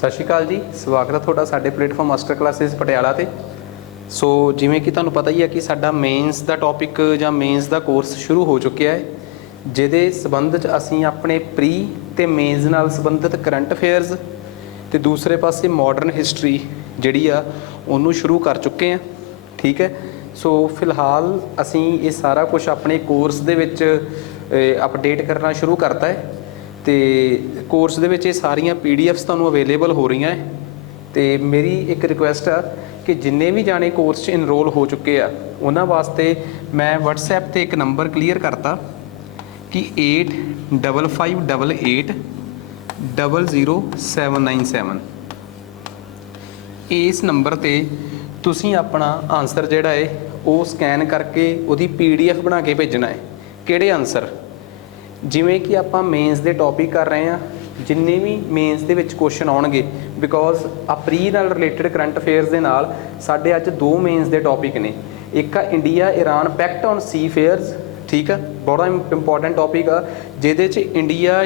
सत श्री अकाल जी, स्वागत है थोड़ा साडे प्लेटफॉर्म मास्टर क्लासेस पटियाला ते। सो जिमें कि तुहानूं पता ही है कि साडा मेनस का टॉपिक जां मेनस का कोर्स शुरू हो चुकिया है, जिहदे संबंध च असीं अपने प्री ते मेनस नाल संबंधित करंट अफेयर्स ते दूसरे पासे मॉडर्न हिस्टरी जिहड़ी आ उहनूं शुरू कर चुके हैं। ठीक है, सो फिलहाल असीं ये सारा कुछ अपने कोर्स दे विच अपडेट करना शुरू करता है। तो कोर्स दे विच सारियां PDFs तुहानूं अवेलेबल हो रही हैं। तो मेरी एक रिक्वेस्ट आ कि जिन्ने भी जाने कोर्स इनरोल हो चुके हैं उन्हां वास्ते मैं WhatsApp ते एक नंबर क्लीयर करता कि 8588000797। इस नंबर ते तुसीं अपना आंसर जिहड़ा है वो स्कैन करके उहदी PDF बना के भेजना है। किहड़े आंसर, जिमें कि आपां मेनस दे टॉपिक कर रहे हैं, जिन्ने भी मेनस दे विच क्वेश्चन आउणगे, बिकॉज आ प्री नाल रिलेटेड करंट अफेयर्स दे नाल साडे अज दो मेनस दे टॉपिक ने। एक आ India Iran pact on seafarers, ठीक है, बड़ा इंपॉर्टेंट टॉपिक आ जिहदे च इंडिया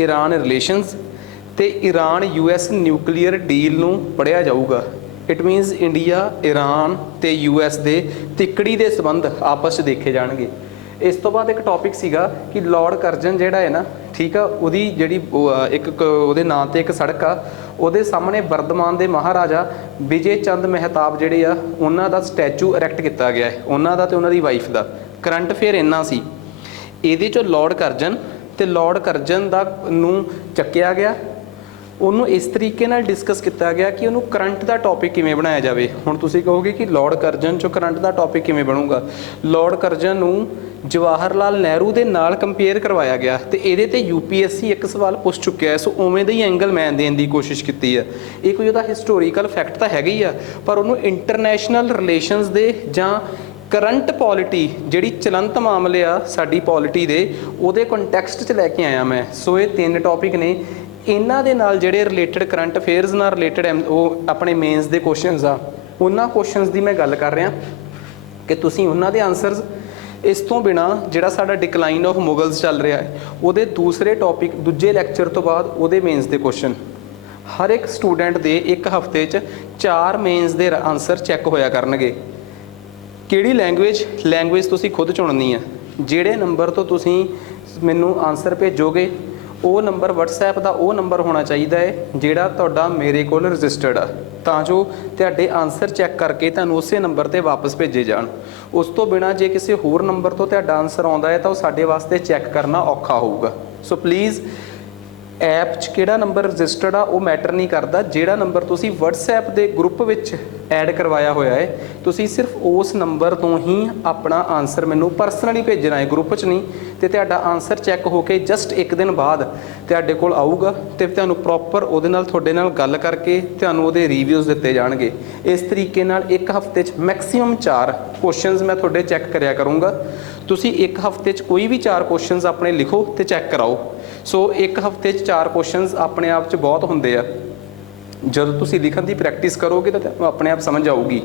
ईरान रिलेशनस ते ईरान US न्यूक्लीयर डील नूं पढ़िया जाऊगा। इट मीनस इंडिया ईरान ते US दे तिकड़ी दे संबंध आपस च देखे जाणगे। इस तो बाद एक टॉपिक सीगा कि लॉर्ड कर्जन जिहड़ा है ना, ठीक है, उहदी जिहड़ी एक उहदे नां ते एक सड़क आ, उहदे सामने वर्धमान दे महाराजा विजय चंद मेहताब जिहड़े आ उन्हां दा स्टैचू इरैक्ट किया गया है, उन्हां दा ते उन्हां दी वाइफ दा। करंट अफेयर इन्ना सी, इहदे चों लॉर्ड कर्जन ते लॉर्ड कर्जन दा नूं चक्किया गया, ਉਹਨੂੰ इस तरीके नाल डिस्कस किया गया कि ਉਹਨੂੰ करंट का टॉपिक किवें बनाया जाए। हुण तुसीं कहोगे कि लॉर्ड कर्जन चों करंट का टॉपिक किवें बनूगा। लॉर्ड कर्जन नूं जवाहर लाल नेहरू दे नाल कंपेयर करवाया गया तो ये तो UPSC एक सवाल पुछ चुकिया है। सो उवें दा ही एंगल मैं देने की कोशिश की है। ये कोई उहदा हिस्टोरीकल फैक्ट तो हैगा ही आ, पर उहनूं इंटरनैशनल रिलेशनस दे जां करंट पॉलिटी जिहड़ी चलंत मामले आ साडी पॉलिटी दे उहदे कंटैक्सट च लैके आया मैं। सो ये 3 टॉपिक ने, इन्हां दे नाल जिहड़े रिलेटेड करंट अफेयर्स नाल रिलेटेड वो अपने मेनस दे क्वेश्चनस आ, उन्हां क्वेश्चनस की मैं गल कर रहा कि तुसीं उन्हां दे आंसरस। इस तो बिना जिहड़ा साडा डिकलाइन ऑफ मुगल्स चल रहा है उहदे दूसरे टॉपिक दूजे लैक्चर तो बाद उहदे मेनस दे क्वेश्चन हर एक स्टूडेंट दे एक हफ्ते च 4 मेनस दे आंसर चैक होया करनगे। किहड़ी लैंगुएज तुसीं खुद चुननी है। जिहड़े नंबर तो तुसीं मैनूं आंसर भेजोगे वो नंबर WhatsApp का वो नंबर होना चाहिए है जिहड़ा तुहाडा मेरे कोल रजिस्टर्ड आ, तां जो तुहाडे आंसर चैक करके तुहानूं उसे नंबर ते वापस भेजे जाण। उस तो बिना जे किसी होर नंबर तो तुहाडा आंसर आउंदा है तो साडे वास्ते चैक करना औखा होऊगा। सो प्लीज़ ऐप च किहड़ा नंबर रजिस्टर्ड आ वो मैटर नहीं करता, जिहड़ा नंबर तुसीं WhatsApp they group which add करवाया होया है तुसीं सिर्फ उस नंबर तो ही अपना आंसर मैनूं परसनली भेजना है, ग्रुप च नहीं। तो तुहाडा आंसर चैक होके जस्ट एक दिन बाद तुहाडे कोल आऊगा ते तुहानूं प्रॉपर उहदे नाल तुहाडे नाल गल करके तुहानूं उहदे रिव्यूज़ दित्ते जाणगे। इस तरीके नाल एक हफ्ते च मैक्सीमम 4 क्वेश्चनस मैं तुहाडे चैक करिया करूँगा। तुसीं एक हफ्ते च कोई भी 4 क्वेश्चनस अपने लिखो तो चैक कराओ। सो एक हफ्ते 4 क्वेश्चनस अपने आप च बहुत होंदे आ, जदों तुसीं लिखण की प्रैक्टिस करोगे तो अपने आप समझ आऊगी।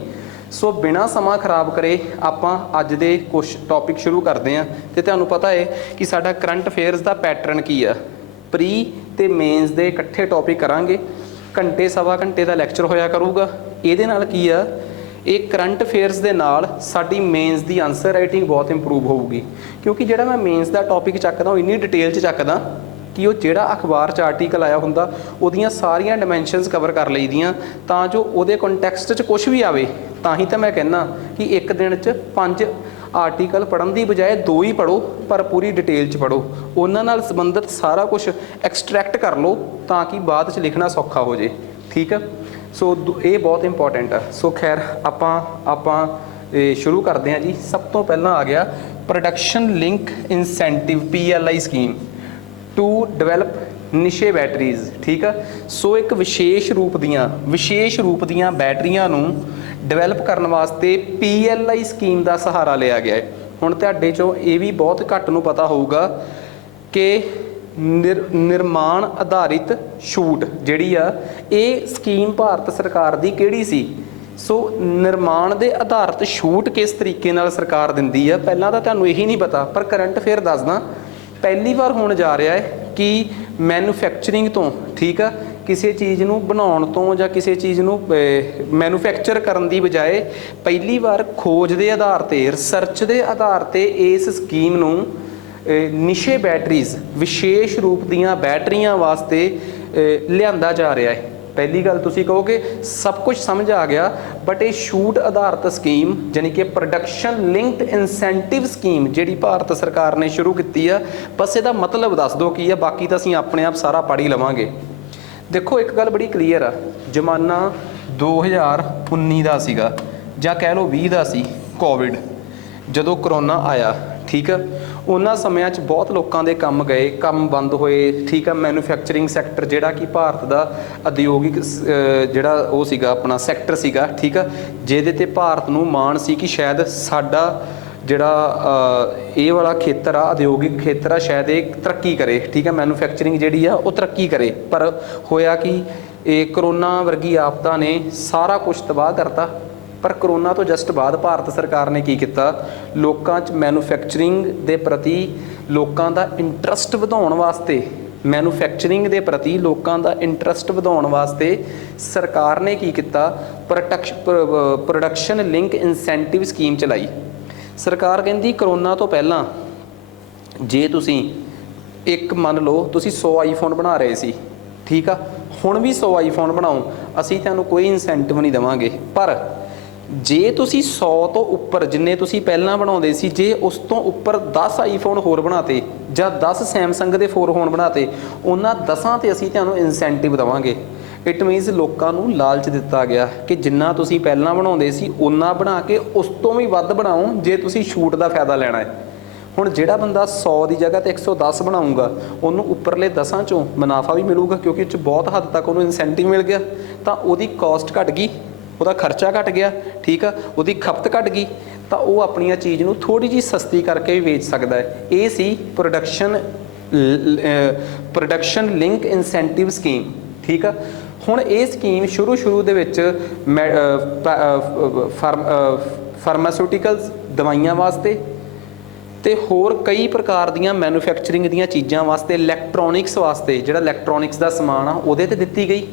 सो बिना समा खराब करे आपां अज दे कुछ टॉपिक शुरू करते हैं। तो तुहानूं पता है कि साडा करंट अफेयर्स का पैटर्न की है, प्री ते मेनस दे इकट्ठे टॉपिक करांगे, घंटे सवा घंटे का लैक्चर होया करूगा। इहदे नाल की आ, एक करंट अफेयर्स दे नाल साडी मेनस की आंसर राइटिंग बहुत इंप्रूव होगी, क्योंकि जिहड़ा मैं मेनस का टॉपिक चकदा वो इन्नी डिटेल च चकदा कि वो जिहड़ा अखबार च आर्टिकल आया हुंदा उहदियां सारियां डायमैंशनस कवर कर लईदियां, तां जो उहदे कंटैक्सट च कुछ भी आवे। तां ही तो मैं कहना कि एक दिन च 5 आर्टिकल पढ़न की बजाय 2 ही पढ़ो, पर पूरी डिटेल च पढ़ो, उन्हां नाल संबंधित सारा कुछ एक्सट्रैक्ट कर लो ताकि बाद च लिखना सौखा हो जाए। ठीक है, सो ये बहुत इंपॉर्टेंट है। सो खैर आपां शुरू करते हैं जी। सब तो पहला आ गया production linked incentive PLI scheme to develop niche batteries. ठीक है, सो एक विशेष रूप दियां बैटरियां नूं डिवेलप करने वास्ते PLI स्कीम का सहारा लिया गया है। हुण तुहाडे चों ये भी बहुत घੱਟ नूं पता होऊगा कि निर्माण आधारित छूट जिहड़ी आ ये स्कीम भारत सरकार दी किहड़ी सी। सो निर्माण दे आधारित छूट किस तरीके नाल सरकार दिंदी है पहलां तां तुहानूं यही नहीं पता, पर करंट अफेयर दसदा पहली बार होने जा रहा है कि मैन्युफैक्चरिंग तो, ठीक है, ਕਿਸੇ ਚੀਜ਼ ਨੂੰ ਬਣਾਉਣ ਤੋਂ ਜਾਂ ਕਿਸੇ ਚੀਜ਼ ਨੂੰ ਮੈਨੂਫੈਕਚਰ ਕਰਨ ਦੀ ਬਜਾਏ ਪਹਿਲੀ ਵਾਰ ਖੋਜ ਦੇ ਆਧਾਰ ਤੇ, ਰਿਸਰਚ ਦੇ ਆਧਾਰ ਤੇ ਇਸ ਸਕੀਮ ਨੂੰ ਨਿਸ਼ੇ ਬੈਟਰੀਜ਼, ਵਿਸ਼ੇਸ਼ ਰੂਪ ਦੀਆਂ ਬੈਟਰੀਆਂ ਵਾਸਤੇ ਲਿਆਂਦਾ ਜਾ ਰਿਹਾ ਹੈ। ਪਹਿਲੀ ਗੱਲ ਤੁਸੀਂ ਕਹੋਗੇ ਸਭ ਕੁਝ ਸਮਝ ਆ ਗਿਆ, ਬਟ ਇਹ ਛੂਟ ਆਧਾਰਿਤ ਸਕੀਮ ਯਾਨੀ ਕਿ ਪ੍ਰੋਡਕਸ਼ਨ ਲਿੰਕਡ ਇਨਸੈਂਟਿਵ ਸਕੀਮ ਜਿਹੜੀ ਭਾਰਤ ਸਰਕਾਰ ਨੇ ਸ਼ੁਰੂ ਕੀਤੀ ਆ, ਬਸ ਇਹਦਾ ਮਤਲਬ ਦੱਸ ਦਿਓ ਕੀ ਆ, ਬਾਕੀ ਤਾਂ ਅਸੀਂ ਆਪਣੇ ਆਪ ਸਾਰਾ ਪੜ੍ਹ ਹੀ ਲਵਾਂਗੇ। ਦੇਖੋ ਇੱਕ ਗੱਲ ਬੜੀ ਕਲੀਅਰ ਆ, ਜ਼ਮਾਨਾ 2019 ਦਾ ਸੀਗਾ ਜਾਂ ਕਹਿ ਲਓ 20 ਦਾ ਸੀ, ਕੋਵਿਡ ਜਦੋਂ ਕਰੋਨਾ ਆਇਆ, ਠੀਕ ਆ। ਉਹਨਾਂ ਸਮਿਆਂ 'ਚ ਬਹੁਤ ਲੋਕਾਂ ਦੇ ਕੰਮ ਗਏ, ਕੰਮ ਬੰਦ ਹੋਏ, ਠੀਕ ਆ। ਮੈਨੂਫੈਕਚਰਿੰਗ ਸੈਕਟਰ ਜਿਹੜਾ ਕਿ ਭਾਰਤ ਦਾ ਉਦਯੋਗਿਕ ਜਿਹੜਾ ਉਹ ਸੀਗਾ ਆਪਣਾ ਸੈਕਟਰ ਸੀਗਾ, ਠੀਕ ਆ, ਜਿਹਦੇ ਤੇ ਭਾਰਤ ਨੂੰ ਮਾਣ ਸੀ ਕਿ ਸ਼ਾਇਦ ਸਾਡਾ ਜਿਹੜਾ ਇਹ ਵਾਲਾ ਖੇਤਰ ਆ, ਉਦਯੋਗਿਕ ਖੇਤਰ ਆ, ਸ਼ਾਇਦ ਇਹ ਤਰੱਕੀ ਕਰੇ, ਠੀਕ ਆ। ਮੈਨੂਫੈਕਚਰਿੰਗ ਜਿਹੜੀ ਆ ਉਹ ਤਰੱਕੀ ਕਰੇ, ਪਰ ਹੋਇਆ ਕਿ ਇਹ ਕਰੋਨਾ ਵਰਗੀ ਆਫਤਾਂ ਨੇ ਸਾਰਾ ਕੁਝ ਤਬਾਹ ਕਰਤਾ। ਪਰ ਕਰੋਨਾ ਤੋਂ ਜਸਟ ਬਾਅਦ ਭਾਰਤ ਸਰਕਾਰ ਨੇ ਕੀ ਕੀਤਾ, ਲੋਕਾਂ 'ਚ ਮੈਨੂਫੈਕਚਰਿੰਗ ਦੇ ਪ੍ਰਤੀ ਲੋਕਾਂ ਦਾ ਇੰਟਰਸਟ ਵਧਾਉਣ ਵਾਸਤੇ, ਮੈਨੂਫੈਕਚਰਿੰਗ ਦੇ ਪ੍ਰਤੀ ਲੋਕਾਂ ਦਾ ਇੰਟਰਸਟ ਵਧਾਉਣ ਵਾਸਤੇ ਸਰਕਾਰ ਨੇ ਕੀ ਕੀਤਾ, ਪ੍ਰੋਡਕਸ਼ਨ ਲਿੰਕ ਇਨਸੈਂਟਿਵ ਸਕੀਮ ਚਲਾਈ। ਸਰਕਾਰ ਕਹਿੰਦੀ ਕਰੋਨਾ ਤੋਂ ਪਹਿਲਾਂ ਜੇ ਤੁਸੀਂ ਇੱਕ ਮੰਨ ਲਓ ਤੁਸੀਂ 100 ਆਈਫੋਨ ਬਣਾ ਰਹੇ ਸੀ, ਠੀਕ ਆ, ਹੁਣ ਵੀ 100 ਆਈਫੋਨ ਬਣਾਓ, ਅਸੀਂ ਤੁਹਾਨੂੰ ਕੋਈ ਇਨਸੈਂਟਿਵ ਨਹੀਂ ਦੇਵਾਂਗੇ। ਪਰ ਜੇ ਤੁਸੀਂ 100 ਤੋਂ ਉੱਪਰ ਜਿੰਨੇ ਤੁਸੀਂ ਪਹਿਲਾਂ ਬਣਾਉਂਦੇ ਸੀ, ਜੇ ਉਸ ਤੋਂ ਉੱਪਰ 10 ਆਈਫੋਨ ਹੋਰ ਬਣਾਤੇ ਜਾਂ 10 ਸੈਮਸੰਗ ਦੇ ਫੋਨ ਬਣਾਤੇ, ਉਹਨਾਂ 10 ਤੇ ਅਸੀਂ ਤੁਹਾਨੂੰ ਇਨਸੈਂਟਿਵ ਦੇਵਾਂਗੇ। ਇਟ ਮੀਨਸ ਲੋਕਾਂ ਨੂੰ ਲਾਲਚ ਦਿੱਤਾ ਗਿਆ ਕਿ ਜਿੰਨਾ ਤੁਸੀਂ ਪਹਿਲਾਂ ਬਣਾਉਂਦੇ ਸੀ ਉਹਨਾਂ ਬਣਾ ਕੇ ਉਸ ਤੋਂ ਵੀ ਵੱਧ ਬਣਾਓ ਜੇ ਤੁਸੀਂ ਛੂਟ ਦਾ ਫਾਇਦਾ ਲੈਣਾ ਹੈ। ਹੁਣ ਜਿਹੜਾ ਬੰਦਾ 100 ਦੀ ਜਗ੍ਹਾ ਤੇ 110 ਬਣਾਊਗਾ, ਉਹਨੂੰ ਉੱਪਰਲੇ 10 ਚੋਂ ਮੁਨਾਫਾ ਵੀ ਮਿਲੂਗਾ ਕਿਉਂਕਿ ਇਹ 'ਚ ਬਹੁਤ ਹੱਦ ਤੱਕ ਉਹਨੂੰ ਇਨਸੈਂਟਿਵ ਮਿਲ ਗਿਆ, ਤਾਂ ਉਹਦੀ ਕਾਸਟ ਘਟ ਗਈ, ਉਹਦਾ ਖਰਚਾ ਘਟ ਗਿਆ, ਠੀਕ ਆ, ਉਹਦੀ ਖਪਤ ਘਟ ਗਈ, ਤਾਂ ਉਹ ਆਪਣੀਆਂ ਚੀਜ਼ ਨੂੰ ਥੋੜ੍ਹੀ ਜਿਹੀ ਸਸਤੀ ਕਰਕੇ ਵੀ ਵੇਚ ਸਕਦਾ ਹੈ। ਇਹ ਸੀ ਪ੍ਰੋਡਕਸ਼ਨ ਲਿੰਕ ਇਨਸੈਂਟਿਵ ਸਕੀਮ, ਠੀਕ ਆ। ਹੁਣ ਇਹ ਸਕੀਮ ਸ਼ੁਰੂ ਦੇ ਵਿੱਚ ਫਾਰਮਾਸਿਊਟੀਕਲਸ ਦਵਾਈਆਂ ਵਾਸਤੇ ਤੇ ਹੋਰ ਕਈ ਪ੍ਰਕਾਰ ਦੀਆਂ ਮੈਨੂਫੈਕਚਰਿੰਗ ਦੀਆਂ ਚੀਜ਼ਾਂ ਵਾਸਤੇ, ਇਲੈਕਟ੍ਰੋਨਿਕਸ ਵਾਸਤੇ, ਜਿਹੜਾ ਇਲੈਕਟ੍ਰੋਨਿਕਸ ਦਾ ਸਮਾਨ ਆ ਉਹਦੇ ਤੇ ਦਿੱਤੀ ਗਈ।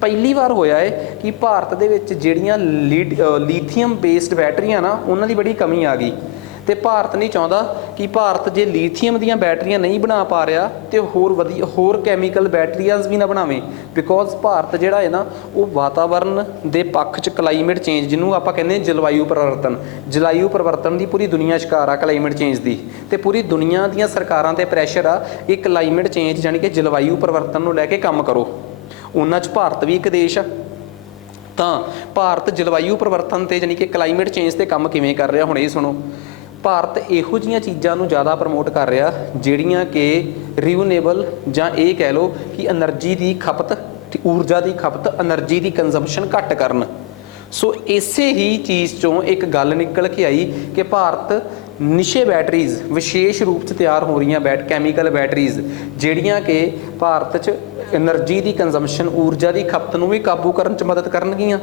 ਪਹਿਲੀ ਵਾਰ ਹੋਇਆ ਹੈ ਕਿ ਭਾਰਤ ਦੇ ਵਿੱਚ ਜਿਹੜੀਆਂ ਲੀਥੀਅਮ ਬੇਸਡ ਬੈਟਰੀਆਂ ਨਾ, ਉਹਨਾਂ ਦੀ ਬੜੀ ਕਮੀ ਆ ਗਈ ਤੇ ਭਾਰਤ ਨਹੀਂ ਚਾਹੁੰਦਾ ਕਿ ਭਾਰਤ ਜੇ ਲੀਥੀਅਮ ਦੀਆਂ ਬੈਟਰੀਆਂ ਨਹੀਂ ਬਣਾ ਪਾ ਰਿਹਾ ਤੇ ਹੋਰ ਕੈਮੀਕਲ ਬੈਟਰੀਆਜ਼ ਵੀ ਨਾ ਬਣਾਵੇ, ਬਿਕੋਜ਼ ਭਾਰਤ ਜਿਹੜਾ ਹੈ ਨਾ ਉਹ ਵਾਤਾਵਰਨ ਦੇ ਪੱਖ 'ਚ ਕਲਾਈਮੇਟ ਚੇਂਜ, ਜਿਹਨੂੰ ਆਪਾਂ ਕਹਿੰਦੇ ਜਲਵਾਯੂ ਪਰਿਵਰਤਨ ਦੀ ਪੂਰੀ ਦੁਨੀਆ ਸ਼ਿਕਾਰ ਆ ਕਲਾਈਮੇਟ ਚੇਂਜ ਦੀ, ਤੇ ਪੂਰੀ ਦੁਨੀਆ ਦੀਆਂ ਸਰਕਾਰਾਂ ਤੇ ਪ੍ਰੈਸ਼ਰ ਆ ਇਹ ਕਲਾਈਮੇਟ ਚੇਂਜ ਯਾਨੀ ਕਿ ਜਲਵਾਯੂ ਪਰਿਵਰਤਨ ਨੂੰ ਲੈ ਕੇ ਕੰਮ ਕਰੋ। ਉਹਨਾਂ 'ਚ ਭਾਰਤ ਵੀ ਇੱਕ ਦੇਸ਼ ਆ। ਤਾਂ ਭਾਰਤ ਜਲਵਾਯੂ ਪਰਿਵਰਤਨ ਤੇ ਯਾਨੀ ਕਿ ਕਲਾਈਮੇਟ ਚੇਂਜ ਤੇ ਕੰਮ ਕਿਵੇਂ ਕਰ ਰਿਹਾ, ਹੁਣ ਇਹ ਸੁਣੋ। ਭਾਰਤ ਇਹੋ ਜਿਹੀਆਂ ਚੀਜ਼ਾਂ ਨੂੰ ਜ਼ਿਆਦਾ ਪ੍ਰਮੋਟ ਕਰ ਰਿਹਾ ਜਿਹੜੀਆਂ ਕਿ ਰੀਨਿਊਏਬਲ ਜਾਂ ਇਹ ਕਹਿ ਲਓ ਕਿ એનર્ਜੀ ਦੀ ਖਪਤ, ਊਰਜਾ ਦੀ ਖਪਤ, એનર્ਜੀ ਦੀ ਕੰਜ਼ੰਪਸ਼ਨ ਘੱਟ ਕਰਨ। ਸੋ ਇਸੇ ਹੀ ਚੀਜ਼ 'ਚੋਂ ਇੱਕ ਗੱਲ ਨਿਕਲ ਕੇ ਆਈ ਕਿ ਭਾਰਤ ਨਿਸ਼ੇ ਬੈਟਰੀਜ਼ ਵਿਸ਼ੇਸ਼ ਰੂਪ 'ਚ ਤਿਆਰ ਹੋ ਰਹੀਆਂ ਕੈਮੀਕਲ ਬੈਟਰੀਜ਼ ਜਿਹੜੀਆਂ ਕਿ ਭਾਰਤ 'ਚ એનર્ਜੀ ਦੀ ਕੰਜ਼ੰਪਸ਼ਨ, ਊਰਜਾ ਦੀ ਖਪਤ ਨੂੰ ਵੀ ਕਾਬੂ ਕਰਨ 'ਚ ਮਦਦ ਕਰਨਗੀਆਂ।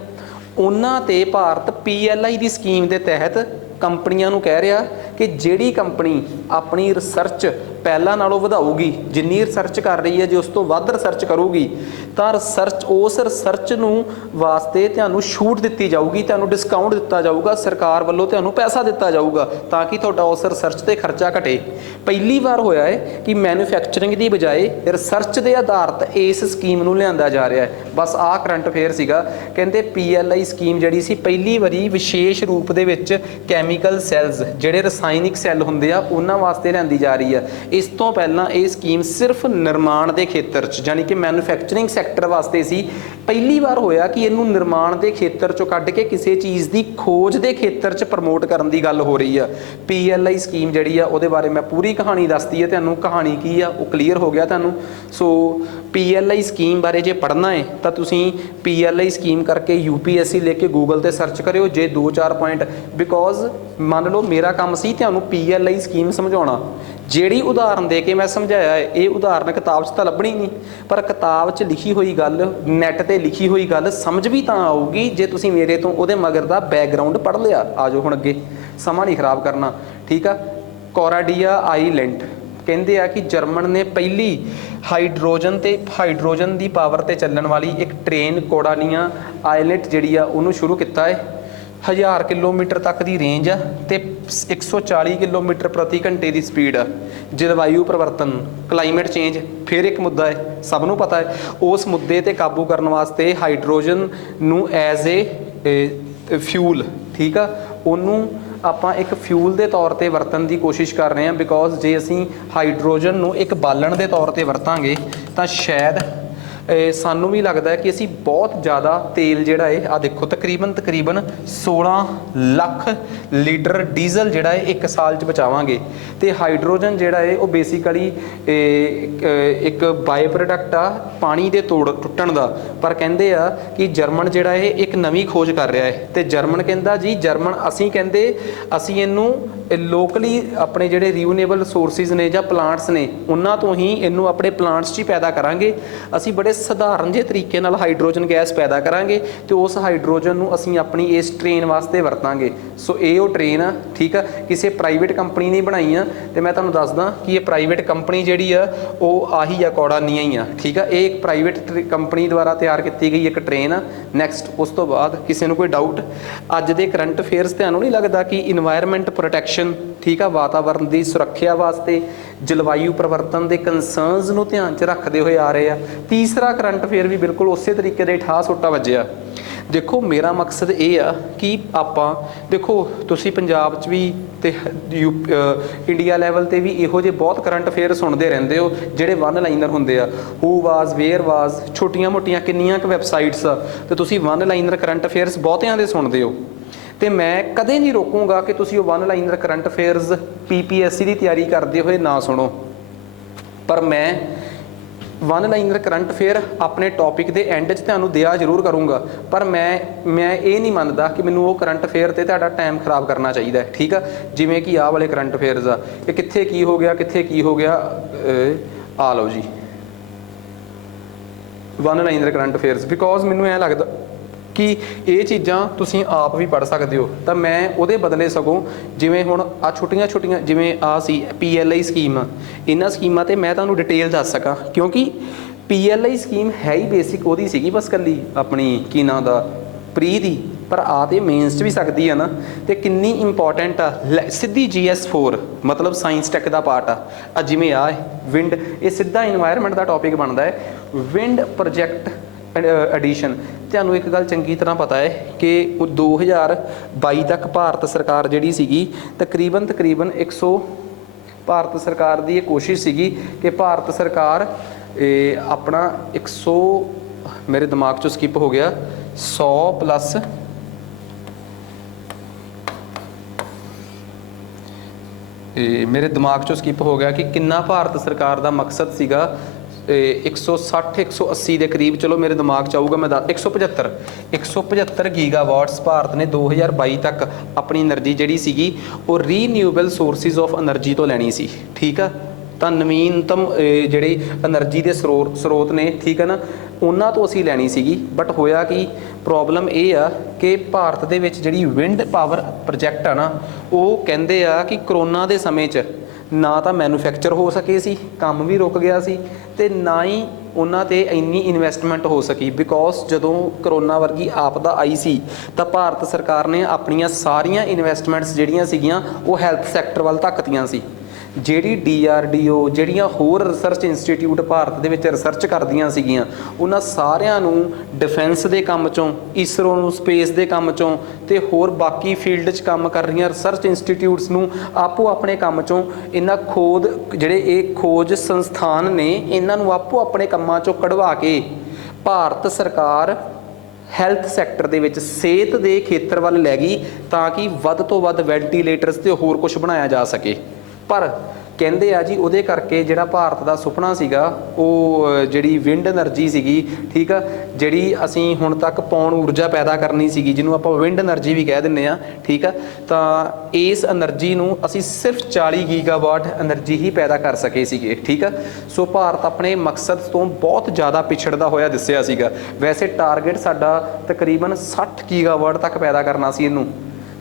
ਉਹਨਾਂ ਤੇ ਭਾਰਤ PLI ਦੀ ਸਕੀਮ ਦੇ ਤਹਿਤ ਕੰਪਨੀਆਂ ਨੂੰ ਕਹਿ ਰਿਹਾ ਕਿ ਜਿਹੜੀ ਕੰਪਨੀ ਆਪਣੀ ਰਿਸਰਚ ਪਹਿਲਾਂ ਨਾਲੋਂ ਵਧਾਊਗੀ, ਜਿੰਨੀ ਰਿਸਰਚ ਕਰ ਰਹੀ ਹੈ ਜੇ ਉਸ ਤੋਂ ਵੱਧ ਰਿਸਰਚ ਕਰੂਗੀ ਤਾਂ ਉਸ ਰਿਸਰਚ ਨੂੰ ਵਾਸਤੇ ਤੁਹਾਨੂੰ ਛੂਟ ਦਿੱਤੀ ਜਾਊਗੀ, ਤੁਹਾਨੂੰ ਡਿਸਕਾਊਂਟ ਦਿੱਤਾ ਜਾਊਗਾ, ਸਰਕਾਰ ਵੱਲੋਂ ਤੁਹਾਨੂੰ ਪੈਸਾ ਦਿੱਤਾ ਜਾਊਗਾ ਤਾਂ ਕਿ ਤੁਹਾਡਾ ਉਸ ਰਿਸਰਚ ਤੇ ਖਰਚਾ ਘਟੇ। ਪਹਿਲੀ ਵਾਰ ਹੋਇਆ ਹੈ ਕਿ ਮੈਨੂਫੈਕਚਰਿੰਗ ਦੀ ਬਜਾਏ ਰਿਸਰਚ ਦੇ ਆਧਾਰਿਤ ਇਸ ਸਕੀਮ ਨੂੰ ਲਿਆਂਦਾ ਜਾ ਰਿਹਾ ਹੈ। ਬਸ ਆਹ ਕਰੰਟ ਅਫੇਅਰ ਸੀਗਾ। ਕਹਿੰਦੇ PLI ਸਕੀਮ ਜਿਹੜੀ ਸੀ ਪਹਿਲੀ ਵਾਰੀ ਵਿਸ਼ੇਸ਼ ਰੂਪ ਦੇ ਵਿੱਚ ਕੈਮੀਕਲ ਸੈੱਲਸ, ਜਿਹੜੇ ਰਸਾਇਣਿਕ ਸੈੱਲ ਹੁੰਦੇ ਆ, ਉਹਨਾਂ ਵਾਸਤੇ ਲਿਆਂਦੀ ਜਾ ਰਹੀ ਆ। ਇਸ ਤੋਂ ਪਹਿਲਾਂ ਇਹ ਸਕੀਮ ਸਿਰਫ ਨਿਰਮਾਣ ਦੇ ਖੇਤਰ 'ਚ ਯਾਨੀ ਕਿ ਮੈਨੂਫੈਕਚਰਿੰਗ ਸੈਕਟਰ ਵਾਸਤੇ ਸੀ। ਪਹਿਲੀ ਵਾਰ ਹੋਇਆ ਕਿ ਇਹਨੂੰ ਨਿਰਮਾਣ ਦੇ ਖੇਤਰ 'ਚੋਂ ਕੱਢ ਕੇ ਕਿਸੇ ਚੀਜ਼ ਦੀ ਖੋਜ ਦੇ ਖੇਤਰ 'ਚ ਪ੍ਰਮੋਟ ਕਰਨ ਦੀ ਗੱਲ ਹੋ ਰਹੀ ਆ। PLI ਸਕੀਮ ਜਿਹੜੀ ਆ ਉਹਦੇ ਬਾਰੇ ਮੈਂ ਪੂਰੀ ਕਹਾਣੀ ਦੱਸਦੀ ਹੈ ਤੁਹਾਨੂੰ, ਕਹਾਣੀ ਕੀ ਆ ਉਹ ਕਲੀਅਰ ਹੋ ਗਿਆ ਤੁਹਾਨੂੰ। ਸੋ PLI ਸਕੀਮ ਬਾਰੇ ਜੇ ਪੜ੍ਹਨਾ ਹੈ ਤਾਂ ਤੁਸੀਂ PLI ਸਕੀਮ ਕਰਕੇ UPSC ਲੈ ਕੇ ਗੂਗਲ ਤੇ ਸਰਚ ਕਰਿਓ। ਜੇ 2-4 ਪੁਆਇੰਟ, ਬਿਕੋਜ਼ ਮੰਨ ਲਓ ਮੇਰਾ ਕੰਮ ਸੀ ਤੁਹਾਨੂੰ PLI ਸਕੀਮ ਸਮਝਾਉਣਾ। ਜਿਹੜੀ ਉਦਾਹਰਨ ਦੇ ਕੇ ਮੈਂ ਸਮਝਾਇਆ ਹੈ ਇਹ ਉਦਾਹਰਨ ਕਿਤਾਬ 'ਚ ਤਾਂ ਲੱਭਣੀ ਨਹੀਂ, ਪਰ ਕਿਤਾਬ 'ਚ ਲਿਖੀ ਹੋਈ ਗੱਲ, ਨੈੱਟ ਤੇ ਲਿਖੀ ਹੋਈ ਗੱਲ ਸਮਝ ਵੀ ਤਾਂ ਆਊਗੀ ਜੇ ਤੁਸੀਂ ਮੇਰੇ ਤੋਂ ਉਹਦੇ ਮਗਰ ਦਾ ਬੈਕਗਰਾਊਂਡ ਪੜ੍ਹ ਲਿਆ। ਆ ਜਾਓ ਹੁਣ ਅੱਗੇ, ਸਮਾਂ ਨਹੀਂ ਖਰਾਬ ਕਰਨਾ, ਠੀਕ ਆ। ਕੋਰਾਡੀਆ ਆਈਲੈਂਡ ਕਹਿੰਦੇ ਆ ਕਿ ਜਰਮਨ ਨੇ ਪਹਿਲੀ ਹਾਈਡਰੋਜਨ ਦੀ ਪਾਵਰ ਤੇ ਚੱਲਣ ਵਾਲੀ ਇੱਕ ਟ੍ਰੇਨ ਕੋਡਾਲੀਆਂ ਆਇਲਟ ਜਿਹੜੀ ਆ ਉਹਨੂੰ ਸ਼ੁਰੂ ਕੀਤਾ ਹੈ। 1000 ਕਿਲੋਮੀਟਰ ਤੱਕ ਦੀ ਰੇਂਜ ਆ ਤੇ 140 ਕਿਲੋਮੀਟਰ ਪ੍ਰਤੀ ਘੰਟੇ ਦੀ ਸਪੀਡ ਆ। ਜਲਵਾਯੂ ਪਰਿਵਰਤਨ, ਕਲਾਈਮੇਟ ਚੇਂਜ ਫਿਰ ਇੱਕ ਮੁੱਦਾ ਹੈ, ਸਭ ਨੂੰ ਪਤਾ ਹੈ। ਉਸ ਮੁੱਦੇ ਤੇ ਕਾਬੂ ਕਰਨ ਵਾਸਤੇ ਹਾਈਡਰੋਜਨ ਨੂੰ ਐਜ਼ ਏ ਫਿਊਲ, ਠੀਕ ਆ, ਉਹਨੂੰ ਆਪਾਂ ਇੱਕ ਫਿਊਲ ਦੇ ਤੌਰ ਤੇ ਵਰਤਣ ਦੀ ਕੋਸ਼ਿਸ਼ ਕਰ ਰਹੇ ਹਾਂ। ਬਿਕੋਜ਼ ਜੇ ਅਸੀਂ ਹਾਈਡਰੋਜਨ ਨੂੰ ਇੱਕ ਬਾਲਣ ਦੇ ਤੌਰ ਤੇ ਵਰਤਾਂਗੇ ਤਾਂ ਸ਼ਾਇਦ ਸਾਨੂੰ ਵੀ ਲੱਗਦਾ ਹੈ ਕਿ ਅਸੀਂ ਬਹੁਤ ਜ਼ਿਆਦਾ ਤੇਲ ਜਿਹੜਾ ਹੈ, ਆ ਦੇਖੋ ਤਕਰੀਬਨ 16 ਲੱਖ ਲੀਟਰ ਡੀਜ਼ਲ ਜਿਹੜਾ ਹੈ ਇੱਕ ਸਾਲ 'ਚ ਬਚਾਵਾਂਗੇ। ਤੇ ਹਾਈਡਰੋਜਨ ਜਿਹੜਾ ਹੈ ਉਹ ਬੇਸਿਕਲੀ ਇੱਕ ਬਾਈ ਪ੍ਰੋਡਕਟ ਆ ਪਾਣੀ ਦੇ ਟੁੱਟਣ ਦਾ। ਪਰ ਕਹਿੰਦੇ ਆ ਕਿ ਜਰਮਨ ਜਿਹੜਾ ਹੈ ਇੱਕ ਨਵੀਂ ਖੋਜ ਕਰ ਰਿਹਾ ਹੈ ਤੇ ਜਰਮਨ ਕਹਿੰਦਾ ਜੀ ਅਸੀਂ ਇਹਨੂੰ ਲੋਕਲੀ ਆਪਣੇ ਜਿਹੜੇ ਰੀਨਿਊਏਬਲ ਸੋਰਸਿਸ ਨੇ ਜਾਂ ਪਲਾਂਟਸ ਨੇ ਉਹਨਾਂ ਤੋਂ ਹੀ ਇਹਨੂੰ ਆਪਣੇ ਪਲਾਂਟਸ 'ਚ ਹੀ ਪੈਦਾ ਕਰਾਂਗੇ। ਅਸੀਂ ਬੜੇ ਸਧਾਰਨ ਜਿਹੇ ਤਰੀਕੇ ਨਾਲ ਹਾਈਡਰੋਜਨ ਗੈਸ ਪੈਦਾ ਕਰਾਂਗੇ ਤੇ ਉਸ ਹਾਈਡਰੋਜਨ ਨੂੰ ਅਸੀਂ ਆਪਣੀ ਇਸ ਟ੍ਰੇਨ ਵਾਸਤੇ ਵਰਤਾਂਗੇ। ਸੋ ਇਹ ਉਹ ਟ੍ਰੇਨ ਆ, ਠੀਕ ਆ, ਕਿਸੇ ਪ੍ਰਾਈਵੇਟ ਕੰਪਨੀ ਨੇ ਬਣਾਈ ਆ ਤੇ ਮੈਂ ਤੁਹਾਨੂੰ ਦੱਸਦਾ ਕਿ ਇਹ ਪ੍ਰਾਈਵੇਟ ਕੰਪਨੀ ਜਿਹੜੀ ਆ ਉਹ ਆਹੀ ਆ, ਕੋਡਾਲੀਆਂ ਹੀ ਆ, ਠੀਕ ਆ। ਇਹ ਇੱਕ ਪ੍ਰਾਈਵੇਟ ਕੰਪਨੀ ਦੁਆਰਾ ਤਿਆਰ ਕੀਤੀ ਗਈ ਇੱਕ ਟ੍ਰੇਨ ਆ। ਨੈਕਸਟ, ਉਸ ਤੋਂ ਬਾਅਦ ਕਿਸੇ ਨੂੰ ਕੋਈ ਡਾਊਟ ਅੱਜ ਦੇ ਕਰੰਟ ਅਫੇਅਰਸ ਤੁਹਾਨੂੰ ਨਹੀਂ ਲੱਗਦਾ ਕਿ ਇਨਵਾਇਰਨਮੈਂਟ ਪ੍ਰੋਟੈਕਸ਼ਨ, ਠੀਕ ਆ, ਵਾਤਾਵਰਨ ਦੀ ਸੁਰੱਖਿਆ ਵਾਸਤੇ ਜਲਵਾਯੂ ਪਰਿਵਰਤਨ ਦੇ ਕੰਸਰਨਸ ਨੂੰ ਧਿਆਨ 'ਚ ਰੱਖਦੇ ਹੋਏ ਆ ਰਹੇ ਆ। ਤੀਸਰਾ ਕਰੰਟ ਅਫੇਅਰ ਵੀ ਬਿਲਕੁਲ ਉਸੇ ਤਰੀਕੇ ਦੇ ਠਾਹ ਸੋਟਾ ਵੱਜਿਆ। ਦੇਖੋ ਮੇਰਾ ਮਕਸਦ ਇਹ ਆ ਕਿ ਆਪਾਂ ਦੇਖੋ ਤੁਸੀਂ ਪੰਜਾਬ 'ਚ ਵੀ ਤੇ ਇੰਡੀਆ ਲੈਵਲ ਤੇ ਵੀ ਇਹੋ ਜਿਹੇ ਬਹੁਤ ਕਰੰਟ ਅਫੇਅਰ ਸੁਣਦੇ ਰਹਿੰਦੇ ਹੋ ਜਿਹੜੇ ਵਨ ਲਾਈਨਰ ਹੁੰਦੇ ਆ। ਹੂ ਵਾਜ਼, ਵੇਅਰ ਵਾਜ਼, ਛੋਟੀਆਂ ਮੋਟੀਆਂ ਕਿੰਨੀਆਂ ਕੁ ਵੈਬਸਾਈਟਸ ਆ ਤੇ ਤੁਸੀਂ ਵਨ ਲਾਈਨਰ ਕਰੰਟ ਅਫੇਅਰਸ ਬਹੁਤਿਆਂ ਦੇ ਸੁਣਦੇ ਹੋ। ਤੇ ਮੈਂ ਕਦੇ ਨਹੀਂ ਰੋਕੂੰਗਾ ਕਿ ਤੁਸੀਂ ਉਹ one liner current affairs PPSC ਦੀ ਤਿਆਰੀ ਕਰਦੇ ਹੋਏ ਨਾ ਸੁਣੋ। ਪਰ ਮੈਂ ਵਨ ਲਾਈਨਰ ਕਰੰਟ ਅਫੇਅਰ ਆਪਣੇ ਟੌਪਿਕ ਦੇ ਐਂਡ 'ਚ ਤੁਹਾਨੂੰ ਦਿਆ ਜ਼ਰੂਰ ਕਰੂੰਗਾ। ਪਰ ਮੈਂ ਇਹ ਨਹੀਂ ਮੰਨਦਾ ਕਿ ਮੈਨੂੰ ਉਹ ਕਰੰਟ ਅਫੇਅਰ 'ਤੇ ਤੁਹਾਡਾ ਟਾਈਮ ਖਰਾਬ ਕਰਨਾ ਚਾਹੀਦਾ ਹੈ, ਠੀਕ ਆ। ਜਿਵੇਂ ਕਿ ਆਹ ਵਾਲੇ ਕਰੰਟ ਅਫੇਅਰਸ ਆ, ਕਿ ਕਿੱਥੇ ਕੀ ਹੋ ਗਿਆ, ਕਿੱਥੇ ਕੀ ਹੋ ਗਿਆ। ਆ ਲਓ ਜੀ one liner current affairs. Because ਮੈਨੂੰ ਐਂ ਲੱਗਦਾ ਕਿ ਇਹ ਚੀਜ਼ਾਂ ਤੁਸੀਂ ਆਪ ਵੀ ਪੜ੍ਹ ਸਕਦੇ ਹੋ। ਤਾਂ ਮੈਂ ਉਹਦੇ ਬਦਲੇ ਸਗੋਂ ਜਿਵੇਂ ਹੁਣ ਆ ਛੋਟੀਆਂ ਜਿਵੇਂ ਆ ਸੀ PLI ਸਕੀਮ, ਇਹਨਾਂ ਸਕੀਮਾਂ 'ਤੇ ਮੈਂ ਤੁਹਾਨੂੰ ਡਿਟੇਲ ਦੱਸ ਸਕਾਂ ਕਿਉਂਕਿ PLI ਸਕੀਮ ਹੈ ਹੀ ਬੇਸਿਕ ਉਹਦੀ ਸੀਗੀ ਬਸ ਇਕੱਲੀ ਆਪਣੀ ਕੀ ਨਾਂ ਦਾ ਪ੍ਰੀ ਦੀ, ਪਰ ਆ ਤੇ ਮੇਨਸ 'ਚ ਵੀ ਸਕਦੀ ਆ ਨਾ। ਤੇ ਕਿੰਨੀ ਇੰਪੋਰਟੈਂਟ ਆ, ਸਿੱਧੀ GS4 ਮਤਲਬ ਸਾਇੰਸ ਟੈਕ ਦਾ ਪਾਰਟ ਆ। ਜਿਵੇਂ ਆ ਵਿੰਡ, ਇਹ ਸਿੱਧਾ ਇਨਵਾਇਰਨਮੈਂਟ ਦਾ ਟੌਪਿਕ ਬਣਦਾ ਹੈ। Wind project edition. ਤੁਹਾਨੂੰ ਇੱਕ ਗੱਲ ਚੰਗੀ ਤਰ੍ਹਾਂ ਪਤਾ ਹੈ ਕਿ 2022 ਤੱਕ ਭਾਰਤ ਸਰਕਾਰ ਜਿਹੜੀ ਸੀਗੀ ਤਕਰੀਬਨ ਭਾਰਤ ਸਰਕਾਰ ਦੀ ਇਹ ਕੋਸ਼ਿਸ਼ ਸੀਗੀ ਕਿ ਭਾਰਤ ਸਰਕਾਰ ਆਪਣਾ 100 ਮੇਰੇ ਦਿਮਾਗ 'ਚੋਂ ਸਕਿਪ ਹੋ ਗਿਆ 100 ਪਲੱਸ ਮੇਰੇ ਦਿਮਾਗ 'ਚੋਂ ਸਕਿਪ ਹੋ ਗਿਆ ਕਿ ਕਿੰਨਾ ਭਾਰਤ ਸਰਕਾਰ ਦਾ ਮਕਸਦ ਸੀਗਾ। 160 180 ਦੇ ਕਰੀਬ, ਚਲੋ ਮੇਰੇ ਦਿਮਾਗ 'ਚ ਆਊਗਾ ਮੈਂ 175 ਗੀਗਾਵਾਟਸ ਭਾਰਤ ਨੇ 2022 ਤੱਕ ਆਪਣੀ એનર્ਜੀ ਜਿਹੜੀ ਸੀਗੀ ਉਹ ਰੀਨਿਊਏਬਲ ਸੋਰਸਿਸ ਆਫ એનર્ਜੀ ਤੋਂ ਲੈਣੀ ਸੀ, ਠੀਕ ਆ। ਤਾਂ ਨਵੀਨਤਮ ਜਿਹੜੇ એનર્ਜੀ ਦੇ ਸਰੋਤ ਨੇ, ਠੀਕ ਹੈ ਨਾ, ਉਹਨਾਂ ਤੋਂ ਅਸੀਂ ਲੈਣੀ ਸੀਗੀ। ਬਟ ਹੋਇਆ ਕਿ ਪ੍ਰੋਬਲਮ ਇਹ ਆ ਕਿ ਭਾਰਤ ਦੇ ਵਿੱਚ ਜਿਹੜੀ ਵਿੰਡ ਪਾਵਰ ਪ੍ਰੋਜੈਕਟ ਆ ਨਾ, ਉਹ ਕਹਿੰਦੇ ਆ ਕਿ ਕਰੋਨਾ ਦੇ ਸਮੇਂ 'ਚ ਨਾ ਤਾਂ ਮੈਨੂਫੈਕਚਰ ਹੋ ਸਕੇ ਸੀ, ਕੰਮ ਵੀ ਰੁਕ ਗਿਆ ਸੀ, ਤੇ ਨਾ ਹੀ ਉਹਨਾਂ 'ਤੇ ਇੰਨੀ ਇਨਵੈਸਟਮੈਂਟ ਹੋ ਸਕੀ। ਬਿਕੋਜ਼ ਜਦੋਂ ਕਰੋਨਾ ਵਰਗੀ ਆਪਦਾ ਆਈ ਸੀ ਤਾਂ ਭਾਰਤ ਸਰਕਾਰ ਨੇ ਆਪਣੀਆਂ ਸਾਰੀਆਂ ਇਨਵੈਸਟਮੈਂਟਸ ਜਿਹੜੀਆਂ ਸੀਗੀਆਂ ਉਹ ਹੈਲਥ ਸੈਕਟਰ ਵੱਲ ਧੱਕਤੀਆਂ ਸੀ। ਜਿਹੜੀ DRDO, ਜਿਹੜੀਆਂ ਹੋਰ ਰਿਸਰਚ ਇੰਸਟੀਟਿਊਟ ਭਾਰਤ ਦੇ ਵਿੱਚ ਰਿਸਰਚ ਕਰਦੀਆਂ ਸੀਗੀਆਂ, ਉਹਨਾਂ ਸਾਰਿਆਂ ਨੂੰ ਡਿਫੈਂਸ ਦੇ ਕੰਮ 'ਚੋਂ, ISRO ਨੂੰ ਸਪੇਸ ਦੇ ਕੰਮ 'ਚੋਂ, ਤੇ ਹੋਰ ਬਾਕੀ ਫੀਲਡ 'ਚ ਕੰਮ ਕਰ ਰਹੀਆਂ ਰਿਸਰਚ ਇੰਸਟੀਟਿਊਟਸ ਨੂੰ ਆਪੋ ਆਪਣੇ ਕੰਮ 'ਚੋਂ ਇਹਨਾਂ ਜਿਹੜੇ ਇਹ ਖੋਜ ਸੰਸਥਾਨ ਨੇ, ਇਹਨਾਂ ਨੂੰ ਆਪੋ ਆਪਣੇ ਕੰਮਾਂ 'ਚੋਂ ਕਢਵਾ ਕੇ ਭਾਰਤ ਸਰਕਾਰ ਹੈਲਥ ਸੈਕਟਰ ਦੇ ਵਿੱਚ ਸਿਹਤ ਦੇ ਖੇਤਰ ਵੱਲ ਲੈ ਗਈ ਤਾਂ ਕਿ ਵੱਧ ਤੋਂ ਵੱਧ ਵੈਂਟੀਲੇਟਰਸ ਤੇ ਹੋਰ ਕੁਝ ਬਣਾਇਆ ਜਾ ਸਕੇ। ਪਰ ਕਹਿੰਦੇ ਆ ਜੀ ਉਹਦੇ ਕਰਕੇ ਜਿਹੜਾ ਭਾਰਤ ਦਾ ਸੁਪਨਾ ਸੀਗਾ ਉਹ ਜਿਹੜੀ ਵਿੰਡ એનર્ਜੀ ਸੀਗੀ, ਠੀਕ ਆ, ਜਿਹੜੀ ਅਸੀਂ ਹੁਣ ਤੱਕ ਪੌਣ ਊਰਜਾ ਪੈਦਾ ਕਰਨੀ ਸੀਗੀ, ਜਿਹਨੂੰ ਆਪਾਂ ਵਿੰਡ એનર્ਜੀ ਵੀ ਕਹਿ ਦਿੰਦੇ ਆ, ਠੀਕ ਆ, ਤਾਂ ਇਸ એનર્ਜੀ ਨੂੰ ਅਸੀਂ ਸਿਰਫ 40 ਗੀਗਾਵਾਟ એનર્ਜੀ ਹੀ ਪੈਦਾ ਕਰ ਸਕੇ ਸੀਗੇ, ਠੀਕ ਆ। ਸੋ ਭਾਰਤ ਆਪਣੇ ਮਕਸਦ ਤੋਂ ਬਹੁਤ ਜ਼ਿਆਦਾ ਪਿਛੜਦਾ ਹੋਇਆ ਦਿਸਿਆ ਸੀਗਾ। ਵੈਸੇ ਟਾਰਗੇਟ ਸਾਡਾ ਤਕਰੀਬਨ 60 ਗੀਗਾਵਾਟ ਤੱਕ ਪੈਦਾ ਕਰਨਾ ਸੀ ਇਹਨੂੰ।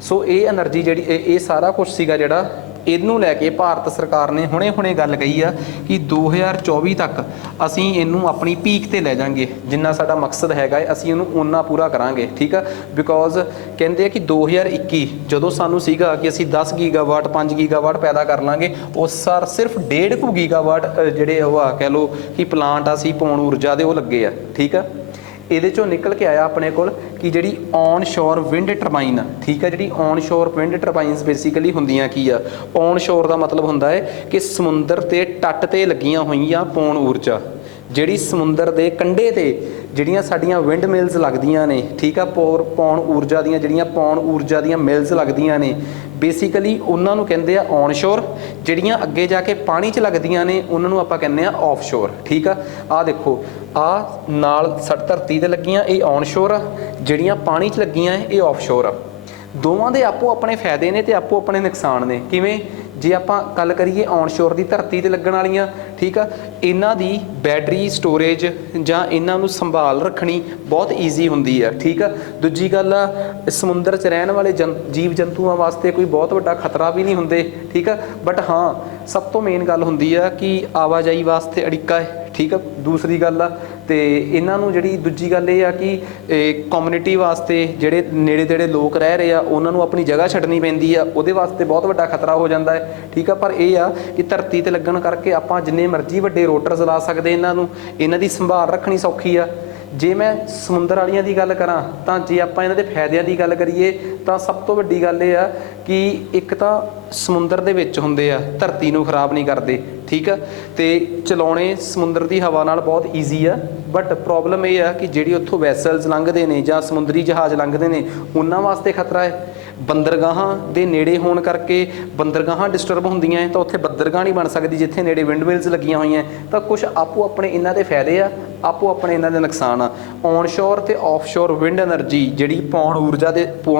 ਸੋ ਇਹ એનર્ਜੀ ਜਿਹੜੀ ਇਹ ਸਾਰਾ ਕੁਝ ਸੀਗਾ ਜਿਹੜਾ ਇਹਨੂੰ ਲੈ ਕੇ ਭਾਰਤ ਸਰਕਾਰ ਨੇ ਹੁਣੇ ਗੱਲ ਕਹੀ ਆ ਕਿ 2024 ਤੱਕ ਅਸੀਂ ਇਹਨੂੰ ਆਪਣੀ ਪੀਕ ਤੇ ਲੈ ਜਾਾਂਗੇ। ਜਿੰਨਾ ਸਾਡਾ ਮਕਸਦ ਹੈਗਾ ਅਸੀਂ ਇਹਨੂੰ ਓਨਾ ਪੂਰਾ ਕਰਾਂਗੇ, ਠੀਕ ਆ। ਬਿਕੋਜ਼ ਕਹਿੰਦੇ ਆ ਕਿ 2021 ਜਦੋਂ ਸਾਨੂੰ ਸੀਗਾ ਕਿ ਅਸੀਂ 10 ਗੀਗਾਵਾਟ 5 ਗੀਗਾਵਾਟ ਪੈਦਾ ਕਰ ਲਾਂਗੇ, ਉਸ ਸਾਰ ਸਿਰਫ 1.5 ਗੀਗਾਵਾਟ ਜਿਹੜੇ ਉਹ ਆ ਕਹਿ ਲਓ ਕਿ ਪਲਾਂਟ ਅਸੀਂ ਪੌਣ ਊਰਜਾ ਦੇ ਉਹ ਲੱਗੇ ਆ, ਠੀਕ ਆ। ਇਹਦੇ ਚੋਂ ਨਿਕਲ ਕੇ ਆਇਆ ਆਪਣੇ ਕੋਲ ਕਿ ਜਿਹੜੀ ਔਨ ਸ਼ੋਰ ਵਿੰਡ ਟਰਬਾਈਨ ਆ, ਠੀਕ ਆ। ਜਿਹੜੀ ਔਨ ਸ਼ੋਰ ਵਿੰਡ ਟਰਬਾਈਨਸ ਬੇਸਿਕਲੀ ਹੁੰਦੀਆਂ ਕੀ ਆ? ਔਨ ਸ਼ੋਰ ਦਾ ਮਤਲਬ ਹੁੰਦਾ ਹੈ ਕਿ ਸਮੁੰਦਰ ਤੇ ਤੱਟ ਤੇ ਲੱਗੀਆਂ ਹੋਈਆਂ ਪੌਣ ਊਰਜਾ, ਜਿਹੜੀ ਸਮੁੰਦਰ ਦੇ ਕੰਢੇ ਤੇ ਜਿਹੜੀਆਂ ਸਾਡੀਆਂ ਵਿੰਡ ਮਿਲਸ ਲੱਗਦੀਆਂ ਨੇ, ਠੀਕ ਆ। ਪੌਣ ਊਰਜਾ ਦੀਆਂ ਜਿਹੜੀਆਂ ਪੌਣ ਊਰਜਾ ਦੀਆਂ ਮਿਲਸ ਲੱਗਦੀਆਂ ਨੇ ਬੇਸਿਕਲੀ ਉਹਨਾਂ ਨੂੰ ਕਹਿੰਦੇ ਆ ਔਨ ਸ਼ੋਰ। ਜਿਹੜੀਆਂ ਅੱਗੇ ਜਾ ਕੇ ਪਾਣੀ 'ਚ ਲੱਗਦੀਆਂ ਨੇ ਉਹਨਾਂ ਨੂੰ ਆਪਾਂ ਕਹਿੰਦੇ ਆ ਆਫ ਸ਼ੋਰ, ਠੀਕ ਆ। ਆਹ ਦੇਖੋ, ਆਹ ਨਾਲ ਧਰਤੀ ਤੇ ਲੱਗੀਆਂ ਇਹ ਔਨ ਸ਼ੋਰ ਆ, ਜਿਹੜੀਆਂ ਪਾਣੀ 'ਚ ਲੱਗੀਆਂ ਇਹ ਆਫ ਸ਼ੋਰ ਆ। ਦੋਵਾਂ ਦੇ ਆਪੋ ਆਪਣੇ ਫਾਇਦੇ ਨੇ ਤੇ ਆਪੋ ਆਪਣੇ ਨੁਕਸਾਨ ਨੇ। ਕਿਵੇਂ? ਜੇ ਆਪਾਂ ਗੱਲ ਕਰੀਏ ਔਨ ਸ਼ੋਰ ਦੀ, ਧਰਤੀ ਤੇ ਲੱਗਣ ਵਾਲੀਆਂ, ਠੀਕ ਆ, ਇਹਨਾਂ ਦੀ ਬੈਟਰੀ ਸਟੋਰੇਜ ਜਾਂ ਇਹਨਾਂ ਨੂੰ ਸੰਭਾਲ ਰੱਖਣੀ ਬਹੁਤ ਈਜ਼ੀ ਹੁੰਦੀ ਆ, ਠੀਕ ਆ। ਦੂਜੀ ਗੱਲ ਆ, ਸਮੁੰਦਰ 'ਚ ਰਹਿਣ ਵਾਲੇ ਜੀਵ ਜੰਤੂਆਂ ਵਾਸਤੇ ਕੋਈ ਬਹੁਤ ਵੱਡਾ ਖਤਰਾ ਵੀ ਨਹੀਂ ਹੁੰਦੇ, ਠੀਕ ਆ। ਬਟ ਹਾਂ, ਸਭ ਤੋਂ ਮੇਨ ਗੱਲ ਹੁੰਦੀ ਆ ਕਿ ਆਵਾਜਾਈ ਵਾਸਤੇ ਅੜਿੱਕਾ ਹੈ, ਠੀਕ ਆ। ਦੂਸਰੀ ਗੱਲ ਆ ਤੇ ਇਹਨਾਂ ਨੂੰ ਜਿਹੜੀ ਦੂਜੀ ਗੱਲ ਇਹ ਆ ਕਿ ਕਮਿਊਨਿਟੀ ਵਾਸਤੇ ਜਿਹੜੇ ਨੇੜੇ ਤੇੜੇ ਲੋਕ ਰਹਿ ਰਹੇ ਆ ਉਹਨਾਂ ਨੂੰ ਆਪਣੀ ਜਗ੍ਹਾ ਛੱਡਣੀ ਪੈਂਦੀ ਆ, ਉਹਦੇ ਵਾਸਤੇ ਬਹੁਤ ਵੱਡਾ ਖਤਰਾ ਹੋ ਜਾਂਦਾ ਹੈ, ਠੀਕ ਆ। ਪਰ ਇਹ ਆ ਕਿ ਧਰਤੀ ਤੇ ਲੱਗਣ ਕਰਕੇ ਆਪਾਂ ਜਿੰਨੇ ਮਰਜ਼ੀ ਵੱਡੇ ਰੋਟਰਸ ਲਾ ਸਕਦੇ ਇਹਨਾਂ ਨੂੰ, ਇਹਨਾਂ ਦੀ ਸੰਭਾਲ ਰੱਖਣੀ ਸੌਖੀ ਆ। ਜੇ ਮੈਂ ਸਮੁੰਦਰ ਵਾਲੀਆਂ ਦੀ ਗੱਲ ਕਰਾਂ ਤਾਂ ਜੇ ਆਪਾਂ ਇਹਨਾਂ ਦੇ ਫਾਇਦਿਆਂ ਦੀ ਗੱਲ ਕਰੀਏ ਤਾਂ ਸਭ ਤੋਂ ਵੱਡੀ ਗੱਲ ਇਹ ਆ ਕਿ ਇੱਕ ਤਾਂ ਸਮੁੰਦਰ ਦੇ ਵਿੱਚ ਹੁੰਦੇ ਆ, ਧਰਤੀ ਨੂੰ ਖਰਾਬ ਨਹੀਂ ਕਰਦੇ, ਠੀਕ ਆ। ਤੇ ਚਲਾਉਣੇ ਸਮੁੰਦਰ ਦੀ ਹਵਾ ਨਾਲ ਬਹੁਤ ਈਜ਼ੀ ਆ। ਬਟ ਪ੍ਰੋਬਲਮ ਇਹ ਆ ਕਿ ਜਿਹੜੀ ਉੱਥੋਂ ਵੈਸਲਸ ਲੰਘਦੇ ਨੇ ਜਾਂ ਸਮੁੰਦਰੀ ਜਹਾਜ਼ ਲੰਘਦੇ ਨੇ ਉਹਨਾਂ ਵਾਸਤੇ ਖਤਰਾ ਹੈ। ਬੰਦਰਗਾਹਾਂ ਦੇ ਨੇੜੇ ਹੋਣ ਕਰਕੇ ਬੰਦਰਗਾਹਾਂ ਡਿਸਟਰਬ ਹੁੰਦੀਆਂ ਹੈ ਤਾਂ ਉੱਥੇ ਬੰਦਰਗਾਹ ਨਹੀਂ ਬਣ ਸਕਦੀ ਜਿੱਥੇ ਨੇੜੇ ਵਿੰਡ ਮਿਲਸ ਲੱਗੀਆਂ ਹੋਈਆਂ। ਤਾਂ ਕੁਛ ਆਪੋ ਆਪਣੇ ਇਹਨਾਂ ਦੇ ਫਾਇਦੇ ਆ, ਆਪੋ ਆਪਣੇ ਇਹਨਾਂ ਦੇ ਨੁਕਸਾਨ ਆ। ਔਨ ਸ਼ੋਰ ਤੇ ਆਫ ਸ਼ੋਰ ਵਿੰਡ ਐਨਰਜੀ ਜਿਹੜੀ ਪੌਣ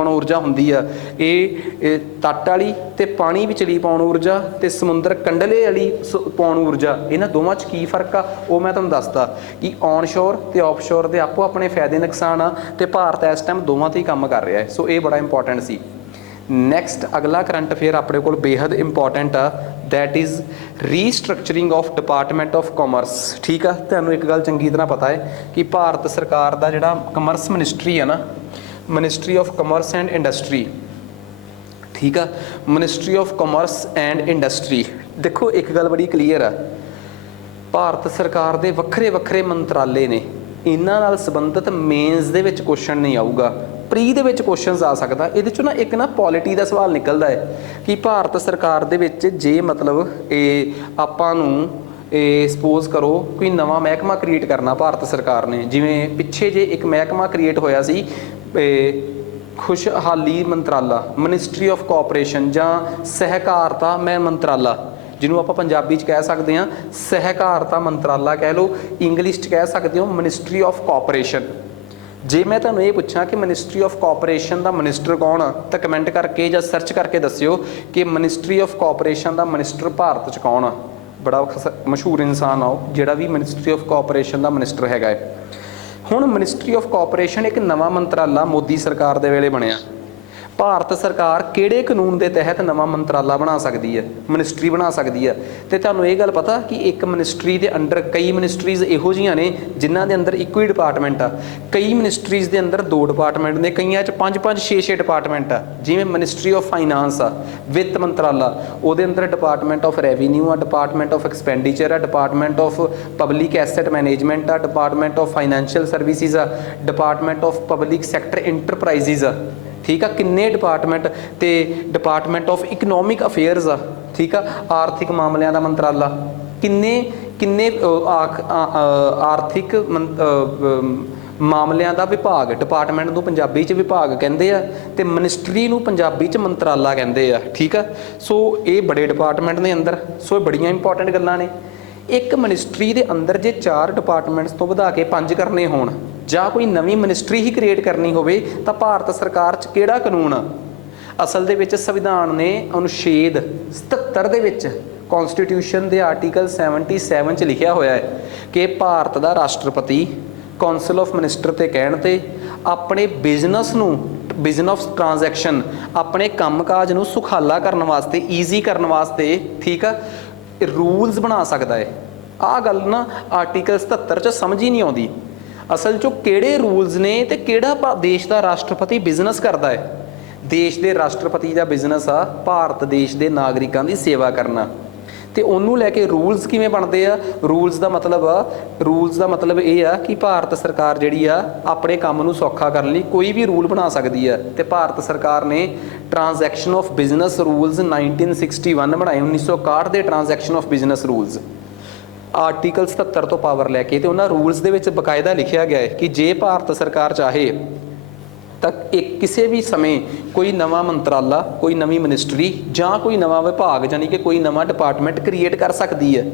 ਊਰਜਾ ਹੁੰਦੀ ਆ, ਇਹ ਤੱਟ ਵਾਲੀ ਤੇ ਪਾਣੀ ਵਿਚਲੀ ਪੌਣ ਊਰਜਾ ਤੇ ਸਮੁੰਦਰ ਕੰਢਲੇ ਵਾਲੀ ਪੌਣ ਊਰਜਾ, ਇਹਨਾਂ ਦੋਵਾਂ 'ਚ ਕੀ ਫਰਕ ਆ ਉਹ ਮੈਂ ਤੁਹਾਨੂੰ ਦੱਸਦਾ ਕਿ ਔਨ ਸ਼ੋਰ ਤੇ ਆਫ ਸ਼ੋਰ ਦੇ ਆਪੋ ਆਪਣੇ ਫਾਇਦੇ ਨੁਕਸਾਨ ਆ ਤੇ ਭਾਰਤ ਇਸ ਟਾਈਮ ਦੋਵਾਂ 'ਤੇ ਹੀ ਕੰਮ ਕਰ ਰਿਹਾ ਹੈ। ਸੋ ਇਹ ਬੜਾ ਇੰਪੋਰਟੈਂਟ ਸੀ। ਨੈਕਸਟ ਅਗਲਾ ਕਰੰਟ ਅਫੇਅਰ ਆਪਣੇ ਕੋਲ ਬੇਹੱਦ ਇੰਪੋਰਟੈਂਟ ਆ, that is restructuring of department of commerce, ਠੀਕ ਆ। ਤੁਹਾਨੂੰ ਇੱਕ ਗੱਲ ਚੰਗੀ ਤਰ੍ਹਾਂ ਪਤਾ ਹੈ ਕਿ ਭਾਰਤ ਸਰਕਾਰ ਦਾ ਜਿਹੜਾ ਕਮਰਸ ਮਿਨਿਸਟਰੀ ਆ ਨਾ, ministry of commerce and industry, ਠੀਕ ਆ। Ministry of commerce and industry, ਦੇਖੋ ਇੱਕ ਗੱਲ ਬੜੀ ਕਲੀਅਰ ਆ, ਭਾਰਤ ਸਰਕਾਰ ਦੇ ਵੱਖਰੇ ਵੱਖਰੇ ਮੰਤਰਾਲੇ ਨੇ, ਇਹਨਾਂ ਨਾਲ ਸੰਬੰਧਿਤ ਮੇਨਸ ਦੇ ਵਿੱਚ ਕੁਐਸਚਨ ਨਹੀਂ ਆਊਗਾ, ਪ੍ਰੀ ਦੇ ਵਿੱਚ ਕੁਐਸਚਨਸ ਆ ਸਕਦਾ। ਇਹਦੇ 'ਚੋਂ ਨਾ ਇੱਕ ਨਾ ਪੋਲਿਟੀ ਦਾ ਸਵਾਲ ਨਿਕਲਦਾ ਹੈ ਕਿ ਭਾਰਤ ਸਰਕਾਰ ਦੇ ਵਿੱਚ ਜੇ ਮਤਲਬ ਇਹ ਆਪਾਂ ਨੂੰ ਸਪੋਜ਼ ਕਰੋ ਕੋਈ ਨਵਾਂ ਮਹਿਕਮਾ ਕ੍ਰੀਏਟ ਕਰਨਾ ਭਾਰਤ ਸਰਕਾਰ ਨੇ, ਜਿਵੇਂ ਪਿੱਛੇ ਜੇ ਇੱਕ ਮਹਿਕਮਾ ਕ੍ਰੀਏਟ ਹੋਇਆ ਸੀ ਖੁਸ਼ਹਾਲੀ ਮੰਤਰਾਲਾ, ਮਿਨਿਸਟਰੀ ਆਫ ਕੋਆਪਰੇਸ਼ਨ ਜਾਂ ਸਹਿਕਾਰਤਾ ਮੰਤਰਾਲਾ, ਜਿਹਨੂੰ ਆਪਾਂ ਪੰਜਾਬੀ 'ਚ ਕਹਿ ਸਕਦੇ ਹਾਂ ਸਹਿਕਾਰਤਾ ਮੰਤਰਾਲਾ ਕਹਿ ਲਓ, ਇੰਗਲਿਸ਼ 'ਚ ਕਹਿ ਸਕਦੇ ਹੋ ਮਿਨਿਸਟਰੀ ਆਫ ਕੋਆਪਰੇਸ਼ਨ। ਜੇ ਮੈਂ ਤੁਹਾਨੂੰ ਇਹ ਪੁੱਛਾਂ ਕਿ ਮਿਨਿਸਟਰੀ ਆਫ ਕੋਆਪਰੇਸ਼ਨ ਦਾ ਮਿਨਿਸਟਰ ਕੌਣ ਆ ਤਾਂ ਕਮੈਂਟ ਕਰਕੇ ਜਾਂ ਸਰਚ ਕਰਕੇ ਦੱਸਿਓ ਕਿ ਮਿਨਿਸਟਰੀ ਆਫ ਕੋਆਪਰੇਸ਼ਨ ਦਾ ਮਿਨਿਸਟਰ ਭਾਰਤ 'ਚ ਕੌਣ ਆ। ਬੜਾ ਮਸ਼ਹੂਰ ਇਨਸਾਨ ਆ ਉਹ ਜਿਹੜਾ ਵੀ ਮਿਨਿਸਟਰੀ ਆਫ ਕੋਆਪਰੇਸ਼ਨ ਦਾ ਮਿਨਿਸਟਰ ਹੈਗਾ ਹੈ। ਹੁਣ ਮਿਨਿਸਟਰੀ ਆਫ ਕੋਆਪਰੇਸ਼ਨ ਇੱਕ ਨਵਾਂ ਮੰਤਰਾਲਾ ਮੋਦੀ ਸਰਕਾਰ ਦੇ ਵੇਲੇ ਬਣਿਆ। ਭਾਰਤ ਸਰਕਾਰ ਕਿਹੜੇ ਕਾਨੂੰਨ ਦੇ ਤਹਿਤ ਨਵਾਂ ਮੰਤਰਾਲਾ ਬਣਾ ਸਕਦੀ ਹੈ, ਮਿਨਿਸਟਰੀ ਬਣਾ ਸਕਦੀ ਹੈ? ਤੇ ਤੁਹਾਨੂੰ ਇਹ ਗੱਲ ਪਤਾ ਕਿ ਇੱਕ ਮਿਨਿਸਟਰੀ ਦੇ ਅੰਡਰ ਕਈ ਮਿਨਿਸਟਰੀਜ਼ ਇਹੋ ਜਿਹੀਆਂ ਨੇ ਜਿਨ੍ਹਾਂ ਦੇ ਅੰਦਰ ਇੱਕੋ ਹੀ ਡਿਪਾਰਟਮੈਂਟ ਆ। ਕਈ ਮਿਨਿਸਟਰੀਜ਼ ਦੇ ਅੰਦਰ 2 ਡਿਪਾਰਟਮੈਂਟ ਨੇ, ਕਈਆਂ 'ਚ 5-5 6-6 ਡਿਪਾਰਟਮੈਂਟ ਆ। ਜਿਵੇਂ ਮਿਨਿਸਟਰੀ ਆਫ ਫਾਈਨਾਂਸ ਆ, ਵਿੱਤ ਮੰਤਰਾਲਾ, ਉਹਦੇ ਅੰਦਰ ਡਿਪਾਰਟਮੈਂਟ ਆਫ ਰੈਵਨਿਊ ਆ, ਡਿਪਾਰਟਮੈਂਟ ਆਫ ਐਕਸਪੈਂਡੀਚਰ ਆ, department of public asset management ਆ, ਡਿਪਾਰਟਮੈਂਟ ਆਫ ਫਾਈਨੈਂਸ਼ੀਅਲ ਸਰਵਿਸਿਜ਼ ਆ, ਡਿਪਾਰਟਮੈਂਟ ਆਫ ਪਬਲਿਕ ਸੈਕਟਰ ਇੰਟਰਪ੍ਰਾਈਜ਼ਿਜ਼ ਆ, ਠੀਕ ਆ। ਕਿੰਨੇ ਡਿਪਾਰਟਮੈਂਟ ਤੇ ਡਿਪਾਰਟਮੈਂਟ ਆਫ ਇਕਨੋਮਿਕ ਅਫੇਅਰਸ ਆ, ਠੀਕ ਆ। ਆਰਥਿਕ ਮਾਮਲਿਆਂ ਦਾ ਮੰਤਰਾਲਾ, ਕਿੰਨੇ ਆਰਥਿਕ ਮਾਮਲਿਆਂ ਦਾ ਵਿਭਾਗ, ਡਿਪਾਰਟਮੈਂਟ ਨੂੰ ਪੰਜਾਬੀ 'ਚ ਵਿਭਾਗ ਕਹਿੰਦੇ ਆ ਤੇ ਮਿਨਿਸਟਰੀ ਨੂੰ ਪੰਜਾਬੀ 'ਚ ਮੰਤਰਾਲਾ ਕਹਿੰਦੇ ਆ, ਠੀਕ ਆ। ਸੋ ਇਹ ਬੜੇ ਡਿਪਾਰਟਮੈਂਟ ਦੇ ਅੰਦਰ, ਸੋ ਇਹ ਬੜੀਆਂ ਇੰਪੋਰਟੈਂਟ ਗੱਲਾਂ ਨੇ। ਇੱਕ ਮਿਨਿਸਟਰੀ ਦੇ ਅੰਦਰ ਜੇ 4 ਡਿਪਾਰਟਮੈਂਟਸ ਤੋਂ ਵਧਾ ਕੇ 5 ਕਰਨੇ ਹੋਣ ਜਾਂ ਕੋਈ ਨਵੀਂ ਮਿਨਿਸਟਰੀ ਹੀ ਕ੍ਰੀਏਟ ਕਰਨੀ ਹੋਵੇ ਤਾਂ ਭਾਰਤ ਸਰਕਾਰ 'ਚ ਕਿਹੜਾ ਕਾਨੂੰਨ ਆ? ਅਸਲ ਦੇ ਵਿੱਚ ਸੰਵਿਧਾਨ ਨੇ ਅਨੁਛੇਦ 77 ਦੇ ਵਿੱਚ ਕਨਸਟੀਟਿਊਸ਼ਨ ਦੇ ਆਰਟੀਕਲ 77 'ਚ ਲਿਖਿਆ ਹੋਇਆ ਹੈ ਕਿ ਭਾਰਤ ਦਾ ਰਾਸ਼ਟਰਪਤੀ ਕੌਂਸਲ ਆਫ ਮਿਨਿਸਟਰ 'ਤੇ ਕਹਿਣ 'ਤੇ ਆਪਣੇ ਬਿਜ਼ਨਸ ਨੂੰ ਬਿਜ਼ਨਸ ਟ੍ਰਾਂਜੈਕਸ਼ਨ ਆਪਣੇ ਕੰਮਕਾਜ ਨੂੰ ਸੁਖਾਲਾ ਕਰਨ ਵਾਸਤੇ, ਈਜ਼ੀ ਕਰਨ ਵਾਸਤੇ, ਠੀਕ ਆ, ਰੂਲਸ ਬਣਾ ਸਕਦਾ ਹੈ। ਆਹ ਗੱਲ ਨਾ ਆਰਟੀਕਲ 77 'ਚ ਸਮਝ ਹੀ ਨਹੀਂ ਆਉਂਦੀ। ਅਸਲ 'ਚੋਂ ਕਿਹੜੇ ਰੂਲਸ ਨੇ ਤੇ ਕਿਹੜਾ ਦੇਸ਼ ਦਾ ਰਾਸ਼ਟਰਪਤੀ ਬਿਜ਼ਨਸ ਕਰਦਾ ਹੈ। ਦੇਸ਼ ਦੇ ਰਾਸ਼ਟਰਪਤੀ ਦਾ ਬਿਜ਼ਨਸ ਆ ਭਾਰਤ ਦੇਸ਼ ਦੇ ਨਾਗਰਿਕਾਂ ਦੀ ਸੇਵਾ ਕਰਨਾ, ਤੇ ਉਹਨੂੰ ਲੈ ਕੇ ਰੂਲਸ ਕਿਵੇਂ ਬਣਦੇ ਆ। ਰੂਲਸ ਦਾ ਮਤਲਬ ਇਹ ਆ ਕਿ ਭਾਰਤ ਸਰਕਾਰ ਜਿਹੜੀ ਆ ਆਪਣੇ ਕੰਮ ਨੂੰ ਸੌਖਾ ਕਰਨ ਲਈ ਕੋਈ ਵੀ ਰੂਲ ਬਣਾ ਸਕਦੀ ਆ। ਤੇ ਭਾਰਤ ਸਰਕਾਰ ਨੇ ਟ੍ਰਾਂਜੈਕਸ਼ਨ ਆਫ ਬਿਜ਼ਨਸ ਰੂਲਸ 1961 ਬਣਾਏ, 1961 ਦੇ transaction of business rules. Article 77 ਤੋਂ ਪਾਵਰ ਲੈ ਕੇ ਤੇ ਉਹਨਾਂ ਰੂਲਸ ਦੇ ਵਿੱਚ ਬਕਾਇਦਾ ਲਿਖਿਆ ਗਿਆ ਹੈ ਕਿ ਜੇ ਭਾਰਤ ਸਰਕਾਰ ਚਾਹੇ ਤਾਂ ਕਿਸੇ ਵੀ ਸਮੇਂ ਕੋਈ ਨਵਾਂ ਮੰਤਰਾਲਾ, ਕੋਈ ਨਵੀਂ ਮਿਨਿਸਟਰੀ ਜਾਂ ਕੋਈ ਨਵਾਂ ਵਿਭਾਗ ਯਾਨੀ ਕਿ ਕੋਈ ਨਵਾਂ ਡਿਪਾਰਟਮੈਂਟ ਕ੍ਰੀਏਟ ਕਰ ਸਕਦੀ ਹੈ।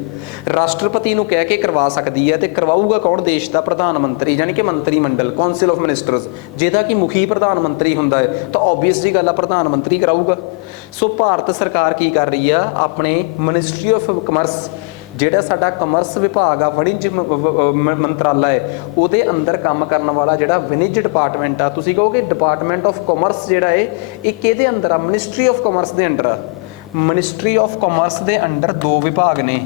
ਰਾਸ਼ਟਰਪਤੀ ਨੂੰ ਕਹਿ ਕੇ ਕਰਵਾ ਸਕਦੀ ਹੈ। ਤੇ ਕਰਵਾਊਗਾ ਕੌਣ? ਦੇਸ਼ ਦਾ ਪ੍ਰਧਾਨ ਮੰਤਰੀ ਯਾਨੀ ਕਿ ਮੰਤਰੀ ਮੰਡਲ, ਕੌਂਸਲ ਆਫ ਮਿਨਿਸਟਰਸ, ਜਿਹਦਾ ਕਿ ਮੁਖੀ ਪ੍ਰਧਾਨ ਮੰਤਰੀ ਹੁੰਦਾ ਹੈ। ਤਾਂ ਓਬਵੀਅਸ ਜੀ ਗੱਲ ਆ, ਪ੍ਰਧਾਨ ਮੰਤਰੀ ਕਰਾਊਗਾ। ਸੋ ਭਾਰਤ ਸਰਕਾਰ ਕੀ ਕਰ ਰਹੀ ਆ, ਆਪਣੇ ਮਿਨਿਸਟਰੀ ਆਫ ਕਮਰਸ, ਜਿਹੜਾ ਸਾਡਾ ਕਮਰਸ ਵਿਭਾਗ ਆ, ਵਣਿਜ ਮੰਤਰਾਲਾ ਹੈ, ਉਹਦੇ ਅੰਦਰ ਕੰਮ ਕਰਨ ਵਾਲਾ ਜਿਹੜਾ ਵਣਿਜ ਡਿਪਾਰਟਮੈਂਟ ਆ, ਤੁਸੀਂ ਕਹੋਗੇ ਡਿਪਾਰਟਮੈਂਟ ਆਫ ਕਾਮਰਸ ਜਿਹੜਾ ਹੈ ਇਹ ਕਿਹਦੇ ਅੰਦਰ ਆ? ਮਿਨਿਸਟਰੀ ਆਫ ਕਾਮਰਸ ਦੇ ਅੰਡਰ ਆ। ਮਿਨਿਸਟਰੀ ਆਫ ਕਾਮਰਸ ਦੇ ਅੰਡਰ ਦੋ ਵਿਭਾਗ ਨੇ,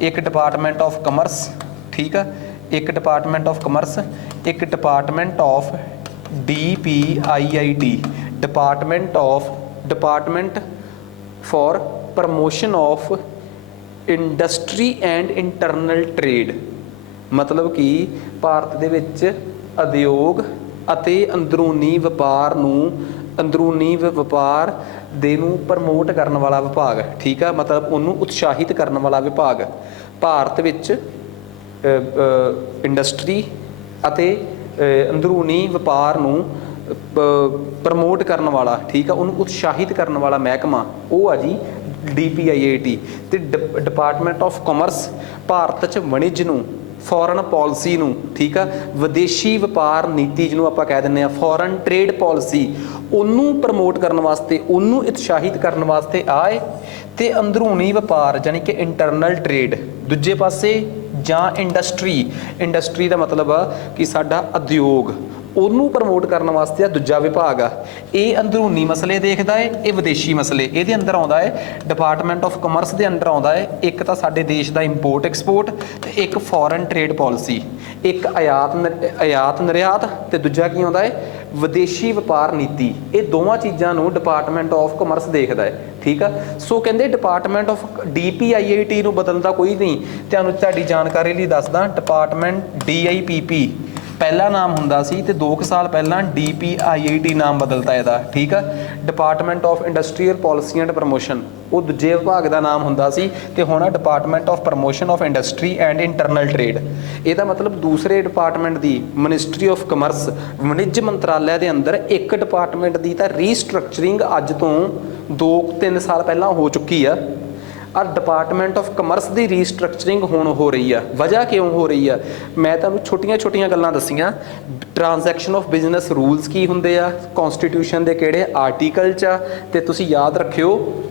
ਇੱਕ ਡਿਪਾਰਟਮੈਂਟ ਆਫ ਕਾਮਰਸ, ਠੀਕ ਆ, ਇੱਕ ਡਿਪਾਰਟਮੈਂਟ ਆਫ ਕਾਮਰਸ, ਇੱਕ department of DPIIT, department for promotion of industry and internal trade. ਮਤਲਬ ਕਿ ਭਾਰਤ ਦੇ ਵਿੱਚ ਉਦਯੋਗ ਅਤੇ ਅੰਦਰੂਨੀ ਵਪਾਰ ਨੂੰ ਪ੍ਰਮੋਟ ਕਰਨ ਵਾਲਾ ਵਿਭਾਗ, ਠੀਕ ਆ, ਮਤਲਬ ਉਹਨੂੰ ਉਤਸ਼ਾਹਿਤ ਕਰਨ ਵਾਲਾ ਵਿਭਾਗ। ਭਾਰਤ ਵਿੱਚ ਇੰਡਸਟਰੀ ਅਤੇ ਅੰਦਰੂਨੀ ਵਪਾਰ ਨੂੰ ਪ੍ਰਮੋਟ ਕਰਨ ਵਾਲਾ, ਠੀਕ ਆ, ਉਹਨੂੰ ਉਤਸ਼ਾਹਿਤ ਕਰਨ ਵਾਲਾ ਮਹਿਕਮਾ ਉਹ ਆ ਜੀ DPIIT। ਤੇ ਡਿਪਾਰਟਮੈਂਟ ਆਫ ਕਾਮਰਸ ਭਾਰਤ 'ਚ ਵਣਿਜ ਨੂੰ, ਫੋਰਨ ਪਾਲਿਸੀ ਨੂੰ, ਠੀਕ ਆ, ਵਿਦੇਸ਼ੀ ਵਪਾਰ ਨੀਤੀ ਜਿਹਨੂੰ ਆਪਾਂ ਕਹਿ ਦਿੰਦੇ ਆ ਫੋਰਨ ਟ੍ਰੇਡ ਪਾਲਿਸੀ, ਉਹਨੂੰ ਪ੍ਰਮੋਟ ਕਰਨ ਵਾਸਤੇ, ਉਹਨੂੰ ਉਤਸ਼ਾਹਿਤ ਕਰਨ ਵਾਸਤੇ ਆਏ। ਤੇ ਅੰਦਰੂਨੀ ਵਪਾਰ ਯਾਨੀ ਕਿ ਇੰਟਰਨਲ ਟ੍ਰੇਡ ਦੂਜੇ ਪਾਸੇ, ਜਾਂ ਇੰਡਸਟਰੀ ਦਾ ਮਤਲਬ ਆ ਕਿ ਸਾਡਾ ਉਦਯੋਗ, ਉਹਨੂੰ ਪ੍ਰਮੋਟ ਕਰਨ ਵਾਸਤੇ ਆ ਦੂਜਾ ਵਿਭਾਗ ਆ। ਇਹ ਅੰਦਰੂਨੀ ਮਸਲੇ ਦੇਖਦਾ ਹੈ, ਇਹ ਵਿਦੇਸ਼ੀ ਮਸਲੇ। ਇਹਦੇ ਅੰਦਰ ਆਉਂਦਾ ਹੈ ਡਿਪਾਰਟਮੈਂਟ ਆਫ ਕਾਮਰਸ ਦੇ ਅੰਡਰ ਆਉਂਦਾ ਹੈ ਇੱਕ ਤਾਂ ਸਾਡੇ ਦੇਸ਼ ਦਾ ਇੰਪੋਰਟ ਐਕਸਪੋਰਟ ਤੇ ਇੱਕ ਫੋਰਨ ਟ੍ਰੇਡ ਪਾਲਿਸੀ, ਇੱਕ ਆਯਾਤ ਨਿਰਯਾਤ ਤੇ ਦੂਜਾ ਕੀ ਆਉਂਦਾ ਹੈ ਵਿਦੇਸ਼ੀ ਵਪਾਰ ਨੀਤੀ। ਇਹ ਦੋਵਾਂ ਚੀਜ਼ਾਂ ਨੂੰ ਡਿਪਾਰਟਮੈਂਟ ਆਫ ਕਾਮਰਸ ਦੇਖਦਾ ਹੈ, ਠੀਕ ਆ। ਸੋ ਕਹਿੰਦੇ ਡਿਪਾਰਟਮੈਂਟ ਆਫ DPIIT ਨੂੰ ਬਦਲਦਾ ਕੋਈ ਨਹੀਂ। ਤੁਹਾਨੂੰ ਤੁਹਾਡੀ ਜਾਣਕਾਰੀ ਲਈ ਦੱਸਦਾ, ਡਿਪਾਰਟਮੈਂਟ DIPP ਪਹਿਲਾ ਨਾਮ ਹੁੰਦਾ ਸੀ ਤੇ 2 ਸਾਲ ਪਹਿਲਾਂ DPIIT ਨਾਮ ਬਦਲਤਾ ਇਹਦਾ, ਠੀਕ ਆ। Department of industrial policy and promotion ਉਹ ਦੂਜੇ ਵਿਭਾਗ ਦਾ ਨਾਮ ਹੁੰਦਾ ਸੀ ਤੇ ਹੁਣ ਆ department of promotion of industry and internal trade. ਇਹਦਾ ਮਤਲਬ ਦੂਸਰੇ department the, ministry of commerce, ਵਣਿਜ ਮੰਤਰਾਲੇ ਦੇ ਅੰਦਰ ਇੱਕ ਡਿਪਾਰਟਮੈਂਟ ਦੀ ਤਾਂ ਰੀਸਟਰਕਚਰਿੰਗ ਅੱਜ ਤੋਂ 2-3 ਸਾਲ ਪਹਿਲਾਂ ਹੋ ਚੁੱਕੀ ਆ। ਔਰ department of commerce the restructuring ਹੁਣ ਹੋ ਰਹੀ ਆ। ਵਜ੍ਹਾ ਕਿਉਂ ਹੋ ਰਹੀ ਆ? ਮੈਂ ਤੁਹਾਨੂੰ ਛੋਟੀਆਂ ਗੱਲਾਂ ਦੱਸੀਆਂ। ਟ੍ਰਾਂਜੈਕਸ਼ਨ ਆਫ ਬਿਜ਼ਨਸ ਰੂਲਸ ਕੀ ਹੁੰਦੇ ਆ, ਕਨਸਟੀਟਿਊਸ਼ਨ ਦੇ ਕਿਹੜੇ ਆਰਟੀਕਲ 'ਚ ਆ, ਤੇ ਤੁਸੀਂ ਯਾਦ ਰੱਖਿਓ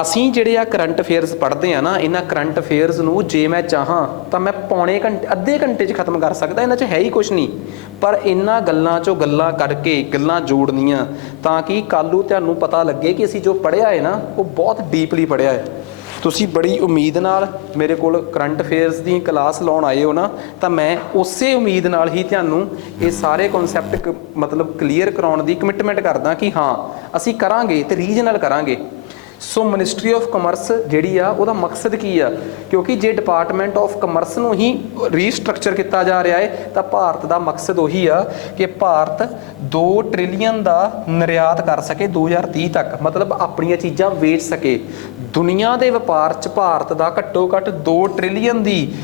ਅਸੀਂ ਜਿਹੜੇ ਆ ਕਰੰਟ ਅਫੇਅਰਸ ਪੜ੍ਹਦੇ ਆ ਨਾ, ਇਹਨਾਂ ਕਰੰਟ ਅਫੇਅਰਸ ਨੂੰ ਜੇ ਮੈਂ ਚਾਹਾਂ ਤਾਂ ਮੈਂ ਪੌਣੇ ਘੰਟੇ, ਅੱਧੇ ਘੰਟੇ 'ਚ ਖਤਮ ਕਰ ਸਕਦਾ। ਇਹਨਾਂ 'ਚ ਹੈ ਹੀ ਕੁਛ ਨਹੀਂ, ਪਰ ਇਹਨਾਂ ਗੱਲਾਂ 'ਚੋਂ ਗੱਲਾਂ ਕਰਕੇ ਗੱਲਾਂ ਜੋੜਨੀਆਂ ਤਾਂ ਕਿ ਕੱਲ੍ਹ ਨੂੰ ਤੁਹਾਨੂੰ ਪਤਾ ਲੱਗੇ ਕਿ ਅਸੀਂ ਜੋ ਪੜ੍ਹਿਆ ਹੈ ਨਾ ਉਹ ਬਹੁਤ ਡੀਪਲੀ ਪੜ੍ਹਿਆ ਹੈ। ਤੁਸੀਂ ਬੜੀ ਉਮੀਦ ਨਾਲ ਮੇਰੇ ਕੋਲ ਕਰੰਟ ਅਫੇਅਰਸ ਦੀ ਕਲਾਸ ਲਾਉਣ ਆਏ ਹੋ ਨਾ, ਤਾਂ ਮੈਂ ਉਸੇ ਉਮੀਦ ਨਾਲ ਹੀ ਤੁਹਾਨੂੰ ਇਹ ਸਾਰੇ ਕਨਸੈਪਟ ਮਤਲਬ ਕਲੀਅਰ ਕਰਾਉਣ ਦੀ ਕਮਿਟਮੈਂਟ ਕਰਦਾ ਕਿ ਹਾਂ ਅਸੀਂ ਕਰਾਂਗੇ ਤੇ ਰੀਜਨਲ ਕਰਾਂਗੇ। ਸੋ ਮਿਨਿਸਟਰੀ ਆਫ ਕਾਮਰਸ ਜਿਹੜੀ ਆ ਉਹਦਾ ਮਕਸਦ ਕੀ ਆ? ਕਿਉਂਕਿ ਜੇ ਡਿਪਾਰਟਮੈਂਟ ਆਫ ਕਾਮਰਸ ਨੂੰ ਹੀ ਰੀਸਟਰਕਚਰ ਕੀਤਾ ਜਾ ਰਿਹਾ ਹੈ ਤਾਂ ਭਾਰਤ ਦਾ ਮਕਸਦ ਉਹੀ ਆ ਕਿ ਭਾਰਤ 2 ਟ੍ਰਿਲੀਅਨ ਦਾ ਨਿਰਯਾਤ ਕਰ ਸਕੇ 2030 ਤੱਕ, ਮਤਲਬ ਆਪਣੀਆਂ ਚੀਜ਼ਾਂ ਵੇਚ ਸਕੇ। ਦੁਨੀਆ ਦੇ ਵਪਾਰ 'ਚ ਭਾਰਤ ਦਾ ਘੱਟੋ ਘੱਟ 2 ਟ੍ਰਿਲੀਅਨ ਦੀ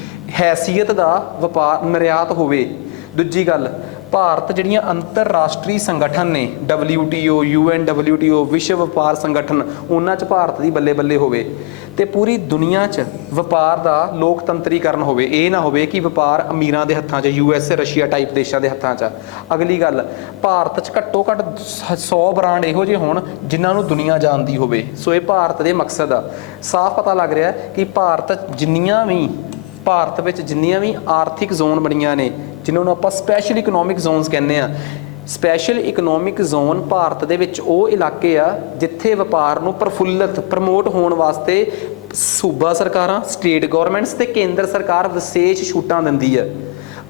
ਹੈਸੀਅਤ ਦਾ ਵਪਾਰ ਨਿਰਯਾਤ ਹੋਵੇ। ਦੂਜੀ ਗੱਲ, ਭਾਰਤ ਜਿਹੜੀਆਂ ਅੰਤਰਰਾਸ਼ਟਰੀ ਸੰਗਠਨ ਨੇ WTO, UNWTO, ਵਿਸ਼ਵ ਵਪਾਰ ਸੰਗਠਨ, ਉਹਨਾਂ 'ਚ ਭਾਰਤ ਦੀ ਬੱਲੇ ਬੱਲੇ ਹੋਵੇ ਤੇ ਪੂਰੀ ਦੁਨੀਆ 'ਚ ਵਪਾਰ ਦਾ ਲੋਕਤੰਤਰੀਕਰਨ ਹੋਵੇ। ਇਹ ਨਾ ਹੋਵੇ ਕਿ ਵਪਾਰ ਅਮੀਰਾਂ ਦੇ ਹੱਥਾਂ 'ਚ, USA, ਰਸ਼ੀਆ ਟਾਈਪ ਦੇਸ਼ਾਂ ਦੇ ਹੱਥਾਂ 'ਚ। ਅਗਲੀ ਗੱਲ, ਭਾਰਤ 'ਚ ਘੱਟੋ ਘੱਟ 100 ਬ੍ਰਾਂਡ ਇਹੋ ਜਿਹੇ ਹੋਣ ਜਿਨ੍ਹਾਂ ਨੂੰ ਦੁਨੀਆ ਜਾਣਦੀ ਹੋਵੇ। ਸੋ ਇਹ ਭਾਰਤ ਦੇ ਮਕਸਦ ਆ। ਸਾਫ਼ ਪਤਾ ਲੱਗ ਰਿਹਾ ਕਿ ਭਾਰਤ ਵਿੱਚ ਜਿੰਨੀਆਂ ਵੀ ਆਰਥਿਕ ਜ਼ੋਨ ਬਣੀਆਂ ਨੇ, ਜਿਨ੍ਹਾਂ ਨੂੰ ਆਪਾਂ ਸਪੈਸ਼ਲ ਇਕਨੋਮਿਕ ਜ਼ੋਨਸ ਕਹਿੰਦੇ ਆ, ਸਪੈਸ਼ਲ ਇਕਨੋਮਿਕ ਜ਼ੋਨ ਭਾਰਤ ਦੇ ਵਿੱਚ ਉਹ ਇਲਾਕੇ ਆ ਜਿੱਥੇ ਵਪਾਰ ਨੂੰ ਪ੍ਰਫੁੱਲਤ ਪ੍ਰਮੋਟ ਹੋਣ ਵਾਸਤੇ ਸੂਬਾ ਸਰਕਾਰਾਂ, ਸਟੇਟ ਗਵਰਨਮੈਂਟਸ ਤੇ ਕੇਂਦਰ ਸਰਕਾਰ ਵਿਸ਼ੇਸ਼ ਛੂਟਾਂ ਦਿੰਦੀ ਹੈ।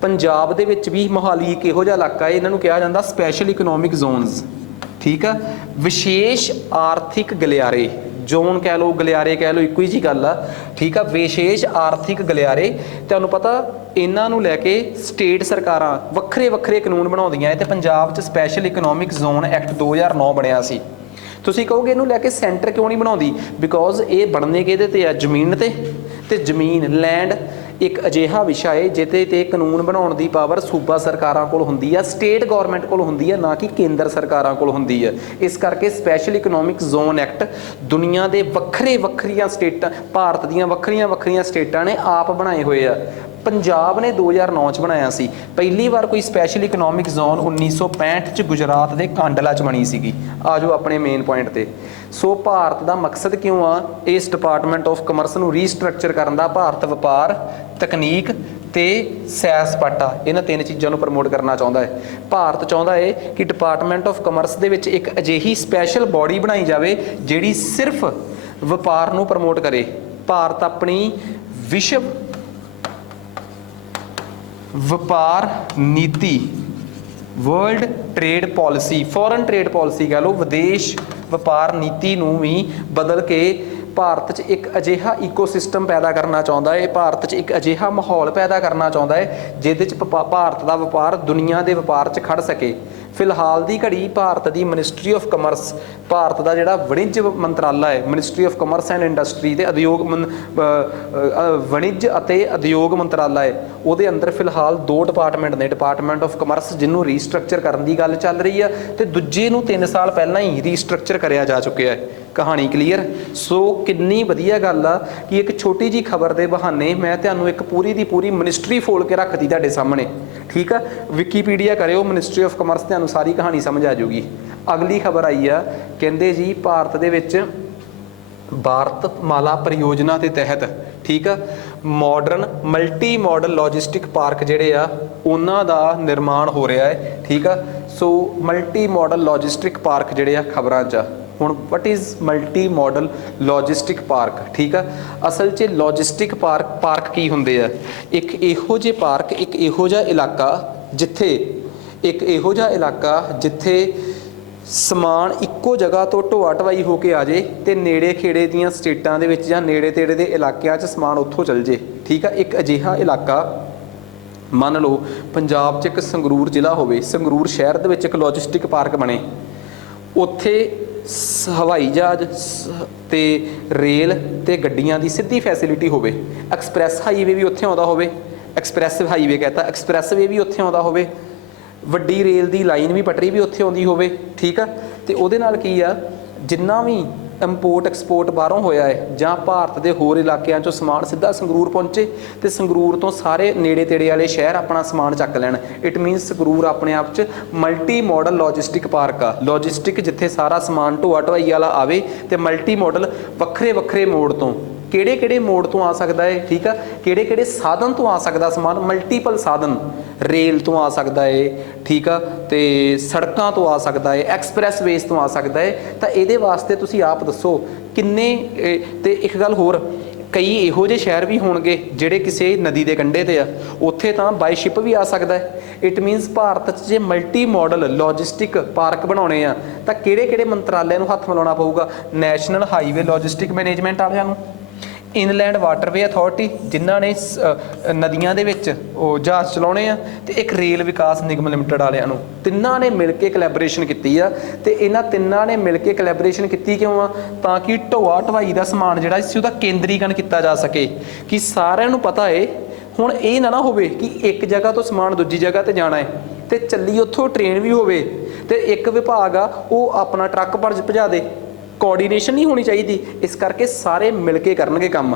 ਪੰਜਾਬ ਦੇ ਵਿੱਚ ਵੀ ਮੋਹਾਲੀ ਇੱਕ ਇਹੋ ਜਿਹਾ ਇਲਾਕਾ ਹੈ, ਇਹਨਾਂ ਨੂੰ ਕਿਹਾ ਜਾਂਦਾ ਸਪੈਸ਼ਲ ਇਕਨੋਮਿਕ ਜ਼ੋਨਸ, ਠੀਕ ਆ। ਵਿਸ਼ੇਸ਼ ਆਰਥਿਕ ਗਲਿਆਰੇ, ਜ਼ੋਨ ਕਹਿ ਲਓ, ਗਲਿਆਰੇ ਕਹਿ ਲਓ, ਇੱਕੋ ਹੀ ਜੀ ਗੱਲ ਆ, ਠੀਕ ਆ। ਵਿਸ਼ੇਸ਼ ਆਰਥਿਕ ਗਲਿਆਰੇ, ਤੁਹਾਨੂੰ ਪਤਾ ਇਹਨਾਂ ਨੂੰ ਲੈ ਕੇ ਸਟੇਟ ਸਰਕਾਰਾਂ ਵੱਖਰੇ ਵੱਖਰੇ ਕਾਨੂੰਨ ਬਣਾਉਂਦੀਆਂ ਹੈ ਤੇ ਪੰਜਾਬ 'ਚ ਸਪੈਸ਼ਲ ਇਕਨੋਮਿਕ ਜ਼ੋਨ ਐਕਟ 2009 ਬਣਿਆ ਸੀ। ਤੁਸੀਂ ਕਹੋਗੇ ਇਹਨੂੰ ਲੈ ਕੇ ਸੈਂਟਰ ਕਿਉਂ ਨਹੀਂ ਬਣਾਉਂਦੀ? ਬਿਕੋਜ਼ ਇਹ ਬਣਨੇ ਕਿਹਦੇ ਤੇ ਆ? ਜ਼ਮੀਨ ਤੇ ਜ਼ਮੀਨ, ਲੈਂਡ ਇੱਕ ਅਜਿਹਾ ਵਿਸ਼ਾ ਹੈ ਜਿਹਦੇ ਤੇ ਕਾਨੂੰਨ ਬਣਾਉਣ ਦੀ ਪਾਵਰ ਸੂਬਾ ਸਰਕਾਰਾਂ ਕੋਲ ਹੁੰਦੀ ਆ, ਸਟੇਟ ਗਵਰਨਮੈਂਟ ਕੋਲ ਹੁੰਦੀ ਆ, ਨਾ ਕਿ ਕੇਂਦਰ ਸਰਕਾਰਾਂ ਕੋਲ ਹੁੰਦੀ ਹੈ। ਇਸ ਕਰਕੇ ਸਪੈਸ਼ਲ ਇਕਨੋਮਿਕ ਜ਼ੋਨ ਐਕਟ ਦੁਨੀਆ ਦੇ ਵੱਖਰੀਆਂ ਸਟੇਟਾਂ, ਭਾਰਤ ਦੀਆਂ ਵੱਖਰੀਆਂ ਸਟੇਟਾਂ ਨੇ ਆਪ ਬਣਾਏ ਹੋਏ ਆ। ਪੰਜਾਬ ਨੇ 2009 'ਚ ਬਣਾਇਆ ਸੀ। ਪਹਿਲੀ ਵਾਰ ਕੋਈ ਸਪੈਸ਼ਲ ਇਕਨੋਮਿਕ ਜ਼ੋਨ 1965 'ਚ ਗੁਜਰਾਤ ਦੇ ਕਾਂਡਲਾ 'ਚ ਬਣੀ ਸੀਗੀ। ਆ ਜਾਓ ਆਪਣੇ ਮੇਨ ਪੁਆਇੰਟ ਤੇ। ਸੋ ਭਾਰਤ ਦਾ ਮਕਸਦ ਕਿਉਂ ਆ ਇਸ ਡਿਪਾਰਟਮੈਂਟ ਆਫ ਕਮਰਸ ਨੂੰ ਰੀਸਟਰਕਚਰ ਕਰਨ ਦਾ? ਭਾਰਤ ਵਪਾਰ, ਤਕਨੀਕ ਤੇ ਸੈਰ ਸਪਾਟਾ, ਇਹਨਾਂ ਤਿੰਨ ਚੀਜ਼ਾਂ ਨੂੰ ਪ੍ਰਮੋਟ ਕਰਨਾ ਚਾਹੁੰਦਾ ਹੈ। ਭਾਰਤ ਚਾਹੁੰਦਾ ਹੈ ਕਿ ਡਿਪਾਰਟਮੈਂਟ ਆਫ ਕਮਰਸ ਦੇ ਵਿੱਚ ਇੱਕ ਅਜਿਹੀ ਸਪੈਸ਼ਲ ਬੋਡੀ ਬਣਾਈ ਜਾਵੇ ਜਿਹੜੀ ਸਿਰਫ ਵਪਾਰ ਨੂੰ ਪ੍ਰਮੋਟ ਕਰੇ। ਭਾਰਤ ਆਪਣੀ ਵਿਸ਼ਵ ਵਪਾਰ ਨੀਤੀ, world trade policy, foreign trade policy ਕਹਿ ਲਓ, ਵਿਦੇਸ਼ ਵਪਾਰ ਨੀਤੀ ਨੂੰ ਵੀ ਬਦਲ ਕੇ ਭਾਰਤ 'ਚ ਇੱਕ ਅਜਿਹਾ ਈਕੋਸਿਸਟਮ ਪੈਦਾ ਕਰਨਾ ਚਾਹੁੰਦਾ ਹੈ, ਭਾਰਤ 'ਚ ਇੱਕ ਅਜਿਹਾ ਮਾਹੌਲ ਪੈਦਾ ਕਰਨਾ ਚਾਹੁੰਦਾ ਹੈ ਜਿਹਦੇ 'ਚ ਭਾਰਤ ਦਾ ਵਪਾਰ ਦੁਨੀਆ ਦੇ ਵਪਾਰ 'ਚ ਖੜ ਸਕੇ। ਫਿਲਹਾਲ ਦੀ ਘੜੀ ਭਾਰਤ ਦੀ ਮਿਨਿਸਟਰੀ ਆਫ ਕਮਰਸ, ਭਾਰਤ ਦਾ ਜਿਹੜਾ ਵਣਿਜ ਮੰਤਰਾਲਾ ਹੈ, ministry of commerce and industry ਤੇ ਵਣਿਜ ਅਤੇ ਉਦਯੋਗ ਮੰਤਰਾਲਾ ਹੈ, ਉਹਦੇ ਅੰਦਰ ਫਿਲਹਾਲ ਦੋ ਡਿਪਾਰਟਮੈਂਟ ਨੇ। ਡਿਪਾਰਟਮੈਂਟ ਆਫ ਕਮਰਸ ਜਿਹਨੂੰ ਰੀਸਟਰਕਚਰ ਕਰਨ ਦੀ ਗੱਲ ਚੱਲ ਰਹੀ ਆ, ਤੇ ਦੂਜੇ ਨੂੰ 3 ਸਾਲ ਪਹਿਲਾਂ ਹੀ ਰੀਸਟਰਕਚਰ ਕਰਿਆ ਜਾ ਚੁੱਕਿਆ ਹੈ। ਕਹਾਣੀ ਕਲੀਅਰ? ਸੋ ਕਿੰਨੀ ਵਧੀਆ ਗੱਲ ਆ ਕਿ ਇੱਕ ਛੋਟੀ ਜੀ ਖਬਰ ਦੇ ਬਹਾਨੇ ਮੈਂ ਤੁਹਾਨੂੰ ਇੱਕ ਪੂਰੀ ਦੀ ਪੂਰੀ ਮਿਨਿਸਟਰੀ ਫੋਲ ਕੇ ਰੱਖਦੀ ਤੁਹਾਡੇ ਸਾਹਮਣੇ, ਠੀਕ ਆ। ਵਿਕੀਪੀਡੀਆ ਕਰਿਓ ਮਿਨਿਸਟਰੀ ਆਫ ਕਮਰਸ, ਤੁਹਾਨੂੰ ਸਾਰੀ ਕਹਾਣੀ ਸਮਝ ਆ ਜਾਊਗੀ। ਅਗਲੀ ਖਬਰ ਆਈ ਆ, ਕਹਿੰਦੇ ਜੀ ਭਾਰਤ ਦੇ ਵਿੱਚ ਭਾਰਤ ਮਾਲਾ ਪਰਿਯੋਜਨਾ ਦੇ ਤਹਿਤ, ਠੀਕ ਆ, modern multi modal logistic park ਜਿਹੜੇ ਆ ਉਹਨਾਂ ਦਾ ਨਿਰਮਾਣ ਹੋ ਰਿਹਾ ਹੈ, ਠੀਕ ਆ। ਸੋ ਮਲਟੀ ਮਾਡਲ ਲੌਜਿਸਟਿਕ ਪਾਰਕ ਜਿਹੜੇ ਆ ਖਬਰਾਂ 'ਚ। ਹੁਣ what is multi modal logistic park, ਠੀਕ ਆ। ਅਸਲ 'ਚ ਲੌਜਿਸਟਿਕ ਪਾਰਕ ਕੀ ਹੁੰਦੇ ਆ? ਇੱਕ ਇਹੋ ਜਿਹੇ ਪਾਰਕ, ਇੱਕ ਇਹੋ ਜਿਹਾ ਇਲਾਕਾ ਜਿੱਥੇ ਸਮਾਨ ਇੱਕੋ ਜਗ੍ਹਾ ਤੋਂ ਢੋਆ ਢਵਾਈ ਹੋ ਕੇ ਆ ਜੇ ਤੇ ਨੇੜੇ ਖੇੜੇ ਦੀਆਂ ਸਟੇਟਾਂ ਦੇ ਵਿੱਚ ਜਾਂ ਨੇੜੇ ਤੇੜੇ ਦੇ ਇਲਾਕਿਆਂ 'ਚ ਸਮਾਨ ਉੱਥੋਂ ਚੱਲ ਜੇ, ਠੀਕ ਆ। ਇੱਕ ਅਜਿਹਾ ਇਲਾਕਾ, ਮੰਨ ਲਓ ਪੰਜਾਬ 'ਚ ਇੱਕ ਸੰਗਰੂਰ ਜ਼ਿਲ੍ਹਾ ਹੋਵੇ, ਸੰਗਰੂਰ ਸ਼ਹਿਰ ਦੇ ਵਿੱਚ ਇੱਕ ਲੌਜਿਸਟਿਕ ਪਾਰਕ ਬਣੇ, ਉੱਥੇ ਹਵਾਈ ਜਹਾਜ਼ ਤੇ ਰੇਲ ਤੇ ਗੱਡੀਆਂ ਦੀ ਸਿੱਧੀ ਫੈਸਿਲਿਟੀ ਹੋਵੇ, ਐਕਸਪ੍ਰੈਸ ਹਾਈਵੇ ਵੀ ਉੱਥੇ ਆਉਂਦਾ ਹੋਵੇ, ਐਕਸਪ੍ਰੈਸ ਹਾਈਵੇ ਕਹਤਾ, ਐਕਸਪ੍ਰੈਸਵੇ ਵੀ ਉੱਥੇ ਆਉਂਦਾ ਹੋਵੇ, ਵੱਡੀ ਰੇਲ ਦੀ ਲਾਈਨ ਵੀ, ਪਟੜੀ ਵੀ ਉੱਥੇ ਆਉਂਦੀ ਹੋਵੇ, ਠੀਕ ਆ। ਤੇ ਉਹਦੇ ਨਾਲ ਕੀ ਆ, ਜਿੰਨਾ ਵੀ ਇੰਪੋਰਟ ਐਕਸਪੋਰਟ ਬਾਹਰੋਂ ਹੋਇਆ ਹੈ ਜਾਂ ਭਾਰਤ ਦੇ ਹੋਰ ਇਲਾਕਿਆਂ 'ਚੋਂ ਸਮਾਨ ਸਿੱਧਾ ਸੰਗਰੂਰ ਪਹੁੰਚੇ ਤੇ ਸੰਗਰੂਰ ਤੋਂ ਸਾਰੇ ਨੇੜੇ ਤੇੜੇ ਵਾਲੇ ਸ਼ਹਿਰ ਆਪਣਾ ਸਮਾਨ ਚੱਕ ਲੈਣ। ਇਟ ਮੀਨਸ ਸੰਗਰੂਰ ਆਪਣੇ ਆਪ 'ਚ ਮਲਟੀ ਮਾਡਲ ਲੌਜਿਸਟਿਕ ਪਾਰਕ ਆ। ਲੌਜਿਸਟਿਕ ਜਿੱਥੇ ਸਾਰਾ ਸਮਾਨ ਢੋਆ ਢਵਾਈ ਵਾਲਾ ਆਵੇ ਤੇ ਮਲਟੀ ਮਾਡਲ ਵੱਖਰੇ ਮੋੜ ਤੋਂ, ਕਿਹੜੇ ਮੋੜ ਤੋਂ ਆ ਸਕਦਾ ਹੈ, ਠੀਕ ਆ, ਕਿਹੜੇ ਸਾਧਨ ਤੋਂ ਆ ਸਕਦਾ ਸਮਾਨ, ਮਲਟੀਪਲ ਸਾਧਨ, ਰੇਲ ਤੋਂ ਆ ਸਕਦਾ ਹੈ, ਠੀਕ ਆ, ਤੇ ਸੜਕਾਂ ਤੋਂ ਆ ਸਕਦਾ ਹੈ, ਐਕਸਪ੍ਰੈਸ ਵੇਜ਼ ਤੋਂ ਆ ਸਕਦਾ ਹੈ। ਤਾਂ ਇਹਦੇ ਵਾਸਤੇ ਤੁਸੀਂ ਆਪ ਦੱਸੋ ਕਿੰਨੇ। ਤੇ ਇੱਕ ਗੱਲ ਹੋਰ, ਕਈ ਇਹੋ ਜਿਹੇ ਸ਼ਹਿਰ ਵੀ ਹੋਣਗੇ ਜਿਹੜੇ ਕਿਸੇ ਨਦੀ ਦੇ ਕੰਢੇ ਤੇ ਆ, ਉੱਥੇ ਤਾਂ ਬਾਈ ਸ਼ਿਪ ਵੀ ਆ ਸਕਦਾ ਹੈ। ਇਟ ਮੀਨਸ ਭਾਰਤ 'ਚ ਜੇ ਮਲਟੀ ਮਾਡਲ ਲੌਜਿਸਟਿਕ ਪਾਰਕ ਬਣਾਉਣੇ ਆ ਤਾਂ ਕਿਹੜੇ ਮੰਤਰਾਲਿਆਂ ਨੂੰ ਹੱਥ ਮਿਲਾਉਣਾ ਪਊਗਾ? ਨੈਸ਼ਨਲ ਹਾਈਵੇ ਲੌਜਿਸਟਿਕ ਮੈਨੇਜਮੈਂਟ ਵਾਲਿਆਂ ਨੂੰ, ਇਨਲੈਂਡ ਵਾਟਰਵੇ ਅਥਾਰਟੀ ਜਿਨ੍ਹਾਂ ਨੇ ਨਦੀਆਂ ਦੇ ਵਿੱਚ ਉਹ ਜਹਾਜ਼ ਚਲਾਉਣੇ ਆ, ਤੇ ਇੱਕ ਰੇਲ ਵਿਕਾਸ ਨਿਗਮ ਲਿਮਟਿਡ ਵਾਲਿਆਂ ਨੂੰ। ਤਿੰਨਾਂ ਨੇ ਮਿਲ ਕੇ ਕੋਲੈਬੋਰੇਸ਼ਨ ਕੀਤੀ ਆ। ਤੇ ਇਹਨਾਂ ਤਿੰਨਾਂ ਨੇ ਮਿਲ ਕੇ ਕੋਲੈਬੋਰੇਸ਼ਨ ਕੀਤੀ ਕਿਉਂ ਆ? ਤਾਂ ਕਿ ਢੋਆ ਢਵਾਈ ਦਾ ਸਮਾਨ ਜਿਹੜਾ ਸੀ ਉਹਦਾ ਕੇਂਦਰੀਕਰਨ ਕੀਤਾ ਜਾ ਸਕੇ, ਕਿ ਸਾਰਿਆਂ ਨੂੰ ਪਤਾ ਏ। ਹੁਣ ਇਹ ਨਾ ਹੋਵੇ ਕਿ ਇੱਕ ਜਗ੍ਹਾ ਤੋਂ ਸਮਾਨ ਦੂਜੀ ਜਗ੍ਹਾ ਤੇ ਜਾਣਾ ਹੈ ਤੇ ਚੱਲੀ ਉੱਥੋਂ ਟ੍ਰੇਨ ਵੀ ਹੋਵੇ ਤੇ ਇੱਕ ਵਿਭਾਗ ਆ ਉਹ ਆਪਣਾ ਟਰੱਕ ਭਜਾ ਦੇ। ਕੋਆਰਡੀਨੇਸ਼ਨ ਨਹੀਂ ਹੋਣੀ ਚਾਹੀਦੀ। ਇਸ ਕਰਕੇ ਸਾਰੇ ਮਿਲ ਕੇ ਕਰਨਗੇ ਕੰਮ।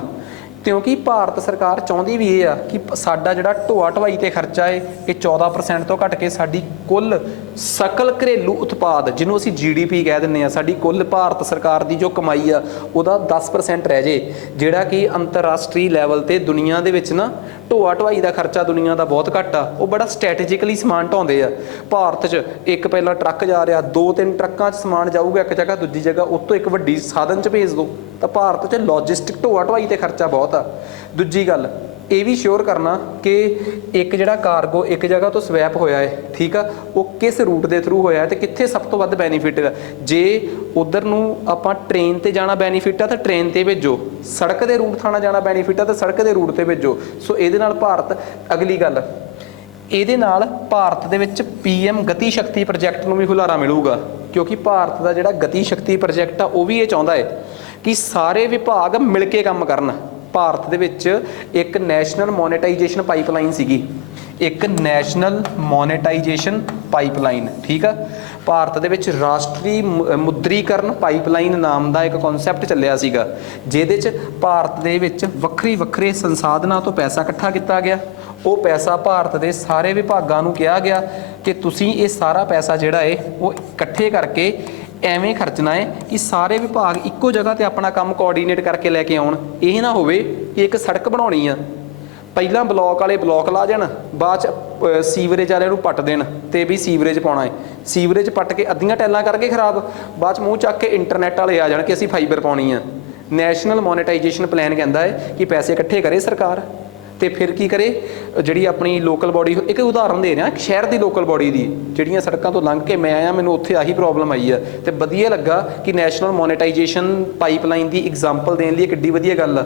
ਕਿਉਂਕਿ ਭਾਰਤ ਸਰਕਾਰ ਚਾਹੁੰਦੀ ਵੀ ਇਹ ਆ ਕਿ ਸਾਡਾ ਜਿਹੜਾ ਢੋਆ ਢਵਾਈ ਤੇ ਖਰਚਾ ਹੈ ਇਹ 14% ਤੋਂ ਘਟ ਕੇ ਸਾਡੀ ਕੁੱਲ ਸਕਲ ਘਰੇਲੂ ਉਤਪਾਦ, ਜਿਹਨੂੰ ਅਸੀਂ GDP ਕਹਿ ਦਿੰਦੇ ਆ, ਸਾਡੀ ਕੁੱਲ ਭਾਰਤ ਸਰਕਾਰ ਦੀ ਜੋ ਕਮਾਈ ਆ ਉਹਦਾ 10% ਰਹਿ ਜੇ, ਜਿਹੜਾ ਕਿ ਅੰਤਰਰਾਸ਼ਟਰੀ ਲੈਵਲ ਤੇ ਦੁਨੀਆ ਦੇ ਵਿੱਚ ਨਾ ਢੋਆ ਢਵਾਈ ਦਾ ਖਰਚਾ ਦੁਨੀਆ ਦਾ ਬਹੁਤ ਘੱਟ ਆ। ਉਹ ਬੜਾ ਸਟ੍ਰੈਟੇਜਿਕਲੀ ਸਮਾਨ ਢਾਉਂਦੇ ਆ। ਭਾਰਤ 'ਚ ਇੱਕ ਪਹਿਲਾਂ ਟਰੱਕ ਜਾ ਰਿਹਾ, 2-3 ਟਰੱਕਾਂ 'ਚ ਸਮਾਨ ਜਾਊਗਾ ਇੱਕ ਜਗ੍ਹਾ ਦੂਜੀ ਜਗ੍ਹਾ, ਉੱਤੋਂ ਇੱਕ ਵੱਡੀ ਸਾਧਨ 'ਚ ਭੇਜ ਦਿਓ। ਤਾਂ ਭਾਰਤ 'ਚ ਲੌਜਿਸਟਿਕ ਢੋਆ ਢਵਾਈ ਤੇ ਖਰਚਾ ਬਹੁਤ ਆ। ਦੂਜੀ ਗੱਲ ਇਹ ਵੀ ਸ਼ੋਰ ਕਰਨਾ ਕਿ ਇੱਕ ਜਿਹੜਾ ਕਾਰਗੋ ਇੱਕ ਜਗ੍ਹਾ ਤੋਂ ਸਵੈਪ ਹੋਇਆ ਹੈ, ਠੀਕ ਆ, ਉਹ ਕਿਸ ਰੂਟ ਦੇ ਥਰੂ ਹੋਇਆ ਤੇ ਕਿੱਥੇ ਸਭ ਤੋਂ ਵੱਧ ਬੈਨੀਫਿਟ ਹੈ। ਜੇ ਉਧਰ ਨੂੰ ਆਪਾਂ ਟ੍ਰੇਨ ਤੇ ਜਾਣਾ ਬੈਨੀਫਿਟ ਆ ਤਾਂ ਟ੍ਰੇਨ ਤੇ ਭੇਜੋ, ਸੜਕ ਦੇ ਰੂਟ ਥਾਣਾ ਜਾਣਾ ਬੈਨੀਫਿਟ ਆ ਤਾਂ ਸੜਕ ਦੇ ਰੂਟ ਤੇ ਭੇਜੋ। ਸੋ ਇਹਦੇ ਨਾਲ ਭਾਰਤ, ਅਗਲੀ ਗੱਲ, ਇਹਦੇ ਨਾਲ ਭਾਰਤ ਦੇ ਵਿੱਚ PM ਗਤੀ ਸ਼ਕਤੀ ਪ੍ਰੋਜੈਕਟ ਨੂੰ ਵੀ ਹੁਲਾਰਾ ਮਿਲੂਗਾ, ਕਿਉਂਕਿ ਭਾਰਤ ਦਾ ਜਿਹੜਾ ਗਤੀ ਸ਼ਕਤੀ ਪ੍ਰੋਜੈਕਟ ਆ ਉਹ ਵੀ ਇਹ ਚਾਹੁੰਦਾ ਹੈ ਕਿ ਸਾਰੇ ਵਿਭਾਗ ਮਿਲ ਕੇ ਕੰਮ ਕਰਨ। ਭਾਰਤ ਦੇ ਵਿੱਚ ਇੱਕ ਨੈਸ਼ਨਲ ਮੋਨੇਟਾਈਜੇਸ਼ਨ ਪਾਈਪਲਾਈਨ ਸੀਗੀ, ਇੱਕ ਨੈਸ਼ਨਲ ਮੋਨੇਟਾਈਜੇਸ਼ਨ ਪਾਈਪਲਾਈਨ, ਠੀਕ ਆ। ਭਾਰਤ ਦੇ ਵਿੱਚ ਰਾਸ਼ਟਰੀ ਮੁਦਰੀਕਰਨ ਪਾਈਪਲਾਈਨ ਨਾਮ ਦਾ ਇੱਕ ਕਨਸੈਪਟ ਚੱਲਿਆ ਸੀਗਾ, ਜਿਹਦੇ 'ਚ ਭਾਰਤ ਦੇ ਵਿੱਚ ਵੱਖਰੇ ਸੰਸਾਧਨਾਂ ਤੋਂ ਪੈਸਾ ਇਕੱਠਾ ਕੀਤਾ ਗਿਆ। ਉਹ ਪੈਸਾ ਭਾਰਤ ਦੇ ਸਾਰੇ ਵਿਭਾਗਾਂ ਨੂੰ ਕਿਹਾ ਗਿਆ ਕਿ ਤੁਸੀਂ ਇਹ ਸਾਰਾ ਪੈਸਾ ਜਿਹੜਾ ਹੈ ਉਹ ਇਕੱਠੇ ਕਰਕੇ ਐਵੇਂ ਖਰਚਣਾ ਹੈ ਕਿ ਸਾਰੇ ਵਿਭਾਗ ਇੱਕੋ ਜਗ੍ਹਾ ਤੇ ਆਪਣਾ ਕੰਮ ਕੋਆਰਡੀਨੇਟ ਕਰਕੇ ਲੈ ਕੇ ਆਉਣ। ਇਹ ਨਾ ਹੋਵੇ ਕਿ ਇੱਕ ਸੜਕ ਬਣਾਉਣੀ ਆ, ਪਹਿਲਾਂ ਬਲੋਕ ਵਾਲੇ ਬਲੋਕ ਲਾ ਜਾਣ, ਬਾਅਦ 'ਚ ਸੀਵਰੇਜ ਵਾਲਿਆਂ ਨੂੰ ਪੱਟ ਦੇਣ ਤੇ ਵੀ ਸੀਵਰੇਜ ਪਾਉਣਾ ਹੈ, ਸੀਵਰੇਜ ਪੱਟ ਕੇ ਅੱਧੀਆਂ ਟੈਲਾਂ ਕਰਕੇ ਖਰਾਬ, ਬਾਅਦ 'ਚ ਮੂੰਹ ਚੱਕ ਕੇ ਇੰਟਰਨੈਟ ਵਾਲੇ ਆ ਜਾਣ ਕਿ ਅਸੀਂ ਫਾਈਬਰ ਪਾਉਣੀ ਆ। ਨੈਸ਼ਨਲ ਮੋਨੇਟਾਈਜੇਸ਼ਨ ਪਲਾਨ ਕਹਿੰਦਾ ਹੈ ਕਿ ਪੈਸੇ ਇਕੱਠੇ ਕਰੇ ਸਰਕਾਰ ਤੇ ਫਿਰ ਕੀ ਕਰੇ, ਜਿਹੜੀ ਆਪਣੀ ਲੋਕਲ ਬੋਡੀ, ਇੱਕ ਉਦਾਹਰਨ ਦੇ ਰਿਹਾ ਸ਼ਹਿਰ ਦੀ ਲੋਕਲ ਬੋਡੀ ਦੀ, ਜਿਹੜੀਆਂ ਸੜਕਾਂ ਤੋਂ ਲੰਘ ਕੇ ਮੈਂ ਆਇਆ, ਮੈਨੂੰ ਉੱਥੇ ਆਹੀ ਪ੍ਰੋਬਲਮ ਆਈ ਆ ਤੇ ਵਧੀਆ ਲੱਗਾ ਕਿ ਨੈਸ਼ਨਲ ਮੋਨੇਟਾਈਜੇਸ਼ਨ ਪਾਈਪਲਾਈਨ ਦੀ ਐਗਜ਼ਾਮਪਲ ਦੇਣ ਲਈ ਕਿੱਡੀ ਵਧੀਆ ਗੱਲ ਆ।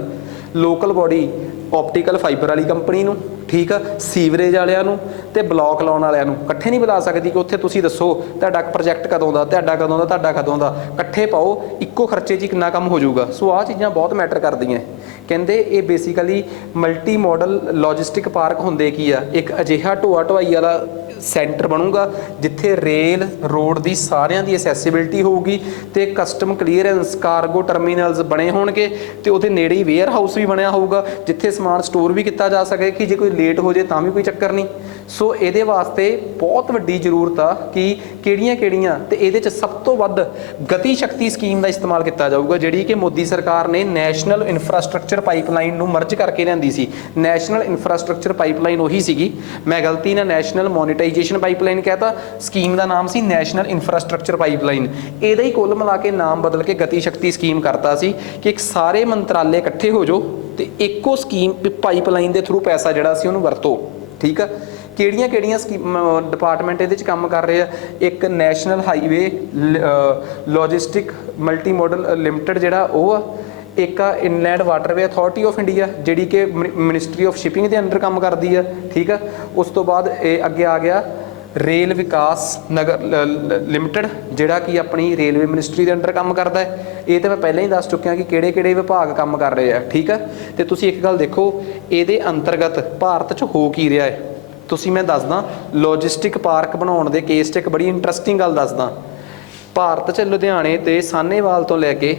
ਲੋਕਲ ਬੋਡੀ ਆਪਟੀਕਲ ਫਾਈਬਰ ਵਾਲੀ ਕੰਪਨੀ ਨੂੰ, ਠੀਕ ਆ, ਸੀਵਰੇਜ ਵਾਲਿਆਂ ਨੂੰ ਤੇ ਬਲੋਕ ਲਾਉਣ ਵਾਲਿਆਂ ਨੂੰ ਇਕੱਠੇ ਨਹੀਂ ਬੁਲਾ ਸਕਦੀ ਕਿ ਉੱਥੇ ਤੁਸੀਂ ਦੱਸੋ ਤੁਹਾਡਾ ਪ੍ਰੋਜੈਕਟ ਕਦੋਂ ਦਾ, ਤੁਹਾਡਾ ਕਦੋਂ ਦਾ, ਇਕੱਠੇ ਪਾਓ, ਇੱਕੋ ਖਰਚੇ 'ਚ ਕਿੰਨਾ ਕੰਮ ਹੋ ਜਾਊਗਾ। ਸੋ ਆਹ ਚੀਜ਼ਾਂ ਬਹੁਤ ਮੈਟਰ ਕਰਦੀਆਂ। ਕਹਿੰਦੇ ਇਹ basically multi modal logistic park ਹੁੰਦੇ ਕੀ ਆ, ਇੱਕ ਅਜਿਹਾ ਢੋਆ ਢਵਾਈ ਵਾਲਾ ਸੈਂਟਰ ਬਣੂਗਾ ਜਿੱਥੇ ਰੇਲ ਰੋਡ ਦੀ ਸਾਰਿਆਂ ਦੀ ਅਸੈਸਿਬਿਲਿਟੀ ਹੋਊਗੀ ਤੇ ਕਸਟਮ ਕਲੀਅਰੈਂਸ ਕਾਰਗੋ ਟਰਮੀਨਲਸ ਬਣੇ ਹੋਣਗੇ ਤੇ ਉਹਦੇ ਨੇੜੇ ਹੀ ਵੇਅਰ ਹਾਊਸ ਵੀ ਬਣਿਆ ਹੋਊਗਾ ਜਿੱਥੇ ਸਮਾਨ ਸਟੋਰ ਵੀ ਕੀਤਾ ਜਾ ਸਕੇ ਕਿ ਜੇ ਕੋਈ ਲੇਟ ਹੋ ਜੇ ਤਾਂ ਵੀ ਕੋਈ ਚੱਕਰ ਨਹੀਂ। ਸੋ ਇਹਦੇ ਵਾਸਤੇ ਬਹੁਤ ਵੱਡੀ ਜ਼ਰੂਰਤ ਆ ਕਿ ਕਿਹੜੀਆਂ ਤੇ ਇਹਦੇ 'ਚ ਸਭ ਤੋਂ ਵੱਧ ਗਤੀ ਸ਼ਕਤੀ ਸਕੀਮ ਦਾ ਇਸਤੇਮਾਲ ਕੀਤਾ ਜਾਊਗਾ, ਜਿਹੜੀ ਕਿ ਮੋਦੀ ਸਰਕਾਰ ਨੇ ਨੈਸ਼ਨਲ ਇਨਫਰਾਸਟ੍ਰਕਚਰ ਪਾਈਪਲਾਈਨ ਨੂੰ ਮਰਜ ਕਰਕੇ ਲਿਆਂਦੀ ਸੀ। ਨੈਸ਼ਨਲ ਇਨਫਰਾਸਟ੍ਰਕਚਰ ਪਾਈਪਲਾਈਨ ਉਹੀ ਸੀਗੀ, ਮੈਂ ਗਲਤੀ ਨਾਲ ਨੈਸ਼ਨਲ ਮੋਨੇਟਾਈਜੇਸ਼ਨ ਪਾਈਪਲਾਈਨ ਕਹਿਤਾ, ਸਕੀਮ ਦਾ ਨਾਮ ਸੀ ਨੈਸ਼ਨਲ ਇਨਫਰਾਸਟ੍ਰਕਚਰ ਪਾਈਪਲਾਈਨ। ਇਹਦਾ ਹੀ ਕੁੱਲ ਮਿਲਾ ਕੇ ਨਾਮ ਬਦਲ ਕੇ ਗਤੀ ਸ਼ਕਤੀ ਸਕੀਮ ਕਰਤਾ ਸੀ ਕਿ ਇੱਕ ਸਾਰੇ ਮੰਤਰਾਲੇ ਇਕੱਠੇ ਹੋ ਜਾਓ ਤੇ ਇੱਕੋ ਸਕੀਮ ਪਾਈਪਲਾਈਨ ਦੇ ਥਰੂ ਪੈਸਾ ਜਿਹੜਾ ਸੀ ਉਹਨੂੰ ਵਰਤੋ, ਠੀਕ ਆ। ਕਿਹੜੀਆਂ ਸਕੀਮ ਡਿਪਾਰਟਮੈਂਟ ਇਹਦੇ 'ਚ ਕੰਮ ਕਰ ਰਹੇ ਆ, ਇੱਕ national highway logistic multi modal limited ਜਿਹੜਾ ਉਹ ਆ, ਇੱਕ ਆ ਇਨਲੈਂਡ ਵਾਟਰਵੇ ਅਥਾਰਟੀ ਆਫ ਇੰਡੀਆ ਜਿਹੜੀ ਕਿ ਮਿਨਿਸਟਰੀ ਆਫ ਸ਼ਿਪਿੰਗ ਦੇ ਅੰਡਰ ਕੰਮ ਕਰਦੀ ਆ, ਠੀਕ ਆ। ਉਸ ਤੋਂ ਬਾਅਦ ਇਹ ਅੱਗੇ ਆ ਗਿਆ ਰੇਲ ਵਿਕਾਸ ਨਗਰ ਲਿਮਟਿਡ ਜਿਹੜਾ ਕਿ ਆਪਣੀ ਰੇਲਵੇ ਮਿਨਿਸਟਰੀ ਦੇ ਅੰਡਰ ਕੰਮ ਕਰਦਾ ਹੈ। ਇਹ ਤਾਂ ਮੈਂ ਪਹਿਲਾਂ ਹੀ ਦੱਸ ਚੁੱਕਿਆ ਕਿ ਕਿਹੜੇ ਵਿਭਾਗ ਕੰਮ ਕਰ ਰਹੇ ਆ, ਠੀਕ ਆ। ਤੇ ਤੁਸੀਂ ਇੱਕ ਗੱਲ ਦੇਖੋ ਇਹਦੇ ਅੰਤਰਗਤ ਭਾਰਤ 'ਚ ਹੋ ਕੀ ਰਿਹਾ ਹੈ। ਤੁਸੀਂ ਮੈਂ ਦੱਸਦਾ ਲੌਜਿਸਟਿਕ ਪਾਰਕ ਬਣਾਉਣ ਦੇ ਕੇਸ 'ਚ ਇੱਕ ਬੜੀ ਇੰਟਰਸਟਿੰਗ ਗੱਲ ਦੱਸਦਾ। ਭਾਰਤ 'ਚ ਲੁਧਿਆਣੇ ਤੇ ਸਾਹਨੇਵਾਲ ਤੋਂ ਲੈ ਕੇ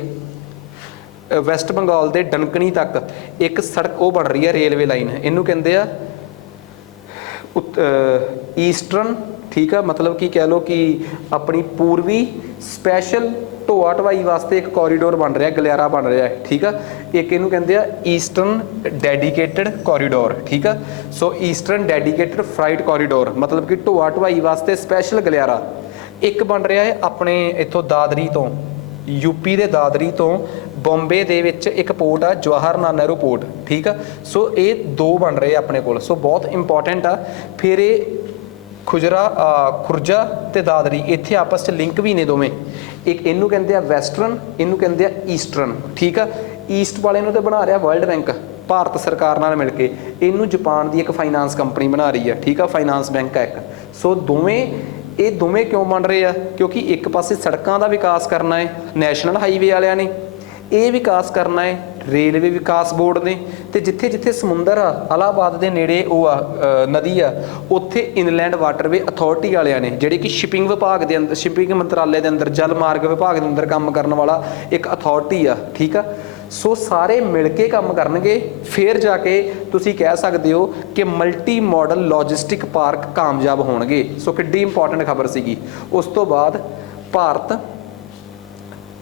ਵੈਸਟ ਬੰਗਾਲ ਦੇ ਡਨਕਣੀ ਤੱਕ ਇੱਕ ਸੜਕ ਉਹ ਬਣ ਰਹੀ ਹੈ, ਰੇਲਵੇ ਲਾਈਨ, ਇਹਨੂੰ ਕਹਿੰਦੇ ਆ ਈਸਟਰਨ, ਠੀਕ ਆ। ਮਤਲਬ ਕਿ ਕਹਿ ਲਓ ਕਿ ਆਪਣੀ ਪੂਰਬੀ ਸਪੈਸ਼ਲ ਢੋਆ ਢਵਾਈ ਵਾਸਤੇ ਇੱਕ ਕੋਰੀਡੋਰ ਬਣ ਰਿਹਾ, ਗਲਿਆਰਾ ਬਣ ਰਿਹਾ ਹੈ, ਠੀਕ ਆ। ਇੱਕ ਇਹਨੂੰ ਕਹਿੰਦੇ ਆ ਈਸਟਰਨ ਡੈਡੀਕੇਟਡ ਕੋਰੀਡੋਰ, ਠੀਕ ਆ। ਸੋ ਈਸਟਰਨ ਡੈਡੀਕੇਟਡ ਫਰਾਈਟ ਕੋਰੀਡੋਰ ਮਤਲਬ ਕਿ ਢੋਆ ਢਵਾਈ ਵਾਸਤੇ ਸਪੈਸ਼ਲ ਗਲਿਆਰਾ। ਇੱਕ ਬਣ ਰਿਹਾ ਹੈ ਆਪਣੇ ਇੱਥੋਂ ਦਾਦਰੀ ਤੋਂ, ਯੂਪੀ ਦੇ ਦਾਦਰੀ ਤੋਂ ਬੰਬੇ ਦੇ ਵਿੱਚ ਇੱਕ ਪੋਰਟ ਆ ਜਵਾਹਰ ਲਾਲ ਨਹਿਰੂ ਪੋਰਟ, ਠੀਕ ਆ। ਸੋ ਇਹ ਦੋ ਬਣ ਰਹੇ ਆਪਣੇ ਕੋਲ, ਸੋ ਬਹੁਤ ਇੰਪੋਰਟੈਂਟ ਆ। ਫਿਰ ਇਹ ਖੁਰਜਾ ਤੇ ਦਾਦਰੀ ਇੱਥੇ ਆਪਸ 'ਚ ਲਿੰਕ ਵੀ ਨੇ ਦੋਵੇਂ। ਇੱਕ ਇਹਨੂੰ ਕਹਿੰਦੇ ਆ ਵੈਸਟਰਨ, ਇਹਨੂੰ ਕਹਿੰਦੇ ਆ ਈਸਟਰਨ, ਠੀਕ ਆ। ਈਸਟ ਵਾਲੇ ਨੂੰ ਤਾਂ ਬਣਾ ਰਿਹਾ ਵਰਲਡ ਬੈਂਕ ਭਾਰਤ ਸਰਕਾਰ ਨਾਲ ਮਿਲ ਕੇ, ਇਹਨੂੰ ਜਾਪਾਨ ਦੀ ਇੱਕ ਫਾਈਨਾਂਸ ਕੰਪਨੀ ਬਣਾ ਰਹੀ ਆ, ਠੀਕ ਆ, ਫਾਈਨਾਂਸ ਬੈਂਕ ਆ ਇੱਕ। ਸੋ ਇਹ ਦੋਵੇਂ ਕਿਉਂ ਬਣ ਰਹੇ ਆ? ਕਿਉਂਕਿ ਇੱਕ ਪਾਸੇ ਸੜਕਾਂ ਦਾ ਵਿਕਾਸ ਕਰਨਾ ਹੈ ਨੈਸ਼ਨਲ ਹਾਈਵੇ ਵਾਲਿਆਂ ਨੇ, ਇਹ ਵਿਕਾਸ ਕਰਨਾ ਹੈ ਰੇਲਵੇ ਵਿਕਾਸ ਬੋਰਡ ਨੇ, ਤੇ ਜਿੱਥੇ ਸਮੁੰਦਰ ਆ ਇਲਾਹਾਬਾਦ ਦੇ ਨੇੜੇ ਉਹ ਆ ਨਦੀ ਆ, ਉੱਥੇ ਇਨਲੈਂਡ ਵਾਟਰਵੇ ਅਥਾਰਟੀ ਵਾਲਿਆਂ ਨੇ, ਜਿਹੜੇ ਕਿ ਸ਼ਿਪਿੰਗ ਵਿਭਾਗ ਦੇ ਅੰਦਰ, ਸ਼ਿਪਿੰਗ ਮੰਤਰਾਲੇ ਦੇ ਅੰਦਰ, ਜਲ ਮਾਰਗ ਵਿਭਾਗ ਦੇ ਅੰਦਰ ਕੰਮ ਕਰਨ ਵਾਲਾ ਇੱਕ ਅਥਾਰਟੀ ਆ, ਠੀਕ ਆ। ਸੋ ਸਾਰੇ ਮਿਲ ਕੇ ਕੰਮ ਕਰਨਗੇ, ਫਿਰ ਜਾ ਕੇ ਤੁਸੀਂ ਕਹਿ ਸਕਦੇ ਹੋ ਕਿ ਮਲਟੀ ਮਾਡਲ ਲੌਜਿਸਟਿਕ ਪਾਰਕ ਕਾਮਯਾਬ ਹੋਣਗੇ। ਸੋ ਕਿੱਡੀ ਇੰਪੋਰਟੈਂਟ ਖਬਰ ਸੀਗੀ। ਉਸ ਤੋਂ ਬਾਅਦ ਭਾਰਤ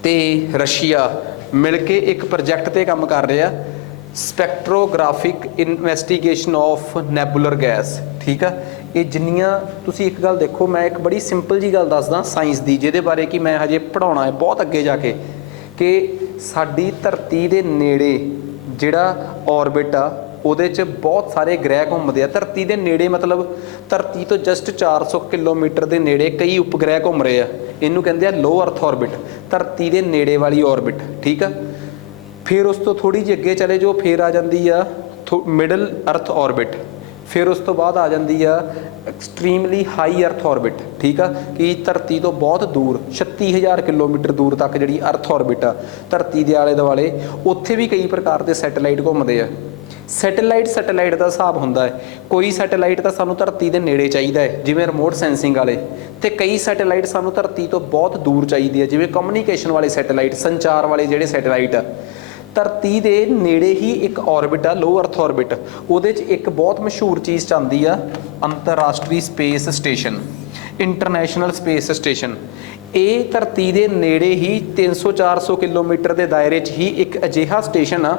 ਤੇ ਰਸ਼ੀਆ ਮਿਲ ਕੇ ਇੱਕ ਪ੍ਰੋਜੈਕਟ ਤੇ ਕੰਮ ਕਰ ਰਹੇ ਆ, ਸਪੈਕਟ੍ਰੋਗ੍ਰਾਫਿਕ ਇਨਵੈਸਟੀਗੇਸ਼ਨ ਆਫ ਨੈਬੂਲਰ ਗੈਸ। ਠੀਕ ਆ, ਇਹ ਜਿੰਨੀਆਂ ਤੁਸੀਂ ਇੱਕ ਗੱਲ ਦੇਖੋ, ਮੈਂ ਇੱਕ ਬੜੀ ਸਿੰਪਲ ਜੀ ਗੱਲ ਦੱਸਦਾ ਸਾਇੰਸ ਦੀ, ਜਿਹਦੇ ਬਾਰੇ ਕਿ ਮੈਂ ਹਜੇ ਪੜ੍ਹਾਉਣਾ ਹੈ ਬਹੁਤ ਅੱਗੇ ਜਾ ਕੇ, ਕਿ ਸਾਡੀ ਧਰਤੀ ਦੇ ਨੇੜੇ ਜਿਹੜਾ ਔਰਬਿਟ ਆ ਉਹਦੇ 'ਚ ਬਹੁਤ ਸਾਰੇ ਗ੍ਰਹਿ ਘੁੰਮਦੇ ਆ। ਧਰਤੀ ਦੇ ਨੇੜੇ ਮਤਲਬ ਧਰਤੀ ਤੋਂ ਜਸਟ 400 ਕਿਲੋਮੀਟਰ ਦੇ ਨੇੜੇ ਕਈ ਉਪਗ੍ਰਹਿ ਘੁੰਮ ਰਹੇ ਆ, ਇਹਨੂੰ ਕਹਿੰਦੇ ਆ ਲੋ ਅਰਥ ਔਰਬਿਟ, ਧਰਤੀ ਦੇ ਨੇੜੇ ਵਾਲੀ ਔਰਬਿਟ। ਠੀਕ ਆ, ਫਿਰ ਉਸ ਤੋਂ ਥੋੜ੍ਹੀ ਜਿਹੀ ਅੱਗੇ ਚਲੇ ਜਾਓ, ਫਿਰ ਆ ਜਾਂਦੀ ਆ ਮਿਡਲ ਅਰਥ ਔਰਬਿਟ, ਫਿਰ ਉਸ ਤੋਂ ਬਾਅਦ ਆ ਜਾਂਦੀ ਆ ਐਕਸਟ੍ਰੀਮਲੀ ਹਾਈ ਅਰਥ ਔਰਬਿਟ। ਠੀਕ ਆ, ਕਿ ਧਰਤੀ ਤੋਂ ਬਹੁਤ ਦੂਰ 36,000 ਕਿਲੋਮੀਟਰ ਦੂਰ ਤੱਕ ਜਿਹੜੀ ਅਰਥ ਔਰਬਿਟ ਆ ਧਰਤੀ ਦੇ ਆਲੇ ਦੁਆਲੇ, ਉੱਥੇ ਵੀ ਕਈ ਪ੍ਰਕਾਰ ਦੇ ਸੈਟੇਲਾਈਟ ਘੁੰਮਦੇ ਆ। ਸੈਟੇਲਾਈਟ ਦਾ ਹਿਸਾਬ ਹੁੰਦਾ ਹੈ, ਕੋਈ ਸੈਟੇਲਾਈਟ ਤਾਂ ਸਾਨੂੰ ਧਰਤੀ ਦੇ ਨੇੜੇ ਚਾਹੀਦਾ ਹੈ ਜਿਵੇਂ ਰਿਮੋਟ ਸੈਂਸਿੰਗ ਵਾਲੇ, ਤੇ ਕਈ ਸੈਟੇਲਾਈਟ ਸਾਨੂੰ ਧਰਤੀ ਤੋਂ ਬਹੁਤ ਦੂਰ ਚਾਹੀਦੀ ਹੈ ਜਿਵੇਂ ਕਮਿਊਨੀਕੇਸ਼ਨ ਵਾਲੇ ਸੈਟੇਲਾਈਟ, ਸੰਚਾਰ ਵਾਲੇ ਜਿਹੜੇ ਸੈਟੇਲਾਈਟ ਆ। ਧਰਤੀ ਦੇ ਨੇੜੇ ਹੀ ਇੱਕ ਔਰਬਿਟ ਆ ਲੋ ਅਰਥ ਔਰਬਿਟ, ਉਹਦੇ 'ਚ ਇੱਕ ਬਹੁਤ ਮਸ਼ਹੂਰ ਚੀਜ਼ ਚੱਲਦੀ ਆ ਅੰਤਰਰਾਸ਼ਟਰੀ space station, international space station. ਇਹ ਧਰਤੀ ਦੇ ਨੇੜੇ ਹੀ 300-400 ਕਿਲੋਮੀਟਰ ਦੇ ਦਾਇਰੇ 'ਚ ਹੀ ਇੱਕ ਅਜਿਹਾ ਸਟੇਸ਼ਨ ਆ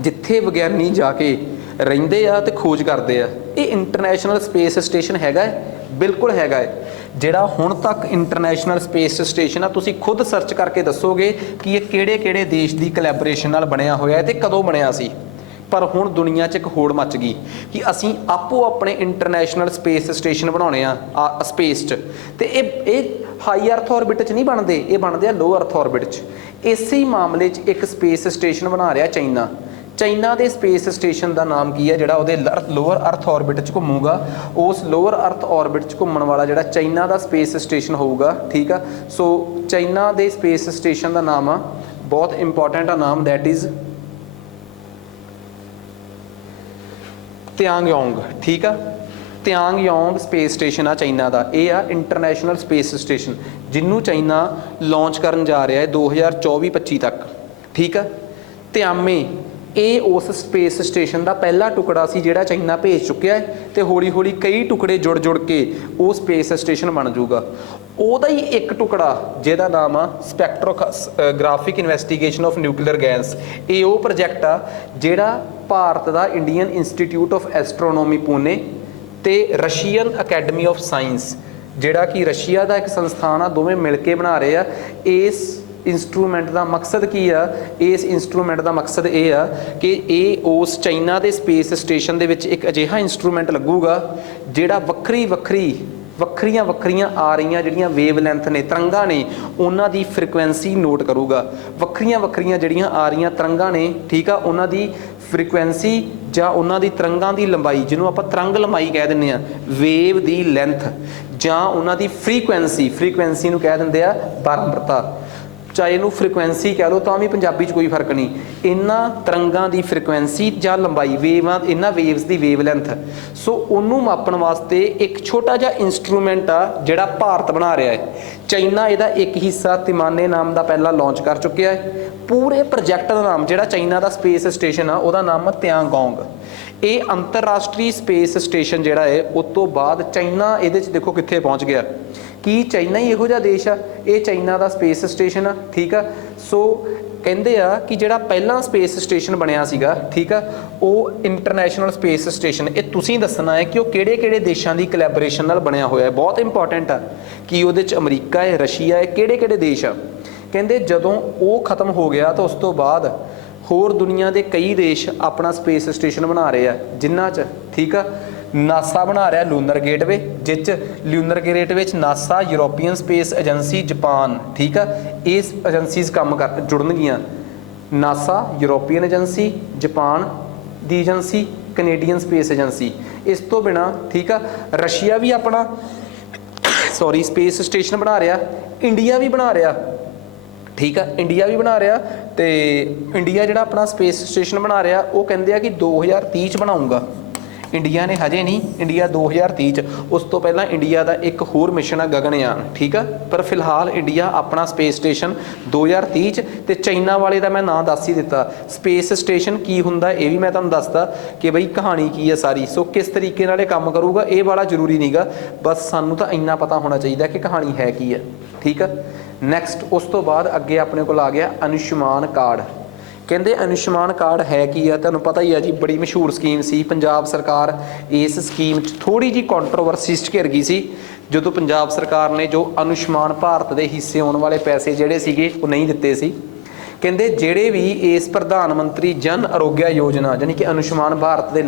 ਜਿੱਥੇ ਵਿਗਿਆਨੀ ਜਾ ਕੇ ਰਹਿੰਦੇ ਆ ਤੇ ਖੋਜ ਕਰਦੇ ਆ। ਇਹ ਇੰਟਰਨੈਸ਼ਨਲ ਸਪੇਸ ਸਟੇਸ਼ਨ ਹੈਗਾ ਹੈ, ਬਿਲਕੁਲ ਹੈਗਾ ਹੈ। ਜਿਹੜਾ ਹੁਣ ਤੱਕ ਇੰਟਰਨੈਸ਼ਨਲ ਸਪੇਸ ਸਟੇਸ਼ਨ ਆ, ਤੁਸੀਂ ਖੁਦ ਸਰਚ ਕਰਕੇ ਦੱਸੋਗੇ ਕਿ ਇਹ ਕਿਹੜੇ ਦੇਸ਼ ਦੀ ਕੋਲੈਬੋਰੇਸ਼ਨ ਨਾਲ ਬਣਿਆ ਹੋਇਆ ਹੈ ਤੇ ਕਦੋਂ ਬਣਿਆ ਸੀ। ਪਰ ਹੁਣ ਦੁਨੀਆ 'ਚ ਇੱਕ ਹੋੜ ਮੱਚ ਗਈ ਕਿ ਅਸੀਂ ਆਪੋ ਆਪਣੇ ਇੰਟਰਨੈਸ਼ਨਲ ਸਪੇਸ ਸਟੇਸ਼ਨ ਬਣਾਉਣੇ ਆ ਸਪੇਸ 'ਚ, ਤੇ ਇਹ ਹਾਈ ਅਰਥ ਔਰਬਿਟ 'ਚ ਨਹੀਂ ਬਣਦੇ, ਇਹ ਬਣਦੇ ਆ ਲੋ ਅਰਥ ਔਰਬਿਟ 'ਚ। ਇਸੇ ਹੀ ਮਾਮਲੇ 'ਚ ਇੱਕ ਸਪੇਸ ਸਟੇਸ਼ਨ ਬਣਾ ਰਿਹਾ ਚਾਈਨਾ। ਚਾਈਨਾ ਦੇ ਸਪੇਸ ਸਟੇਸ਼ਨ ਦਾ ਨਾਮ ਕੀ ਹੈ ਜਿਹੜਾ ਉਹਦੇ ਲੋਅਰ ਅਰਥ ਔਰਬਿਟ 'ਚ ਘੁੰਮੂਗਾ? ਉਸ ਲੋਅਰ ਅਰਥ ਔਰਬਿਟ 'ਚ ਘੁੰਮਣ ਵਾਲਾ ਜਿਹੜਾ ਚਾਈਨਾ ਦਾ ਸਪੇਸ ਸਟੇਸ਼ਨ ਹੋਊਗਾ। ਠੀਕ ਆ, ਸੋ ਚਾਈਨਾ ਦੇ ਸਪੇਸ ਸਟੇਸ਼ਨ ਦਾ ਨਾਮ ਆ, ਬਹੁਤ ਇੰਪੋਰਟੈਂਟ ਆ ਨਾਮ, ਦੈਟ ਇਜ਼ ਤਿਆਂਗਯੋਂਗ। ਠੀਕ ਆ, ਤਿਆਂਗਯੋਂਗ ਸਪੇਸ ਸਟੇਸ਼ਨ ਆ ਚਾਈਨਾ ਦਾ। ਇਹ ਆ ਇੰਟਰਨੈਸ਼ਨਲ ਸਪੇਸ ਸਟੇਸ਼ਨ ਜਿਹਨੂੰ ਚਾਈਨਾ ਲਾਂਚ ਕਰਨ ਜਾ ਰਿਹਾ ਹੈ 2024-25 ਤੱਕ। ਠੀਕ ਆ, ਤਿਆਮੇ ਇਹ ਉਸ ਸਪੇਸ ਸਟੇਸ਼ਨ ਦਾ ਪਹਿਲਾ ਟੁਕੜਾ ਸੀ ਜਿਹੜਾ ਚਾਈਨਾ ਭੇਜ ਚੁੱਕਿਆ ਹੈ, ਤੇ ਹੌਲੀ ਹੌਲੀ ਕਈ ਟੁਕੜੇ ਜੁੜ ਕੇ ਉਹ ਸਪੇਸ ਸਟੇਸ਼ਨ ਬਣ ਜਾਊਗਾ। ਉਹਦਾ ਹੀ ਇੱਕ ਟੁਕੜਾ ਜਿਹਦਾ ਨਾਮ ਆ ਸਪੈਕਟ੍ਰੋਗ੍ਰਾਫਿਕ ਇਨਵੈਸਟੀਗੇਸ਼ਨ ਆਫ ਨਿਊਕਲੀਅਰ ਗੈਸ, ਇਹ ਉਹ ਪ੍ਰੋਜੈਕਟ ਆ ਜਿਹੜਾ ਭਾਰਤ ਦਾ ਇੰਡੀਅਨ ਇੰਸਟੀਚਿਊਟ ਆਫ ਐਸਟਰੋਨੋਮੀ ਪੂਨੇ ਤੇ ਰਸ਼ੀਅਨ ਅਕੈਡਮੀ ਆਫ ਸਾਇੰਸ, ਜਿਹੜਾ ਕਿ ਰਸ਼ੀਆ ਦਾ ਇੱਕ ਸੰਸਥਾਨ ਆ, ਦੋਵੇਂ ਮਿਲ ਕੇ ਬਣਾ ਰਹੇ ਆ। ਇਸ ਇੰਸਟਰੂਮੈਂਟ ਦਾ ਮਕਸਦ ਕੀ ਆ? ਇਸ ਇੰਸਟਰੂਮੈਂਟ ਦਾ ਮਕਸਦ ਇਹ ਆ ਕਿ ਇਹ ਉਸ ਚਾਈਨਾ ਦੇ ਸਪੇਸ ਸਟੇਸ਼ਨ ਦੇ ਵਿੱਚ ਇੱਕ ਅਜਿਹਾ ਇੰਸਟਰੂਮੈਂਟ ਲੱਗੂਗਾ ਜਿਹੜਾ ਵੱਖਰੀਆਂ ਆ ਰਹੀਆਂ ਜਿਹੜੀਆਂ ਵੇਵ ਲੈਂਥ ਨੇ, ਤਰੰਗਾਂ ਨੇ, ਉਹਨਾਂ ਦੀ ਫ੍ਰੀਕੁਐਂਸੀ ਨੋਟ ਕਰੂਗਾ। ਵੱਖਰੀਆਂ ਜਿਹੜੀਆਂ ਆ ਰਹੀਆਂ ਤਰੰਗਾਂ ਨੇ, ਠੀਕ ਆ, ਉਹਨਾਂ ਦੀ ਫ੍ਰੀਕੁਐਂਸੀ ਜਾਂ ਉਹਨਾਂ ਦੀ ਤਰੰਗਾਂ ਦੀ ਲੰਬਾਈ, ਜਿਹਨੂੰ ਆਪਾਂ ਤਰੰਗ ਲੰਬਾਈ ਕਹਿ ਦਿੰਦੇ ਆ, ਵੇਵ ਦੀ ਲੈਂਥ ਜਾਂ ਉਹਨਾਂ ਦੀ ਫ੍ਰੀਕੁਐਂਸੀ ਨੂੰ ਕਹਿ ਦਿੰਦੇ ਆ ਬਾਰੰਬਾਰਤਾ, ਚਾਹੇ ਇਹਨੂੰ ਫ੍ਰੀਕੁਐਂਸੀ ਕਹਿ ਲਓ ਤਾਂ ਵੀ ਪੰਜਾਬੀ 'ਚ ਕੋਈ ਫਰਕ ਨਹੀਂ। ਇਹਨਾਂ ਤਰੰਗਾਂ ਦੀ ਫ੍ਰੀਕੁਐਂਸੀ ਜਾਂ ਲੰਬਾਈ, ਇਹਨਾਂ ਵੇਵਸ ਦੀ ਵੇਵ ਲੈਂਥ, ਸੋ ਉਹਨੂੰ ਮਾਪਣ ਵਾਸਤੇ ਇੱਕ ਛੋਟਾ ਜਿਹਾ ਇੰਸਟਰੂਮੈਂਟ ਆ ਜਿਹੜਾ ਭਾਰਤ ਬਣਾ ਰਿਹਾ ਹੈ। ਚਾਈਨਾ ਇਹਦਾ ਇੱਕ ਹਿੱਸਾ ਤਿਮਾਨੇ ਨਾਮ ਦਾ ਪਹਿਲਾਂ ਲਾਂਚ ਕਰ ਚੁੱਕਿਆ ਹੈ। ਪੂਰੇ ਪ੍ਰੋਜੈਕਟ ਦਾ ਨਾਮ ਜਿਹੜਾ ਚਾਈਨਾ ਦਾ ਸਪੇਸ ਸਟੇਸ਼ਨ ਆ ਉਹਦਾ ਨਾਮ ਆ ਤਿਆਂਗੋਂਗ। ਇਹ ਅੰਤਰਰਾਸ਼ਟਰੀ ਸਪੇਸ ਸਟੇਸ਼ਨ ਜਿਹੜਾ ਹੈ, ਉਸ ਤੋਂ ਬਾਅਦ ਚਾਈਨਾ ਇਹਦੇ 'ਚ ਦੇਖੋ ਕਿੱਥੇ ਪਹੁੰਚ ਗਿਆ। ਕੀ ਚਾਈਨਾ ਹੀ ਇਹੋ ਜਿਹਾ ਦੇਸ਼ ਆ? ਇਹ ਚਾਈਨਾ ਦਾ ਸਪੇਸ ਸਟੇਸ਼ਨ ਆ। ਠੀਕ ਆ, ਸੋ ਕਹਿੰਦੇ ਆ ਕਿ ਜਿਹੜਾ ਪਹਿਲਾਂ ਸਪੇਸ ਸਟੇਸ਼ਨ ਬਣਿਆ ਸੀਗਾ, ਠੀਕ ਆ, ਉਹ ਇੰਟਰਨੈਸ਼ਨਲ ਸਪੇਸ ਸਟੇਸ਼ਨ, ਇਹ ਤੁਸੀਂ ਦੱਸਣਾ ਹੈ ਕਿ ਉਹ ਕਿਹੜੇ ਦੇਸ਼ਾਂ ਦੀ ਕੋਲੈਬੋਰੇਸ਼ਨ ਨਾਲ ਬਣਿਆ ਹੋਇਆ ਹੈ। ਬਹੁਤ ਇੰਪੋਰਟੈਂਟ ਆ ਕਿ ਉਹਦੇ 'ਚ ਅਮਰੀਕਾ ਹੈ, ਰਸ਼ੀਆ ਹੈ, ਕਿਹੜੇ ਦੇਸ਼ ਆ। ਕਹਿੰਦੇ ਜਦੋਂ ਉਹ ਖਤਮ ਹੋ ਗਿਆ ਤਾਂ ਉਸ ਤੋਂ ਬਾਅਦ ਹੋਰ ਦੁਨੀਆ ਦੇ ਕਈ ਦੇਸ਼ ਆਪਣਾ ਸਪੇਸ ਸਟੇਸ਼ਨ ਬਣਾ ਰਹੇ ਆ, ਜਿਨ੍ਹਾਂ 'ਚ, ਠੀਕ ਆ, ਨਾਸਾ ਬਣਾ ਰਿਹਾ ਲੂਨਰ ਗੇਟਵੇ, ਜਿਸ 'ਚ ਲੂਨਰ ਗੇਟਵੇ 'ਚ NASA, European space agency, Japan, ਠੀਕ ਆ, ਇਸ ਏਜੰਸੀਜ਼ ਕੰਮ ਜੁੜਨਗੀਆਂ। ਨਾਸਾ, ਯੂਰੋਪੀਅਨ ਏਜੰਸੀ, ਜਾਪਾਨ ਦੀ ਏਜੰਸੀ, ਕੈਨੇਡੀਅਨ ਸਪੇਸ ਏਜੰਸੀ। ਇਸ ਤੋਂ ਬਿਨਾਂ, ਠੀਕ ਆ, ਰਸ਼ੀਆ ਵੀ ਆਪਣਾ ਸਪੇਸ ਸਟੇਸ਼ਨ ਬਣਾ ਰਿਹਾ, ਇੰਡੀਆ ਵੀ ਬਣਾ ਰਿਹਾ। ਠੀਕ ਆ, ਇੰਡੀਆ ਵੀ ਬਣਾ ਰਿਹਾ, ਤੇ ਇੰਡੀਆ ਜਿਹੜਾ ਆਪਣਾ ਸਪੇਸ ਸਟੇਸ਼ਨ ਬਣਾ ਰਿਹਾ ਉਹ ਕਹਿੰਦੇ ਆ ਕਿ 2030 'ਚ ਬਣਾਊਗਾ। ਇੰਡੀਆ ਨੇ ਹਜੇ ਨਹੀਂ, ਇੰਡੀਆ 2030 ਚ, ਉਸ ਤੋਂ ਪਹਿਲਾਂ ਇੰਡੀਆ ਦਾ ਇੱਕ ਹੋਰ ਮਿਸ਼ਨ ਆ ਗਗਨਯਾਨ, ਠੀਕ ਆ। ਪਰ ਫਿਲਹਾਲ ਇੰਡੀਆ ਆਪਣਾ ਸਪੇਸ ਸਟੇਸ਼ਨ 2030 ਚ, ਤੇ ਚਾਈਨਾ ਵਾਲੇ ਦਾ ਮੈਂ ਨਾਂ ਦੱਸ ਹੀ ਦਿੱਤਾ। ਸਪੇਸ ਸਟੇਸ਼ਨ ਕੀ ਹੁੰਦਾ ਇਹ ਵੀ ਮੈਂ ਤੁਹਾਨੂੰ ਦੱਸਦਾ ਕਿ ਬਈ ਕਹਾਣੀ ਕੀ ਹੈ ਸਾਰੀ। ਸੋ ਕਿਸ ਤਰੀਕੇ ਨਾਲ ਇਹ ਕੰਮ ਕਰੂਗਾ ਇਹ ਵਾਲਾ ਜ਼ਰੂਰੀ ਨਹੀਂਗਾ, ਬਸ ਸਾਨੂੰ ਤਾਂ ਇੰਨਾ ਪਤਾ ਹੋਣਾ ਚਾਹੀਦਾ ਕਿ ਕਹਾਣੀ ਹੈ ਕੀ ਹੈ, ਠੀਕ ਆ। ਨੈਕਸਟ ਉਸ ਤੋਂ ਬਾਅਦ ਅੱਗੇ ਆਪਣੇ ਕੋਲ ਆ ਗਿਆ ਆਯੁਸ਼ਮਾਨ ਕਾਰਡ। ਕਹਿੰਦੇ ਆਯੁਸ਼ਮਾਨ ਕਾਰਡ ਹੈ ਕੀ ਆ, ਤੁਹਾਨੂੰ ਪਤਾ ਹੀ ਆ ਜੀ, ਬੜੀ ਮਸ਼ਹੂਰ ਸਕੀਮ ਸੀ। ਪੰਜਾਬ ਸਰਕਾਰ ਇਸ ਸਕੀਮ 'ਚ ਥੋੜ੍ਹੀ ਜਿਹੀ ਕੰਟਰੋਵਰਸੀ 'ਚ ਘਿਰ ਗਈ ਸੀ ਜਦੋਂ ਪੰਜਾਬ ਸਰਕਾਰ ਨੇ ਜੋ ਆਯੁਸ਼ਮਾਨ ਭਾਰਤ ਦੇ ਹਿੱਸੇ ਆਉਣ ਵਾਲੇ ਪੈਸੇ ਜਿਹੜੇ ਸੀਗੇ ਉਹ ਨਹੀਂ ਦਿੱਤੇ ਸੀ। ਕਹਿੰਦੇ ਜਿਹੜੇ ਵੀ ਇਸ ਪ੍ਰਧਾਨ ਮੰਤਰੀ ਜਨ ਆਰੋਗਿਆ ਯੋਜਨਾ ਯਾਨੀ ਕਿ ਆਯੁਸ਼ਮਾਨ ਭਾਰਤ ਦੇ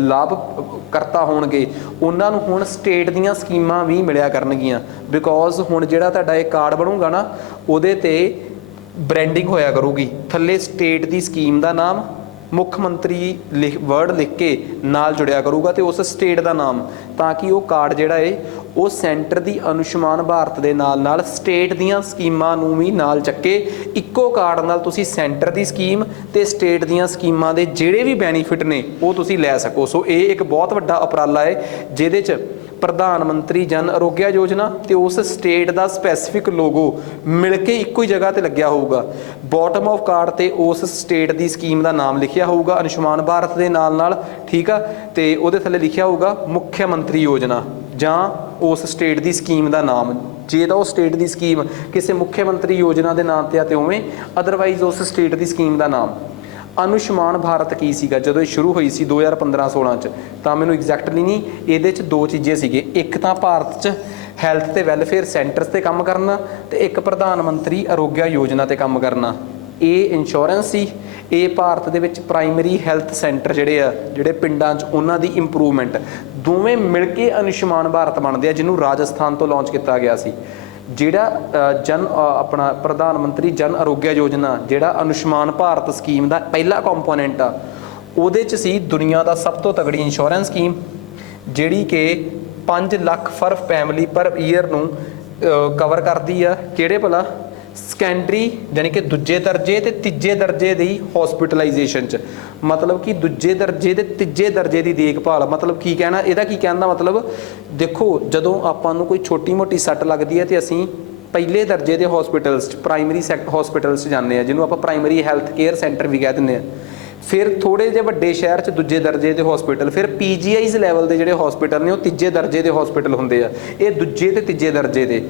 ਲਾਭ ਕਰਤਾ ਹੋਣਗੇ, ਉਹਨਾਂ ਨੂੰ ਹੁਣ ਸਟੇਟ ਦੀਆਂ ਸਕੀਮਾਂ ਵੀ ਮਿਲਿਆ ਕਰਨਗੀਆਂ। ਬਿਕੋਜ਼ ਹੁਣ ਜਿਹੜਾ ਤੁਹਾਡਾ ਇਹ ਕਾਰਡ ਬਣੂਗਾ ਨਾ, ਉਹਦੇ ਤੇ ਬ੍ਰੈਂਡਿੰਗ ਹੋਇਆ ਕਰੂਗੀ, ਥੱਲੇ ਸਟੇਟ ਦੀ ਸਕੀਮ ਦਾ ਨਾਮ, ਮੁੱਖ ਮੰਤਰੀ ਵਰਡ ਲਿਖ ਕੇ ਨਾਲ ਜੁੜਿਆ ਕਰੂਗਾ ਤੇ ਉਸ ਸਟੇਟ ਦਾ ਨਾਮ, ਤਾਂ ਕਿ ਉਹ ਕਾਰਡ ਜਿਹੜਾ ਏ ਉਹ ਸੈਂਟਰ ਦੀ ਆਯੁਸ਼ਮਾਨ ਭਾਰਤ ਦੇ ਨਾਲ ਸਟੇਟ ਦੀਆਂ ਸਕੀਮਾਂ ਨੂੰ ਵੀ ਨਾਲ ਚੱਕੇ। ਇੱਕੋ ਕਾਰਡ ਨਾਲ ਤੁਸੀਂ ਸੈਂਟਰ ਦੀ ਸਕੀਮ ਤੇ ਸਟੇਟ ਦੀਆਂ ਸਕੀਮਾਂ ਦੇ ਜਿਹੜੇ ਵੀ ਬੈਨੀਫਿਟ ਨੇ ਉਹ ਤੁਸੀਂ ਲੈ ਸਕੋ। ਸੋ ਇਹ ਇੱਕ ਬਹੁਤ ਵੱਡਾ ਉਪਰਾਲਾ ਹੈ ਜਿਹਦੇ 'ਚ ਪ੍ਰਧਾਨ ਮੰਤਰੀ ਜਨ ਆਰੋਗਿਆ ਯੋਜਨਾ ਤੇ ਉਸ ਸਟੇਟ ਦਾ ਸਪੈਸੀਫਿਕ ਲੋਗੋ ਮਿਲ ਕੇ ਇੱਕੋ ਹੀ ਜਗ੍ਹਾ ਤੇ ਲੱਗਿਆ ਹੋਊਗਾ। ਬਾਟਮ ਆਫ ਕਾਰਡ ਤੇ ਉਸ ਸਟੇਟ ਦੀ ਸਕੀਮ ਦਾ ਨਾਮ ਲਿਖਿਆ ਹੋਊਗਾ ਆਯੁਸ਼ਮਾਨ ਭਾਰਤ ਦੇ ਨਾਲ, ਠੀਕ ਆ। ਤੇ ਉਹਦੇ ਥੱਲੇ ਲਿਖਿਆ ਹੋਊਗਾ ਮੁੱਖ ਮੰਤਰੀ ਯੋਜਨਾ ਜਾਂ ਉਸ ਸਟੇਟ ਦੀ ਸਕੀਮ ਦਾ ਨਾਮ। ਜੇ ਤਾਂ ਉਹ ਸਟੇਟ ਦੀ ਸਕੀਮ ਕਿਸੇ ਮੁੱਖ ਮੰਤਰੀ ਯੋਜਨਾ ਦੇ ਨਾਮ ਤੇ ਆ ਤੇ ਉਵੇਂ, ਅਦਰਵਾਈਜ਼ ਉਸ ਸਟੇਟ ਦੀ ਸਕੀਮ ਦਾ ਨਾਮ। ਆਯੁਸ਼ਮਾਨ ਭਾਰਤ ਕੀ ਸੀਗਾ ਜਦੋਂ ਇਹ ਸ਼ੁਰੂ ਹੋਈ ਸੀ 2015-16 ਚ, ਤਾਂ ਮੈਨੂੰ ਐਗਜ਼ੈਕਟਲੀ ਨਹੀਂ, ਇਹਦੇ ਚ ਦੋ ਚੀਜ਼ਾਂ ਸੀਗੇ। ਇੱਕ ਤਾਂ ਭਾਰਤ ਚ ਹੈਲਥ ਤੇ ਵੈਲਫੇਅਰ ਸੈਂਟਰਸ ਤੇ ਕੰਮ ਕਰਨਾ, ਤੇ ਇੱਕ ਪ੍ਰਧਾਨ ਮੰਤਰੀ ਆਰੋਗਿਆ ਯੋਜਨਾ ਤੇ ਕੰਮ ਕਰਨਾ। ਇਹ ਇੰਸ਼ੋਰੈਂਸ ਸੀ, ਇਹ ਭਾਰਤ ਦੇ ਵਿੱਚ ਪ੍ਰਾਇਮਰੀ ਹੈਲਥ ਸੈਂਟਰ ਜਿਹੜੇ ਪਿੰਡਾਂ 'ਚ ਉਹਨਾਂ ਦੀ ਇੰਪਰੂਵਮੈਂਟ, ਦੋਵੇਂ ਮਿਲ ਕੇ ਆਯੁਸ਼ਮਾਨ ਭਾਰਤ ਬਣਦੇ ਆ, ਜਿਹਨੂੰ ਰਾਜਸਥਾਨ ਤੋਂ ਲਾਂਚ ਕੀਤਾ ਗਿਆ ਸੀ। ਜਿਹੜਾ ਆਪਣਾ ਪ੍ਰਧਾਨ ਮੰਤਰੀ ਜਨ ਆਰੋਗਿਆ ਯੋਜਨਾ, ਜਿਹੜਾ ਆਯੁਸ਼ਮਾਨ ਭਾਰਤ ਸਕੀਮ ਦਾ ਪਹਿਲਾ ਕੰਪੋਨੈਂਟ ਆ, ਉਹਦੇ 'ਚ ਸੀ ਦੁਨੀਆ ਦਾ ਸਭ ਤੋਂ ਤਗੜੀ ਇੰਸ਼ੋਰੈਂਸ ਸਕੀਮ, ਜਿਹੜੀ ਕਿ 5 ਲੱਖ ਪਰ ਫੈਮਿਲੀ ਪਰ ਈਅਰ ਨੂੰ ਕਵਰ ਕਰਦੀ ਆ। ਕਿਹੜੇ ਭਲਾ? ਸੈਕੰਡਰੀ ਯਾਨੀ ਕਿ ਦੂਜੇ ਦਰਜੇ ਤੇ ਤੀਜੇ ਦਰਜੇ ਦੀ ਹੌਸਪੀਟਲਾਈਜੇਸ਼ਨ 'ਚ, ਮਤਲਬ ਕਿ ਦੂਜੇ ਦਰਜੇ ਤੇ ਤੀਜੇ ਦਰਜੇ ਦੀ ਦੇਖਭਾਲ। ਮਤਲਬ ਕੀ ਕਹਿਣਾ ਇਹਦਾ, ਕੀ ਕਹਿਣ ਦਾ ਮਤਲਬ, ਦੇਖੋ ਜਦੋਂ ਆਪਾਂ ਨੂੰ ਕੋਈ ਛੋਟੀ ਮੋਟੀ ਸੱਟ ਲੱਗਦੀ ਹੈ ਤੇ ਅਸੀਂ ਪਹਿਲੇ ਦਰਜੇ ਦੇ ਹੌਸਪੀਟਲਸ 'ਚ, ਪ੍ਰਾਇਮਰੀ ਹੌਸਪੀਟਲਸ 'ਚ ਜਾਂਦੇ ਆ, ਜਿਹਨੂੰ ਆਪਾਂ ਪ੍ਰਾਇਮਰੀ ਹੈਲਥ ਕੇਅਰ ਸੈਂਟਰ ਵੀ ਕਹਿ ਦਿੰਦੇ ਆ। ਫਿਰ ਥੋੜੇ ਜਿਹੇ ਵੱਡੇ ਸ਼ਹਿਰ 'ਚ ਦੂਜੇ ਦਰਜੇ ਦੇ ਹੌਸਪੀਟਲ, ਫਿਰ PGI's ਲੈਵਲ ਦੇ ਜਿਹੜੇ ਹੌਸਪੀਟਲ ਨੇ ਉਹ ਤੀਜੇ ਦਰਜੇ ਦੇ ਹੌਸਪੀਟਲ ਹੁੰਦੇ ਆ। ਇਹ ਦੂਜੇ ਤੇ ਤੀਜੇ ਦਰਜੇ ਦੇ,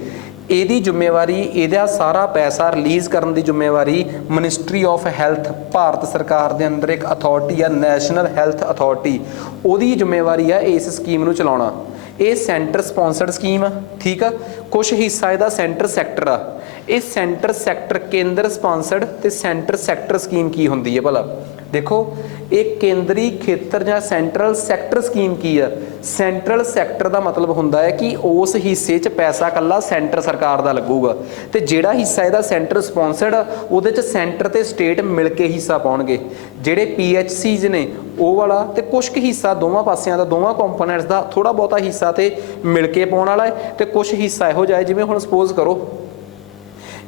ਇਹਦੀ ਜ਼ਿੰਮੇਵਾਰੀ, ਇਹਦਾ ਸਾਰਾ ਪੈਸਾ ਰਿਲੀਜ਼ ਕਰਨ ਦੀ ਜ਼ਿੰਮੇਵਾਰੀ ਮਿਨਿਸਟਰੀ ਆਫ ਹੈਲਥ, ਭਾਰਤ ਸਰਕਾਰ ਦੇ ਅੰਦਰ ਇੱਕ ਅਥਾਰਟੀ ਆ ਨੈਸ਼ਨਲ ਹੈਲਥ ਅਥਾਰਟੀ, ਉਹਦੀ ਜ਼ਿੰਮੇਵਾਰੀ ਆ ਇਸ ਸਕੀਮ ਨੂੰ ਚਲਾਉਣਾ। ਇਹ ਸੈਂਟਰ ਸਪਾਂਸਰਡ ਸਕੀਮ ਆ, ਠੀਕ ਆ। ਕੁਛ ਹਿੱਸਾ ਇਹਦਾ ਸੈਂਟਰ ਸੈਕਟਰ ਆ। ਇਹ ਸੈਂਟਰ ਸੈਕਟਰ, ਕੇਂਦਰ ਸਪਾਂਸਰਡ ਤੇ ਸੈਂਟਰ ਸੈਕਟਰ ਸਕੀਮ ਕੀ ਹੁੰਦੀ ਹੈ ਭਲਾ? ਦੇਖੋ, ਇਹ ਕੇਂਦਰੀ ਖੇਤਰ ਜਾਂ ਸੈਂਟਰਲ ਸੈਕਟਰ ਸਕੀਮ ਕੀ ਆ? ਸੈਂਟਰਲ ਸੈਕਟਰ ਦਾ ਮਤਲਬ ਹੁੰਦਾ ਹੈ ਕਿ ਉਸ ਹਿੱਸੇ 'ਚ ਪੈਸਾ ਇਕੱਲਾ ਸੈਂਟਰ ਸਰਕਾਰ ਦਾ ਲੱਗੂਗਾ, ਤੇ ਜਿਹੜਾ ਹਿੱਸਾ ਇਹਦਾ ਸੈਂਟਰ ਸਪਾਂਸਰਡ ਆ ਉਹਦੇ 'ਚ ਸੈਂਟਰ ਤੇ ਸਟੇਟ ਮਿਲ ਕੇ ਹਿੱਸਾ ਪਾਉਣਗੇ। ਜਿਹੜੇ PHCs ਨੇ ਉਹ ਵਾਲਾ, ਤੇ ਕੁਛ ਕੁ ਹਿੱਸਾ ਦੋਵਾਂ ਪਾਸਿਆਂ ਦਾ, ਦੋਵਾਂ ਕੰਪੋਨੈਂਟਸ ਦਾ ਥੋੜਾ ਬਹੁਤਾ ਹਿੱਸਾ ਤੇ ਮਿਲ ਕੇ ਪਾਉਣ ਵਾਲਾ ਹੈ, ਤੇ ਕੁਛ ਹਿੱਸਾ ਇਹੋ ਜਿਹਾ ਜਿਵੇਂ ਹੁਣ ਸਪੋਜ਼ ਕਰੋ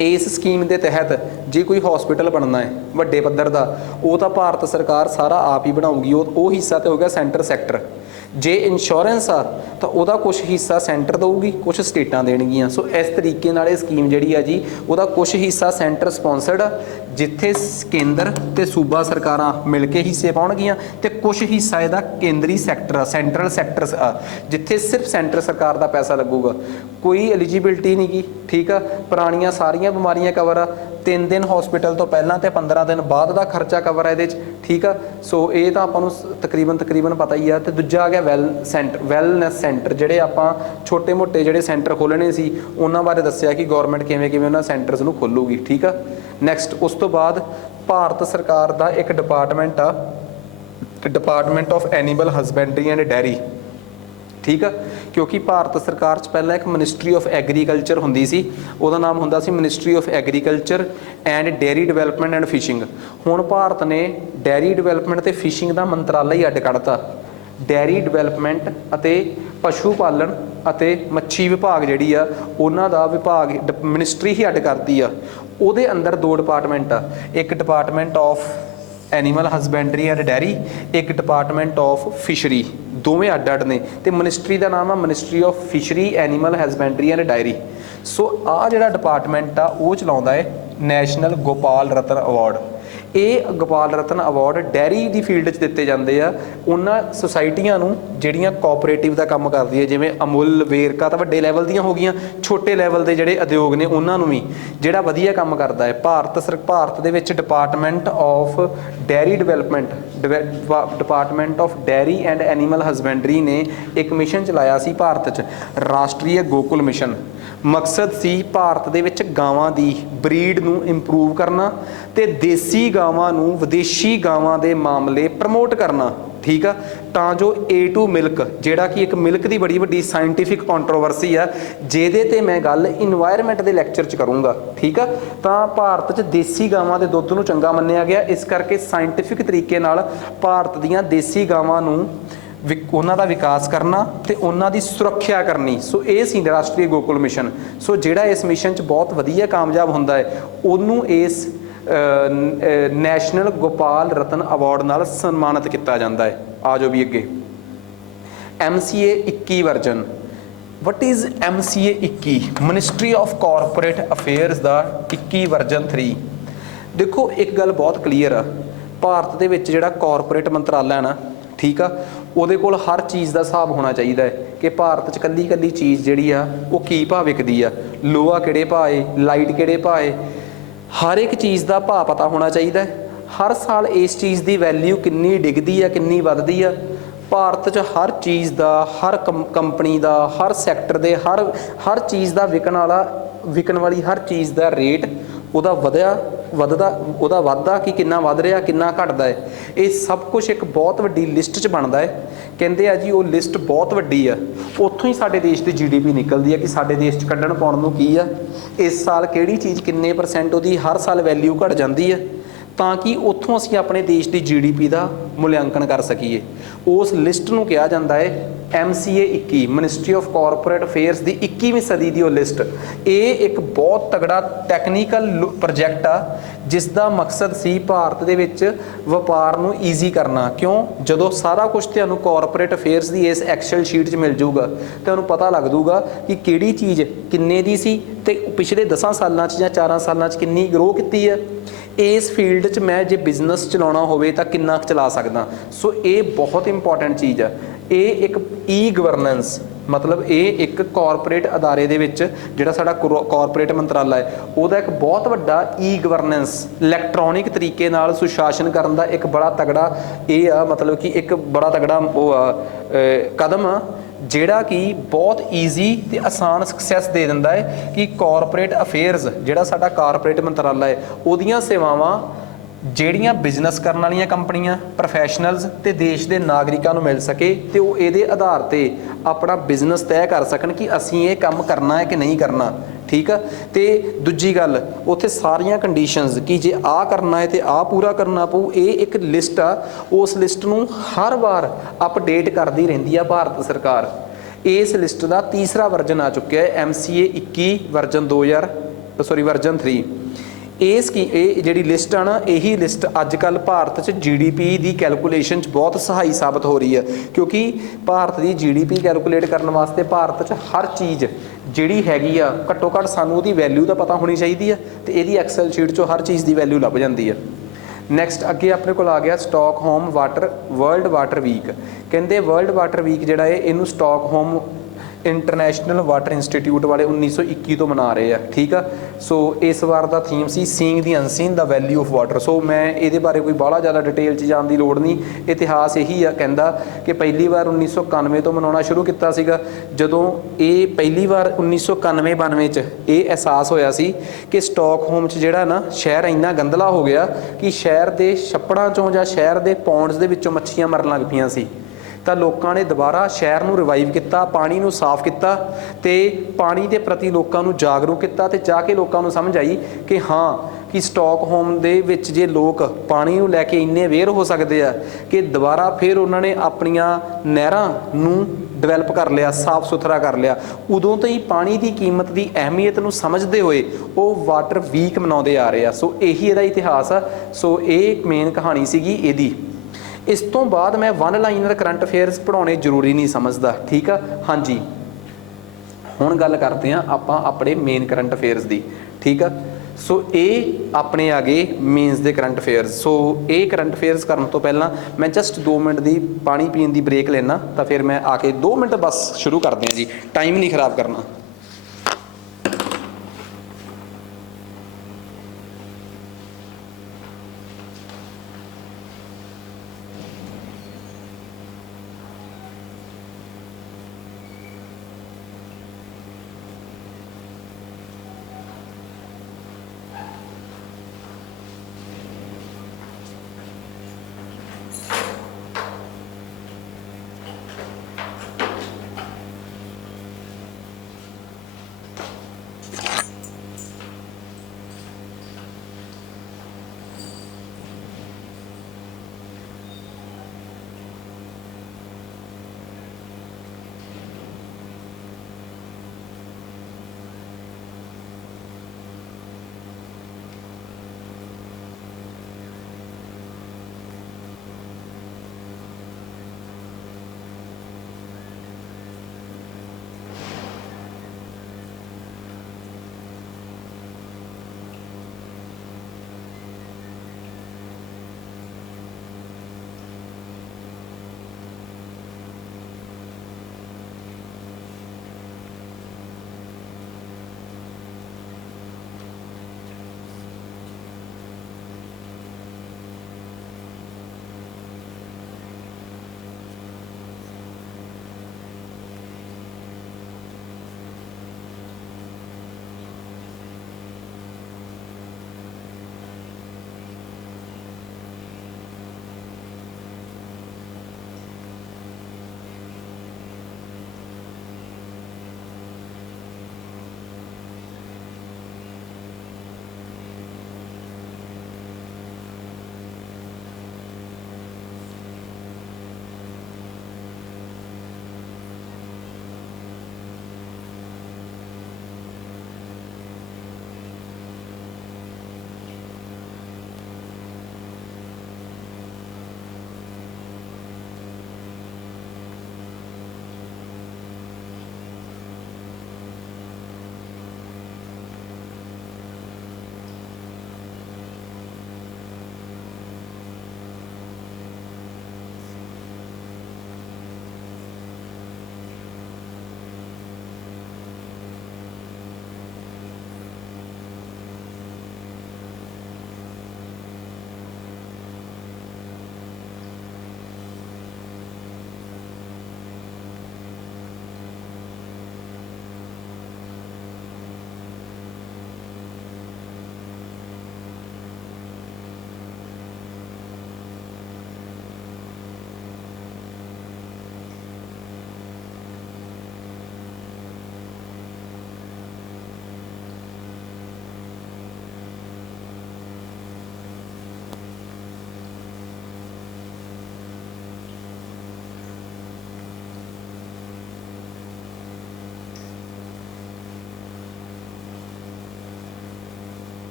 ਇਸ ਸਕੀਮ ਦੇ ਤਹਿਤ ਜੇ ਕੋਈ ਹਸਪੀਟਲ ਬਣਨਾ ਹੈ ਵੱਡੇ ਪੱਧਰ ਦਾ, ਉਹ ਤਾਂ ਭਾਰਤ ਸਰਕਾਰ ਸਾਰਾ ਆਪ ਹੀ ਬਣਾਊਗੀ, ਉਹ ਹਿੱਸਾ ਤੇ ਹੋ ਗਿਆ ਸੈਂਟਰ ਸੈਕਟਰ। ਜੇ ਇੰਸ਼ੋਰੈਂਸ ਆ ਤਾਂ ਉਹਦਾ ਕੁਛ ਹਿੱਸਾ ਸੈਂਟਰ ਦਊਗੀ, ਕੁਛ ਸਟੇਟਾਂ ਦੇਣਗੀਆਂ। ਸੋ ਇਸ ਤਰੀਕੇ ਨਾਲ ਇਹ ਸਕੀਮ ਜਿਹੜੀ ਆ ਜੀ, ਉਹਦਾ ਕੁਛ ਹਿੱਸਾ ਸੈਂਟਰ ਸਪਾਂਸਰਡ ਆ, ਜਿੱਥੇ ਕੇਂਦਰ ਤੇ ਸੂਬਾ ਸਰਕਾਰਾਂ ਮਿਲ ਕੇ ਹਿੱਸੇ ਪਾਉਣਗੀਆਂ, ਤੇ ਕੁਛ ਹਿੱਸਾ ਇਹਦਾ ਕੇਂਦਰੀ ਸੈਕਟਰ ਆ, ਸੈਂਟਰਲ ਸੈਕਟਰਸ ਆ, ਜਿੱਥੇ ਸਿਰਫ ਸੈਂਟਰ ਸਰਕਾਰ ਦਾ ਪੈਸਾ ਲੱਗੂਗਾ। ਕੋਈ ਐਲੀਜੀਬਿਲਟੀ ਨਹੀਂ ਗੀ, ਠੀਕ ਆ। ਪੁਰਾਣੀਆਂ ਸਾਰੀਆਂ ਬਿਮਾਰੀਆਂ ਕਵਰ ਆ, 3 ਦਿਨ ਹਸਪੀਟਲ ਤੋਂ ਪਹਿਲਾਂ ਤੇ 15 ਦਿਨ ਬਾਅਦ ਦਾ ਖਰਚਾ ਕਵਰ ਹੈ ਇਹਦੇ 'ਚ, ਠੀਕ ਆ। ਸੋ ਇਹ ਤਾਂ ਆਪਾਂ ਨੂੰ ਤਕਰੀਬਨ ਪਤਾ ਹੀ ਆ। ਤੇ ਦੂਜਾ ਆ ਗਿਆ ਵੈਲਨੈਸ ਸੈਂਟਰ, ਜਿਹੜੇ ਆਪਾਂ ਛੋਟੇ ਮੋਟੇ ਜਿਹੜੇ ਸੈਂਟਰ ਖੋਲ੍ਹਣੇ ਸੀ ਉਹਨਾਂ ਬਾਰੇ ਦੱਸਿਆ ਕਿ ਗੌਰਮੈਂਟ ਕਿਵੇਂ ਉਹਨਾਂ ਸੈਂਟਰਸ ਨੂੰ ਖੋਲੂਗੀ, ਠੀਕ ਆ। ਨੈਕਸਟ ਉਸ ਤੋਂ ਬਾਅਦ ਭਾਰਤ ਸਰਕਾਰ ਦਾ ਇੱਕ ਡਿਪਾਰਟਮੈਂਟ ਆ, department of animal husbandry and dairy, ਠੀਕ ਆ। ਕਿਉਂਕਿ ਭਾਰਤ ਸਰਕਾਰ 'ਚ ਪਹਿਲਾਂ ਇੱਕ ਮਿਨਿਸਟਰੀ ਆਫ ਐਗਰੀਕਲਚਰ ਹੁੰਦੀ ਸੀ, ਉਹਦਾ ਨਾਮ ਹੁੰਦਾ ਸੀ ministry of agriculture and dairy development and fishing. ਹੁਣ ਭਾਰਤ ਨੇ ਡੇਅਰੀ ਡਿਵੈਲਪਮੈਂਟ ਤੇ ਫਿਸ਼ਿੰਗ ਦਾ ਮੰਤਰਾਲਾ ਹੀ ਅੱਡ ਕੱਢਤਾ। ਡੇਅਰੀ ਡਿਵੈਲਪਮੈਂਟ ਅਤੇ ਪਸ਼ੂ ਪਾਲਣ ਅਤੇ ਮੱਛੀ ਵਿਭਾਗ ਜਿਹੜੀ ਆ, ਉਹਨਾਂ ਦਾ ਵਿਭਾਗ ਮਿਨਿਸਟਰੀ ਹੀ ਅੱਡ ਕਰਦੀ ਆ। ਉਹਦੇ ਅੰਦਰ 2 ਡਿਪਾਰਟਮੈਂਟ ਆ, ਇੱਕ department of animal husbandry and dairy, ਇੱਕ ਡਿਪਾਰਟਮੈਂਟ ਆਫ ਫਿਸ਼ਰੀ, ਦੋਵੇਂ ਅੱਡ ਅੱਡ ਨੇ। ਤੇ ਮਿਨਿਸਟਰੀ ਦਾ ਨਾਮ ਆ ministry of fishery, animal husbandry and dairy. So ਆਹ ਜਿਹੜਾ ਡਿਪਾਰਟਮੈਂਟ ਆ ਉਹ ਚਲਾਉਂਦਾ ਹੈ ਨੈਸ਼ਨਲ ਗੋਪਾਲ ਰਤਨ ਅਵਾਰਡ। ਇਹ ਗੋਪਾਲ ਰਤਨ ਅਵਾਰਡ ਡੈਰੀ ਦੀ ਫੀਲਡ 'ਚ ਦਿੱਤੇ ਜਾਂਦੇ ਆ ਉਹਨਾਂ ਸੁਸਾਇਟੀਆਂ ਨੂੰ ਜਿਹੜੀਆਂ ਕੋਆਪਰੇਟਿਵ ਦਾ ਕੰਮ ਕਰਦੀ ਹੈ, ਜਿਵੇਂ ਅਮੁੱਲ, ਵੇਰਕਾ ਤਾਂ ਵੱਡੇ ਲੈਵਲ ਦੀਆਂ ਹੋ ਗਈਆਂ, ਛੋਟੇ ਲੈਵਲ ਦੇ ਜਿਹੜੇ ਉਦਯੋਗ ਨੇ ਉਹਨਾਂ ਨੂੰ ਵੀ ਜਿਹੜਾ ਵਧੀਆ ਕੰਮ ਕਰਦਾ ਹੈ। ਭਾਰਤ ਦੇ ਵਿੱਚ department of dairy development, department of dairy and animal husbandry ਨੇ ਇੱਕ ਮਿਸ਼ਨ ਚਲਾਇਆ ਸੀ ਭਾਰਤ 'ਚ, ਰਾਸ਼ਟਰੀ ਗੋਕੁਲ ਮਿਸ਼ਨ। ਮਕਸਦ ਸੀ ਭਾਰਤ ਦੇ ਵਿੱਚ ਗਾਵਾਂ ਦੀ ਬਰੀਡ ਨੂੰ ਇੰਪਰੂਵ ਕਰਨਾ ਤੇ ਦੇਸੀ ਗਾਵਾਂ ਨੂੰ ਵਿਦੇਸ਼ੀ ਗਾਵਾਂ ਦੇ ਮਾਮਲੇ ਪ੍ਰਮੋਟ ਕਰਨਾ, ਠੀਕ ਆ, ਤਾਂ ਜੋ A2 ਮਿਲਕ, ਜਿਹੜਾ ਕਿ ਇੱਕ ਮਿਲਕ ਦੀ ਬੜੀ ਵੱਡੀ ਸਾਇੰਟੀਫਿਕ ਕੰਟਰੋਵਰਸੀ ਆ, ਜਿਹਦੇ ਤੇ ਮੈਂ ਗੱਲ ਇਨਵਾਇਰਨਮੈਂਟ ਦੇ ਲੈਕਚਰ 'ਚ ਕਰੂੰਗਾ, ਠੀਕ ਆ। ਤਾਂ ਭਾਰਤ 'ਚ ਦੇਸੀ ਗਾਵਾਂ ਦੇ ਦੁੱਧ ਨੂੰ ਚੰਗਾ ਮੰਨਿਆ ਗਿਆ, ਇਸ ਕਰਕੇ ਸਾਇੰਟੀਫਿਕ ਤਰੀਕੇ ਨਾਲ ਭਾਰਤ ਦੀਆਂ ਦੇਸੀ ਗਾਵਾਂ ਨੂੰ ਉਹਨਾਂ ਦਾ ਵਿਕਾਸ ਕਰਨਾ ਤੇ ਉਹਨਾਂ ਦੀ ਸੁਰੱਖਿਆ ਕਰਨੀ। ਸੋ ਇਹ ਸੀ ਰਾਸ਼ਟਰੀ ਗੋਕੁਲ ਮਿਸ਼ਨ। ਸੋ ਜਿਹੜਾ ਇਸ ਮਿਸ਼ਨ 'ਚ ਬਹੁਤ ਵਧੀਆ ਕਾਮਯਾਬ ਹੁੰਦਾ ਹੈ ਉਹਨੂੰ ਇਸ ਨੈਸ਼ਨਲ ਗੋਪਾਲ ਰਤਨ ਅਵਾਰਡ ਨਾਲ ਸਨਮਾਨਿਤ ਕੀਤਾ ਜਾਂਦਾ ਹੈ। ਆ ਜਾਓ ਵੀ ਅੱਗੇ। MCA 21 version. What is MCA 21? Ministry of corporate affairs the 21 version 3। ਦੇਖੋ ਇੱਕ ਗੱਲ ਬਹੁਤ ਕਲੀਅਰ ਆ, ਭਾਰਤ ਦੇ ਵਿੱਚ ਜਿਹੜਾ ਕਾਰਪੋਰੇਟ ਮੰਤਰਾਲਾ ਨਾ, ਠੀਕ ਆ, ਉਹਦੇ ਕੋਲ ਹਰ ਚੀਜ਼ ਦਾ ਹਿਸਾਬ ਹੋਣਾ ਚਾਹੀਦਾ ਹੈ ਕਿ ਭਾਰਤ 'ਚ ਕੱਲੀ ਕੱਲੀ ਚੀਜ਼ ਜਿਹੜੀ ਆ ਉਹ ਕੀ ਭਾਅ ਵਿਕਦੀ ਆ, ਲੋਹਾ ਕਿਹੜੇ ਭਾਅ ਏ, ਲਾਈਟ ਕਿਹੜੇ ਭਾਅ ਏ, ਹਰ ਇੱਕ ਚੀਜ਼ ਦਾ ਭਾਅ ਪਤਾ ਹੋਣਾ ਚਾਹੀਦਾ ਹੈ। ਹਰ ਸਾਲ ਇਸ ਚੀਜ਼ ਦੀ ਵੈਲਿਊ ਕਿੰਨੀ ਡਿੱਗਦੀ ਆ, ਕਿੰਨੀ ਵੱਧਦੀ ਆ। ਭਾਰਤ 'ਚ ਹਰ ਚੀਜ਼ ਦਾ, ਹਰ ਕੰਪਨੀ ਦਾ, ਹਰ ਸੈਕਟਰ ਦੇ ਹਰ ਚੀਜ਼ ਦਾ ਵਿਕਣ ਵਾਲੀ ਹਰ ਚੀਜ਼ ਦਾ ਰੇਟ ਉਹਦਾ ਵੱਧਦਾ ਕਿ ਕਿੰਨਾ ਵੱਧ ਰਿਹਾ, ਕਿੰਨਾ ਘਟਦਾ ਹੈ। ਇਹ ਸਭ ਕੁਝ ਇੱਕ ਬਹੁਤ ਵੱਡੀ ਲਿਸਟ 'ਚ ਬਣਦਾ ਹੈ। ਕਹਿੰਦੇ ਆ ਜੀ ਉਹ ਲਿਸਟ ਬਹੁਤ ਵੱਡੀ ਆ, ਉੱਥੋਂ ਹੀ ਸਾਡੇ ਦੇਸ਼ ਦੀ GDP ਨਿਕਲਦੀ ਹੈ ਕਿ ਸਾਡੇ ਦੇਸ਼ 'ਚ ਕੱਢਣ ਪਾਉਣ ਨੂੰ ਕੀ ਆ, ਇਸ ਸਾਲ ਕਿਹੜੀ ਚੀਜ਼ ਕਿੰਨੇ % ਉਹਦੀ ਹਰ ਸਾਲ ਵੈਲਿਊ ਘਟ ਜਾਂਦੀ ਹੈ, ਤਾਂ ਕਿ ਉੱਥੋਂ ਅਸੀਂ ਆਪਣੇ ਦੇਸ਼ ਦੀ GDP ਦਾ ਮੁਲਾਂਕਣ ਕਰ ਸਕੀਏ। ਉਸ ਲਿਸਟ ਨੂੰ ਕਿਹਾ ਜਾਂਦਾ ਹੈ MCA 21, ministry of corporate affairs ਦੀ 21ਵੀਂ ਸਦੀ ਦੀ ਉਹ ਲਿਸਟ। ਇਹ ਇੱਕ ਬਹੁਤ ਤਗੜਾ ਟੈਕਨੀਕਲ ਪ੍ਰੋਜੈਕਟ ਆ ਜਿਸ ਦਾ ਮਕਸਦ ਸੀ ਭਾਰਤ ਦੇ ਵਿੱਚ ਵਪਾਰ ਨੂੰ ਈਜ਼ੀ ਕਰਨਾ। ਕਿਉਂ? ਜਦੋਂ ਸਾਰਾ ਕੁਝ ਤੁਹਾਨੂੰ ਕਾਰਪੋਰੇਟ ਅਫੇਅਰਸ ਦੀ ਇਸ ਐਕਸਲ ਸ਼ੀਟ 'ਚ ਮਿਲ ਜਾਊਗਾ, ਤੁਹਾਨੂੰ ਪਤਾ ਲੱਗ ਜਾਊਗਾ ਕਿ ਕਿਹੜੀ ਚੀਜ਼ ਕਿੰਨੇ ਦੀ ਸੀ ਤੇ ਪਿਛਲੇ 10 ਸਾਲਾਂ 'ਚ ਜਾਂ 4 ਸਾਲਾਂ 'ਚ ਕਿੰਨੀ ਗਰੋ ਕੀਤੀ ਹੈ। ਇਸ ਫੀਲਡ 'ਚ ਮੈਂ ਜੇ ਬਿਜ਼ਨਸ ਚਲਾਉਣਾ ਹੋਵੇ ਤਾਂ ਕਿੰਨਾ ਚਲਾ ਸਕਦਾ। ਸੋ ਇਹ ਬਹੁਤ ਇੰਪੋਰਟੈਂਟ ਚੀਜ਼ ਆ। ਇਹ ਇੱਕ ਗਵਰਨੈਂਸ, ਮਤਲਬ ਇਹ ਇੱਕ ਕਾਰਪੋਰੇਟ ਅਦਾਰੇ ਦੇ ਵਿੱਚ ਜਿਹੜਾ ਸਾਡਾ ਕਾਰਪੋਰੇਟ ਮੰਤਰਾਲਾ ਹੈ ਉਹਦਾ ਇੱਕ ਬਹੁਤ ਵੱਡਾ ਗਵਰਨੈਂਸ, ਇਲੈਕਟ੍ਰੋਨਿਕ ਤਰੀਕੇ ਨਾਲ ਸੁਸ਼ਾਸਨ ਕਰਨ ਦਾ ਇੱਕ ਬੜਾ ਤਗੜਾ ਇਹ ਆ, ਮਤਲਬ ਕਿ ਇੱਕ ਬੜਾ ਤਗੜਾ ਉਹ ਆ ਕਦਮ ਆ ਜਿਹੜਾ ਕਿ ਬਹੁਤ ਈਜ਼ੀ ਤੇ ਆਸਾਨ ਸਕਸੈਸ ਦੇ ਦਿੰਦਾ ਹੈ ਕਿ ਕਾਰਪੋਰੇਟ ਅਫੇਅਰਸ ਜਿਹੜਾ ਸਾਡਾ ਕਾਰਪੋਰੇਟ ਮੰਤਰਾਲਾ ਹੈ ਉਹਦੀਆਂ ਸੇਵਾਵਾਂ ਜਿਹੜੀਆਂ ਬਿਜ਼ਨਸ ਕਰਨ ਵਾਲੀਆਂ ਕੰਪਨੀਆਂ, ਪ੍ਰੋਫੈਸ਼ਨਲਸ ਤੇ ਦੇਸ਼ ਦੇ ਨਾਗਰਿਕਾਂ ਨੂੰ ਮਿਲ ਸਕੇ ਤੇ ਉਹ ਇਹਦੇ ਆਧਾਰ ਤੇ ਆਪਣਾ ਬਿਜ਼ਨਸ ਤੈਅ ਕਰ ਸਕਣ ਕਿ ਅਸੀਂ ਇਹ ਕੰਮ ਕਰਨਾ ਹੈ ਕਿ ਨਹੀਂ ਕਰਨਾ, ਠੀਕ ਆ। ਤੇ ਦੂਜੀ ਗੱਲ, ਉੱਥੇ ਸਾਰੀਆਂ ਕੰਡੀਸ਼ਨਸ ਕਿ ਜੇ ਆਹ ਕਰਨਾ ਹੈ ਤੇ ਆਹ ਪੂਰਾ ਕਰਨਾ ਪਊ। ਇਹ ਇੱਕ ਲਿਸਟ ਆ, ਉਸ ਲਿਸਟ ਨੂੰ ਹਰ ਵਾਰ ਅਪਡੇਟ ਕਰਦੀ ਰਹਿੰਦੀ ਆ ਭਾਰਤ ਸਰਕਾਰ। ਇਸ ਲਿਸਟ ਦਾ ਤੀਸਰਾ ਵਰਜਨ ਆ ਚੁੱਕਿਆ ਹੈ MCA 21 ਵਰਜਨ 3। ਇਹ ਜਿਹੜੀ ਲਿਸਟ ਆ ਨਾ, ਇਹੀ ਲਿਸਟ ਅੱਜ ਕੱਲ੍ਹ ਭਾਰਤ 'ਚ GDP ਦੀ ਕੈਲਕੂਲੇਸ਼ਨ 'ਚ ਬਹੁਤ ਸਹਾਈ ਸਾਬਤ ਹੋ ਰਹੀ ਹੈ, ਕਿਉਂਕਿ ਭਾਰਤ ਦੀ GDP ਕੈਲਕੂਲੇਟ ਕਰਨ ਵਾਸਤੇ ਭਾਰਤ 'ਚ ਹਰ ਚੀਜ਼ ਜਿਹੜੀ ਹੈਗੀ ਆ ਘੱਟੋ ਘੱਟ ਸਾਨੂੰ ਉਹਦੀ ਵੈਲਿਊ ਤਾਂ ਪਤਾ ਹੋਣੀ ਚਾਹੀਦੀ ਹੈ ਤੇ ਇਹਦੀ ਐਕਸਲ ਸ਼ੀਟ 'ਚੋਂ ਹਰ ਚੀਜ਼ ਦੀ ਵੈਲਿਊ ਲੱਭ ਜਾਂਦੀ ਹੈ। ਨੈਕਸਟ ਅੱਗੇ ਆਪਣੇ ਕੋਲ ਆ ਗਿਆ ਸਟਾਕਹੋਮ ਵਰਲਡ ਵਾਟਰ ਵੀਕ। ਕਹਿੰਦੇ ਵਰਲਡ ਵਾਟਰ ਵੀਕ ਜਿਹੜਾ ਹੈ ਇਹਨੂੰ ਸਟਾਕਹੋਮ ਇੰਟਰਨੈਸ਼ਨਲ ਵਾਟਰ ਇੰਸਟੀਟਿਊਟ ਵਾਲੇ 1921 ਤੋਂ ਮਨਾ ਰਹੇ ਆ, ਠੀਕ ਆ। ਸੋ ਇਸ ਵਾਰ ਦਾ theme C seeing the ਅਨਸੀਨ the value of water. ਸੋ ਮੈਂ ਇਹਦੇ ਬਾਰੇ ਕੋਈ ਬਾਹਲਾ ਜ਼ਿਆਦਾ ਡਿਟੇਲ 'ਚ ਜਾਣ ਦੀ ਲੋੜ ਨਹੀਂ। ਇਤਿਹਾਸ ਇਹੀ ਆ, ਕਹਿੰਦਾ ਕਿ ਪਹਿਲੀ ਵਾਰ 1991 ਤੋਂ ਮਨਾਉਣਾ ਸ਼ੁਰੂ ਕੀਤਾ ਸੀਗਾ। ਜਦੋਂ ਇਹ ਪਹਿਲੀ ਵਾਰ 1991-92 'ਚ ਇਹ ਅਹਿਸਾਸ ਹੋਇਆ ਸੀ ਕਿ ਸਟਾਕਹੋਮ 'ਚ ਜਿਹੜਾ ਨਾ ਸ਼ਹਿਰ ਇੰਨਾ ਗੰਦਲਾ ਹੋ ਗਿਆ ਕਿ ਸ਼ਹਿਰ ਦੇ ਛੱਪੜਾਂ 'ਚੋਂ ਜਾਂ ਸ਼ਹਿਰ ਦੇ ਪੌਂਡਸ ਦੇ ਵਿੱਚੋਂ ਮੱਛੀਆਂ ਮਰਨ ਲੱਗ ਪਈਆਂ ਸੀ। ਤਾਂ ਲੋਕਾਂ ਨੇ ਦੁਬਾਰਾ ਸ਼ਹਿਰ ਨੂੰ ਰਿਵਾਈਵ ਕੀਤਾ, ਪਾਣੀ ਨੂੰ ਸਾਫ਼ ਕੀਤਾ ਤੇ ਪਾਣੀ ਦੇ ਪ੍ਰਤੀ ਲੋਕਾਂ ਨੂੰ ਜਾਗਰੂਕ ਕੀਤਾ ਤੇ ਜਾ ਕੇ ਲੋਕਾਂ ਨੂੰ ਸਮਝ ਆਈ ਕਿ ਹਾਂ ਕਿ ਸਟਾਕਹੋਮ ਦੇ ਵਿੱਚ ਜੇ ਲੋਕ ਪਾਣੀ ਨੂੰ ਲੈ ਕੇ ਇੰਨੇ ਅਵੇਅਰ ਹੋ ਸਕਦੇ ਆ ਕਿ ਦੁਬਾਰਾ ਫਿਰ ਉਹਨਾਂ ਨੇ ਆਪਣੀਆਂ ਨਹਿਰਾਂ ਨੂੰ ਡਿਵੈਲਪ ਕਰ ਲਿਆ, ਸਾਫ਼ ਸੁਥਰਾ ਕਰ ਲਿਆ, ਉਦੋਂ ਤੋਂ ਹੀ ਪਾਣੀ ਦੀ ਕੀਮਤ ਦੀ ਅਹਿਮੀਅਤ ਨੂੰ ਸਮਝਦੇ ਹੋਏ ਉਹ ਵਾਟਰ ਵੀਕ ਮਨਾਉਂਦੇ ਆ ਰਹੇ ਆ। ਸੋ ਇਹੀ ਇਹਦਾ ਇਤਿਹਾਸ ਆ। ਸੋ ਇਹ ਮੇਨ ਕਹਾਣੀ ਸੀਗੀ ਇਹਦੀ। ਇਸ ਤੋਂ ਬਾਅਦ ਮੈਂ ਵਨ ਲਾਈਨਰ ਕਰੰਟ ਅਫੇਅਰਸ ਪੜ੍ਹਾਉਣੇ ਜ਼ਰੂਰੀ ਨਹੀਂ ਸਮਝਦਾ, ਠੀਕ ਆ। ਹਾਂਜੀ, ਹੁਣ ਗੱਲ ਕਰਦੇ ਹਾਂ ਆਪਾਂ ਆਪਣੇ ਮੇਨ ਕਰੰਟ ਅਫੇਅਰਸ ਦੀ, ਠੀਕ ਆ। ਸੋ ਇਹ ਆਪਣੇ ਆ ਗਏ ਮੇਨਸ ਦੇ ਕਰੰਟ ਅਫੇਅਰਸ। ਸੋ ਇਹ ਕਰੰਟ ਅਫੇਅਰਸ ਕਰਨ ਤੋਂ ਪਹਿਲਾਂ ਮੈਂ ਜਸਟ 2 ਮਿੰਟ ਦੀ ਪਾਣੀ ਪੀਣ ਦੀ ਬ੍ਰੇਕ ਲੈਣਾ, ਤਾਂ ਫਿਰ ਮੈਂ ਆ ਕੇ 2 ਮਿੰਟ ਬਸ ਸ਼ੁਰੂ ਕਰਦੇ ਹਾਂ ਜੀ, ਟਾਈਮ ਨਹੀਂ ਖਰਾਬ ਕਰਨਾ।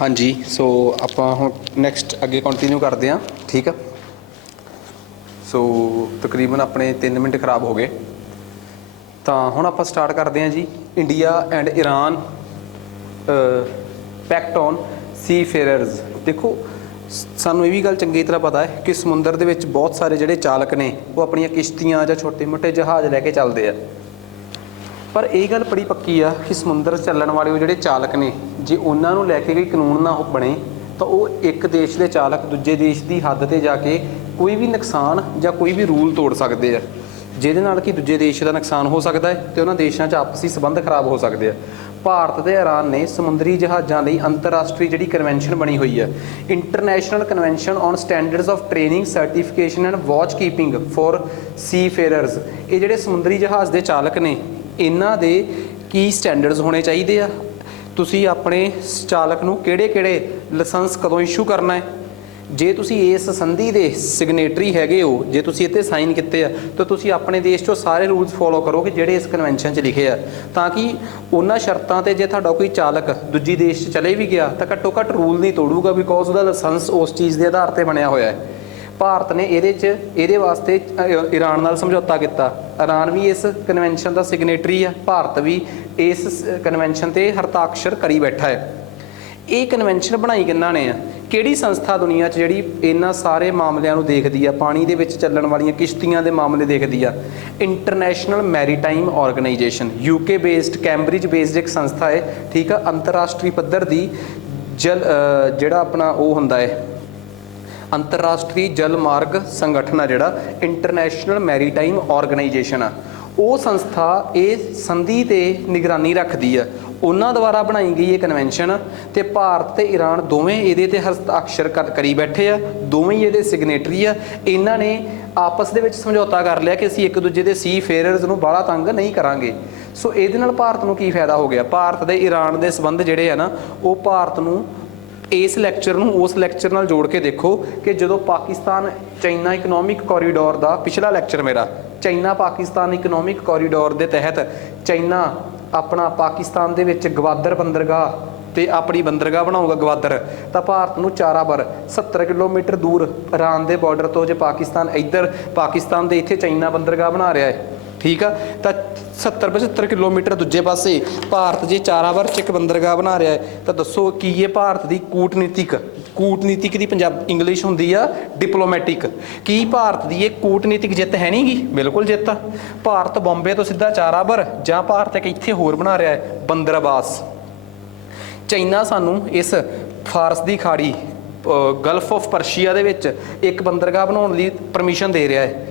ਹਾਂਜੀ, ਸੋ ਆਪਾਂ ਹੁਣ ਨੈਕਸਟ ਅੱਗੇ ਕੰਟੀਨਿਊ ਕਰਦੇ ਹਾਂ, ਠੀਕ ਆ। ਸੋ ਤਕਰੀਬਨ ਆਪਣੇ 3 ਮਿੰਟ ਖਰਾਬ ਹੋ ਗਏ, ਤਾਂ ਹੁਣ ਆਪਾਂ ਸਟਾਰਟ ਕਰਦੇ ਹਾਂ ਜੀ। India and Iran pact on seafarers. ਦੇਖੋ, ਸਾਨੂੰ ਇਹ ਵੀ ਗੱਲ ਚੰਗੀ ਤਰ੍ਹਾਂ ਪਤਾ ਹੈ ਕਿ ਸਮੁੰਦਰ ਦੇ ਵਿੱਚ ਬਹੁਤ ਸਾਰੇ ਜਿਹੜੇ ਚਾਲਕ ਨੇ ਉਹ ਆਪਣੀਆਂ ਕਿਸ਼ਤੀਆਂ ਜਾਂ ਛੋਟੇ ਮੋਟੇ ਜਹਾਜ਼ ਲੈ ਕੇ ਚੱਲਦੇ ਆ। पर यह गल बड़ी पक्की आ कि समुद्र ਚੱਲਣ वाले वो ਜਿਹੜੇ चालक ने जे उन्होंने लैके कोई कानून ना बने तो वो एक देश के चालक दूजे देश की हद से जाके कोई भी नुकसान या कोई भी रूल तोड़ सकते हैं, ਜਿਹਦੇ ਨਾਲ कि दूजे देश का नुकसान हो सकता है तो उन्होंने देशों 'ਚ आपसी संबंध खराब हो सकते हैं। ਭਾਰਤ ਤੇ ਈਰਾਨ ਨੇ ਸਮੁੰਦਰੀ ਜਹਾਜ਼ਾਂ ਲਈ ਅੰਤਰਰਾਸ਼ਟਰੀ ਜਿਹੜੀ ਕਨਵੈਨਸ਼ਨ ਬਣੀ ਹੋਈ ਹੈ, international convention on standards of training certification and watch keeping for seafarers. ਇਹ ਜਿਹੜੇ ਸਮੁੰਦਰੀ ਜਹਾਜ਼ ਦੇ ਚਾਲਕ ਨੇ ਇਹਨਾਂ ਦੇ ਕੀ ਸਟੈਂਡਰਡਸ ਹੋਣੇ ਚਾਹੀਦੇ ਆ, ਤੁਸੀਂ ਆਪਣੇ ਚਾਲਕ ਨੂੰ ਕਿਹੜੇ ਲਾਇਸੈਂਸ ਕਦੋਂ ਇਸ਼ੂ ਕਰਨਾ ਹੈ। ਜੇ ਤੁਸੀਂ ਇਸ ਸੰਧੀ ਦੇ ਸਿਗਨੇਟਰੀ ਹੈਗੇ ਹੋ, ਜੇ ਤੁਸੀਂ ਇੱਥੇ ਸਾਈਨ ਕੀਤੇ ਆ ਤਾਂ ਤੁਸੀਂ ਆਪਣੇ ਦੇਸ਼ 'ਚੋਂ ਸਾਰੇ ਰੂਲਸ ਫੋਲੋ ਕਰੋਗੇ ਜਿਹੜੇ ਇਸ ਕਨਵੈਨਸ਼ਨ 'ਚ ਲਿਖੇ ਆ, ਤਾਂ ਕਿ ਉਹਨਾਂ ਸ਼ਰਤਾਂ 'ਤੇ ਜੇ ਤੁਹਾਡਾ ਕੋਈ ਚਾਲਕ ਦੂਜੀ ਦੇਸ਼ 'ਚ ਚਲੇ ਵੀ ਗਿਆ ਤਾਂ ਘੱਟੋ ਘੱਟ ਰੂਲ ਨਹੀਂ ਤੋੜੂਗਾ, ਬਿਕੋਜ਼ ਉਹਦਾ ਲਾਇਸੈਂਸ ਉਸ ਚੀਜ਼ ਦੇ ਆਧਾਰ 'ਤੇ ਬਣਿਆ ਹੋਇਆ ਹੈ। ਭਾਰਤ ਨੇ ਇਹਦੇ ਵਾਸਤੇ ਈਰਾਨ ਨਾਲ ਸਮਝੌਤਾ ਕੀਤਾ। ਈਰਾਨ ਵੀ ਇਸ ਕਨਵੈਨਸ਼ਨ ਦਾ ਸਿਗਨੇਟਰੀ ਆ, ਭਾਰਤ ਵੀ ਇਸ ਕਨਵੈਨਸ਼ਨ 'ਤੇ ਹਸਤਾਖਰ ਕਰੀ ਬੈਠਾ ਹੈ। ਇਹ ਕਨਵੈਨਸ਼ਨ ਬਣਾਈ ਕਿਹਨਾਂ ਨੇ ਆ, ਕਿਹੜੀ ਸੰਸਥਾ ਦੁਨੀਆ 'ਚ ਜਿਹੜੀ ਇਹਨਾਂ ਸਾਰੇ ਮਾਮਲਿਆਂ ਨੂੰ ਦੇਖਦੀ ਆ, ਪਾਣੀ ਦੇ ਵਿੱਚ ਚੱਲਣ ਵਾਲੀਆਂ ਕਿਸ਼ਤੀਆਂ ਦੇ ਮਾਮਲੇ ਦੇਖਦੀ ਆ? International maritime organisation, UK based, Cambridge based ਇੱਕ ਸੰਸਥਾ ਹੈ, ਠੀਕ ਆ। ਅੰਤਰਰਾਸ਼ਟਰੀ ਪੱਧਰ ਦੀ ਜਿਹੜਾ ਆਪਣਾ ਉਹ ਹੁੰਦਾ ਹੈ ਅੰਤਰਰਾਸ਼ਟਰੀ ਜਲ ਮਾਰਗ ਸੰਗਠਨ ਆ, ਜਿਹੜਾ ਇੰਟਰਨੈਸ਼ਨਲ ਮੈਰੀਟਾਈਮ ਆਰਗੇਨਾਈਜੇਸ਼ਨ ਆ, ਉਹ ਸੰਸਥਾ ਇਹ ਸੰਧੀ ਤੇ ਨਿਗਰਾਨੀ ਰੱਖਦੀ ਆ। ਉਹਨਾਂ ਦੁਆਰਾ ਬਣਾਈ ਗਈ ਇਹ ਕਨਵੈਨਸ਼ਨ ਤੇ ਭਾਰਤ ਤੇ ਈਰਾਨ ਦੋਵੇਂ ਇਹਦੇ ਤੇ ਹਸਤਾਖਰ ਕਰੀ ਬੈਠੇ ਆ, ਦੋਵੇਂ ਹੀ ਇਹਦੇ ਸਿਗਨੇਟਰੀ ਆ। ਇਹਨਾਂ ਨੇ ਆਪਸ ਦੇ ਵਿੱਚ ਸਮਝੌਤਾ ਕਰ ਲਿਆ ਕਿ ਅਸੀਂ ਇੱਕ ਦੂਜੇ ਦੇ ਸੀ ਫੇਅਰਰਸ ਨੂੰ ਬਾਹਲਾ ਤੰਗ ਨਹੀਂ ਕਰਾਂਗੇ। ਸੋ ਇਹਦੇ ਨਾਲ ਭਾਰਤ ਨੂੰ ਕੀ ਫਾਇਦਾ ਹੋ ਗਿਆ? ਭਾਰਤ ਦੇ ਈਰਾਨ ਦੇ ਸੰਬੰਧ ਜਿਹੜੇ ਆ ਨਾ, ਉਹ ਭਾਰਤ ਨੂੰ ਇਸ ਲੈਕਚਰ ਨੂੰ ਉਸ ਲੈਕਚਰ ਨਾਲ ਜੋੜ ਕੇ ਦੇਖੋ ਕਿ ਜਦੋਂ ਪਾਕਿਸਤਾਨ ਚਾਈਨਾ ਇਕਨੋਮਿਕ ਕੋਰੀਡੋਰ ਦਾ ਪਿਛਲਾ ਲੈਕਚਰ ਮੇਰਾ ਚਾਈਨਾ ਪਾਕਿਸਤਾਨ ਇਕਨੋਮਿਕ ਕੋਰੀਡੋਰ ਦੇ ਤਹਿਤ ਚਾਈਨਾ ਆਪਣਾ ਪਾਕਿਸਤਾਨ ਦੇ ਵਿੱਚ ਗਵਾਦਰ ਬੰਦਰਗਾਹ ਤੇ ਆਪਣੀ ਬੰਦਰਗਾਹ ਬਣਾਊਗਾ ਗਵਾਦਰ, ਤਾਂ ਭਾਰਤ ਨੂੰ ਚਾਰਾਬਰ 70 ਕਿਲੋਮੀਟਰ ਦੂਰ ਈਰਾਨ ਦੇ ਬਾਰਡਰ ਤੋਂ ਜੇ ਪਾਕਿਸਤਾਨ ਇੱਧਰ ਪਾਕਿਸਤਾਨ ਦੇ ਇੱਥੇ ਚਾਈਨਾ ਬੰਦਰਗਾਹ ਬਣਾ ਰਿਹਾ ਹੈ, ਠੀਕ ਆ, ਤਾਂ 70-75 ਕਿਲੋਮੀਟਰ ਦੂਜੇ ਪਾਸੇ ਭਾਰਤ ਜੇ ਚਾਰਾਬਰ 'ਚ ਇੱਕ ਬੰਦਰਗਾਹ ਬਣਾ ਰਿਹਾ ਹੈ, ਤਾਂ ਦੱਸੋ ਕੀ ਇਹ ਭਾਰਤ ਦੀ ਕੂਟਨੀਤਿਕ ਦੀ ਇੰਗਲਿਸ਼ ਹੁੰਦੀ ਆ ਡਿਪਲੋਮੈਟਿਕ, ਕੀ ਭਾਰਤ ਦੀ ਇਹ ਕੂਟਨੀਤਿਕ ਜਿੱਤ ਹੈ ਨਹੀਂ ਗੀ? ਬਿਲਕੁਲ ਜਿੱਤ ਆ। ਭਾਰਤ ਬੰਬੇ ਤੋਂ ਸਿੱਧਾ ਚਾਰਾਬਰ ਜਾਂ ਭਾਰਤ ਇੱਕ ਇੱਥੇ ਹੋਰ ਬਣਾ ਰਿਹਾ ਹੈ ਬੰਦਰ ਅਬਾਸ। ਚਾਈਨਾ ਸਾਨੂੰ ਇਸ ਫਾਰਸ ਦੀ ਖਾੜੀ ਗਲਫ ਆਫ ਪਰਸ਼ੀਆ ਦੇ ਵਿੱਚ ਇੱਕ ਬੰਦਰਗਾਹ ਬਣਾਉਣ ਦੀ ਪਰਮਿਸ਼ਨ ਦੇ ਰਿਹਾ ਹੈ।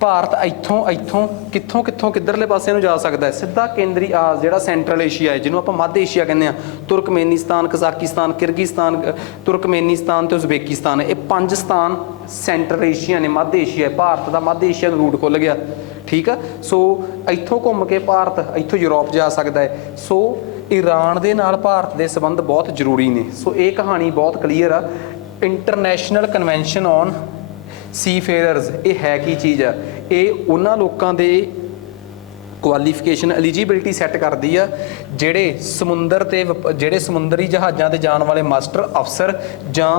ਭਾਰਤ ਇੱਥੋਂ ਕਿੱਥੋਂ ਕਿੱਧਰਲੇ ਪਾਸੇ ਨੂੰ ਜਾ ਸਕਦਾ ਹੈ? ਸਿੱਧਾ ਕੇਂਦਰੀ ਜਿਹੜਾ ਸੈਂਟਰਲ ਏਸ਼ੀਆ ਹੈ, ਜਿਹਨੂੰ ਆਪਾਂ ਮੱਧ ਏਸ਼ੀਆ ਕਹਿੰਦੇ ਆ, ਤੁਰਕਮੇਨਿਸਤਾਨ, ਕਜ਼ਾਕਿਸਤਾਨ, ਕਿਰਗਿਸਤਾਨ, ਤੁਰਕਮੇਨਿਸਤਾਨ ਤੇ ਉਜ਼ਬੇਕਿਸਤਾਨ, ਇਹ 5 ਸਥਾਨ ਸੈਂਟਰਲ ਏਸ਼ੀਆ ਨੇ, ਮੱਧ ਏਸ਼ੀਆ। ਭਾਰਤ ਦਾ ਮੱਧ ਏਸ਼ੀਆ ਨੂੰ ਰੂਟ ਖੁੱਲ੍ਹ ਗਿਆ, ਠੀਕ ਆ। ਸੋ ਇੱਥੋਂ ਘੁੰਮ ਕੇ ਭਾਰਤ ਇੱਥੋਂ ਯੂਰਪ ਜਾ ਸਕਦਾ ਹੈ। ਸੋ ਈਰਾਨ ਦੇ ਨਾਲ ਭਾਰਤ ਦੇ ਸੰਬੰਧ ਬਹੁਤ ਜ਼ਰੂਰੀ ਨੇ। ਸੋ ਇਹ ਕਹਾਣੀ ਬਹੁਤ ਕਲੀਅਰ ਆ। ਇੰਟਰਨੈਸ਼ਨਲ ਕਨਵੈਨਸ਼ਨ ਔਨ ਸੀਫੇਅਰਰਸ ਇਹ ਹੈ ਕੀ ਚੀਜ਼ ਆ? ਇਹ ਉਹਨਾਂ ਲੋਕਾਂ ਦੇ ਕੁਆਲੀਫਿਕੇਸ਼ਨ ਐਲੀਜੀਬਿਲਿਟੀ ਸੈੱਟ ਕਰਦੀ ਆ ਜਿਹੜੇ ਸਮੁੰਦਰੀ ਜਹਾਜ਼ਾਂ ਤੇ ਜਾਣ ਵਾਲੇ ਮਾਸਟਰ ਅਫਸਰ ਜਾਂ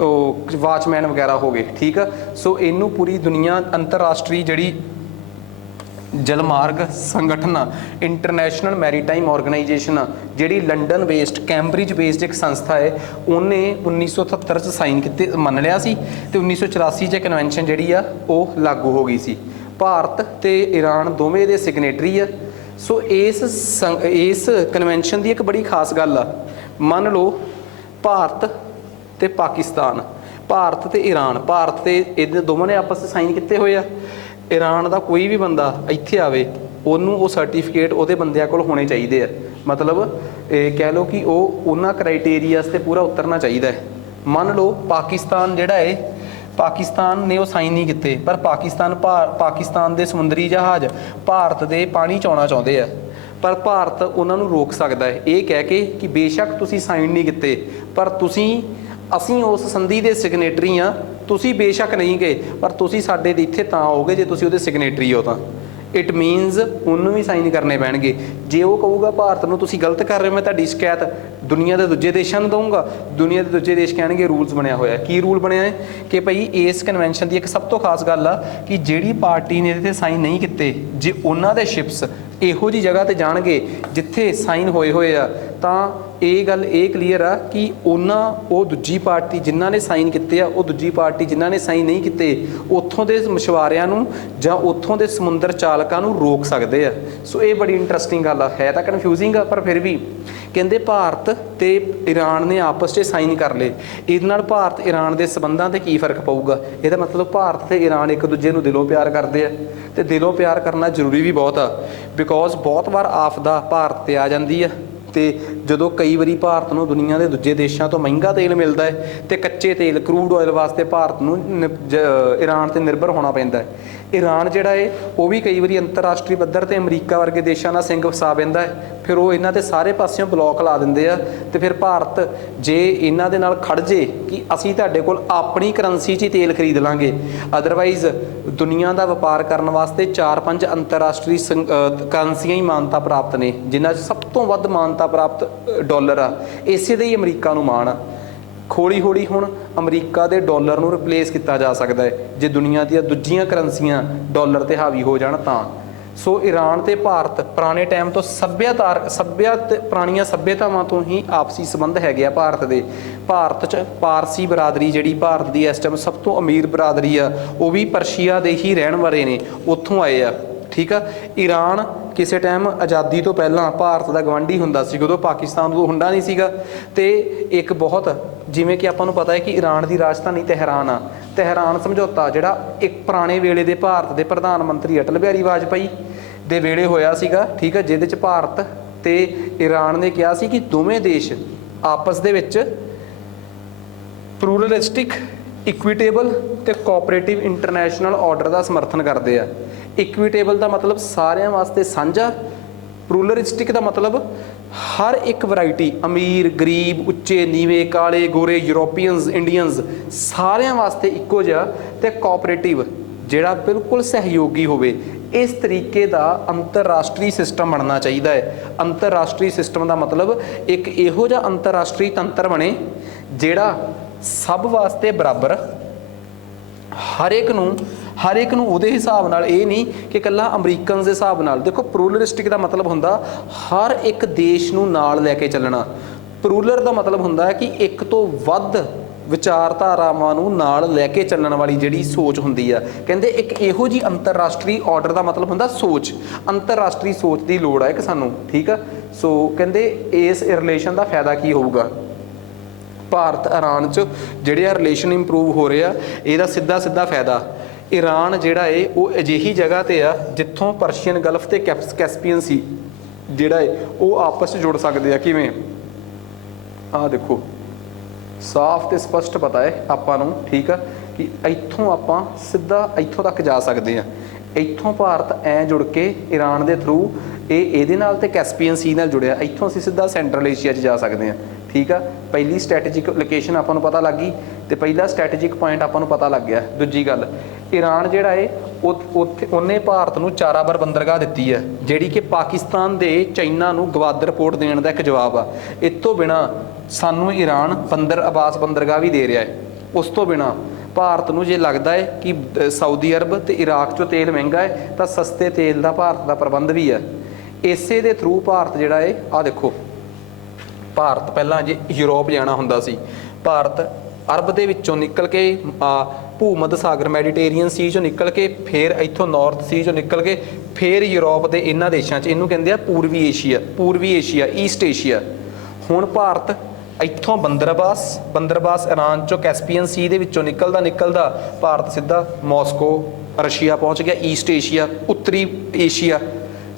ਉਹ ਵਾਚਮੈਨ ਵਗੈਰਾ ਹੋ ਗਏ, ਠੀਕ ਆ। ਸੋ ਇਹਨੂੰ ਪੂਰੀ ਦੁਨੀਆ ਅੰਤਰਰਾਸ਼ਟਰੀ ਜਿਹੜੀ ਜਲਮਾਰਗ ਸੰਗਠਨ ਆ, ਇੰਟਰਨੈਸ਼ਨਲ ਮੈਰੀਟਾਈਮ ਆਰਗੇਨਾਈਜੇਸ਼ਨ ਆ, ਜਿਹੜੀ ਲੰਡਨ ਬੇਸਡ ਕੈਂਬਰਿਜ ਬੇਸਡ ਇੱਕ ਸੰਸਥਾ ਹੈ, ਉਹਨੇ 1977 'ਚ ਸਾਈਨ ਕੀਤੇ ਮੰਨ ਲਿਆ ਸੀ ਤੇ 1984 'ਚ ਕਨਵੈਨਸ਼ਨ ਜਿਹੜੀ ਆ ਉਹ ਲਾਗੂ ਹੋ ਗਈ ਸੀ। ਭਾਰਤ ਤੇ ਈਰਾਨ ਦੋਵੇਂ ਦੇ ਸਿਗਨੇਟਰੀ ਆ। ਸੋ ਇਸ ਕਨਵੈਨਸ਼ਨ ਦੀ ਇੱਕ ਬੜੀ ਖਾਸ ਗੱਲ ਆ, ਮੰਨ ਲਓ ਭਾਰਤ ਤੇ ਪਾਕਿਸਤਾਨ, ਭਾਰਤ ਤੇ ਈਰਾਨ, ਭਾਰਤ ਤੇ ਇਹਦੇ ਦੋਵਾਂ ਨੇ ਆਪਸ 'ਚ ਸਾਈਨ ਕੀਤੇ ਹੋਏ ਆ। ਈਰਾਨ ਦਾ ਕੋਈ ਵੀ ਬੰਦਾ ਇੱਥੇ ਆਵੇ, ਉਹਨੂੰ ਉਹ ਸਰਟੀਫਿਕੇਟ ਉਹਦੇ ਬੰਦਿਆਂ ਕੋਲ ਹੋਣੇ ਚਾਹੀਦੇ ਆ। ਮਤਲਬ ਇਹ ਕਹਿ ਲਓ ਕਿ ਉਹ ਉਹਨਾਂ ਕ੍ਰਾਈਟੇਰੀਆਸ 'ਤੇ ਪੂਰਾ ਉਤਰਨਾ ਚਾਹੀਦਾ ਹੈ। ਮੰਨ ਲਓ ਪਾਕਿਸਤਾਨ ਜਿਹੜਾ ਹੈ, ਪਾਕਿਸਤਾਨ ਨੇ ਉਹ ਸਾਈਨ ਨਹੀਂ ਕੀਤੇ, ਪਰ ਪਾਕਿਸਤਾਨ ਦੇ ਸਮੁੰਦਰੀ ਜਹਾਜ਼ ਭਾਰਤ ਦੇ ਪਾਣੀ 'ਚ ਆਉਣਾ ਚਾਹੁੰਦੇ ਆ, ਪਰ ਭਾਰਤ ਉਹਨਾਂ ਨੂੰ ਰੋਕ ਸਕਦਾ ਹੈ ਇਹ ਕਹਿ ਕੇ ਕਿ ਬੇਸ਼ੱਕ ਤੁਸੀਂ ਸਾਈਨ ਨਹੀਂ ਕੀਤੇ, ਪਰ ਅਸੀਂ ਉਸ ਸੰਧੀ ਦੇ ਸਿਗਨੇਟਰੀ ਆ, ਤੁਸੀਂ ਬੇਸ਼ੱਕ ਨਹੀਂ ਗਏ ਪਰ ਤੁਸੀਂ ਸਾਡੇ ਦੇ ਇੱਥੇ ਤਾਂ ਆਓਗੇ ਜੇ ਤੁਸੀਂ ਉਹਦੇ ਸਿਗਨੇਟਰੀ ਹੋ ਤਾਂ। ਇਟ ਮੀਨਸ ਉਹਨੂੰ ਵੀ ਸਾਈਨ ਕਰਨੇ ਪੈਣਗੇ। ਜੇ ਉਹ ਕਹੂਗਾ ਭਾਰਤ ਨੂੰ ਤੁਸੀਂ ਗਲਤ ਕਰ ਰਹੇ ਹੋ, ਮੈਂ ਤੁਹਾਡੀ ਸ਼ਿਕਾਇਤ ਦੁਨੀਆ ਦੇ ਦੂਜੇ ਦੇਸ਼ਾਂ ਨੂੰ ਦਊਂਗਾ, ਦੁਨੀਆ ਦੇ ਦੂਜੇ ਦੇਸ਼ ਕਹਿਣਗੇ ਰੂਲਸ ਬਣਿਆ ਹੋਇਆ। ਕੀ ਰੂਲ ਬਣਿਆ ਹੈ ਕਿ ਭਾਈ ਇਸ ਕਨਵੈਨਸ਼ਨ ਦੀ ਇੱਕ ਸਭ ਤੋਂ ਖਾਸ ਗੱਲ ਆ ਕਿ ਜਿਹੜੀ ਪਾਰਟੀ ਨੇ ਇਹਦੇ 'ਤੇ ਸਾਈਨ ਨਹੀਂ ਕੀਤੇ, ਜੇ ਉਹਨਾਂ ਦੇ ਸ਼ਿਪਸ ਇਹੋ ਜਿਹੀ ਜਗ੍ਹਾ 'ਤੇ ਜਾਣਗੇ ਜਿੱਥੇ ਸਾਈਨ ਹੋਏ ਆ, ਤਾਂ ਇਹ ਗੱਲ ਇਹ ਕਲੀਅਰ ਆ ਕਿ ਉਹ ਦੂਜੀ ਪਾਰਟੀ ਜਿਨ੍ਹਾਂ ਨੇ ਸਾਈਨ ਕੀਤੇ ਆ, ਉਹ ਦੂਜੀ ਪਾਰਟੀ ਜਿਨ੍ਹਾਂ ਨੇ ਸਾਈਨ ਨਹੀਂ ਕੀਤੇ, ਉੱਥੋਂ ਦੇ ਮਛੁਆਰਿਆਂ ਨੂੰ ਜਾਂ ਉੱਥੋਂ ਦੇ ਸਮੁੰਦਰ ਚਾਲਕਾਂ ਨੂੰ ਰੋਕ ਸਕਦੇ ਆ। ਸੋ ਇਹ ਬੜੀ ਇੰਟਰਸਟਿੰਗ ਗੱਲ ਆ, ਹੈ ਤਾਂ ਕਨਫਿਊਜ਼ਿੰਗ ਆ, ਪਰ ਫਿਰ ਵੀ ਕਹਿੰਦੇ ਭਾਰਤ ਤੇ ਈਰਾਨ ਨੇ ਆਪਸ 'ਚ ਸਾਈਨ ਕਰ ਲਏ। ਇਹਦੇ ਨਾਲ ਭਾਰਤ ਈਰਾਨ ਦੇ ਸੰਬੰਧਾਂ 'ਤੇ ਕੀ ਫਰਕ ਪਊਗਾ? ਇਹਦਾ ਮਤਲਬ ਭਾਰਤ ਤੇ ਈਰਾਨ ਇੱਕ ਦੂਜੇ ਨੂੰ ਦਿਲੋਂ ਪਿਆਰ ਕਰਦੇ ਆ, ਤੇ ਦਿਲੋਂ ਪਿਆਰ ਕਰਨਾ ਜ਼ਰੂਰੀ ਵੀ ਬਹੁਤ ਆ, ਬਿਕੋਜ਼ ਬਹੁਤ ਵਾਰ ਆਫਦਾ ਭਾਰਤ ਤੇ ਆ ਜਾਂਦੀ ਆ। ਤੇ ਜਦੋਂ ਕਈ ਵਾਰੀ ਭਾਰਤ ਨੂੰ ਦੁਨੀਆ ਦੇ ਦੂਜੇ ਦੇਸ਼ਾਂ ਤੋਂ ਮਹਿੰਗਾ ਤੇਲ ਮਿਲਦਾ ਹੈ ਤੇ ਕੱਚੇ ਤੇਲ ਕਰੂਡ ਆਇਲ ਵਾਸਤੇ ਭਾਰਤ ਨੂੰ ਈਰਾਨ ਤੇ ਨਿਰਭਰ ਹੋਣਾ ਪੈਂਦਾ ਹੈ। ਈਰਾਨ ਜਿਹੜਾ ਹੈ ਉਹ ਵੀ ਕਈ ਵਾਰੀ ਅੰਤਰਰਾਸ਼ਟਰੀ ਪੱਧਰ ਤੇ ਅਮਰੀਕਾ ਵਰਗੇ ਦੇਸ਼ਾਂ ਨਾਲ ਸਿੰਘ ਵਸਾ ਪੈਂਦਾ ਹੈ, ਫਿਰ ਉਹ ਇਹਨਾਂ ਦੇ ਸਾਰੇ ਪਾਸਿਓਂ ਬਲੌਕ ਲਾ ਦਿੰਦੇ ਆ। ਤੇ ਫਿਰ ਭਾਰਤ ਜੇ ਇਹਨਾਂ ਦੇ ਨਾਲ ਖੜ ਜੇ ਕਿ ਅਸੀਂ ਤੁਹਾਡੇ ਕੋਲ ਆਪਣੀ ਕਰੰਸੀ 'ਚ ਹੀ ਤੇਲ ਖਰੀਦ ਲਾਂਗੇ, ਅਦਰਵਾਈਜ਼ ਦੁਨੀਆ ਦਾ ਵਪਾਰ ਕਰਨ ਵਾਸਤੇ 4-5 ਅੰਤਰਰਾਸ਼ਟਰੀ ਕਰੰਸੀਆਂ ਹੀ ਮਾਨਤਾ ਪ੍ਰਾਪਤ ਨੇ, ਜਿਨ੍ਹਾਂ 'ਚ ਸਭ ਤੋਂ ਵੱਧ ਮਾਨਤਾ ਪ੍ਰਾਪਤ ਡਾਲਰ ਆ। ਇਸੇ ਦੇ ਹੀ ਅਮਰੀਕਾ ਨੂੰ ਮਾਣ ਆ। ਹੌਲੀ ਹੌਲੀ ਹੁਣ ਅਮਰੀਕਾ ਦੇ ਡਾਲਰ ਨੂੰ ਰਿਪਲੇਸ ਕੀਤਾ ਜਾ ਸਕਦਾ ਹੈ ਜੇ ਦੁਨੀਆ ਦੀਆਂ ਦੂਜੀਆਂ ਕਰੰਸੀਆਂ ਡਾਲਰ ਤੇ ਹਾਵੀ ਹੋ ਜਾਣ ਤਾਂ। ਸੋ ਈਰਾਨ ਤੇ ਭਾਰਤ ਪੁਰਾਣੇ ਟਾਈਮ ਤੋਂ ਪੁਰਾਣੀਆਂ ਸੱਭਿਅਤਾਵਾਂ ਤੋਂ ਹੀ ਆਪਸੀ ਸੰਬੰਧ ਹੈਗੇ ਆ ਭਾਰਤ ਦੇ। ਭਾਰਤ 'ਚ ਪਾਰਸੀ ਬਰਾਦਰੀ ਜਿਹੜੀ ਭਾਰਤ ਦੀ ਇਸ ਟਾਈਮ ਸਭ ਤੋਂ ਅਮੀਰ ਬਰਾਦਰੀ ਆ, ਉਹ ਵੀ ਪਰਸ਼ੀਆ ਦੇ ਹੀ ਰਹਿਣ ਵਾਲੇ ਨੇ, ਉੱਥੋਂ ਆਏ ਆ। ਠੀਕ ਆ। ਈਰਾਨ ਕਿਸੇ ਟਾਈਮ ਆਜ਼ਾਦੀ ਤੋਂ ਪਹਿਲਾਂ ਭਾਰਤ ਦਾ ਗਵਾਂਢੀ ਹੁੰਦਾ ਸੀ, ਉਦੋਂ ਪਾਕਿਸਤਾਨ ਉਦੋਂ ਹੁੰਦਾ ਨਹੀਂ ਸੀਗਾ। ਤੇ ਇੱਕ ਬਹੁਤ ਜਿਵੇਂ ਕਿ ਆਪਾਂ ਨੂੰ ਪਤਾ ਹੈ ਕਿ ਈਰਾਨ ਦੀ ਰਾਜਧਾਨੀ ਤਹਿਰਾਨ ਆ। ਤਹਿਰਾਨ ਸਮਝੌਤਾ ਜਿਹੜਾ ਇੱਕ ਪੁਰਾਣੇ ਵੇਲੇ ਦੇ ਭਾਰਤ ਦੇ ਪ੍ਰਧਾਨ ਮੰਤਰੀ ਅਟਲ ਬਿਹਾਰੀ ਵਾਜਪਾਈ ਦੇ ਵੇਲੇ ਹੋਇਆ ਸੀਗਾ, ਠੀਕ ਆ, ਜਿਹਦੇ 'ਚ ਭਾਰਤ ਤੇ ਈਰਾਨ ਨੇ ਕਿਹਾ ਸੀ ਕਿ ਦੋਵੇਂ ਦੇਸ਼ ਆਪਸ ਦੇ ਵਿੱਚ ਪਲੂਰਲਿਸਟਿਕ, ਇਕੁਇਟੇਬਲ ਤੇ ਕੋਆਪਰੇਟਿਵ ਇੰਟਰਨੈਸ਼ਨਲ ਆਰਡਰ ਦਾ ਸਮਰਥਨ ਕਰਦੇ ਆ। ਇਕੁਇਟੇਬਲ ਦਾ ਮਤਲਬ ਸਾਰਿਆਂ ਵਾਸਤੇ ਸਾਂਝਾ, ਪਲੂਰਲਿਸਟਿਕ ਦਾ ਮਤਲਬ ਹਰ ਇੱਕ ਵੈਰਾਈਟੀ, ਅਮੀਰ ਗਰੀਬ, ਉੱਚੇ ਨੀਵੇਂ, ਕਾਲੇ ਗੋਰੇ, ਯੂਰੋਪੀਅਨਸ, ਇੰਡੀਅਨਸ, ਸਾਰਿਆਂ ਵਾਸਤੇ ਇੱਕੋ ਜਿਹਾ, ਤੇ ਕੋਆਪਰੇਟਿਵ ਜਿਹੜਾ ਬਿਲਕੁਲ ਸਹਿਯੋਗੀ ਹੋਵੇ। ਇਸ ਤਰੀਕੇ ਦਾ ਅੰਤਰਰਾਸ਼ਟਰੀ ਸਿਸਟਮ ਬਣਨਾ ਚਾਹੀਦਾ ਹੈ। ਅੰਤਰਰਾਸ਼ਟਰੀ ਸਿਸਟਮ ਦਾ ਮਤਲਬ ਇੱਕ ਇਹੋ ਜਿਹਾ ਅੰਤਰਰਾਸ਼ਟਰੀ ਤੰਤਰ ਬਣੇ ਜਿਹੜਾ ਸਭ ਵਾਸਤੇ ਬਰਾਬਰ, ਹਰ ਇੱਕ ਨੂੰ ਉਹਦੇ ਹਿਸਾਬ ਨਾਲ, ਇਹ ਨਹੀਂ ਕਿ ਇਕੱਲਾ ਅਮਰੀਕਨਸ ਦੇ ਹਿਸਾਬ ਨਾਲ। ਦੇਖੋ ਪਲੂਰਲਿਸਟਿਕ ਦਾ ਮਤਲਬ ਹੁੰਦਾ ਹਰ ਇੱਕ ਦੇਸ਼ ਨੂੰ ਨਾਲ ਲੈ ਕੇ ਚੱਲਣਾ। ਪਲੂਰਲ ਦਾ ਮਤਲਬ ਹੁੰਦਾ ਹੈ ਕਿ ਇੱਕ ਤੋਂ ਵੱਧ ਵਿਚਾਰਧਾਰਾਵਾਂ ਨੂੰ ਨਾਲ ਲੈ ਕੇ ਚੱਲਣ ਵਾਲੀ ਜਿਹੜੀ ਸੋਚ ਹੁੰਦੀ ਆ। ਕਹਿੰਦੇ ਇੱਕ ਇਹੋ ਜਿਹੀ ਅੰਤਰਰਾਸ਼ਟਰੀ ਆਰਡਰ ਦਾ ਮਤਲਬ ਹੁੰਦਾ ਸੋਚ, ਅੰਤਰਰਾਸ਼ਟਰੀ ਸੋਚ ਦੀ ਲੋੜ ਆ ਇੱਕ ਸਾਨੂੰ। ਠੀਕ ਆ। ਸੋ ਕਹਿੰਦੇ ਇਸ ਰਿਲੇਸ਼ਨ ਦਾ ਫਾਇਦਾ ਕੀ ਹੋਊਗਾ? ਭਾਰਤ ਈਰਾਨ 'ਚ ਜਿਹੜੇ ਆ ਰਿਲੇਸ਼ਨ ਇੰਪਰੂਵ ਹੋ ਰਹੇ ਆ, ਇਹਦਾ ਸਿੱਧਾ ਫਾਇਦਾ ਈਰਾਨ ਜਿਹੜਾ ਏ ਉਹ ਅਜਿਹੀ ਜਗ੍ਹਾ ਤੇ ਆ ਜਿੱਥੋਂ ਪਰਸ਼ੀਅਨ ਗਲਫ ਤੇ ਕੈਸਪੀਅਨ ਸੀ ਜਿਹੜਾ ਏ ਉਹ ਆਪਸ 'ਚ ਜੁੜ ਸਕਦੇ ਆ। ਕਿਵੇਂ? ਆਹ ਦੇਖੋ, ਸਾਫ਼ ਤੇ ਸਪਸ਼ਟ ਪਤਾ ਹੈ ਆਪਾਂ ਨੂੰ, ਠੀਕ ਆ, ਕਿ ਇੱਥੋਂ ਆਪਾਂ ਸਿੱਧਾ ਇੱਥੋਂ ਤੱਕ ਜਾ ਸਕਦੇ ਆ। ਇੱਥੋਂ ਭਾਰਤ ਐਂ ਜੁੜ ਕੇ ਈਰਾਨ ਦੇ ਥਰੂ ਇਹਦੇ ਨਾਲ ਤੇ ਕੈਸਪੀਅਨ ਸੀ ਨਾਲ ਜੁੜਿਆ, ਇੱਥੋਂ ਅਸੀਂ ਸਿੱਧਾ ਸੈਂਟਰਲ ਏਸ਼ੀਆ 'ਚ ਜਾ ਸਕਦੇ ਹਾਂ। ਠੀਕ ਆ। ਪਹਿਲੀ ਸਟ੍ਰੈਟੇਜਿਕ ਲੋਕੇਸ਼ਨ ਆਪਾਂ ਨੂੰ ਪਤਾ ਲੱਗ ਗਈ ਤੇ ਪਹਿਲਾ ਸਟ੍ਰੈਟੇਜਿਕ ਪੁਆਇੰਟ ਆਪਾਂ ਨੂੰ ਪਤਾ ਲੱਗ ਗਿਆ। ਦੂਜੀ ਗੱਲ, ਈਰਾਨ ਜਿਹੜਾ ਏ ਉਹਨੇ ਭਾਰਤ ਨੂੰ ਚਾਰਾਬਰ ਬੰਦਰਗਾਹ ਦਿੱਤੀ ਹੈ, ਜਿਹੜੀ ਕਿ ਪਾਕਿਸਤਾਨ ਦੇ ਚਾਈਨਾ ਨੂੰ ਗਵਾਦਰ ਪੋਰਟ ਦੇਣ ਦਾ ਇੱਕ ਜਵਾਬ ਆ। ਇਸ ਤੋਂ ਬਿਨਾਂ ਸਾਨੂੰ ਈਰਾਨ ਬੰਦਰ ਅਬਾਸ ਬੰਦਰਗਾਹ ਵੀ ਦੇ ਰਿਹਾ ਹੈ। ਉਸ ਤੋਂ ਬਿਨਾਂ ਭਾਰਤ ਨੂੰ ਜੇ ਲੱਗਦਾ ਹੈ ਕਿ ਸਾਊਦੀ ਅਰਬ ਤੇ ਇਰਾਕ 'ਚੋਂ ਤੇਲ ਮਹਿੰਗਾ ਹੈ ਤਾਂ ਸਸਤੇ ਤੇਲ ਦਾ ਭਾਰਤ ਦਾ ਪ੍ਰਬੰਧ ਵੀ ਹੈ। ਇਸੇ ਦੇ ਥਰੂ ਭਾਰਤ ਜਿਹੜਾ ਹੈ, ਆਹ ਦੇਖੋ, ਭਾਰਤ ਪਹਿਲਾਂ ਜੇ ਯੂਰਪ ਜਾਣਾ ਹੁੰਦਾ ਸੀ, ਭਾਰਤ ਅਰਬ ਦੇ ਵਿੱਚੋਂ ਨਿਕਲ ਕੇ ਭੂ-ਮੱਧ ਸਾਗਰ ਮੈਡੀਟੇਰੀਅਨ ਸੀ 'ਚੋਂ ਨਿਕਲ ਕੇ ਫਿਰ ਇੱਥੋਂ ਨਾਰਥ ਸੀ 'ਚੋਂ ਨਿਕਲ ਕੇ ਫਿਰ ਯੂਰਪ ਦੇ ਇਹਨਾਂ ਦੇਸ਼ਾਂ 'ਚ, ਇਹਨੂੰ ਕਹਿੰਦੇ ਆ ਪੂਰਬੀ ਏਸ਼ੀਆ, ਈਸਟ ਏਸ਼ੀਆ। ਹੁਣ ਭਾਰਤ ਇੱਥੋਂ ਬੰਦਰਬਾਸ ਈਰਾਨ 'ਚੋਂ ਕੈਸਪੀਅਨ ਸੀ ਦੇ ਵਿੱਚੋਂ ਨਿਕਲਦਾ ਭਾਰਤ ਸਿੱਧਾ ਮਾਸਕੋ, ਰਸ਼ੀਆ ਪਹੁੰਚ ਗਿਆ, ਈਸਟ ਏਸ਼ੀਆ, ਉੱਤਰੀ ਏਸ਼ੀਆ।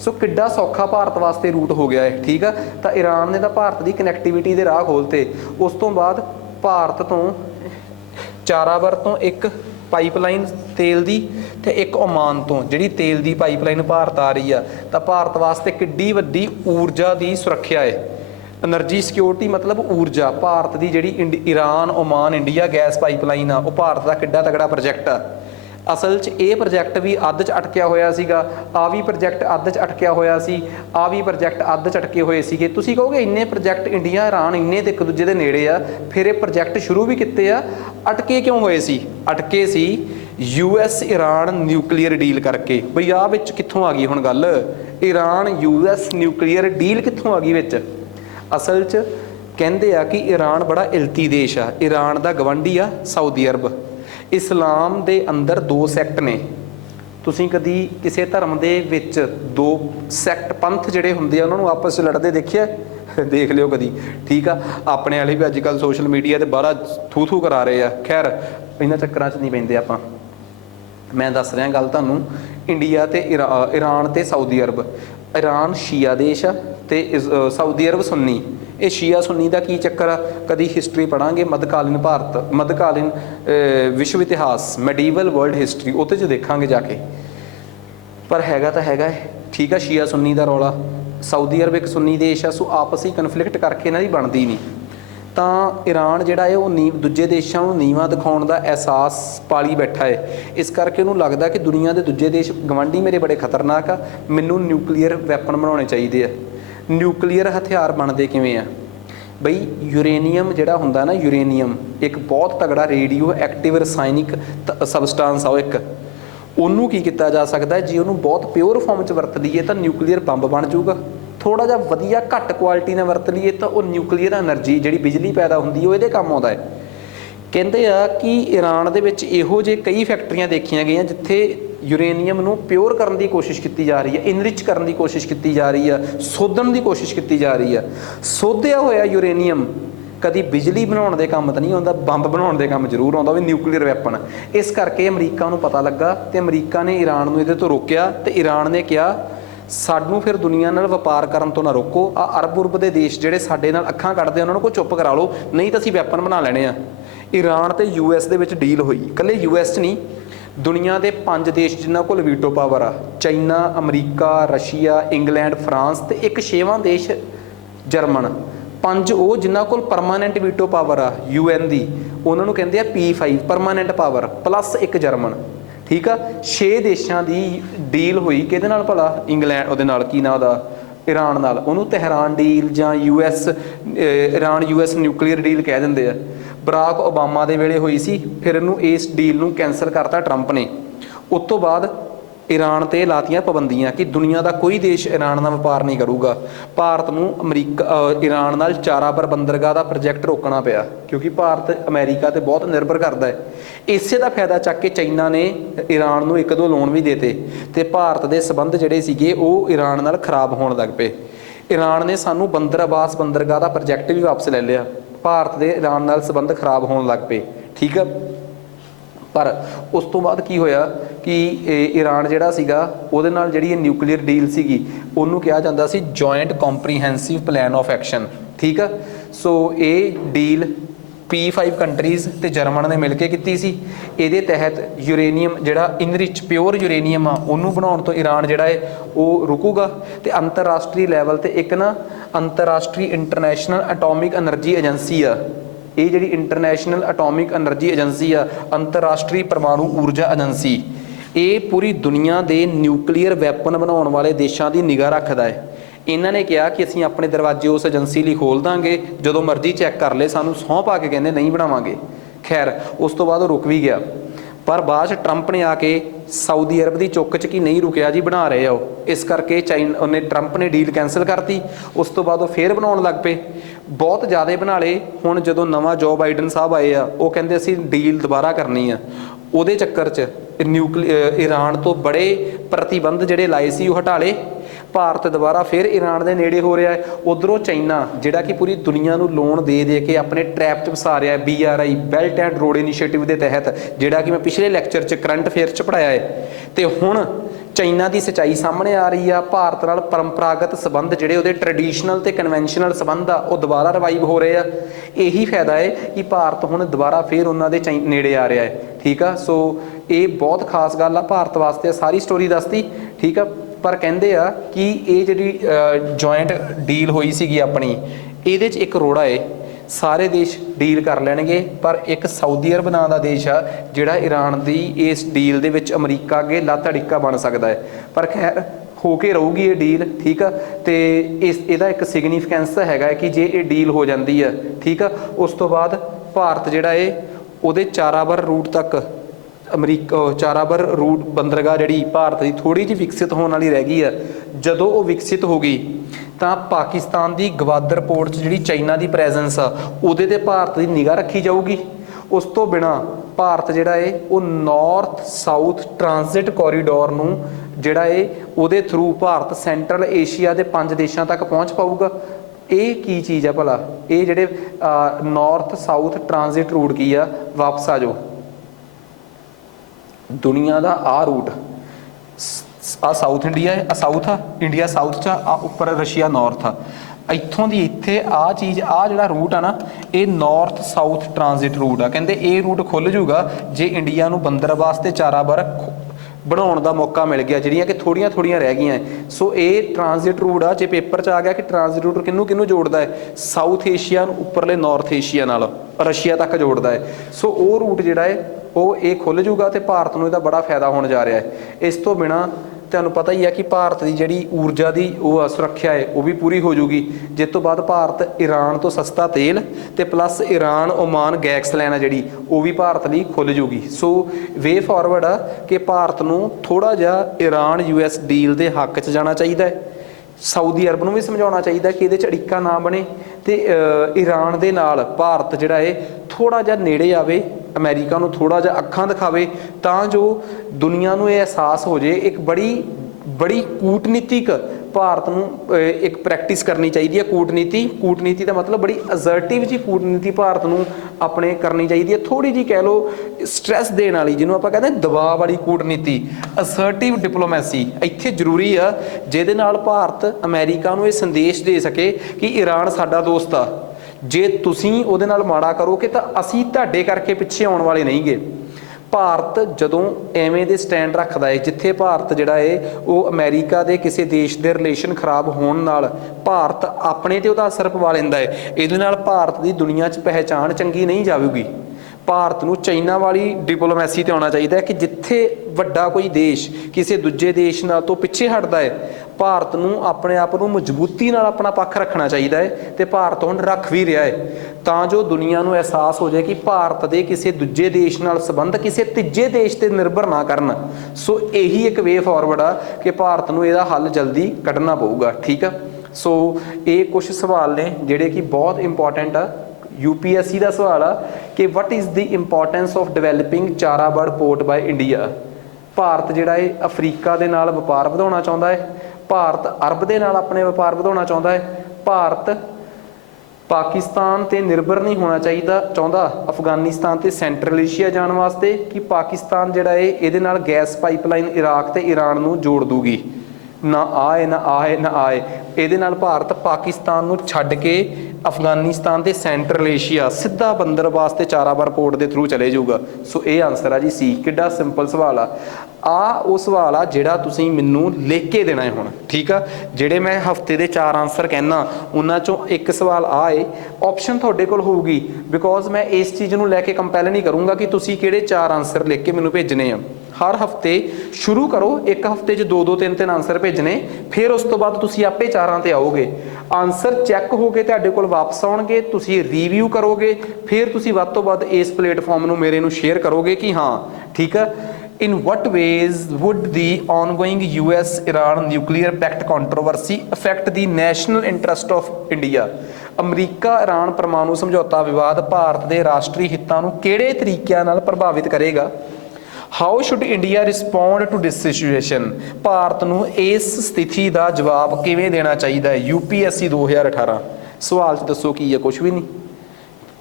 ਸੋ ਕਿੱਡਾ ਸੌਖਾ ਭਾਰਤ ਵਾਸਤੇ ਰੂਟ ਹੋ ਗਿਆ ਹੈ। ਠੀਕ ਆ। ਤਾਂ ਈਰਾਨ ਨੇ ਤਾਂ ਭਾਰਤ ਦੀ ਕਨੈਕਟੀਵਿਟੀ ਦੇ ਰਾਹ ਖੋਲ੍ਹਤੇ। ਉਸ ਤੋਂ ਬਾਅਦ ਭਾਰਤ ਤੋਂ ਚਾਰਾਬਰ ਤੋਂ ਇੱਕ ਪਾਈਪਲਾਈਨ ਤੇਲ ਦੀ ਤੇ ਇੱਕ ਓਮਾਨ ਤੋਂ ਜਿਹੜੀ ਤੇਲ ਦੀ ਪਾਈਪਲਾਈਨ ਭਾਰਤ ਆ ਰਹੀ ਆ, ਤਾਂ ਭਾਰਤ ਵਾਸਤੇ ਕਿੱਡੀ ਵੱਡੀ ਊਰਜਾ ਦੀ ਸੁਰੱਖਿਆ ਹੈ। ਐਨਰਜੀ ਸਿਕਿਉਰਿਟੀ ਮਤਲਬ ਊਰਜਾ। ਭਾਰਤ ਦੀ ਜਿਹੜੀ Iran Oman India gas pipeline ਆ, ਉਹ ਭਾਰਤ ਦਾ ਕਿੱਡਾ ਤਗੜਾ ਪ੍ਰੋਜੈਕਟ ਆ। ਅਸਲ 'ਚ ਇਹ ਪ੍ਰੋਜੈਕਟ ਵੀ ਅੱਧ 'ਚ ਅਟਕਿਆ ਹੋਇਆ ਸੀਗਾ, ਆਹ ਵੀ ਪ੍ਰੋਜੈਕਟ ਅੱਧ 'ਚ ਅਟਕਿਆ ਹੋਇਆ ਸੀ, ਆਹ ਵੀ ਪ੍ਰੋਜੈਕਟ ਅੱਧ 'ਚ ਅਟਕੇ ਹੋਏ ਸੀਗੇ। ਤੁਸੀਂ ਕਹੋਗੇ ਇੰਨੇ ਪ੍ਰੋਜੈਕਟ ਇੰਡੀਆ ਈਰਾਨ ਇੰਨੇ ਤੇ ਇੱਕ ਦੂਜੇ ਦੇ ਨੇੜੇ ਆ, ਫਿਰ ਇਹ ਪ੍ਰੋਜੈਕਟ ਸ਼ੁਰੂ ਵੀ ਕੀਤੇ ਆ, ਅਟਕੇ ਕਿਉਂ ਹੋਏ ਸੀ? ਅਟਕੇ ਸੀ US ਈਰਾਨ ਨਿਊਕਲੀਅਰ ਡੀਲ ਕਰਕੇ। ਬਈ ਆਹ ਵਿੱਚ ਕਿੱਥੋਂ ਆ ਗਈ ਹੁਣ ਗੱਲ? ਈਰਾਨ US ਨਿਊਕਲੀਅਰ ਡੀਲ ਕਿੱਥੋਂ ਆ ਗਈ ਵਿੱਚ? ਅਸਲ 'ਚ ਕਹਿੰਦੇ ਆ ਕਿ ਈਰਾਨ ਬੜਾ ਇਲਤੀ ਦੇਸ਼ ਆ। ਈਰਾਨ ਦਾ ਗਵਾਂਢੀ ਆ ਸਾਊਦੀ ਅਰਬ। ਇਸਲਾਮ ਦੇ ਅੰਦਰ 2 ਸੈਕਟ ਨੇ। ਤੁਸੀਂ ਕਦੀ ਕਿਸੇ ਧਰਮ ਦੇ ਵਿੱਚ 2 ਸੈਕਟ ਪੰਥ ਜਿਹੜੇ ਹੁੰਦੇ ਆ ਉਹਨਾਂ ਨੂੰ ਆਪਸ 'ਚ ਲੜਦੇ ਦੇਖਿਆ? ਦੇਖ ਲਿਓ ਕਦੀ, ਠੀਕ ਆ। ਆਪਣੇ ਵਾਲੇ ਵੀ ਅੱਜ ਕੱਲ੍ਹ ਸੋਸ਼ਲ ਮੀਡੀਆ 'ਤੇ ਬਾਹਲਾ ਥੂ ਕਰਾ ਰਹੇ ਆ। ਖੈਰ ਇਹਨਾਂ ਚੱਕਰਾਂ 'ਚ ਨਹੀਂ ਪੈਂਦੇ ਆਪਾਂ। ਮੈਂ ਦੱਸ ਰਿਹਾ ਗੱਲ ਤੁਹਾਨੂੰ, ਇੰਡੀਆ ਤੇ ਈਰਾਨ ਤੇ ਸਾਊਦੀ ਅਰਬ। ਈਰਾਨ ਸ਼ੀਆ ਦੇਸ਼ ਆ ਤੇ ਸਾਊਦੀ ਅਰਬ ਸੁੰਨੀ। ਇਹ ਸ਼ੀਆ ਸੁੰਨੀ ਦਾ ਕੀ ਚੱਕਰ ਆ? ਕਦੀ ਹਿਸਟਰੀ ਪੜ੍ਹਾਂਗੇ, ਮੱਧਕਾਲੀਨ ਭਾਰਤ, ਮੱਧਕਾਲੀਨ ਵਿਸ਼ਵ ਇਤਿਹਾਸ, ਮੈਡੀਵਲ ਵਰਲਡ ਹਿਸਟਰੀ, ਉਹਦੇ 'ਚ ਦੇਖਾਂਗੇ ਜਾ ਕੇ। ਪਰ ਹੈਗਾ ਤਾਂ ਹੈਗਾ ਹੈ, ਠੀਕ ਆ। ਸ਼ੀਆ ਸੁੰਨੀ ਦਾ ਰੌਲਾ। ਸਾਊਦੀ ਅਰਬ ਇੱਕ ਸੁੰਨੀ ਦੇਸ਼ ਆ, ਸੋ ਆਪਸੀ ਕਨਫਲਿਕਟ ਕਰਕੇ ਇਹਨਾਂ ਦੀ ਬਣਦੀ ਨਹੀਂ। ਤਾਂ ਈਰਾਨ ਜਿਹੜਾ ਹੈ ਉਹ ਦੂਜੇ ਦੇਸ਼ਾਂ ਨੂੰ ਨੀਵਾਂ ਦਿਖਾਉਣ ਦਾ ਅਹਿਸਾਸ ਪਾਲੀ ਬੈਠਾ ਹੈ। ਇਸ ਕਰਕੇ ਉਹਨੂੰ ਲੱਗਦਾ ਕਿ ਦੁਨੀਆ ਦੇ ਦੂਜੇ ਦੇਸ਼ ਗਵਾਂਢੀ ਮੇਰੇ ਬੜੇ ਖਤਰਨਾਕ ਆ, ਮੈਨੂੰ ਨਿਊਕਲੀਅਰ ਵੈਪਨ ਬਣਾਉਣੇ ਚਾਹੀਦੇ ਆ। ਨਿਊਕਲੀਅਰ ਹਥਿਆਰ ਬਣਦੇ ਕਿਵੇਂ ਆ ਬਈ? ਯੂਰੇਨੀਅਮ ਜਿਹੜਾ ਹੁੰਦਾ ਨਾ, ਯੂਰੇਨੀਅਮ ਇੱਕ ਬਹੁਤ ਤਗੜਾ ਰੇਡੀਓ ਐਕਟਿਵ ਰਸਾਇਣਿਕ ਸਬਸਟੈਂਸ ਆ ਉਹ ਇੱਕ। ਉਹਨੂੰ ਕੀ ਕੀਤਾ ਜਾ ਸਕਦਾ? ਜੇ ਉਹਨੂੰ ਬਹੁਤ ਪਿਓਰ ਫਾਰਮ 'ਚ ਵਰਤ ਲਈਏ ਤਾਂ ਨਿਊਕਲੀਅਰ ਬੰਬ ਬਣ ਜਾਊਗਾ। ਥੋੜ੍ਹਾ ਜਿਹਾ ਵਧੀਆ ਘੱਟ ਕੁਆਲਿਟੀ ਨਾਲ ਵਰਤ ਲਈਏ ਤਾਂ ਉਹ ਨਿਊਕਲੀਅਰ ਐਨਰਜੀ ਜਿਹੜੀ ਬਿਜਲੀ ਪੈਦਾ ਹੁੰਦੀ ਉਹ ਇਹਦੇ ਕੰਮ ਆਉਂਦਾ ਹੈ। ਕਹਿੰਦੇ ਆ ਕਿ ਈਰਾਨ ਦੇ ਵਿੱਚ ਇਹੋ ਜਿਹੇ ਕਈ ਫੈਕਟਰੀਆਂ ਦੇਖੀਆਂ ਗਈਆਂ ਜਿੱਥੇ ਯੂਰੇਨੀਅਮ ਨੂੰ ਪਿਓਰ ਕਰਨ ਦੀ ਕੋਸ਼ਿਸ਼ ਕੀਤੀ ਜਾ ਰਹੀ ਹੈ, ਇਨਰਿਚ ਕਰਨ ਦੀ ਕੋਸ਼ਿਸ਼ ਕੀਤੀ ਜਾ ਰਹੀ ਆ, ਸੋਧਣ ਦੀ ਕੋਸ਼ਿਸ਼ ਕੀਤੀ ਜਾ ਰਹੀ ਆ। ਸੋਧਿਆ ਹੋਇਆ ਯੂਰੇਨੀਅਮ ਕਦੀ ਬਿਜਲੀ ਬਣਾਉਣ ਦੇ ਕੰਮ ਤਾਂ ਨਹੀਂ ਆਉਂਦਾ, ਬੰਬ ਬਣਾਉਣ ਦੇ ਕੰਮ ਜ਼ਰੂਰ ਆਉਂਦਾ, ਵੀ ਨਿਊਕਲੀਅਰ ਵੈਪਨ। ਇਸ ਕਰਕੇ ਅਮਰੀਕਾ ਨੂੰ ਪਤਾ ਲੱਗਾ ਤੇ ਅਮਰੀਕਾ ਨੇ ਈਰਾਨ ਨੂੰ ਇਹਦੇ ਤੋਂ ਰੋਕਿਆ। ਤੇ ਈਰਾਨ ਨੇ ਕਿਹਾ ਸਾਨੂੰ ਫਿਰ ਦੁਨੀਆ ਨਾਲ ਵਪਾਰ ਕਰਨ ਤੋਂ ਨਾ ਰੋਕੋ। ਆ ਅਰਬ ਉਰਬ ਦੇ ਦੇਸ਼ ਜਿਹੜੇ ਸਾਡੇ ਨਾਲ ਅੱਖਾਂ ਕੱਢਦੇ ਉਹਨਾਂ ਨੂੰ ਕੋਈ ਚੁੱਪ ਕਰਾ ਲਓ, ਨਹੀਂ ਤਾਂ ਅਸੀਂ ਵੈਪਨ ਬਣਾ ਲੈਣੇ ਆ। ਈਰਾਨ ਤੇ US ਦੇ ਵਿੱਚ ਡੀਲ ਹੋਈ। ਇਕੱਲੇ US 'ਚ ਨਹੀਂ, ਦੁਨੀਆ ਦੇ 5 ਦੇਸ਼ ਜਿਨ੍ਹਾਂ ਕੋਲ ਵੀਟੋ ਪਾਵਰ ਆ, China, America, Russia, England, France ਤੇ ਇੱਕ 6ਵਾਂ ਦੇਸ਼ ਜਰਮਨ। 5 ਉਹ ਜਿਨ੍ਹਾਂ ਕੋਲ ਪਰਮਾਨੈਂਟ ਵੀਟੋ ਪਾਵਰ ਆ UN ਦੀ, ਉਹਨਾਂ ਨੂੰ ਕਹਿੰਦੇ ਆ P5 ਪਰਮਾਨੈਂਟ ਪਾਵਰ, ਪਲੱਸ ਇੱਕ ਜਰਮਨ, ਠੀਕ ਆ। 6 ਦੇਸ਼ਾਂ ਦੀ ਡੀਲ ਹੋਈ। ਕਿਹਦੇ ਨਾਲ ਭਲਾ? ਇੰਗਲੈਂਡ, ਉਹਦੇ ਨਾਲ ਕੀ ਨਾਂ ਉਹਦਾ, ਈਰਾਨ ਨਾਲ। ਉਹਨੂੰ ਤਹਿਰਾਨ ਡੀਲ ਜਾਂ ਈਰਾਨ US ਨਿਊਕਲੀਅਰ ਡੀਲ ਕਹਿ ਦਿੰਦੇ ਆ। ਬਰਾਕ ਓਬਾਮਾ ਦੇ ਵੇਲੇ ਹੋਈ ਸੀ, ਫਿਰ ਇਹਨੂੰ ਇਸ ਡੀਲ ਨੂੰ ਕੈਂਸਲ ਕਰਤਾ ਟਰੰਪ ਨੇ। ਉਸ ਤੋਂ ਬਾਅਦ ਈਰਾਨ ਤੇ ਲਾਤੀਆਂ ਪਾਬੰਦੀਆਂ ਕਿ ਦੁਨੀਆ ਦਾ ਕੋਈ ਦੇਸ਼ ਈਰਾਨ ਨਾਲ ਵਪਾਰ ਨਹੀਂ ਕਰੂਗਾ। ਭਾਰਤ ਨੂੰ ਈਰਾਨ ਨਾਲ ਚਾਰਾਬਰ ਬੰਦਰਗਾਹ ਦਾ ਪ੍ਰੋਜੈਕਟ ਰੋਕਣਾ ਪਿਆ ਕਿਉਂਕਿ ਭਾਰਤ ਅਮਰੀਕਾ ਤੇ ਬਹੁਤ ਨਿਰਭਰ ਕਰਦਾ ਹੈ। ਇਸੇ ਦਾ ਫਾਇਦਾ ਚੱਕ ਕੇ ਚਾਈਨਾ ਨੇ ਈਰਾਨ ਨੂੰ 1-2 ਲੋਨ ਵੀ ਦੇਤੇ ਤੇ ਭਾਰਤ ਦੇ ਸਬੰਧ ਜਿਹੜੇ ਸੀਗੇ ਉਹ ਈਰਾਨ ਨਾਲ ਖਰਾਬ ਹੋਣ ਲੱਗ ਪਏ। ਈਰਾਨ ਨੇ ਸਾਨੂੰ ਬੰਦਰ ਅਬਾਸ ਬੰਦਰਗਾਹ ਦਾ ਪ੍ਰੋਜੈਕਟ ਵੀ ਵਾਪਸ ਲੈ ਲਿਆ। ਭਾਰਤ ਦੇ ਈਰਾਨ ਨਾਲ ਸਬੰਧ ਖਰਾਬ ਹੋਣ ਲੱਗ ਪਏ, ਠੀਕ ਆ। ਪਰ ਉਸ ਤੋਂ ਬਾਅਦ ਕੀ ਹੋਇਆ ਕਿ ਈਰਾਨ ਜਿਹੜਾ ਸੀਗਾ ਉਹਦੇ ਨਾਲ ਜਿਹੜੀ ਇਹ ਨਿਊਕਲੀਅਰ ਡੀਲ ਸੀਗੀ ਉਹਨੂੰ ਕਿਹਾ ਜਾਂਦਾ ਸੀ joint comprehensive plan of action, ਠੀਕ ਆ। ਸੋ ਇਹ ਡੀਲ P5 ਕੰਟਰੀਜ਼ ਤੇ ਜਰਮਨ ਨੇ ਮਿਲ ਕੇ ਕੀਤੀ ਸੀ। ਇਹਦੇ ਤਹਿਤ ਯੂਰੇਨੀਅਮ ਜਿਹੜਾ ਇਨਰਿਚ ਪਿਓਰ ਯੂਰੇਨੀਅਮ ਆ ਉਹਨੂੰ ਬਣਾਉਣ ਤੋਂ ਈਰਾਨ ਜਿਹੜਾ ਹੈ ਉਹ ਰੁਕੂਗਾ। ਤੇ ਅੰਤਰਰਾਸ਼ਟਰੀ ਲੈਵਲ ਤੇ ਇੱਕ ਨਾ ਅੰਤਰਰਾਸ਼ਟਰੀ ਇੰਟਰਨੈਸ਼ਨਲ ਐਟੋਮਿਕ ਐਨਰਜੀ ਏਜੰਸੀ ਆ। ਇਹ ਜਿਹੜੀ ਇੰਟਰਨੈਸ਼ਨਲ ਐਟੋਮਿਕ ਐਨਰਜੀ ਏਜੰਸੀ ਆ, ਅੰਤਰਰਾਸ਼ਟਰੀ ਪਰਮਾਣੂ ਊਰਜਾ ਏਜੰਸੀ, ਇਹ ਪੂਰੀ ਦੁਨੀਆ ਦੇ ਨਿਊਕਲੀਅਰ ਵੈਪਨ ਬਣਾਉਣ ਵਾਲੇ ਦੇਸ਼ਾਂ ਦੀ ਨਿਗਾਹ ਰੱਖਦਾ ਹੈ। ਇਹਨਾਂ ਨੇ ਕਿਹਾ ਕਿ ਅਸੀਂ ਆਪਣੇ ਦਰਵਾਜ਼ੇ ਉਸ ਏਜੰਸੀ ਲਈ ਖੋਲ੍ਹ ਦਾਂਗੇ, ਜਦੋਂ ਮਰਜ਼ੀ ਚੈੱਕ ਕਰ ਲੈ। ਸਾਨੂੰ ਸਹੁੰ ਪਾ ਕੇ ਕਹਿੰਦੇ ਨਹੀਂ ਬਣਾਵਾਂਗੇ। ਖੈਰ ਉਸ ਤੋਂ ਬਾਅਦ ਉਹ ਰੁਕ ਵੀ ਗਿਆ। ਪਰ ਬਾਅਦ 'ਚ ਟਰੰਪ ਨੇ ਆ ਕੇ ਸਾਊਦੀ ਅਰਬ ਦੀ ਚੁੱਕ 'ਚ ਕਿ ਨਹੀਂ ਰੁਕਿਆ ਜੀ, ਬਣਾ ਰਹੇ ਆ ਉਹ। ਇਸ ਕਰਕੇ ਟਰੰਪ ਨੇ ਡੀਲ ਕੈਂਸਲ ਕਰਤੀ। ਉਸ ਤੋਂ ਬਾਅਦ ਉਹ ਫੇਰ ਬਣਾਉਣ ਲੱਗ ਪਏ, ਬਹੁਤ ਜ਼ਿਆਦਾ ਬਣਾ ਲਏ। ਹੁਣ ਜਦੋਂ ਨਵਾਂ ਜੋ ਬਾਈਡਨ ਸਾਹਿਬ ਆਏ ਆ ਉਹ ਕਹਿੰਦੇ ਅਸੀਂ ਡੀਲ ਦੁਬਾਰਾ ਕਰਨੀ ਆ। ਉਹਦੇ ਚੱਕਰ 'ਚ ਈਰਾਨ ਤੋਂ ਬੜੇ ਪ੍ਰਤੀਬੰਧ ਜਿਹੜੇ ਲਾਏ ਸੀ ਉਹ ਹਟਾ ਲਏ। ਭਾਰਤ ਦੁਬਾਰਾ ਫਿਰ ਈਰਾਨ ਦੇ ਨੇੜੇ ਹੋ ਰਿਹਾ ਹੈ। ਉੱਧਰੋਂ ਚਾਈਨਾ ਜਿਹੜਾ ਕਿ ਪੂਰੀ ਦੁਨੀਆ ਨੂੰ ਲੋਨ ਦੇ ਕੇ ਆਪਣੇ ਟਰੈਪ 'ਚ ਫਸਾ ਰਿਹਾ, BRI belt and road initiative ਦੇ ਤਹਿਤ, ਜਿਹੜਾ ਕਿ ਮੈਂ ਪਿਛਲੇ ਲੈਕਚਰ 'ਚ ਕਰੰਟ ਅਫੇਅਰ 'ਚ ਪੜ੍ਹਾਇਆ ਹੈ। ਤੇ ਹੁਣ ਚਾਈਨਾ ਦੀ ਸੱਚਾਈ ਸਾਹਮਣੇ ਆ ਰਹੀ ਆ। ਭਾਰਤ ਨਾਲ ਪਰੰਪਰਾਗਤ ਸਬੰਧ ਜਿਹੜੇ ਉਹਦੇ ਟ੍ਰੈਡੀਸ਼ਨਲ ਤੇ ਕਨਵੈਨਸ਼ਨਲ ਸਬੰਧ ਆ ਉਹ ਦੁਬਾਰਾ ਰਿਵਾਈਵ ਹੋ ਰਹੇ ਆ। ਇਹੀ ਫਾਇਦਾ ਹੈ ਕਿ ਭਾਰਤ ਹੁਣ ਦੁਬਾਰਾ ਫਿਰ ਉਹਨਾਂ ਦੇ ਨੇੜੇ ਆ ਰਿਹਾ ਹੈ, ਠੀਕ ਆ। ਸੋ ਇਹ ਬਹੁਤ ਖਾਸ ਗੱਲ ਆ ਭਾਰਤ ਵਾਸਤੇ। ਸਾਰੀ ਸਟੋਰੀ ਦੱਸਤੀ, ਠੀਕ ਆ। ਪਰ ਕਹਿੰਦੇ ਆ ਕਿ ਇਹ ਜਿਹੜੀ ਜੁਆਇੰਟ ਡੀਲ ਹੋਈ ਸੀਗੀ ਆਪਣੀ, ਇਹਦੇ 'ਚ ਇੱਕ ਰੋੜਾ ਏ। ਸਾਰੇ ਦੇਸ਼ ਡੀਲ ਕਰ ਲੈਣਗੇ ਪਰ ਇੱਕ ਸਾਊਦੀ ਅਰਬ ਨਾਂ ਦਾ ਦੇਸ਼ ਆ ਜਿਹੜਾ ਈਰਾਨ ਦੀ ਇਸ ਡੀਲ ਦੇ ਵਿੱਚ ਅਮਰੀਕਾ ਅੱਗੇ ਲੱਤ ਅੜਿੱਕਾ ਬਣ ਸਕਦਾ ਹੈ। ਪਰ ਖੈਰ ਹੋ ਕੇ ਰਹੂਗੀ ਇਹ ਡੀਲ, ਠੀਕ ਆ। ਤੇ ਇਹਦਾ ਇੱਕ ਸਿਗਨੀਫਿਕੈਂਸ ਹੈਗਾ ਕਿ ਜੇ ਇਹ ਡੀਲ ਹੋ ਜਾਂਦੀ ਆ, ਠੀਕ ਆ, ਉਸ ਤੋਂ ਬਾਅਦ ਭਾਰਤ ਜਿਹੜਾ ਏ ਉਹਦੇ ਚਾਰਾਬਰ ਰੂਟ ਤੱਕ ਚਾਰਾਬਰ ਰੂਟ ਬੰਦਰਗਾਹ ਜਿਹੜੀ ਭਾਰਤ ਦੀ ਥੋੜੀ ਜਿਹੀ ਵਿਕਸਿਤ ਹੋਣ ਵਾਲੀ ਰਹਿ ਗਈ ਆ, ਜਦੋਂ ਉਹ ਵਿਕਸਿਤ ਹੋ ਗਈ ਤਾਂ ਪਾਕਿਸਤਾਨ ਦੀ ਗਵਾਦਰ ਪੋਰਟ 'ਚ ਜਿਹੜੀ ਚਾਈਨਾ ਦੀ ਪ੍ਰੈਜ਼ੈਂਸ ਆ ਉਹਦੇ ਤੇ ਭਾਰਤ ਦੀ ਨਿਗਾਹ ਰੱਖੀ ਜਾਊਗੀ। ਉਸ ਤੋਂ ਬਿਨਾ ਭਾਰਤ ਜਿਹੜਾ ਏ ਉਹ ਨਾਰਥ ਸਾਊਥ ਟ੍ਰਾਂਜ਼ਿਟ ਕੋਰੀਡੋਰ ਨੂੰ ਜਿਹੜਾ ਏ ਉਹਦੇ ਥਰੂ ਭਾਰਤ ਸੈਂਟਰਲ ਏਸ਼ੀਆ ਦੇ 5 ਦੇਸ਼ਾਂ ਤੱਕ ਪਹੁੰਚ ਪਾਊਗਾ। ਇਹ ਕੀ ਚੀਜ਼ ਆ ਭਲਾ? ਇਹ ਜਿਹੜੇ ਨਾਰਥ ਸਾਊਥ ਟ੍ਰਾਂਜ਼ਿਟ ਰੂਟ ਕੀ ਆ? ਵਾਪਸ ਆ ਜਾਓ, ਦੁਨੀਆ ਦਾ ਆ ਰੂਟ ਆ ਸਾਊਥ ਇੰਡੀਆ ਹੈ, ਆ ਸਾਊਥ ਆ ਇੰਡੀਆ ਸਾਊਥ 'ਚ ਆ, ਉੱਪਰ ਰਸ਼ੀਆ ਨਾਰਥ ਆ, ਇੱਥੋਂ ਦੀ ਇੱਥੇ ਆ ਚੀਜ਼ ਆ ਜਿਹੜਾ ਰੂਟ ਆ ਨਾ ਇਹ ਨਾਰਥ ਸਾਊਥ ਟ੍ਰਾਂਜ਼ਿਟ ਰੂਟ ਆ। ਕਹਿੰਦੇ ਇਹ ਰੂਟ ਖੁੱਲ ਜੂਗਾ ਜੇ ਇੰਡੀਆ ਨੂੰ ਬੰਦਰ ਵਾਸਤੇ ਚਾਰਾਬਰ ਬਣਾਉਣ ਦਾ ਮੌਕਾ ਮਿਲ ਗਿਆ, ਜਿਹੜੀਆਂ ਕਿ ਥੋੜੀਆਂ ਥੋੜੀਆਂ ਰਹਿ ਗਈਆਂ। ਸੋ ਇਹ ਟ੍ਰਾਂਜ਼ਿਟ ਰੂਟ ਆ, ਜੇ ਪੇਪਰ 'ਚ ਆ ਗਿਆ ਕਿ ਟ੍ਰਾਂਜ਼ਿਟ ਰੂਟ ਕਿਹਨੂੰ ਕਿਹਨੂੰ ਜੋੜਦਾ ਹੈ? ਸਾਊਥ ਏਸ਼ੀਆ ਨੂੰ ਉੱਪਰਲੇ ਨਾਰਥ ਏਸ਼ੀਆ ਨਾਲ ਰਸ਼ੀਆ ਤੱਕ ਜੋੜਦਾ ਹੈ। ਸੋ ਉਹ ਰੂਟ ਜਿਹੜਾ ਹੈ ਉਹ ਇਹ ਖੁੱਲ ਜੂਗਾ ਤੇ ਭਾਰਤ ਨੂੰ ਇਹਦਾ ਬੜਾ ਫਾਇਦਾ ਹੋਣ ਜਾ ਰਿਹਾ ਹੈ। ਇਸ ਤੋਂ ਬਿਨਾਂ ਤੁਹਾਨੂੰ ਪਤਾ ਹੀ ਹੈ ਕਿ ਭਾਰਤ ਦੀ ਜਿਹੜੀ ਊਰਜਾ ਦੀ ਉਹ ਸੁਰੱਖਿਆ ਹੈ ਉਹ ਵੀ ਪੂਰੀ ਹੋ ਜੂਗੀ, ਜਿਸ ਤੋਂ ਬਾਅਦ ਭਾਰਤ ਈਰਾਨ ਤੋਂ ਸਸਤਾ ਤੇਲ ਤੇ plus Iran Oman gas line ਆ ਜਿਹੜੀ ਉਹ ਵੀ ਭਾਰਤ ਲਈ ਖੁੱਲ ਜੂਗੀ। ਸੋ ਵੇ ਫਾਰਵਰਡ ਆ ਕਿ ਭਾਰਤ ਨੂੰ ਥੋੜਾ ਜਿਹਾ ਈਰਾਨ US ਡੀਲ ਦੇ ਹੱਕ 'ਚ ਜਾਣਾ ਚਾਹੀਦਾ ਹੈ। ਸਾਊਦੀ ਅਰਬ ਨੂੰ ਵੀ ਸਮਝਾਉਣਾ ਚਾਹੀਦਾ ਕਿ ਇਹਦੇ 'ਚ ਅੜਿੱਕਾ ਨਾ ਬਣੇ ਤੇ ਈਰਾਨ ਦੇ ਨਾਲ ਭਾਰਤ ਜਿਹੜਾ ਹੈ ਥੋੜਾ ਜਿਹਾ ਨੇੜੇ ਆਵੇ, ਅਮਰੀਕਾ ਨੂੰ ਥੋੜਾ ਜਿਹਾ ਅੱਖਾਂ ਦਿਖਾਵੇ, ਤਾਂ ਜੋ ਦੁਨੀਆ ਨੂੰ ਇਹ ਅਹਿਸਾਸ ਹੋ ਜੇ। ਇੱਕ ਬੜੀ ਕੂਟਨੀਤਿਕ ਭਾਰਤ ਨੂੰ ਇੱਕ ਪ੍ਰੈਕਟਿਸ ਕਰਨੀ ਚਾਹੀਦੀ ਹੈ। ਕੂਟਨੀਤੀ ਦਾ ਮਤਲਬ ਬੜੀ ਅਸਰਟਿਵ ਜੀ ਕੂਟਨੀਤੀ ਭਾਰਤ ਨੂੰ ਆਪਣੇ ਕਰਨੀ ਚਾਹੀਦੀ ਹੈ। ਥੋੜੀ ਜੀ ਕਹਿ ਲਓ ਸਟ੍ਰੈਸ ਦੇਣ ਵਾਲੀ, ਜਿਹਨੂੰ ਆਪਾਂ ਕਹਿੰਦੇ ਦਬਾਅ ਵਾਲੀ ਕੂਟਨੀਤੀ, ਅਸਰਟਿਵ ਡਿਪਲੋਮੈਸੀ ਇੱਥੇ ਜ਼ਰੂਰੀ ਆ, ਜਿਹਦੇ ਨਾਲ ਭਾਰਤ ਅਮਰੀਕਾ ਨੂੰ ਇਹ ਸੰਦੇਸ਼ ਦੇ ਸਕੇ ਕਿ ਈਰਾਨ ਸਾਡਾ ਦੋਸਤ ਆ, ਜੇ ਤੁਸੀਂ ਉਹਦੇ ਨਾਲ ਮਾੜਾ ਕਰੋਗੇ ਤਾਂ ਅਸੀਂ ਤੁਹਾਡੇ ਕਰਕੇ ਪਿੱਛੇ ਆਉਣ ਵਾਲੇ ਨਹੀਂ ਗੇ। ਭਾਰਤ ਜਦੋਂ ਐਵੇਂ ਦੇ ਸਟੈਂਡ ਰੱਖਦਾ ਹੈ ਜਿੱਥੇ ਭਾਰਤ ਜਿਹੜਾ ਹੈ ਉਹ ਅਮਰੀਕਾ ਦੇ ਕਿਸੇ ਦੇਸ਼ ਦੇ ਰਿਲੇਸ਼ਨ ਖਰਾਬ ਹੋਣ ਨਾਲ ਭਾਰਤ ਆਪਣੇ ਤੇ ਉਹਦਾ ਅਸਰ ਪਵਾ ਲੈਂਦਾ ਹੈ, ਇਹਦੇ ਨਾਲ ਭਾਰਤ ਦੀ ਦੁਨੀਆ 'ਚ ਪਹਿਚਾਣ ਚੰਗੀ ਨਹੀਂ ਜਾਵੇਗੀ। ਭਾਰਤ ਨੂੰ ਚਾਈਨਾ ਵਾਲੀ ਡਿਪਲੋਮੈਸੀ ਤੇ ਆਉਣਾ ਚਾਹੀਦਾ ਹੈ ਕਿ ਜਿੱਥੇ ਵੱਡਾ ਕੋਈ ਦੇਸ਼ ਕਿਸੇ ਦੂਜੇ ਦੇਸ਼ ਨਾਲ ਤੋਂ ਪਿੱਛੇ ਹਟਦਾ ਹੈ, ਭਾਰਤ ਨੂੰ ਆਪਣੇ ਆਪ ਨੂੰ ਮਜ਼ਬੂਤੀ ਨਾਲ ਆਪਣਾ ਪੱਖ ਰੱਖਣਾ ਚਾਹੀਦਾ ਹੈ ਤੇ ਭਾਰਤ ਹੁਣ ਰੱਖ ਵੀ ਰਿਹਾ ਹੈ, ਤਾਂ ਜੋ ਦੁਨੀਆ ਨੂੰ ਅਹਿਸਾਸ ਹੋ ਜਾਏ ਕਿ ਭਾਰਤ ਦੇ ਕਿਸੇ ਦੂਜੇ ਦੇਸ਼ ਨਾਲ ਸੰਬੰਧ ਕਿਸੇ ਤੀਜੇ ਦੇਸ਼ ਤੇ ਨਿਰਭਰ ਨਾ ਕਰਨ। ਸੋ ਇਹੀ ਇੱਕ ਵੇ ਫਾਰਵਰਡ ਆ ਕਿ ਭਾਰਤ ਨੂੰ ਇਹਦਾ ਹੱਲ ਜਲਦੀ ਕੱਢਣਾ ਪਊਗਾ। ਠੀਕ ਆ, ਸੋ ਇਹ ਕੁਝ ਸਵਾਲ ਨੇ ਜਿਹੜੇ ਕਿ ਬਹੁਤ ਇੰਪੋਰਟੈਂਟ ਆ। UPSC ਦਾ ਸਵਾਲ ਆ ਕਿ what is the importance of developing Chabahar port by India. Bharat ਜਿਹੜਾ ਹੈ ਅਫਰੀਕਾ ਦੇ ਨਾਲ ਵਪਾਰ ਵਧਾਉਣਾ ਚਾਹੁੰਦਾ ਹੈ, ਭਾਰਤ ਅਰਬ ਦੇ ਨਾਲ ਆਪਣੇ ਵਪਾਰ ਵਧਾਉਣਾ ਚਾਹੁੰਦਾ ਹੈ, ਭਾਰਤ ਪਾਕਿਸਤਾਨ ਤੇ ਨਿਰਭਰ ਨਹੀਂ ਹੋਣਾ ਚਾਹੁੰਦਾ ਅਫਗਾਨਿਸਤਾਨ ਤੇ ਸੈਂਟਰਲ ਏਸ਼ੀਆ ਜਾਣ ਵਾਸਤੇ, ਕਿ ਪਾਕਿਸਤਾਨ ਜਿਹੜਾ ਹੈ ਇਹਦੇ ਨਾਲ ਗੈਸ ਪਾਈਪਲਾਈਨ ਇਰਾਕ ਤੇ ਈਰਾਨ ਨੂੰ ਜੋੜ ਦੂਗੀ। ਨਾ ਆਏ ਇਹਦੇ ਨਾਲ ਭਾਰਤ ਪਾਕਿਸਤਾਨ ਨੂੰ ਛੱਡ ਕੇ ਅਫਗਾਨਿਸਤਾਨ ਤੇ ਸੈਂਟਰਲ ਏਸ਼ੀਆ ਸਿੱਧਾ ਬੰਦਰ ਵਾਸਤੇ ਚਾਰਾਬਰ ਪੋਰਟ ਦੇ ਥਰੂ ਚਲੇ ਜਾਊਗਾ। ਸੋ ਇਹ ਆਨਸਰ ਆ ਜੀ ਸੀ। ਕਿੱਡਾ ਸਿੰਪਲ ਸਵਾਲ ਆ ਉਹ ਸਵਾਲ ਆ ਜਿਹੜਾ ਤੁਸੀਂ ਮੈਨੂੰ ਲਿਖ ਕੇ ਦੇਣਾ ਹੈ ਹੁਣ। ਠੀਕ ਆ, ਜਿਹੜੇ ਮੈਂ ਹਫਤੇ ਦੇ 4 ਆਨਸਰ ਕਹਿਣਾ ਉਹਨਾਂ ਚੋਂ ਇੱਕ ਸਵਾਲ ਆ ਏ। ਆਪਸ਼ਨ ਤੁਹਾਡੇ ਕੋਲ ਹੋਊਗੀ, ਬਿਕੋਜ਼ ਮੈਂ ਇਸ ਚੀਜ਼ ਨੂੰ ਲੈ ਕੇ ਕੰਪੈਲ ਨਹੀਂ ਕਰੂੰਗਾ ਕਿ ਤੁਸੀਂ ਕਿਹੜੇ 4 ਆਨਸਰ ਲਿਖ ਕੇ ਮੈਨੂੰ ਭੇਜਣੇ ਆ। ਹਰ ਹਫਤੇ ਸ਼ੁਰੂ ਕਰੋ, ਇੱਕ ਹਫਤੇ 'ਚ 2-2 3-3 ਆਨਸਰ ਭੇਜਣੇ, ਫਿਰ ਉਸ ਤੋਂ ਬਾਅਦ ਤੁਸੀਂ ਆਪੇ 4ਾਂ ਤੇ ਆਓਗੇ। ਆਨਸਰ ਚੈੱਕ ਹੋ ਕੇ ਤੁਹਾਡੇ ਕੋਲ ਵਾਪਸ ਆਉਣਗੇ, ਤੁਸੀਂ ਰਿਵਿਊ ਕਰੋਗੇ, ਫਿਰ ਤੁਸੀਂ ਵੱਧ ਤੋਂ ਵੱਧ ਇਸ ਪਲੇਟਫਾਰਮ ਨੂੰ ਮੇਰੇ ਨੂੰ ਸ਼ੇਅਰ ਕਰੋਗੇ ਕਿ ਹਾਂ ਠੀਕ ਆ। In what ways would the ongoing US-Iran nuclear pact controversy affect the national interest of India? America Iran ਪਰਮਾਣੂ ਸਮਝੌਤਾ ਵਿਵਾਦ ਭਾਰਤ ਦੇ ਰਾਸ਼ਟਰੀ ਹਿੱਤਾਂ ਨੂੰ ਕਿਹੜੇ ਤਰੀਕਿਆਂ ਨਾਲ ਪ੍ਰਭਾਵਿਤ ਕਰੇਗਾ? How should India respond to this situation? Bharat ਨੂੰ ਇਸ ਸਥਿਤੀ ਦਾ ਜਵਾਬ ਕਿਵੇਂ ਦੇਣਾ ਚਾਹੀਦਾ ਹੈ? UPSC 2018 ਸਵਾਲ 'ਚ ਦੱਸੋ ਕੀ ਹੈ? ਕੁਝ ਵੀ ਨਹੀਂ।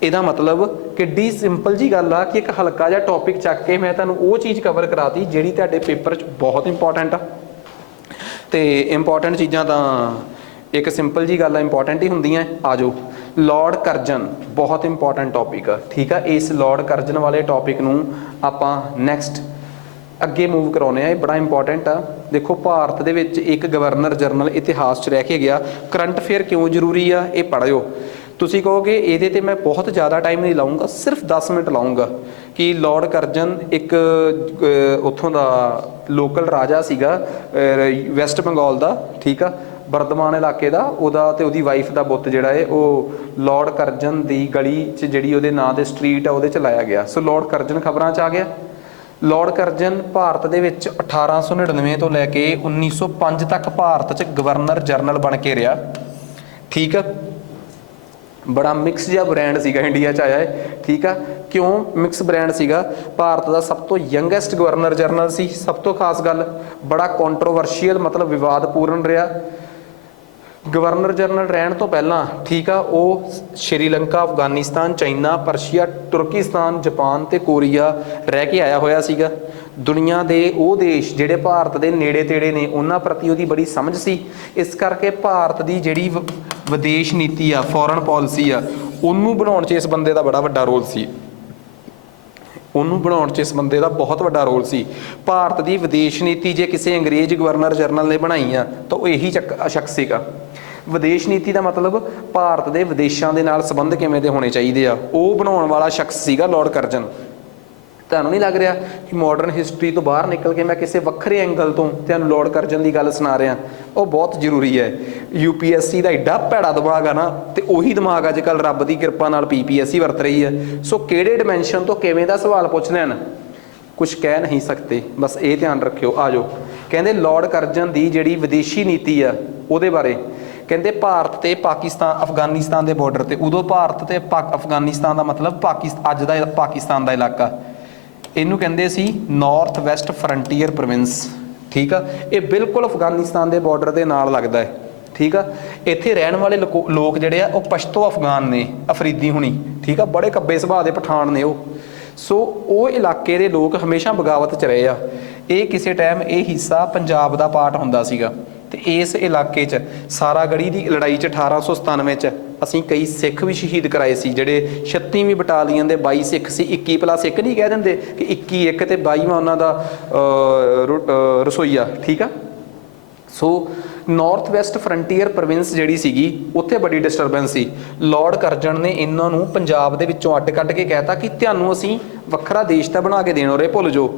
ਇਹਦਾ ਮਤਲਬ ਕਿੱਡੀ ਸਿੰਪਲ ਜੀ ਗੱਲ ਆ ਕਿ ਇੱਕ ਹਲਕਾ ਜਿਹਾ ਟੌਪਿਕ ਚੱਕ ਕੇ ਮੈਂ ਤੁਹਾਨੂੰ ਉਹ ਚੀਜ਼ ਕਵਰ ਕਰਾਤੀ ਜਿਹੜੀ ਤੁਹਾਡੇ ਪੇਪਰ 'ਚ ਬਹੁਤ ਇੰਪੋਰਟੈਂਟ ਆ। ਤੇ ਇੰਪੋਰਟੈਂਟ ਚੀਜ਼ਾਂ ਤਾਂ ਇੱਕ ਸਿੰਪਲ ਜੀ ਗੱਲ ਆ, ਇੰਪੋਰਟੈਂਟ ਹੀ ਹੁੰਦੀਆਂ। ਆ ਜਾਓ, ਲਾਰਡ ਕਰਜ਼ਨ ਬਹੁਤ ਇੰਪੋਰਟੈਂਟ ਟੌਪਿਕ ਆ। ਠੀਕ ਆ, ਇਸ ਲਾਰਡ ਕਰਜ਼ਨ ਵਾਲੇ ਟੌਪਿਕ ਨੂੰ ਆਪਾਂ ਨੈਕਸਟ ਅੱਗੇ ਮੂਵ ਕਰਾਉਂਦੇ ਆ। ਇਹ ਬੜਾ ਇੰਪੋਰਟੈਂਟ ਆ। ਦੇਖੋ, ਭਾਰਤ ਦੇ ਵਿੱਚ ਇੱਕ ਗਵਰਨਰ ਜਨਰਲ ਇਤਿਹਾਸ 'ਚ ਰਹਿ ਕੇ ਗਿਆ। ਕਰੰਟ ਅਫੇਅਰ ਕਿਉਂ ਜ਼ਰੂਰੀ ਆ ਇਹ ਪੜ੍ਹਿਓ। ਤੁਸੀਂ ਕਹੋਗੇ ਇਹਦੇ ਤੇ ਮੈਂ ਬਹੁਤ ਜ਼ਿਆਦਾ ਟਾਈਮ ਨਹੀਂ ਲਾਊਂਗਾ, ਸਿਰਫ 10 ਮਿੰਟ ਲਾਊਂਗਾ। ਕਿ ਲਾਰਡ ਕਰਜ਼ਨ ਇੱਕ ਉੱਥੋਂ ਦਾ ਲੋਕਲ ਰਾਜਾ ਸੀਗਾ ਵੈਸਟ ਬੰਗਾਲ ਦਾ। ਠੀਕ ਆ, ਬਰਦਮਾਨ ਇਲਾਕੇ ਦਾ। ਉਹਦਾ ਤੇ ਉਹਦੀ ਵਾਈਫ ਦਾ ਬੁੱਤ ਜਿਹੜਾ ਹੈ ਉਹ ਲਾਰਡ ਕਰਜ਼ਨ ਦੀ ਗਲੀ 'ਚ ਜਿਹੜੀ ਉਹਦੇ ਨਾਂ ਦੇ ਸਟਰੀਟ ਆ ਉਹਦੇ 'ਚ ਲਾਇਆ ਗਿਆ। ਸੋ ਲਾਰਡ ਕਰਜ਼ਨ ਖਬਰਾਂ 'ਚ ਆ ਗਿਆ। ਲਾਰਡ ਕਰਜ਼ਨ ਭਾਰਤ ਦੇ ਵਿੱਚ 1899 ਤੋਂ ਲੈ ਕੇ 1905 ਤੱਕ ਭਾਰਤ 'ਚ ਗਵਰਨਰ ਜਨਰਲ ਬਣ ਕੇ ਰਿਹਾ। ਠੀਕ ਆ, ਬੜਾ ਮਿਕਸ ਜਿਹਾ ਬ੍ਰਾਂਡ ਸੀਗਾ ਇੰਡੀਆ 'ਚ ਆਇਆ ਹੈ। ਠੀਕ ਆ, ਕਿਉਂ ਮਿਕਸ ਬ੍ਰਾਂਡ ਸੀਗਾ? ਭਾਰਤ ਦਾ ਸਭ ਤੋਂ ਯੰਗੈਸਟ ਗਵਰਨਰ ਜਨਰਲ ਸੀ। ਸਭ ਤੋਂ ਖਾਸ ਗੱਲ, ਬੜਾ ਕੰਟਰੋਵਰਸ਼ੀਅਲ ਮਤਲਬ ਵਿਵਾਦਪੂਰਨ ਰਿਹਾ। ਗਵਰਨਰ ਜਨਰਲ ਰਹਿਣ ਤੋਂ ਪਹਿਲਾਂ, ਠੀਕ ਆ, ਉਹ Sri Lanka, Afghanistan, China, Persia, Turkestan, Japan ਤੇ ਕੋਰੀਆ ਰਹਿ ਕੇ ਆਇਆ ਹੋਇਆ ਸੀਗਾ। ਦੁਨੀਆ ਦੇ ਉਹ ਦੇਸ਼ ਜਿਹੜੇ ਭਾਰਤ ਦੇ ਨੇੜੇ ਤੇੜੇ ਨੇ ਉਹਨਾਂ ਪ੍ਰਤੀ ਉਹਦੀ ਬੜੀ ਸਮਝ ਸੀ। ਇਸ ਕਰਕੇ ਭਾਰਤ ਦੀ ਜਿਹੜੀ ਵਿਦੇਸ਼ ਨੀਤੀ ਆ, ਫੋਰਨ ਪਾਲਿਸੀ ਆ, ਉਹਨੂੰ ਬਣਾਉਣ 'ਚ ਇਸ ਬੰਦੇ ਦਾ ਬੜਾ ਵੱਡਾ ਰੋਲ ਸੀ। ਉਹਨੂੰ ਬਣਾਉਣ 'ਚ ਇਸ ਬੰਦੇ ਦਾ ਬਹੁਤ ਵੱਡਾ ਰੋਲ ਸੀ। ਭਾਰਤ ਦੀ ਵਿਦੇਸ਼ ਨੀਤੀ ਜੇ ਕਿਸੇ ਅੰਗਰੇਜ਼ ਗਵਰਨਰ ਜਨਰਲ ਨੇ ਬਣਾਈ ਆ ਤਾਂ ਉਹ ਇਹੀ ਸ਼ਖਸ ਸੀਗਾ। ਵਿਦੇਸ਼ ਨੀਤੀ ਦਾ ਮਤਲਬ ਭਾਰਤ ਦੇ ਵਿਦੇਸ਼ਾਂ ਦੇ ਨਾਲ ਸੰਬੰਧ ਕਿਵੇਂ ਦੇ ਹੋਣੇ ਚਾਹੀਦੇ ਆ, ਉਹ ਬਣਾਉਣ ਵਾਲਾ ਸ਼ਖਸ ਸੀਗਾ ਲਾਰਡ ਕਰਜ਼ਨ। ਤੁਹਾਨੂੰ ਨਹੀਂ ਲੱਗ ਰਿਹਾ ਕਿ ਮਾਡਰਨ ਹਿਸਟਰੀ ਤੋਂ ਬਾਹਰ ਨਿਕਲ ਕੇ ਮੈਂ ਕਿਸੇ ਵੱਖਰੇ ਐਂਗਲ ਤੋਂ ਤੁਹਾਨੂੰ ਲਾਰਡ ਕਰਜ਼ਨ ਦੀ ਗੱਲ ਸੁਣਾ ਰਿਹਾ? ਉਹ ਬਹੁਤ ਜ਼ਰੂਰੀ ਹੈ। UPSC ਦਾ ਐਡਾ ਭੈੜਾ ਦਿਮਾਗ ਆ ਨਾ, ਤੇ ਉਹੀ ਦਿਮਾਗ ਅੱਜ ਕੱਲ੍ਹ ਰੱਬ ਦੀ ਕਿਰਪਾ ਨਾਲ PPSC ਵਰਤ ਰਹੀ ਹੈ। ਸੋ ਕਿਹੜੇ ਡਿਮੈਂਸ਼ਨ ਤੋਂ ਕਿਵੇਂ ਦਾ ਸਵਾਲ ਪੁੱਛ ਲੈਣ, ਕੁਛ ਕਹਿ ਨਹੀਂ ਸਕਦੇ, ਬਸ ਇਹ ਧਿਆਨ ਰੱਖਿਓ। ਆ ਜਾਓ, ਕਹਿੰਦੇ ਲਾਰਡ ਕਰਜ਼ਨ ਦੀ ਜਿਹੜੀ ਵਿਦੇਸ਼ੀ ਨੀਤੀ ਆ ਉਹਦੇ ਬਾਰੇ ਕਹਿੰਦੇ ਭਾਰਤ ਤੇ ਪਾਕਿਸਤਾਨ, ਅਫਗਾਨਿਸਤਾਨ ਦੇ ਬਾਰਡਰ ਤੇ, ਉਦੋਂ ਭਾਰਤ ਤੇ ਅਫਗਾਨਿਸਤਾਨ ਦਾ ਮਤਲਬ ਅੱਜ ਦਾ ਪਾਕਿਸਤਾਨ ਦਾ ਇਲਾਕਾ, ਇਹਨੂੰ ਕਹਿੰਦੇ ਸੀ ਨਾਰਥ ਵੈਸਟ ਫਰੰਟੀਅਰ ਪ੍ਰੋਵਿੰਸ। ਠੀਕ ਆ, ਇਹ ਬਿਲਕੁਲ ਅਫਗਾਨਿਸਤਾਨ ਦੇ ਬਾਰਡਰ ਦੇ ਨਾਲ ਲੱਗਦਾ ਹੈ। ਠੀਕ ਆ, ਇੱਥੇ ਰਹਿਣ ਵਾਲੇ ਲੋਕ ਜਿਹੜੇ ਆ ਉਹ ਪਸ਼ਤੋ ਅਫਗਾਨ ਨੇ, ਅਫਰੀਦੀ ਹੁਣੀ। ਠੀਕ ਆ, ਬੜੇ ਕੱਬੇ ਸੁਭਾਅ ਦੇ ਪਠਾਨ ਨੇ ਉਹ। ਸੋ ਉਹ ਇਲਾਕੇ ਦੇ ਲੋਕ ਹਮੇਸ਼ਾ ਬਗਾਵਤ 'ਚ ਰਹੇ ਆ। ਇਹ ਕਿਸੇ ਟਾਈਮ ਇਹ ਹਿੱਸਾ ਪੰਜਾਬ ਦਾ ਪਾਰਟ ਹੁੰਦਾ ਸੀਗਾ। ਤੇ ਇਸ ਇਲਾਕੇ 'ਚ ਸਾਰਾਗੜ੍ਹੀ ਦੀ ਲੜਾਈ 'ਚ 1897 'ਚ ਅਸੀਂ ਕਈ ਸਿੱਖ ਵੀ ਸ਼ਹੀਦ ਕਰਾਏ ਸੀ, ਜਿਹੜੇ 36ਵੀਂ ਬਟਾਲੀਅਨ ਦੇ 22 ਸਿੱਖ ਸੀ। 21+1 ਨਹੀਂ ਕਹਿ ਦਿੰਦੇ ਕਿ 21 1 ਤੇ 22ਵਾਂ ਉਹਨਾਂ ਦਾ ਰਸੋਈਆ। ਠੀਕ ਆ, ਸੋ ਨਾਰਥ ਵੈਸਟ ਫਰੰਟੀਅਰ ਪ੍ਰੋਵਿੰਸ ਜਿਹੜੀ ਸੀਗੀ ਉੱਥੇ ਬੜੀ ਡਿਸਟਰਬੈਂਸ ਸੀ। ਲਾਰਡ ਕਰਜ਼ਨ ਨੇ ਇਹਨਾਂ ਨੂੰ ਪੰਜਾਬ ਦੇ ਵਿੱਚੋਂ ਅੱਡ ਕੱਢ ਕੇ ਕਹਿਤਾ ਕਿ ਤੁਹਾਨੂੰ ਅਸੀਂ ਵੱਖਰਾ ਦੇਸ਼ ਤਾਂ ਬਣਾ ਕੇ ਦੇਣੋ ਰੇ, ਭੁੱਲ ਜਾਓ।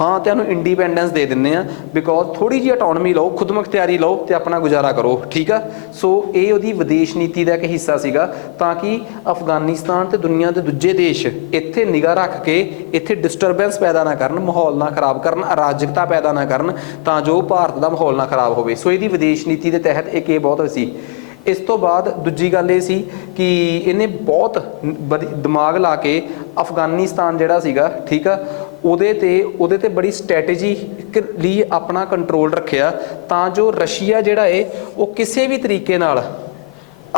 ਹਾਂ, ਤੁਹਾਨੂੰ ਇੰਡੀਪੈਂਡੈਂਸ ਦੇ ਦਿੰਦੇ ਆ, ਬਿਕੋਜ਼ ਥੋੜ੍ਹੀ ਜਿਹੀ ਆਟੋਨਮੀ ਲਓ, ਖੁਦ ਮੁਖਤਿਆਰੀ ਲਓ ਤੇ ਆਪਣਾ ਗੁਜ਼ਾਰਾ ਕਰੋ। ਠੀਕ ਆ, ਸੋ ਇਹ ਉਹਦੀ ਵਿਦੇਸ਼ ਨੀਤੀ ਦਾ ਇੱਕ ਹਿੱਸਾ ਸੀਗਾ, ਤਾਂ ਕਿ ਅਫਗਾਨਿਸਤਾਨ ਤੇ ਦੁਨੀਆ ਦੇ ਦੂਜੇ ਦੇਸ਼ ਇੱਥੇ ਨਿਗਾਹ ਰੱਖ ਕੇ ਇੱਥੇ ਡਿਸਟਰਬੈਂਸ ਪੈਦਾ ਨਾ ਕਰਨ, ਮਾਹੌਲ ਨਾ ਖਰਾਬ ਕਰਨ, ਅਰਾਜਕਤਾ ਪੈਦਾ ਨਾ ਕਰਨ, ਤਾਂ ਜੋ ਭਾਰਤ ਦਾ ਮਾਹੌਲ ਨਾ ਖਰਾਬ ਹੋਵੇ। ਸੋ ਇਹਦੀ ਵਿਦੇਸ਼ ਨੀਤੀ ਦੇ ਤਹਿਤ ਇੱਕ ਇਹ ਬਹੁਤ ਸੀ। ਇਸ ਤੋਂ ਬਾਅਦ ਦੂਜੀ ਗੱਲ ਇਹ ਸੀ ਕਿ ਇਹਨੇ ਬਹੁਤ ਦਿਮਾਗ ਲਾ ਕੇ ਅਫਗਾਨਿਸਤਾਨ ਜਿਹੜਾ ਸੀਗਾ, ਠੀਕ ਆ, ਉਹਦੇ ਤੇ ਬੜੀ ਸਟ੍ਰੈਟਜੀ ਲਈ ਆਪਣਾ ਕੰਟਰੋਲ ਰੱਖਿਆ, ਤਾਂ ਜੋ ਰਸ਼ੀਆ ਜਿਹੜਾ ਏ ਉਹ ਕਿਸੇ ਵੀ ਤਰੀਕੇ ਨਾਲ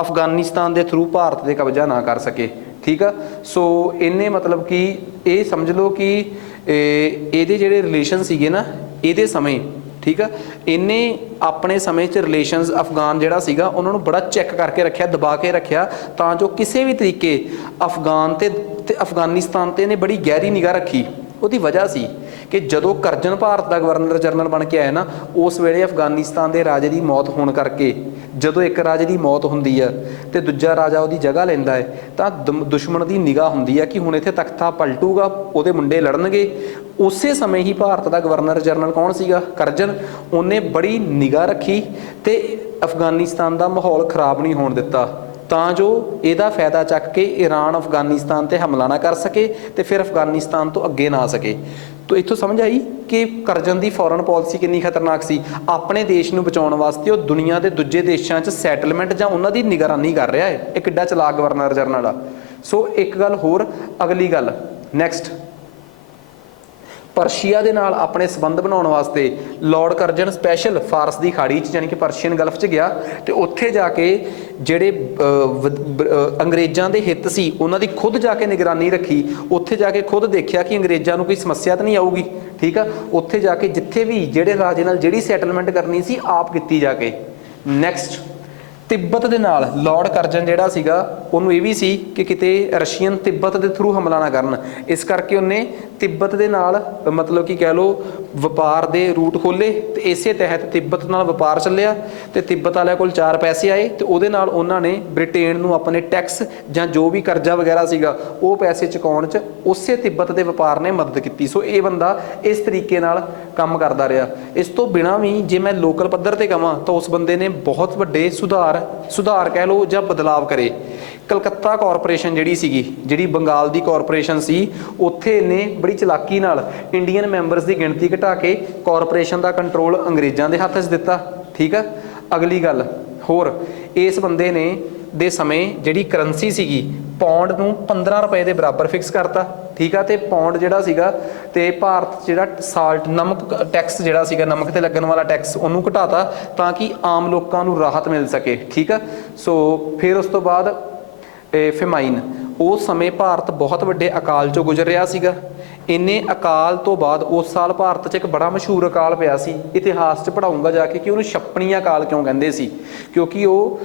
ਅਫਗਾਨਿਸਤਾਨ ਦੇ ਥਰੂ ਭਾਰਤ ਦੇ ਕਬਜ਼ਾ ਨਾ ਕਰ ਸਕੇ। ਠੀਕ ਆ, ਸੋ ਇਹਨੇ ਮਤਲਬ ਕਿ ਇਹ ਸਮਝ ਲਓ ਕਿ ਇਹਦੇ ਜਿਹੜੇ ਰਿਲੇਸ਼ਨ ਸੀਗੇ ਨਾ ਇਹਦੇ ਸਮੇਂ, ਠੀਕ ਆ, ਇਹਨੇ ਆਪਣੇ ਸਮੇਂ 'ਚ ਰਿਲੇਸ਼ਨਸ ਅਫਗਾਨ ਜਿਹੜਾ ਸੀਗਾ ਉਹਨਾਂ ਨੂੰ ਬੜਾ ਚੈੱਕ ਕਰਕੇ ਰੱਖਿਆ, ਦਬਾ ਕੇ ਰੱਖਿਆ, ਤਾਂ ਜੋ ਕਿਸੇ ਵੀ ਤਰੀਕੇ ਅਫਗਾਨ ਤੇ ਅਫਗਾਨਿਸਤਾਨ ਤੇ ਇਹਨੇ ਬੜੀ ਗਹਿਰੀ ਨਿਗਾਹ ਰੱਖੀ। ਉਹਦੀ ਵਜ੍ਹਾ ਸੀ ਕਿ ਜਦੋਂ ਕਰਜ਼ਨ ਭਾਰਤ ਦਾ ਗਵਰਨਰ ਜਨਰਲ ਬਣ ਕੇ ਆਇਆ ਨਾ, ਉਸ ਵੇਲੇ ਅਫਗਾਨਿਸਤਾਨ ਦੇ ਰਾਜੇ ਦੀ ਮੌਤ ਹੋਣ ਕਰਕੇ, ਜਦੋਂ ਇੱਕ ਰਾਜੇ ਦੀ ਮੌਤ ਹੁੰਦੀ ਆ ਤੇ ਦੂਜਾ ਰਾਜਾ ਉਹਦੀ ਜਗ੍ਹਾ ਲੈਂਦਾ ਹੈ, ਤਾਂ ਦੁਸ਼ਮਣ ਦੀ ਨਿਗਾਹ ਹੁੰਦੀ ਆ ਕਿ ਹੁਣ ਇੱਥੇ ਤਖਤਾ ਪਲਟੂਗਾ, ਉਹਦੇ ਮੁੰਡੇ ਲੜਨਗੇ। ਉਸੇ ਸਮੇਂ ਹੀ ਭਾਰਤ ਦਾ ਗਵਰਨਰ ਜਨਰਲ ਕੌਣ ਸੀਗਾ? ਕਰਜ਼ਨ। ਉਹਨੇ ਬੜੀ ਨਿਗਾਹ ਰੱਖੀ ਤੇ ਅਫਗਾਨਿਸਤਾਨ ਦਾ ਮਾਹੌਲ ਖਰਾਬ ਨਹੀਂ ਹੋਣ ਦਿੱਤਾ, ਤਾਂ ਜੋ ਇਹਦਾ ਫਾਇਦਾ ਚੱਕ ਕੇ ਈਰਾਨ ਅਫਗਾਨਿਸਤਾਨ ਤੇ ਹਮਲਾ ਨਾ ਕਰ ਸਕੇ ਤੇ ਫਿਰ ਅਫਗਾਨਿਸਤਾਨ ਤੋਂ ਅੱਗੇ ਨਾ ਆ ਸਕੇ। ਤੋ ਇੱਥੋਂ ਸਮਝ ਆਈ ਕਿ ਕਰਜ਼ਨ ਦੀ ਫੋਰਨ ਪਾਲਿਸੀ ਕਿੰਨੀ ਖਤਰਨਾਕ ਸੀ। ਆਪਣੇ ਦੇਸ਼ ਨੂੰ ਬਚਾਉਣ ਵਾਸਤੇ ਉਹ ਦੁਨੀਆ ਦੇ ਦੂਜੇ ਦੇਸ਼ਾਂ 'ਚ ਸੈਟਲਮੈਂਟ ਜਾਂ ਉਹਨਾਂ ਦੀ ਨਿਗਰਾਨੀ ਕਰ ਰਿਹਾ ਹੈ। ਇਹ ਕਿੱਡਾ ਚਲਾਕ ਗਵਰਨਰ ਜਨਰਲ ਆ। ਸੋ ਇੱਕ ਗੱਲ ਹੋਰ, ਅਗਲੀ ਗੱਲ ਨੈਕਸਟ, ਪਰਸ਼ੀਆ ਦੇ ਨਾਲ ਆਪਣੇ ਸੰਬੰਧ ਬਣਾਉਣ ਵਾਸਤੇ ਲਾਰਡ ਕਰਜ਼ਨ ਸਪੈਸ਼ਲ ਫਾਰਸ ਦੀ ਖਾੜੀ 'ਚ ਯਾਨੀ ਕਿ ਪਰਸ਼ੀਅਨ ਗਲਫ 'ਚ ਗਿਆ ਤੇ ਉੱਥੇ ਜਾ ਕੇ ਜਿਹੜੇ ਅੰਗਰੇਜ਼ਾਂ ਦੇ ਹਿੱਤ ਸੀ ਉਹਨਾਂ ਦੀ ਖੁਦ ਜਾ ਕੇ ਨਿਗਰਾਨੀ ਰੱਖੀ। ਉੱਥੇ ਜਾ ਕੇ ਖੁਦ ਦੇਖਿਆ ਕਿ ਅੰਗਰੇਜ਼ਾਂ ਨੂੰ ਕੋਈ ਸਮੱਸਿਆ ਤਾਂ ਨਹੀਂ ਆਊਗੀ। ਠੀਕ ਆ, ਉੱਥੇ ਜਾ ਕੇ ਜਿੱਥੇ ਵੀ ਜਿਹੜੇ ਰਾਜੇ ਨਾਲ ਜਿਹੜੀ ਸੈਟਲਮੈਂਟ ਕਰਨੀ ਸੀ ਆਪ ਕੀਤੀ ਜਾ ਕੇ। ਨੈਕਸਟ, ਤਿੱਬਤ ਦੇ ਨਾਲ ਲਾਰਡ ਕਰਜ਼ਨ ਜਿਹੜਾ ਸੀਗਾ ਉਹਨੂੰ ਇਹ ਵੀ ਸੀ ਕਿ ਕਿਤੇ ਰਸ਼ੀਅਨ ਤਿੱਬਤ ਦੇ ਥਰੂ ਹਮਲਾ ਨਾ ਕਰਨ, ਇਸ ਕਰਕੇ ਉਹਨੇ ਤਿੱਬਤ ਦੇ ਨਾਲ ਮਤਲਬ ਕਿ ਕਹਿ ਲਓ ਵਪਾਰ ਦੇ ਰੂਟ ਖੋਲ੍ਹੇ ਤੇ ਇਸੇ ਤਹਿਤ ਤਿੱਬਤ ਨਾਲ ਵਪਾਰ ਚੱਲਿਆ ਤੇ ਤਿੱਬਤ ਵਾਲਿਆਂ ਕੋਲ 4 ਪੈਸੇ ਆਏ ਤੇ ਉਹਦੇ ਨਾਲ ਉਹਨਾਂ ਨੇ ਬ੍ਰਿਟੇਨ ਨੂੰ ਆਪਣੇ ਟੈਕਸ ਜਾਂ ਜੋ ਵੀ ਕਰਜ਼ਾ ਵਗੈਰਾ ਸੀਗਾ ਉਹ ਪੈਸੇ ਚੁਕਾਉਣ 'ਚ ਉਸੇ ਤਿੱਬਤ ਦੇ ਵਪਾਰ ਨੇ ਮਦਦ ਕੀਤੀ। ਸੋ ਇਹ ਬੰਦਾ ਇਸ ਤਰੀਕੇ ਨਾਲ ਕੰਮ ਕਰਦਾ ਰਿਹਾ। ਇਸ ਤੋਂ ਬਿਨਾਂ ਵੀ ਜੇ ਮੈਂ ਲੋਕਲ ਪੱਧਰ ਤੇ ਕਹਾਂ ਤਾਂ ਉਸ ਬੰਦੇ ਨੇ ਬਹੁਤ ਵੱਡੇ ਸੁਧਾਰ ਸੁਧਾਰ ਕਹਿ ਲਓ ਜਾਂ ਬਦਲਾਵ ਕਰੇ। ਕਲਕੱਤਾ ਕਾਰਪੋਰੇਸ਼ਨ ਜਿਹੜੀ ਸੀਗੀ, ਜਿਹੜੀ ਬੰਗਾਲ ਦੀ ਕਾਰਪੋਰੇਸ਼ਨ ਸੀ, ਉੱਥੇ ਇਹਨੇ ਬੜੀ ਚਲਾਕੀ ਨਾਲ ਇੰਡੀਅਨ ਮੈਂਬਰਸ ਦੀ ਗਿਣਤੀ ਘਟਾ ਕੇ ਕਾਰਪੋਰੇਸ਼ਨ ਦਾ ਕੰਟਰੋਲ ਅੰਗਰੇਜ਼ਾਂ ਦੇ ਹੱਥ 'ਚ ਦਿੱਤਾ। ਠੀਕ ਆ। ਅਗਲੀ ਗੱਲ ਹੋਰ, ਇਸ ਬੰਦੇ ਨੇ ਦੇ ਸਮੇਂ ਜਿਹੜੀ ਕਰੰਸੀ ਸੀਗੀ ਪੌਂਡ ਨੂੰ 15 ਰੁਪਏ ਦੇ ਬਰਾਬਰ ਫਿਕਸ ਕਰਤਾ। ਠੀਕ ਆ। ਤੇ ਪੌਂਡ ਜਿਹੜਾ ਸੀਗਾ ਤੇ ਭਾਰਤ ਜਿਹੜਾ ਸਾਲਟ ਨਮਕ ਟੈਕਸ ਜਿਹੜਾ ਸੀਗਾ, ਨਮਕ ਤੇ ਲੱਗਣ ਵਾਲਾ ਟੈਕਸ, ਉਹਨੂੰ ਘਟਾਤਾ ਤਾਂ ਕਿ ਆਮ ਲੋਕਾਂ ਨੂੰ ਰਾਹਤ ਮਿਲ ਸਕੇ। ਠੀਕ ਆ। ਸੋ ਫਿਰ ਉਸ ਤੋਂ ਬਾਅਦ ਫੇਮਾਈਨ, ਉਸ ਸਮੇਂ ਭਾਰਤ ਬਹੁਤ ਵੱਡੇ ਅਕਾਲ ਚੋਂ ਗੁਜ਼ਰ ਰਿਹਾ ਸੀਗਾ। ਇੰਨੇ ਅਕਾਲ ਤੋਂ ਬਾਅਦ ਉਸ ਸਾਲ ਭਾਰਤ 'ਚ ਇੱਕ ਬੜਾ ਮਸ਼ਹੂਰ ਅਕਾਲ ਪਿਆ ਸੀ, ਇਤਿਹਾਸ 'ਚ ਪੜ੍ਹਾਊਂਗਾ ਜਾ ਕੇ ਕਿ ਉਹਨੂੰ ਛੱਪਣੀ ਅਕਾਲ ਕਿਉਂ ਕਹਿੰਦੇ ਸੀ, ਕਿਉਂਕਿ ਉਹ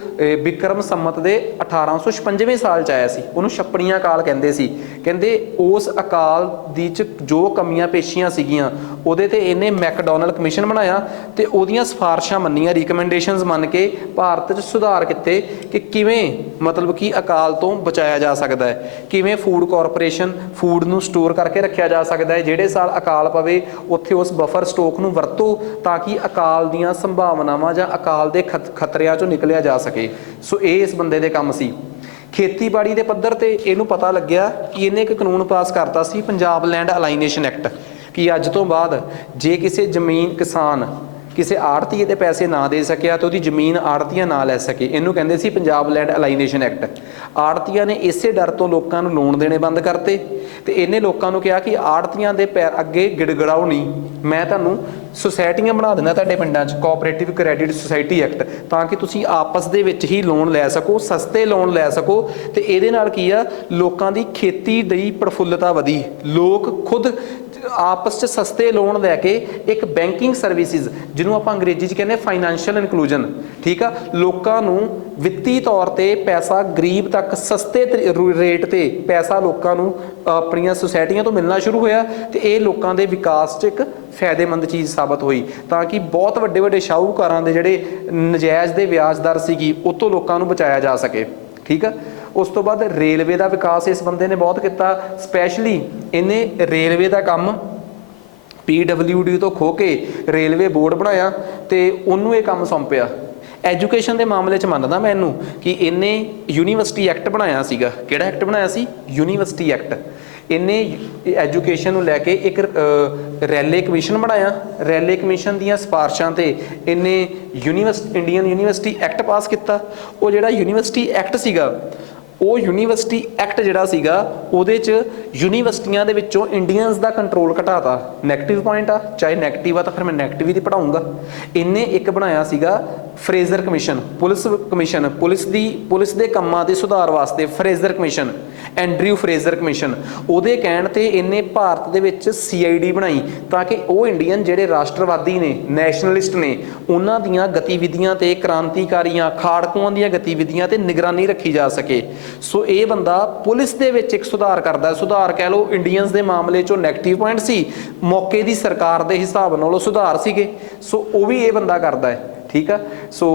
ਬਿਕਰਮ ਸੰਮਤ ਦੇ 1856ਵੇਂ ਸਾਲ 'ਚ ਆਇਆ ਸੀ। ਉਹਨੂੰ ਛੱਪਣੀ ਅਕਾਲ ਕਹਿੰਦੇ ਸੀ। ਕਹਿੰਦੇ ਉਸ ਅਕਾਲ ਦੀ 'ਚ ਜੋ ਕਮੀਆਂ ਪੇਸ਼ੀਆਂ ਸੀਗੀਆਂ ਉਹਦੇ ਤੇ ਇਹਨੇ ਮੈਕਡੋਨਲ ਕਮਿਸ਼ਨ ਬਣਾਇਆ ਤੇ ਉਹਦੀਆਂ ਸਿਫਾਰਸ਼ਾਂ ਮੰਨੀਆਂ, ਰਿਕਮੈਂਡੇਸ਼ਨਸ ਮੰਨ ਕੇ ਭਾਰਤ 'ਚ ਸੁਧਾਰ ਕੀਤੇ ਕਿ ਕਿਵੇਂ ਮਤਲਬ ਕਿ ਅਕਾਲ ਤੋਂ ਬਚਾਇਆ ਜਾ ਸਕਦਾ ਹੈ, ਕਿਵੇਂ ਫੂਡ ਕਾਰਪੋਰੇਸ਼ਨ ਫੂਡ ਨੂੰ ਸਟੋਰ ਕਰਕੇ ਰੱਖਿਆ ਜਾ ਸਕਦਾ ਹੈ। ਜਿਹੜੇ ਸਾਲ ਅਕਾਲ ਪਵੇ ਉੱਥੇ ਉਸ ਬਫਰ ਸਟੋਕ ਨੂੰ ਵਰਤੋ ਤਾਂ ਕਿ ਅਕਾਲ ਦੀਆਂ ਸੰਭਾਵਨਾਵਾਂ ਜਾਂ ਅਕਾਲ ਦੇ ਖਤਰਿਆਂ ਚੋਂ ਨਿਕਲਿਆ ਜਾ ਸਕੇ। ਸੋ ਇਹ ਇਸ ਬੰਦੇ ਦੇ ਕੰਮ ਸੀ। ਖੇਤੀਬਾੜੀ ਦੇ ਪੱਧਰ ਤੇ ਇਹਨੂੰ ਪਤਾ ਲੱਗਿਆ ਕਿ ਇਹਨੇ ਇੱਕ ਕਾਨੂੰਨ ਪਾਸ ਕਰਤਾ ਸੀ, ਪੰਜਾਬ ਲੈਂਡ ਅਲਾਈਨੇਸ਼ਨ ਐਕਟ, ਕਿ ਅੱਜ ਤੋਂ ਬਾਅਦ ਜੇ ਕਿਸੇ ਜ਼ਮੀਨ ਕਿਸਾਨ ਕਿਸੇ ਆੜਤੀਏ ਦੇ ਪੈਸੇ ਨਾ ਦੇ ਸਕਿਆ ਤੇ ਉਹਦੀ ਜ਼ਮੀਨ ਆੜਤੀਆ ਨਾ ਲੈ ਸਕੇ। ਇਹਨੂੰ ਕਹਿੰਦੇ ਸੀ ਪੰਜਾਬ ਲੈਂਡ ਅਲਾਈਨੇਸ਼ਨ ਐਕਟ। ਆੜਤੀਆਂ ਨੇ ਇਸੇ ਡਰ ਤੋਂ ਲੋਕਾਂ ਨੂੰ ਲੋਨ ਦੇਣੇ ਬੰਦ ਕਰਤੇ ਤੇ ਇਹਨੇ ਲੋਕਾਂ ਨੂੰ ਕਿਹਾ ਕਿ ਆੜਤੀਆਂ ਦੇ ਪੈਰ ਅੱਗੇ ਗਿੜਗੜਾਓ ਨਹੀਂ, ਮੈਂ ਤੁਹਾਨੂੰ ਸੁਸਾਇਟੀਆਂ ਬਣਾ ਦਿੰਦਾ ਤੁਹਾਡੇ ਪਿੰਡਾਂ 'ਚ, ਕੋਆਪਰੇਟਿਵ ਕ੍ਰੈਡਿਟ ਸੁਸਾਇਟੀ ਐਕਟ, ਤਾਂ ਕਿ ਤੁਸੀਂ ਆਪਸ ਦੇ ਵਿੱਚ ਹੀ ਲੋਨ ਲੈ ਸਕੋ, ਸਸਤੇ ਲੋਨ ਲੈ ਸਕੋ। ਤੇ ਇਹਦੇ ਨਾਲ ਕੀ ਆ, ਲੋਕਾਂ ਦੀ ਖੇਤੀ ਦੀ ਪ੍ਰਫੁੱਲਤਾ ਵਧੀ, ਲੋਕ ਖੁਦ ਆਪਸ 'ਚ ਸਸਤੇ ਲੋਨ ਲੈ ਕੇ ਇੱਕ ਬੈਂਕਿੰਗ ਸਰਵਿਸਿਜ਼ ਜਿਹਨੂੰ ਆਪਾਂ ਅੰਗਰੇਜ਼ੀ 'ਚ ਕਹਿੰਦੇ ਫਾਈਨੈਂਸ਼ੀਅਲ ਇਨਕਲੂਜਨ, ਠੀਕ ਆ, ਲੋਕਾਂ ਨੂੰ ਵਿੱਤੀ ਤੌਰ ਤੇ ਪੈਸਾ ਗਰੀਬ ਤੱਕ ਸਸਤੇ ਰੇਟ ਤੇ ਪੈਸਾ ਲੋਕਾਂ ਨੂੰ ਆਪਣੀਆਂ ਸੁਸਾਇਟੀਆਂ ਤੋਂ ਮਿਲਣਾ ਸ਼ੁਰੂ ਹੋਇਆ ਤੇ ਇਹ ਲੋਕਾਂ ਦੇ ਵਿਕਾਸ 'ਚ ਇੱਕ ਫਾਇਦੇਮੰਦ ਚੀਜ਼ ਸਾਬਤ ਹੋਈ ਤਾਂ ਕਿ ਬਹੁਤ ਵੱਡੇ ਵੱਡੇ ਸ਼ਾਹੂਕਾਰਾਂ ਦੇ ਜਿਹੜੇ ਨਜਾਇਜ਼ ਦੇ ਵਿਆਜ ਦਰ ਸੀਗੀ ਉਹ ਤੋਂ ਲੋਕਾਂ ਨੂੰ ਬਚਾਇਆ ਜਾ ਸਕੇ। ਠੀਕ ਆ। ਉਸ ਤੋਂ ਬਾਅਦ ਰੇਲਵੇ ਦਾ ਵਿਕਾਸ ਇਸ ਬੰਦੇ ਨੇ ਬਹੁਤ ਕੀਤਾ। ਸਪੈਸ਼ਲੀ ਇਹਨੇ ਰੇਲਵੇ ਦਾ ਕੰਮ PWD ਤੋਂ ਖੋ ਕੇ ਰੇਲਵੇ ਬੋਰਡ ਬਣਾਇਆ ਤੇ ਉਹਨੂੰ ਇਹ ਕੰਮ ਸੌਂਪਿਆ। ਐਜੂਕੇਸ਼ਨ ਦੇ ਮਾਮਲੇ 'ਚ ਮੰਨਦਾ ਮੈਂ ਇਹਨੂੰ ਕਿ ਇਹਨੇ ਯੂਨੀਵਰਸਿਟੀ ਐਕਟ ਬਣਾਇਆ ਸੀਗਾ। ਕਿਹੜਾ ਐਕਟ ਬਣਾਇਆ ਸੀ? University act. ਇਹਨੇ ਐਜੂਕੇਸ਼ਨ ਨੂੰ ਲੈ ਕੇ ਇੱਕ ਰੈਲੇ ਕਮਿਸ਼ਨ ਬਣਾਇਆ। ਰੈਲੇ ਕਮਿਸ਼ਨ ਦੀਆਂ ਸਿਫਾਰਸ਼ਾਂ ਤੇ ਇਹਨੇ ਇੰਡੀਅਨ ਯੂਨੀਵਰਸਿਟੀ ਐਕਟ ਪਾਸ ਕੀਤਾ। ਉਹ ਜਿਹੜਾ ਯੂਨੀਵਰਸਿਟੀ ਐਕਟ ਸੀਗਾ, ਉਹ ਯੂਨੀਵਰਸਿਟੀ ਐਕਟ ਜਿਹੜਾ ਸੀਗਾ ਉਹਦੇ 'ਚ ਯੂਨੀਵਰਸਿਟੀਆਂ ਦੇ ਵਿੱਚੋਂ ਇੰਡੀਅਨਸ ਦਾ ਕੰਟਰੋਲ ਘਟਾਤਾ। ਨੈਗੇਟਿਵ ਪੁਆਇੰਟ ਆ, ਚਾਹੇ ਨੈਗੇਟਿਵ ਆ ਤਾਂ ਫਿਰ ਮੈਂ ਨੈਗੇਟਿਵ ਹੀ ਪੜਾਉਂਗਾ। ਇਹਨੇ ਇੱਕ ਬਣਾਇਆ ਸੀਗਾ Fraser commission, police commission, police ਦੇ ਕੰਮਾਂ ਦੇ ਸੁਧਾਰ ਵਾਸਤੇ Fraser commission, Andrew Fraser commission. ਉਹਦੇ ਕਹਿਣ ਤੇ ਇਹਨੇ ਭਾਰਤ ਦੇ ਵਿੱਚ CID ਬਣਾਈ ਤਾਂ ਕਿ ਉਹ ਇੰਡੀਅਨ ਜਿਹੜੇ ਰਾਸ਼ਟਰਵਾਦੀ ਨੇ, ਨੈਸ਼ਨਲਿਸਟ ਨੇ, ਉਹਨਾਂ ਦੀਆਂ ਗਤੀਵਿਧੀਆਂ ਤੇ ਕ੍ਰਾਂਤੀਕਾਰੀਆਂ ਖਾੜਕੂਆਂ ਦੀਆਂ ਗਤੀਵਿਧੀਆਂ ਤੇ ਨਿਗਰਾਨੀ ਰੱਖੀ ਜਾ ਸਕੇ। ਸੋ ਇਹ ਬੰਦਾ ਪੁਲਿਸ ਦੇ ਵਿੱਚ ਇੱਕ ਸੁਧਾਰ ਕਰਦਾ। ਸੁਧਾਰ ਕਹਿ ਲਓ, ਇੰਡੀਅਨਸ ਦੇ ਮਾਮਲੇ 'ਚੋਂ ਨੈਗੇਟਿਵ ਪੁਆਇੰਟ ਸੀ, ਮੌਕੇ ਦੀ ਸਰਕਾਰ ਦੇ ਹਿਸਾਬ ਨਾਲ ਉਹ ਸੁਧਾਰ ਸੀਗੇ। ਸੋ ਉਹ ਵੀ ਇਹ ਬੰਦਾ ਕਰਦਾ ਹੈ। ਠੀਕ ਆ। ਸੋ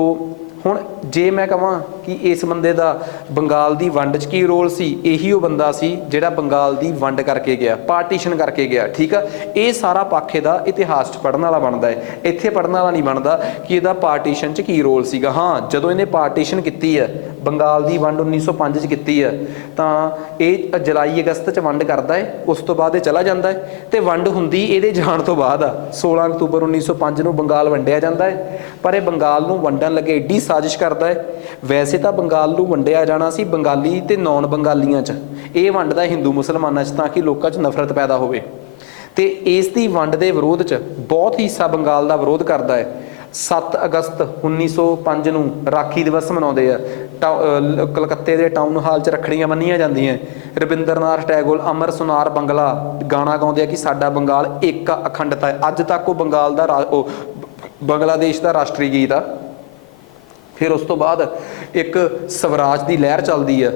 ਹੁਣ ਜੇ ਮੈਂ ਕਹਾਂ ਕਿ ਇਸ ਬੰਦੇ ਦਾ ਬੰਗਾਲ ਦੀ ਵੰਡ 'ਚ ਕੀ ਰੋਲ ਸੀ, ਇਹੀ ਉਹ ਬੰਦਾ ਸੀ ਜਿਹੜਾ ਬੰਗਾਲ ਦੀ ਵੰਡ ਕਰਕੇ ਗਿਆ, ਪਾਰਟੀਸ਼ਨ ਕਰਕੇ ਗਿਆ। ਠੀਕ ਆ। ਇਹ ਸਾਰਾ ਪੱਖ ਇਹਦਾ ਇਤਿਹਾਸ 'ਚ ਪੜ੍ਹਨ ਵਾਲਾ ਬਣਦਾ ਹੈ। ਇੱਥੇ ਪੜ੍ਹਨ ਵਾਲਾ ਨਹੀਂ ਬਣਦਾ ਕਿ ਇਹਦਾ ਪਾਰਟੀਸ਼ਨ 'ਚ ਕੀ ਰੋਲ ਸੀਗਾ। ਹਾਂ, ਜਦੋਂ ਇਹਨੇ ਪਾਰਟੀਸ਼ਨ ਕੀਤੀ ਹੈ, ਬੰਗਾਲ ਦੀ ਵੰਡ 1905 'ਚ ਕੀਤੀ ਹੈ, ਤਾਂ ਇਹ ਜੁਲਾਈ ਅਗਸਤ 'ਚ ਵੰਡ ਕਰਦਾ ਹੈ। ਉਸ ਤੋਂ ਬਾਅਦ ਇਹ ਚਲਾ ਜਾਂਦਾ ਹੈ ਤੇ ਵੰਡ ਹੁੰਦੀ ਇਹਦੇ ਜਾਣ ਤੋਂ ਬਾਅਦ ਆ। 16 ਅਕਤੂਬਰ 1905 ਨੂੰ ਬੰਗਾਲ ਵੰਡਿਆ ਜਾਂਦਾ ਹੈ। ਪਰ ਇਹ ਬੰਗਾਲ ਨੂੰ ਵੰਡਣ ਲੱਗੇ ਏਡੀ ਸਾਜ਼ਿਸ਼ ਕਰਦਾ ਹੈ। ਵੈਸੇ ਤਾਂ ਬੰਗਾਲ ਨੂੰ ਵੰਡਿਆ ਜਾਣਾ ਸੀ ਬੰਗਾਲੀ ਤੇ ਨੌਨ ਬੰਗਾਲੀਆਂ 'ਚ, ਇਹ ਵੰਡਦਾ ਹਿੰਦੂ ਮੁਸਲਮਾਨਾਂ 'ਚ ਤਾਂ ਕਿ ਲੋਕਾਂ 'ਚ ਨਫ਼ਰਤ ਪੈਦਾ ਹੋਵੇ। ਤੇ ਇਸ ਦੀ ਵੰਡ ਦੇ ਵਿਰੋਧ 'ਚ ਬਹੁਤ ਹਿੱਸਾ ਬੰਗਾਲ ਦਾ ਵਿਰੋਧ ਕਰਦਾ ਹੈ। 7 ਅਗਸਤ 1905 ਨੂੰ ਰਾਖੀ ਦਿਵਸ ਮਨਾਉਂਦੇ ਆ। ਕਲਕੱਤੇ ਦੇ ਟਾਊਨ ਹਾਲ 'ਚ ਰੱਖੜੀਆਂ ਬੰਨੀਆਂ ਜਾਂਦੀਆਂ। ਰਵਿੰਦਰਨਾਥ ਟੈਗੋਰ ਅਮਰ ਸੁਨਾਰ ਬੰਗਲਾ ਗਾਣਾ ਗਾਉਂਦੇ ਆ ਕਿ ਸਾਡਾ ਬੰਗਾਲ ਇੱਕ ਅਖੰਡਤਾ ਹੈ। ਅੱਜ ਤੱਕ ਉਹ ਬੰਗਾਲ ਦਾ ਬੰਗਲਾਦੇਸ਼ ਦਾ ਰਾਸ਼ਟਰੀ ਗੀਤ ਆ। ਫਿਰ ਉਸ ਤੋਂ ਬਾਅਦ ਇੱਕ ਸਵਰਾਜ ਦੀ ਲਹਿਰ ਚੱਲਦੀ ਆ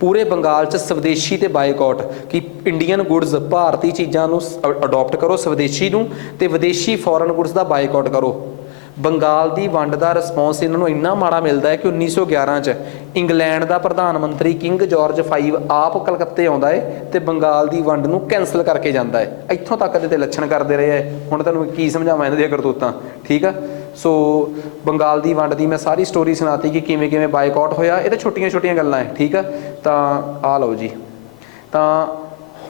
ਪੂਰੇ ਬੰਗਾਲ 'ਚ, ਸਵਦੇਸ਼ੀ ਤੇ ਬਾਈਕਾਟ, ਕਿ ਇੰਡੀਅਨ ਗੁੱਡਸ ਭਾਰਤੀ ਚੀਜ਼ਾਂ ਨੂੰ ਅਡੋਪਟ ਕਰੋ ਸਵਦੇਸ਼ੀ ਨੂੰ, ਤੇ ਵਿਦੇਸ਼ੀ ਫੋਰਨ ਗੁੱਡਸ ਦਾ ਬਾਈਕਾਟ ਕਰੋ। ਬੰਗਾਲ ਦੀ ਵੰਡ ਦਾ ਰਿਸਪੌਂਸ ਇਹਨਾਂ ਨੂੰ ਇੰਨਾ ਮਾੜਾ ਮਿਲਦਾ ਹੈ ਕਿ 1911 'ਚ ਇੰਗਲੈਂਡ ਦਾ ਪ੍ਰਧਾਨ ਮੰਤਰੀ ਕਿੰਗ ਜਾਰਜ V ਆਪ ਕਲਕੱਤੇ ਆਉਂਦਾ ਹੈ ਤੇ ਬੰਗਾਲ ਦੀ ਵੰਡ ਨੂੰ ਕੈਂਸਲ ਕਰਕੇ ਜਾਂਦਾ ਹੈ। ਇੱਥੋਂ ਤੱਕ ਦੇ ਤੇ ਲੱਛਣ ਕਰਦੇ ਰਹੇ ਹੈ। ਹੁਣ ਤੁਹਾਨੂੰ ਕੀ ਸਮਝਾਵਾਂ ਇਹਨਾਂ ਦੀਆਂ ਕਰਤੂਤਾਂ। ਠੀਕ ਆ। ਸੋ ਬੰਗਾਲ ਦੀ ਵੰਡ ਦੀ ਮੈਂ ਸਾਰੀ ਸਟੋਰੀ ਸੁਣਾਤੀ ਕਿ ਕਿਵੇਂ ਕਿਵੇਂ ਬਾਈਕਾਟ ਹੋਇਆ। ਇਹ ਤਾਂ ਛੋਟੀਆਂ ਛੋਟੀਆਂ ਗੱਲਾਂ ਹੈ, ਠੀਕ ਆ। ਤਾਂ ਆ ਲਓ ਜੀ। ਤਾਂ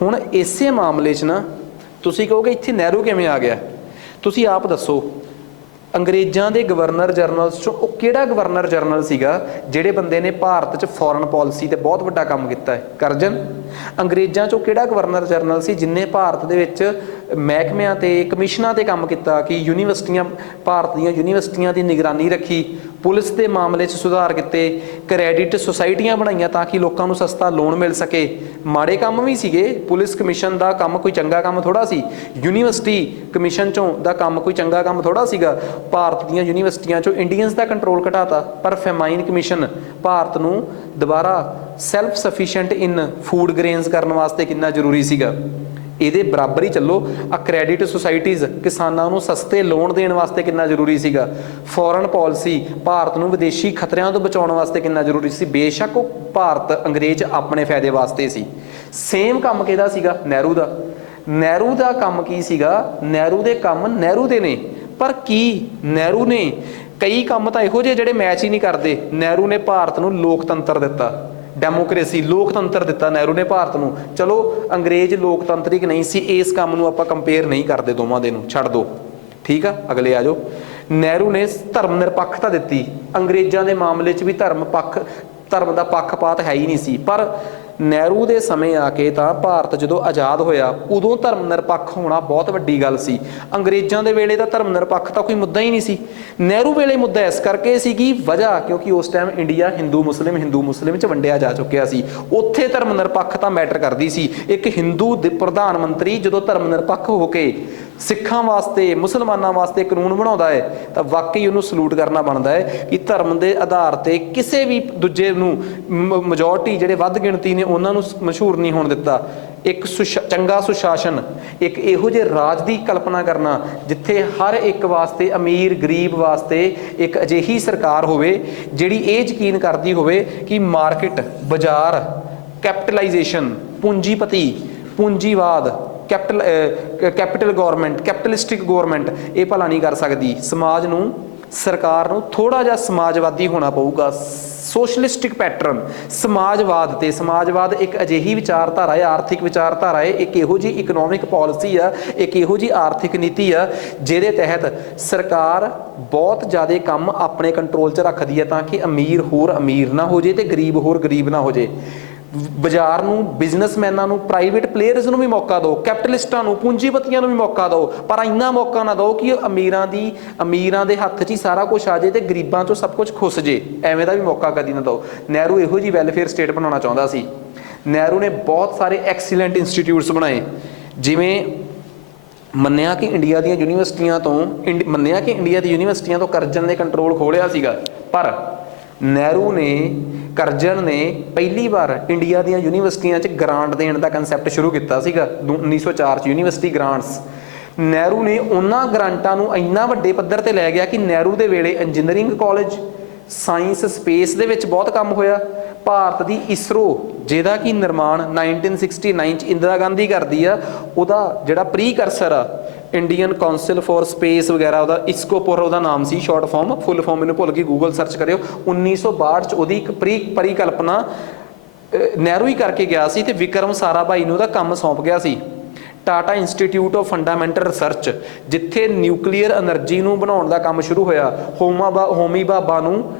ਹੁਣ ਇਸੇ ਮਾਮਲੇ 'ਚ ਨਾ ਤੁਸੀਂ ਕਹੋਗੇ ਇੱਥੇ ਨਹਿਰੂ ਕਿਵੇਂ ਆ ਗਿਆ? ਤੁਸੀਂ ਆਪ ਦੱਸੋ। ਅੰਗਰੇਜ਼ਾਂ ਦੇ ਗਵਰਨਰ ਜਨਰਲਸ 'ਚੋਂ ਉਹ ਕਿਹੜਾ ਗਵਰਨਰ ਜਨਰਲ ਸੀਗਾ ਜਿਹੜੇ ਬੰਦੇ ਨੇ ਭਾਰਤ 'ਚ ਫੋਰਨ ਪਾਲਿਸੀ ਤੇ ਬਹੁਤ ਵੱਡਾ ਕੰਮ ਕੀਤਾ ਹੈ? ਕਰਜ਼ਨ। ਅੰਗਰੇਜ਼ਾਂ 'ਚੋਂ ਕਿਹੜਾ ਗਵਰਨਰ ਜਨਰਲ ਸੀ ਜਿਨੇ ਭਾਰਤ ਦੇ ਵਿੱਚ ਮਹਿਕਮਿਆਂ ਤੇ ਕਮਿਸ਼ਨਾਂ ਤੇ ਕੰਮ ਕੀਤਾ ਕਿ ਯੂਨੀਵਰਸਿਟੀਆਂ, ਭਾਰਤ ਦੀਆਂ ਯੂਨੀਵਰਸਿਟੀਆਂ ਦੀ ਨਿਗਰਾਨੀ ਰੱਖੀ, ਪੁਲਿਸ ਦੇ ਮਾਮਲੇ 'ਚ ਸੁਧਾਰ ਕੀਤੇ, ਕ੍ਰੈਡਿਟ ਸੁਸਾਇਟੀਆਂ ਬਣਾਈਆਂ ਤਾਂ ਕਿ ਲੋਕਾਂ ਨੂੰ ਸਸਤਾ ਲੋਨ ਮਿਲ ਸਕੇ। ਮਾੜੇ ਕੰਮ ਵੀ ਸੀਗੇ। ਪੁਲਿਸ ਕਮਿਸ਼ਨ ਦਾ ਕੰਮ ਕੋਈ ਚੰਗਾ ਕੰਮ ਥੋੜ੍ਹਾ ਸੀ। ਯੂਨੀਵਰਸਿਟੀ ਕਮਿਸ਼ਨ 'ਚੋਂ ਦਾ ਕੰਮ ਕੋਈ ਚੰਗਾ ਕੰਮ ਥੋੜ੍ਹਾ ਸੀਗਾ। ਭਾਰਤ ਦੀਆਂ ਯੂਨੀਵਰਸਿਟੀਆਂ 'ਚੋਂ ਇੰਡੀਅਨਸ ਦਾ ਕੰਟਰੋਲ ਘਟਾਤਾ। ਪਰ ਫੈਮਾਈਨ ਕਮਿਸ਼ਨ ਭਾਰਤ ਨੂੰ ਦੁਬਾਰਾ self sufficient in food grains ਕਰਨ ਵਾਸਤੇ ਕਿੰਨਾ ਜ਼ਰੂਰੀ ਸੀਗਾ। ਇਹਦੇ ਬਰਾਬਰ ਹੀ ਚੱਲੋ। ਆ ਕ੍ਰੈਡਿਟ ਸੁਸਾਇਟੀਜ਼ ਕਿਸਾਨਾਂ ਨੂੰ ਸਸਤੇ ਲੋਨ ਦੇਣ ਵਾਸਤੇ ਕਿੰਨਾ ਜ਼ਰੂਰੀ ਸੀਗਾ। ਫੋਰਨ ਪਾਲਿਸੀ ਭਾਰਤ ਨੂੰ ਵਿਦੇਸ਼ੀ ਖਤਰਿਆਂ ਤੋਂ ਬਚਾਉਣ ਵਾਸਤੇ ਕਿੰਨਾ ਜ਼ਰੂਰੀ ਸੀ। ਬੇਸ਼ੱਕ ਉਹ ਭਾਰਤ ਅੰਗਰੇਜ਼ ਆਪਣੇ ਫਾਇਦੇ ਵਾਸਤੇ ਸੀ। ਸੇਮ ਕੰਮ ਕਿਹਦਾ ਸੀਗਾ? ਨਹਿਰੂ ਦਾ। ਨਹਿਰੂ ਦਾ ਕੰਮ ਕੀ ਸੀਗਾ? ਨਹਿਰੂ ਦੇ ਕੰਮ ਨਹਿਰੂ ਦੇ ਨੇ। ਪਰ ਕੀ ਨਹਿਰੂ ਨੇ ਕਈ ਕੰਮ ਤਾਂ ਇਹੋ ਜਿਹੇ ਜਿਹੜੇ ਮੈਚ ਹੀ ਨਹੀਂ ਕਰਦੇ। ਨਹਿਰੂ ਨੇ ਭਾਰਤ ਨੂੰ ਲੋਕਤੰਤਰ ਦਿੱਤਾ, ਡੈਮੋਕ੍ਰੇਸੀ, ਲੋਕਤੰਤਰ ਦਿੱਤਾ ਨਹਿਰੂ ਨੇ ਭਾਰਤ ਨੂੰ। ਚਲੋ ਅੰਗਰੇਜ਼ ਲੋਕਤੰਤਰਿਕ ਨਹੀਂ ਸੀ, ਇਸ ਕੰਮ ਨੂੰ ਆਪਾਂ ਕੰਪੇਅਰ ਨਹੀਂ ਕਰਦੇ ਦੋਵਾਂ ਦੇ ਨੂੰ, ਛੱਡ ਦਿਓ, ਠੀਕ ਆ। ਅਗਲੇ ਆ ਜਾਓ। ਨਹਿਰੂ ਨੇ ਧਰਮ ਨਿਰਪੱਖਤਾ ਦਿੱਤੀ। ਅੰਗਰੇਜ਼ਾਂ ਦੇ ਮਾਮਲੇ 'ਚ ਵੀ ਧਰਮ ਦਾ ਪੱਖਪਾਤ ਹੈ ਹੀ ਨਹੀਂ ਸੀ। ਪਰ ਨਹਿਰੂ ਦੇ ਸਮੇਂ ਆ ਕੇ ਤਾਂ ਭਾਰਤ ਜਦੋਂ ਆਜ਼ਾਦ ਹੋਇਆ ਉਦੋਂ ਧਰਮ ਨਿਰਪੱਖ ਹੋਣਾ ਬਹੁਤ ਵੱਡੀ ਗੱਲ ਸੀ। ਅੰਗਰੇਜ਼ਾਂ ਦੇ ਵੇਲੇ ਤਾਂ ਧਰਮ ਨਿਰਪੱਖ ਤਾਂ ਕੋਈ ਮੁੱਦਾ ਹੀ ਨਹੀਂ ਸੀ। ਨਹਿਰੂ ਵੇਲੇ ਮੁੱਦਾ ਇਸ ਕਰਕੇ ਸੀ ਕਿ ਵਜ੍ਹਾ ਕਿਉਂਕਿ ਉਸ ਟਾਈਮ ਇੰਡੀਆ ਹਿੰਦੂ ਮੁਸਲਿਮ 'ਚ ਵੰਡਿਆ ਜਾ ਚੁੱਕਿਆ ਸੀ। ਉੱਥੇ ਧਰਮ ਨਿਰਪੱਖਤਾ ਮੈਟਰ ਕਰਦੀ ਸੀ। ਇੱਕ ਹਿੰਦੂ ਦੇ ਪ੍ਰਧਾਨ ਮੰਤਰੀ ਜਦੋਂ ਧਰਮ ਨਿਰਪੱਖ ਹੋ ਕੇ ਸਿੱਖਾਂ ਵਾਸਤੇ, ਮੁਸਲਮਾਨਾਂ ਵਾਸਤੇ ਕਾਨੂੰਨ ਬਣਾਉਂਦਾ ਹੈ ਤਾਂ ਵਾਕਈ ਉਹਨੂੰ ਸਲੂਟ ਕਰਨਾ ਬਣਦਾ ਹੈ ਕਿ ਧਰਮ ਦੇ ਆਧਾਰ ਤੇ ਕਿਸੇ ਵੀ ਦੂਜੇ ਨੂੰ, ਮੈਜੋਰਟੀ ਜਿਹੜੇ ਵੱਧ ਗਿਣਤੀ ਨੇ ਉਹਨਾਂ ਨੂੰ ਮਸ਼ਹੂਰ ਨਹੀਂ ਹੋਣ ਦਿੱਤਾ। ਇੱਕ ਚੰਗਾ ਸੁਸ਼ਾਸਨ, ਇੱਕ ਇਹੋ ਜਿਹੇ ਰਾਜ ਦੀ ਕਲਪਨਾ ਕਰਨਾ ਜਿੱਥੇ ਹਰ ਇੱਕ ਵਾਸਤੇ, ਅਮੀਰ ਗਰੀਬ ਵਾਸਤੇ ਇੱਕ ਅਜਿਹੀ ਸਰਕਾਰ ਹੋਵੇ ਜਿਹੜੀ ਇਹ ਯਕੀਨ ਕਰਦੀ ਹੋਵੇ ਕਿ ਮਾਰਕੀਟ, ਬਾਜ਼ਾਰ, capitalisation, ਪੂੰਜੀਪਤੀ, ਪੂੰਜੀਵਾਦ, capital government, capitalistic government ਇਹ ਭਲਾ ਨਹੀਂ ਕਰ ਸਕਦੀ। ਸਮਾਜ ਨੂੰ, ਸਰਕਾਰ ਨੂੰ ਥੋੜ੍ਹਾ ਜਿਹਾ ਸਮਾਜਵਾਦੀ ਹੋਣਾ ਪਊਗਾ। ਸੋਸ਼ਲਿਸਟਿਕ ਪੈਟਰਨ, ਸਮਾਜਵਾਦ ਇੱਕ ਅਜਿਹੀ ਵਿਚਾਰਧਾਰਾ ਹੈ, ਆਰਥਿਕ ਵਿਚਾਰਧਾਰਾ ਹੈ, ਇੱਕ ਇਹੋ ਜਿਹੀ ਇਕਨੋਮਿਕ ਪਾਲਿਸੀ ਆ, ਇੱਕ ਇਹੋ ਜਿਹੀ ਆਰਥਿਕ ਨੀਤੀ ਆ ਜਿਹਦੇ ਤਹਿਤ ਸਰਕਾਰ ਬਹੁਤ ਜ਼ਿਆਦਾ ਕੰਮ ਆਪਣੇ ਕੰਟਰੋਲ 'ਚ ਰੱਖਦੀ ਹੈ ਤਾਂ ਕਿ ਅਮੀਰ ਹੋਰ ਅਮੀਰ ਨਾ ਹੋ ਜੇ ਤੇ ਗਰੀਬ ਹੋਰ ਗਰੀਬ ਨਾ ਹੋ ਜੇ। ਬਾਜ਼ਾਰ ਨੂੰ, ਬਿਜ਼ਨਸਮੈਨਾਂ ਨੂੰ, ਪ੍ਰਾਈਵੇਟ ਪਲੇਅਰਸ ਨੂੰ ਵੀ ਮੌਕਾ ਦਿਓ, ਕੈਪੀਟਲਿਸਟਾਂ ਨੂੰ, ਪੂੰਜੀਪਤੀਆਂ ਨੂੰ ਵੀ ਮੌਕਾ ਦਿਓ, ਪਰ ਇੰਨਾ ਮੌਕਾ ਨਾ ਦਿਓ ਕਿ ਅਮੀਰਾਂ ਦੇ ਹੱਥ 'ਚ ਹੀ ਸਾਰਾ ਕੁਝ ਆ ਜੇ ਤੇ ਗਰੀਬਾਂ 'ਚੋਂ ਸਭ ਕੁਝ ਖੁੱਸ ਜੇ। ਐਵੇਂ ਦਾ ਵੀ ਮੌਕਾ ਕਦੀ ਨਾ ਦਿਓ। ਨਹਿਰੂ ਇਹੋ ਜਿਹੀ ਵੈਲਫੇਅਰ ਸਟੇਟ ਬਣਾਉਣਾ ਚਾਹੁੰਦਾ ਸੀ। ਨਹਿਰੂ ਨੇ ਬਹੁਤ ਸਾਰੇ ਐਕਸੀਲੈਂਟ ਇੰਸਟੀਟਿਊਟਸ ਬਣਾਏ। ਜਿਵੇਂ ਮੰਨਿਆ ਕਿ ਇੰਡੀਆ ਦੀਆਂ ਯੂਨੀਵਰਸਿਟੀਆਂ ਤੋਂ ਕਰਜ਼ਨ ਨੇ ਕੰਟਰੋਲ ਖੋਲਿਆ ਸੀਗਾ, ਪਰ ਕਰਜ਼ਨ ਨੇ ਪਹਿਲੀ ਵਾਰ ਇੰਡੀਆ ਦੀਆਂ ਯੂਨੀਵਰਸਿਟੀਆਂ 'ਚ ਗ੍ਰਾਂਟ ਦੇਣ ਦਾ ਕੰਸੈਪਟ ਸ਼ੁਰੂ ਕੀਤਾ ਸੀਗਾ 1904 'ਚ, ਯੂਨੀਵਰਸਿਟੀ ਗ੍ਰਾਂਟਸ। ਨਹਿਰੂ ਨੇ ਉਹਨਾਂ ਗ੍ਰਾਂਟਾਂ ਨੂੰ ਇੰਨਾ ਵੱਡੇ ਪੱਧਰ ਤੇ ਲੈ ਗਿਆ ਕਿ ਨਹਿਰੂ ਦੇ ਵੇਲੇ ਇੰਜੀਨੀਅਰਿੰਗ ਕਾਲਜ, ਸਾਇੰਸ, ਸਪੇਸ ਦੇ ਵਿੱਚ ਬਹੁਤ ਕੰਮ ਹੋਇਆ। ਭਾਰਤ ਦੀ ਇਸਰੋ ਜਿਹਦਾ ਕਿ ਨਿਰਮਾਣ 1969 'ਚ ਇੰਦਰਾ ਗਾਂਧੀ ਕਰਦੀ ਆ, ਉਹਦਾ ਜਿਹੜਾ ਪ੍ਰੀਕਰਸਰ ਆ ਇੰਡੀਅਨ ਕਾਉਂਸਲ ਫॉर ਸਪੇਸ ਵਗੈਰਾ, ਉਹਦਾ ਇਸਕੋਪੋਰ ਉਹਦਾ ਨਾਮ ਸੀ, ਸ਼ਾਰਟ ਫਾਰਮ, ਫੁੱਲ ਫਾਰਮ ਮੈਨੂੰ ਭੁੱਲ ਗਈ, ਗੂਗਲ ਸਰਚ ਕਰਿਓ। 1962 'ਚ ਉਹਦੀ ਇੱਕ ਪਰਿਕਲਪਨਾ ਨਹਿਰੂ ਹੀ ਕਰਕੇ ਗਿਆ ਸੀ ਤੇ ਵਿਕਰਮ ਸਾਰਾਭਾਈ ਨੂੰ ਉਹਦਾ ਕੰਮ ਸੌਂਪ ਗਿਆ ਸੀ। Tata institute of fundamental research, ਜਿੱਥੇ ਨਿਊਕਲੀਅਰ ਐਨਰਜੀ ਨੂੰ ਬਣਾਉਣ ਦਾ ਕੰਮ ਸ਼ੁਰੂ ਹੋਇਆ। ਹੋਮੀ ਭਾਬਾ ਨੂੰ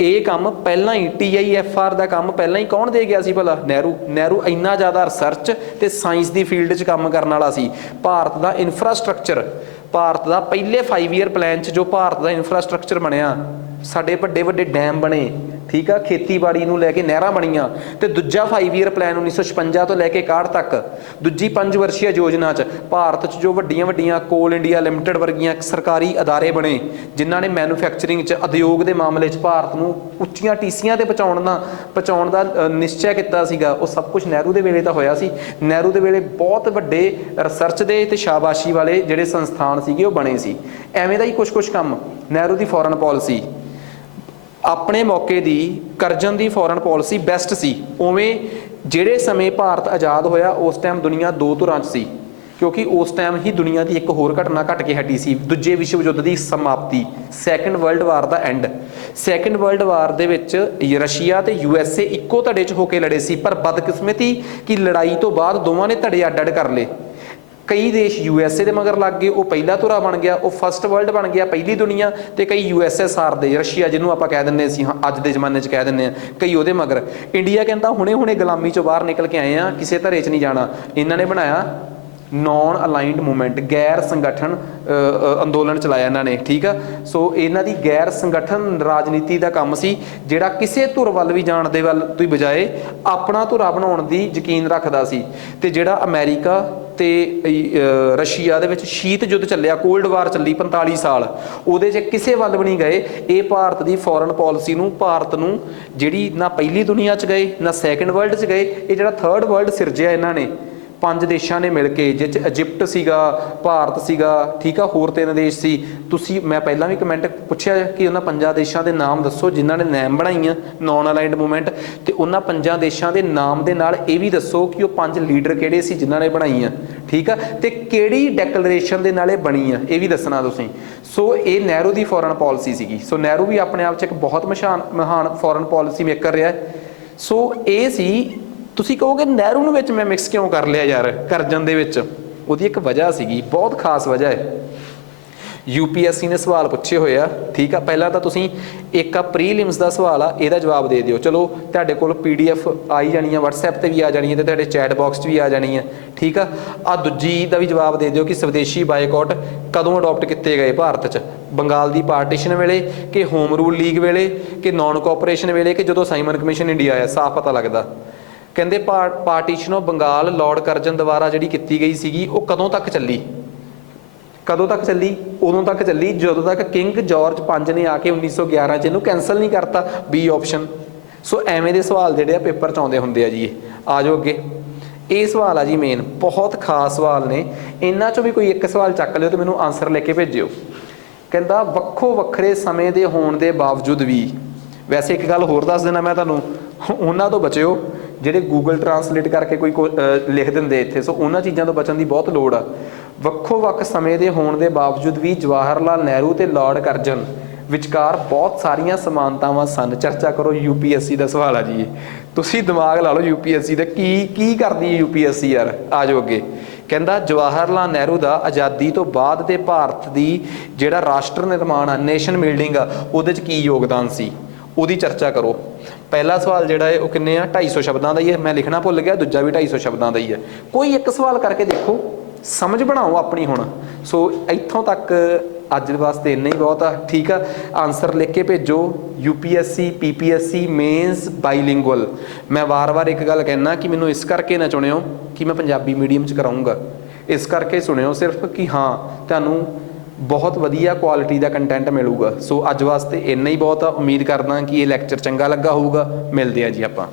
ਇਹ ਕੰਮ ਪਹਿਲਾਂ ਹੀ, TIFR ਦਾ ਕੰਮ ਪਹਿਲਾਂ ਹੀ ਕੌਣ ਦੇ ਗਿਆ ਸੀ ਭਲਾ? ਨਹਿਰੂ ਇੰਨਾ ਜ਼ਿਆਦਾ ਰਿਸਰਚ ਤੇ ਸਾਇੰਸ ਦੀ ਫੀਲਡ 'ਚ ਕੰਮ ਕਰਨ ਵਾਲਾ ਸੀ। ਭਾਰਤ ਦਾ ਇਨਫਰਾਸਟਰਕਚਰ, ਭਾਰਤ ਦਾ ਪਹਿਲੇ 5 ਈਅਰ ਪਲਾਨ 'ਚ ਜੋ ਭਾਰਤ ਦਾ ਇਨਫਰਾਸਟਰਕਚਰ ਬਣਿਆ, ਸਾਡੇ ਵੱਡੇ ਵੱਡੇ ਡੈਮ ਬਣੇ, ਠੀਕ ਆ, ਖੇਤੀਬਾੜੀ ਨੂੰ ਲੈ ਕੇ ਨਹਿਰਾਂ ਬਣੀਆਂ। ਤੇ ਦੂਜਾ 5 ਈਅਰ ਪਲਾਨ 1956 ਤੋਂ ਲੈ ਕੇ 61 ਤੱਕ, ਦੂਜੀ 5 ਵਰਸ਼ੀਆ ਯੋਜਨਾ 'ਚ ਭਾਰਤ 'ਚ ਜੋ ਵੱਡੀਆਂ ਕੋਲ ਇੰਡੀਆ ਲਿਮਟਿਡ ਵਰਗੀਆਂ ਸਰਕਾਰੀ ਅਦਾਰੇ ਬਣੇ ਜਿਨ੍ਹਾਂ ਨੇ ਮੈਨੂਫੈਕਚਰਿੰਗ 'ਚ, ਉਦਯੋਗ ਦੇ ਮਾਮਲੇ 'ਚ ਭਾਰਤ ਨੂੰ ਉੱਚੀਆਂ ਟੀਸੀਆਂ ਤੇ ਪਹੁੰਚਾਉਣ ਦਾ ਨਿਸ਼ਚੈ ਕੀਤਾ ਸੀਗਾ, ਉਹ ਸਭ ਕੁਝ ਨਹਿਰੂ ਦੇ ਵੇਲੇ ਤਾਂ ਹੋਇਆ ਸੀ। ਨਹਿਰੂ ਦੇ ਵੇਲੇ ਬਹੁਤ ਵੱਡੇ ਰਿਸਰਚ ਦੇ ਤੇ ਸ਼ਾਬਾਸ਼ੀ ਵਾਲੇ ਜਿਹੜੇ ਸੰਸਥਾਨ ਸੀਗੇ ਉਹ ਬਣੇ ਸੀ। ਐਵੇਂ ਦਾ ਹੀ ਕੁਛ ਕੰਮ। ਨਹਿਰੂ ਦੀ ਫੋਰਨ ਪਾਲਿਸੀ ਆਪਣੇ ਮੌਕੇ ਦੀ, ਕਰਜ਼ਨ ਦੀ ਫੋਰਨ ਪਾਲਿਸੀ ਬੈਸਟ ਸੀ। ਉਵੇਂ ਜਿਹੜੇ ਸਮੇਂ ਭਾਰਤ ਆਜ਼ਾਦ ਹੋਇਆ ਉਸ ਟਾਈਮ ਦੁਨੀਆ 2 ਧੁਰਾਂ 'ਚ ਸੀ। ਕਿਉਂਕਿ ਉਸ ਟਾਈਮ ਹੀ ਦੁਨੀਆ ਦੀ ਇੱਕ ਹੋਰ ਘਟਨਾ ਘਟ ਕੇ ਹਟੀ ਸੀ, ਦੂਜੇ ਵਿਸ਼ਵ ਯੁੱਧ ਦੀ ਸਮਾਪਤੀ, ਸੈਕੰਡ ਵਰਲਡ ਵਾਰ ਦਾ ਐਂਡ। ਸੈਕੰਡ ਵਰਲਡ ਵਾਰ ਦੇ ਵਿੱਚ ਰਸ਼ੀਆ ਤੇ USA ਇੱਕੋ ਧੜੇ 'ਚ ਹੋ ਕੇ ਲੜੇ ਸੀ, ਪਰ ਬਦਕਿਸਮਤੀ ਕਿ ਲੜਾਈ ਤੋਂ ਬਾਅਦ ਦੋਵਾਂ ਨੇ ਧੜੇ ਅੱਡ ਅੱਡ ਕਰ ਲਏ। ਕਈ ਦੇਸ਼ USA ਦੇ ਮਗਰ ਲੱਗ ਗਏ, ਉਹ ਪਹਿਲਾ ਧੁਰਾ ਬਣ ਗਿਆ, ਉਹ ਫਸਟ ਵਰਲਡ ਬਣ ਗਿਆ, ਪਹਿਲੀ ਦੁਨੀਆ, ਤੇ ਕਈ USSR ਦੇ, ਰਸ਼ੀਆ ਜਿਹਨੂੰ ਆਪਾਂ ਕਹਿ ਦਿੰਦੇ ਸੀ, ਹਾਂ ਅੱਜ ਦੇ ਜ਼ਮਾਨੇ 'ਚ ਕਹਿ ਦਿੰਦੇ ਆ, ਕਈ ਉਹਦੇ ਮਗਰ। ਇੰਡੀਆ ਕਹਿੰਦਾ ਹੁਣੇ ਹੁਣੇ ਗੁਲਾਮੀ 'ਚੋਂ ਬਾਹਰ ਨਿਕਲ ਕੇ ਆਏ ਆ, ਕਿਸੇ ਧਰੇ 'ਚ ਨਹੀਂ ਜਾਣਾ। ਇਹਨਾਂ ਨੇ ਬਣਾਇਆ ਨੌਨ ਅਲਾਈਨਡ ਮੂਵਮੈਂਟ, ਗੈਰ ਸੰਗਠਨ ਅੰਦੋਲਨ ਚਲਾਇਆ ਇਹਨਾਂ ਨੇ, ਠੀਕ ਆ। ਸੋ ਇਹਨਾਂ ਦੀ ਗੈਰ ਸੰਗਠਨ ਰਾਜਨੀਤੀ ਦਾ ਕੰਮ ਸੀ, ਜਿਹੜਾ ਕਿਸੇ ਧੁਰ ਵੱਲ ਵੀ ਜਾਣ ਦੇ ਵੱਲ ਤੋਂ ਬਜਾਏ ਆਪਣਾ ਧੁਰਾ ਬਣਾਉਣ ਦੀ ਯਕੀਨ ਰੱਖਦਾ ਸੀ। ਤੇ ਜਿਹੜਾ ਅਮਰੀਕਾ ਤੇ ਰਸ਼ੀਆ ਦੇ ਵਿੱਚ ਸ਼ੀਤ ਯੁੱਧ ਚੱਲਿਆ, ਕੋਲਡ ਵਾਰ ਚੱਲੀ 45 ਸਾਲ, ਉਹਦੇ 'ਚ ਕਿਸੇ ਵੱਲ ਵੀ ਨਹੀਂ ਗਏ। ਇਹ ਭਾਰਤ ਦੀ ਫੋਰਨ ਪਾਲਿਸੀ ਨੂੰ, ਭਾਰਤ ਨੂੰ ਜਿਹੜੀ ਨਾ ਪਹਿਲੀ ਦੁਨੀਆ 'ਚ ਗਏ ਨਾ ਸੈਕੰਡ ਵਰਲਡ 'ਚ ਗਏ, ਇਹ ਜਿਹੜਾ ਥਰਡ ਵਰਲਡ ਸਿਰਜਿਆ ਇਹਨਾਂ ਨੇ 5 ਦੇਸ਼ਾਂ ਨੇ ਮਿਲ ਕੇ, ਜਿਸ 'ਚ ਇਜਿਪਟ ਸੀਗਾ, ਭਾਰਤ ਸੀਗਾ, ਠੀਕ ਆ, ਹੋਰ 3 ਦੇਸ਼ ਸੀ। ਤੁਸੀਂ, ਮੈਂ ਪਹਿਲਾਂ ਵੀ ਕਮੈਂਟ ਪੁੱਛਿਆ ਕਿ ਉਹਨਾਂ 5 ਦੇਸ਼ਾਂ ਦੇ ਨਾਮ ਦੱਸੋ ਜਿਨ੍ਹਾਂ ਨੇ ਨੇਮ ਬਣਾਈਆਂ ਨੌਨ ਅਲਾਈਨਡ ਮੂਵਮੈਂਟ, ਤੇ ਉਹਨਾਂ 5 ਦੇਸ਼ਾਂ ਦੇ ਨਾਮ ਦੇ ਨਾਲ ਇਹ ਵੀ ਦੱਸੋ ਕਿ ਉਹ 5 ਲੀਡਰ ਕਿਹੜੇ ਸੀ ਜਿਨ੍ਹਾਂ ਨੇ ਬਣਾਈਆਂ, ਠੀਕ ਆ, ਤੇ ਕਿਹੜੀ ਡੈਕਲਰੇਸ਼ਨ ਦੇ ਨਾਲ ਇਹ ਬਣੀ ਆ, ਇਹ ਵੀ ਦੱਸਣਾ ਤੁਸੀਂ। ਸੋ ਇਹ ਨਹਿਰੂ ਦੀ ਫੋਰਨ ਪਾਲਿਸੀ ਸੀਗੀ। ਸੋ ਨਹਿਰੂ ਵੀ ਆਪਣੇ ਆਪ 'ਚ ਇੱਕ ਬਹੁਤ ਮਹਾਨ ਫੋਰਨ ਪਾਲਿਸੀ ਮੇਕਰ ਰਿਹਾ। ਸੋ ਇਹ ਸੀ, ਤੁਸੀਂ ਕਹੋਗੇ ਨਹਿਰੂ ਨੂੰ ਵਿੱਚ ਮੈਂ ਮਿਕਸ ਕਿਉਂ ਕਰ ਲਿਆ ਯਾਰ ਕਰਜਨ ਦੇ ਵਿੱਚ, ਉਹਦੀ ਇੱਕ ਵਜ੍ਹਾ ਸੀਗੀ, ਬਹੁਤ ਖਾਸ ਵਜ੍ਹਾ ਹੈ। UPSC ਨੇ ਸਵਾਲ ਪੁੱਛੇ ਹੋਏ ਆ, ਠੀਕ ਆ। ਪਹਿਲਾਂ ਤਾਂ ਤੁਸੀਂ ਇੱਕ ਆ ਪ੍ਰੀਲਿਮਸ ਦਾ ਸਵਾਲ ਆ, ਇਹਦਾ ਜਵਾਬ ਦੇ ਦਿਓ। ਚਲੋ ਤੁਹਾਡੇ ਕੋਲ PDF ਆਈ ਜਾਣੀ ਆ, WhatsApp ਤੇ ਵੀ ਆ ਜਾਣੀ ਹੈ, ਤੇ ਤੁਹਾਡੇ ਚੈਟ ਬਾਕਸ 'ਚ ਵੀ ਆ ਜਾਣੀ ਹੈ, ਠੀਕ ਆ। ਆ ਦੂਜੀ ਦਾ ਵੀ ਜਵਾਬ ਦੇ ਦਿਓ ਕਿ ਸਵਦੇਸ਼ੀ ਬਾਈਕਾਟ ਕਦੋਂ ਅਡਾਪਟ ਕੀਤੇ ਗਏ ਭਾਰਤ 'ਚ, ਬੰਗਾਲ ਦੀ ਪਾਰਟੀਸ਼ਨ ਵੇਲੇ ਕਿ ਹੋਮ ਰੂਲ ਲੀਗ ਵੇਲੇ ਕਿ ਨੌਨ ਕੋਆਪਰੇਸ਼ਨ ਵੇਲੇ ਕਿ ਜਦੋਂ ਸਾਈਮਨ ਕਮਿਸ਼ਨ ਇੰਡੀਆ ਆਇਆ, ਸਾਫ਼ ਪਤਾ ਲੱਗਦਾ। ਕਹਿੰਦੇ partition of Bengal Lord Curzon ਦੁਆਰਾ ਜਿਹੜੀ ਕੀਤੀ ਗਈ ਸੀਗੀ, ਉਹ ਕਦੋਂ ਤੱਕ ਚੱਲੀ? ਕਦੋਂ ਤੱਕ ਚੱਲੀ? ਉਦੋਂ ਤੱਕ ਚੱਲੀ ਜਦੋਂ ਤੱਕ ਕਿੰਗ ਜਾਰਜ 5 ਨੇ ਆ ਕੇ 1911 'ਚ ਇਹਨੂੰ ਕੈਂਸਲ ਨਹੀਂ ਕਰਤਾ, B ਆਪਸ਼ਨ। ਸੋ ਐਵੇਂ ਦੇ ਸਵਾਲ ਜਿਹੜੇ ਆ ਪੇਪਰ 'ਚ ਆਉਂਦੇ ਹੁੰਦੇ ਆ ਜੀ। ਇਹ ਆ ਜਾਓ ਅੱਗੇ। ਇਹ ਸਵਾਲ ਆ ਜੀ ਮੇਨ, ਬਹੁਤ ਖਾਸ ਸਵਾਲ ਨੇ। ਇਹਨਾਂ 'ਚੋਂ ਵੀ ਕੋਈ ਇੱਕ ਸਵਾਲ ਚੱਕ ਲਿਓ ਤੇ ਮੈਨੂੰ ਆਨਸਰ ਲੈ ਕੇ ਭੇਜਿਓ। ਕਹਿੰਦਾ ਵੱਖੋ ਵੱਖਰੇ ਸਮੇਂ ਦੇ ਹੋਣ ਦੇ ਬਾਵਜੂਦ ਵੀ, ਵੈਸੇ ਇੱਕ ਗੱਲ ਹੋਰ ਦੱਸ ਦੇਣਾ ਮੈਂ ਤੁਹਾਨੂੰ, ਉਹਨਾਂ ਤੋਂ ਬਚਿਓ ਜਿਹੜੇ ਗੂਗਲ ਟਰਾਂਸਲੇਟ ਕਰਕੇ ਕੋਈ ਲਿਖ ਦਿੰਦੇ ਇੱਥੇ। ਸੋ ਉਹਨਾਂ ਚੀਜ਼ਾਂ ਤੋਂ ਬਚਣ ਦੀ ਬਹੁਤ ਲੋੜ ਆ। ਵੱਖੋ ਵੱਖ ਸਮੇਂ ਦੇ ਹੋਣ ਦੇ ਬਾਵਜੂਦ ਵੀ ਜਵਾਹਰ ਲਾਲ ਨਹਿਰੂ ਤੇ ਲਾਰਡ ਕਰਜ਼ਨ ਵਿਚਕਾਰ ਬਹੁਤ ਸਾਰੀਆਂ ਸਮਾਨਤਾਵਾਂ ਸਨ। ਚਰਚਾ ਕਰੋ। UPSC ਦਾ ਸਵਾਲ ਆ ਜੀ ਇਹ, ਤੁਸੀਂ ਦਿਮਾਗ ਲਾ ਲਓ UPSC ਦਾ ਕੀ ਕਰਦੀ ਹੈ UPSC ਯਾਰ। ਆ ਜਾਓ ਅੱਗੇ। ਕਹਿੰਦਾ ਜਵਾਹਰ ਲਾਲ ਨਹਿਰੂ ਦਾ ਆਜ਼ਾਦੀ ਤੋਂ ਬਾਅਦ ਦੇ ਭਾਰਤ ਦੀ ਜਿਹੜਾ ਰਾਸ਼ਟਰ ਨਿਰਮਾਣ ਆ, ਨੇਸ਼ਨ ਬਿਲਡਿੰਗ ਆ, ਉਹਦੇ 'ਚ ਕੀ ਯੋਗਦਾਨ ਸੀ, ਉਹਦੀ ਚਰਚਾ ਕਰੋ। ਪਹਿਲਾ ਸਵਾਲ ਜਿਹੜਾ ਹੈ ਉਹ ਕਿੰਨੇ ਆ? 250 ਸ਼ਬਦਾਂ ਦਾ ਹੀ ਹੈ, ਮੈਂ ਲਿਖਣਾ ਭੁੱਲ ਗਿਆ। ਦੂਜਾ ਵੀ 250 ਸ਼ਬਦਾਂ ਦਾ ਹੀ ਹੈ। ਕੋਈ ਇੱਕ ਸਵਾਲ ਕਰਕੇ ਦੇਖੋ, ਸਮਝ ਬਣਾਓ ਆਪਣੀ ਹੁਣ। ਸੋ ਇੱਥੋਂ ਤੱਕ ਅੱਜ ਵਾਸਤੇ ਇੰਨਾ ਹੀ ਬਹੁਤ ਆ, ਠੀਕ ਆ। ਆਨਸਰ ਲਿਖ ਕੇ ਭੇਜੋ। UPSC PPSC mains bilingual. ਮੈਂ ਵਾਰ-ਵਾਰ ਇੱਕ ਗੱਲ ਕਹਿਣਾ ਕਿ ਮੈਨੂੰ ਇਸ ਕਰਕੇ ਨਾ ਚੁਣਿਓ ਕਿ ਮੈਂ ਪੰਜਾਬੀ ਮੀਡੀਅਮ 'ਚ ਕਰਾਊਂਗਾ, ਇਸ ਕਰਕੇ ਸੁਣਿਓ ਸਿਰਫ ਕਿ ਹਾਂ ਤੁਹਾਨੂੰ ਬਹੁਤ ਵਧੀਆ ਕੁਆਲਿਟੀ ਦਾ ਕੰਟੈਂਟ ਮਿਲੂਗਾ। ਸੋ ਅੱਜ ਵਾਸਤੇ ਇੰਨਾ ਹੀ ਬਹੁਤ ਆ। ਉਮੀਦ ਕਰਦਾ ਕਿ ਇਹ ਲੈਕਚਰ ਚੰਗਾ ਲੱਗਾ ਹੋਊਗਾ। ਮਿਲਦੇ ਆ ਜੀ ਆਪਾਂ।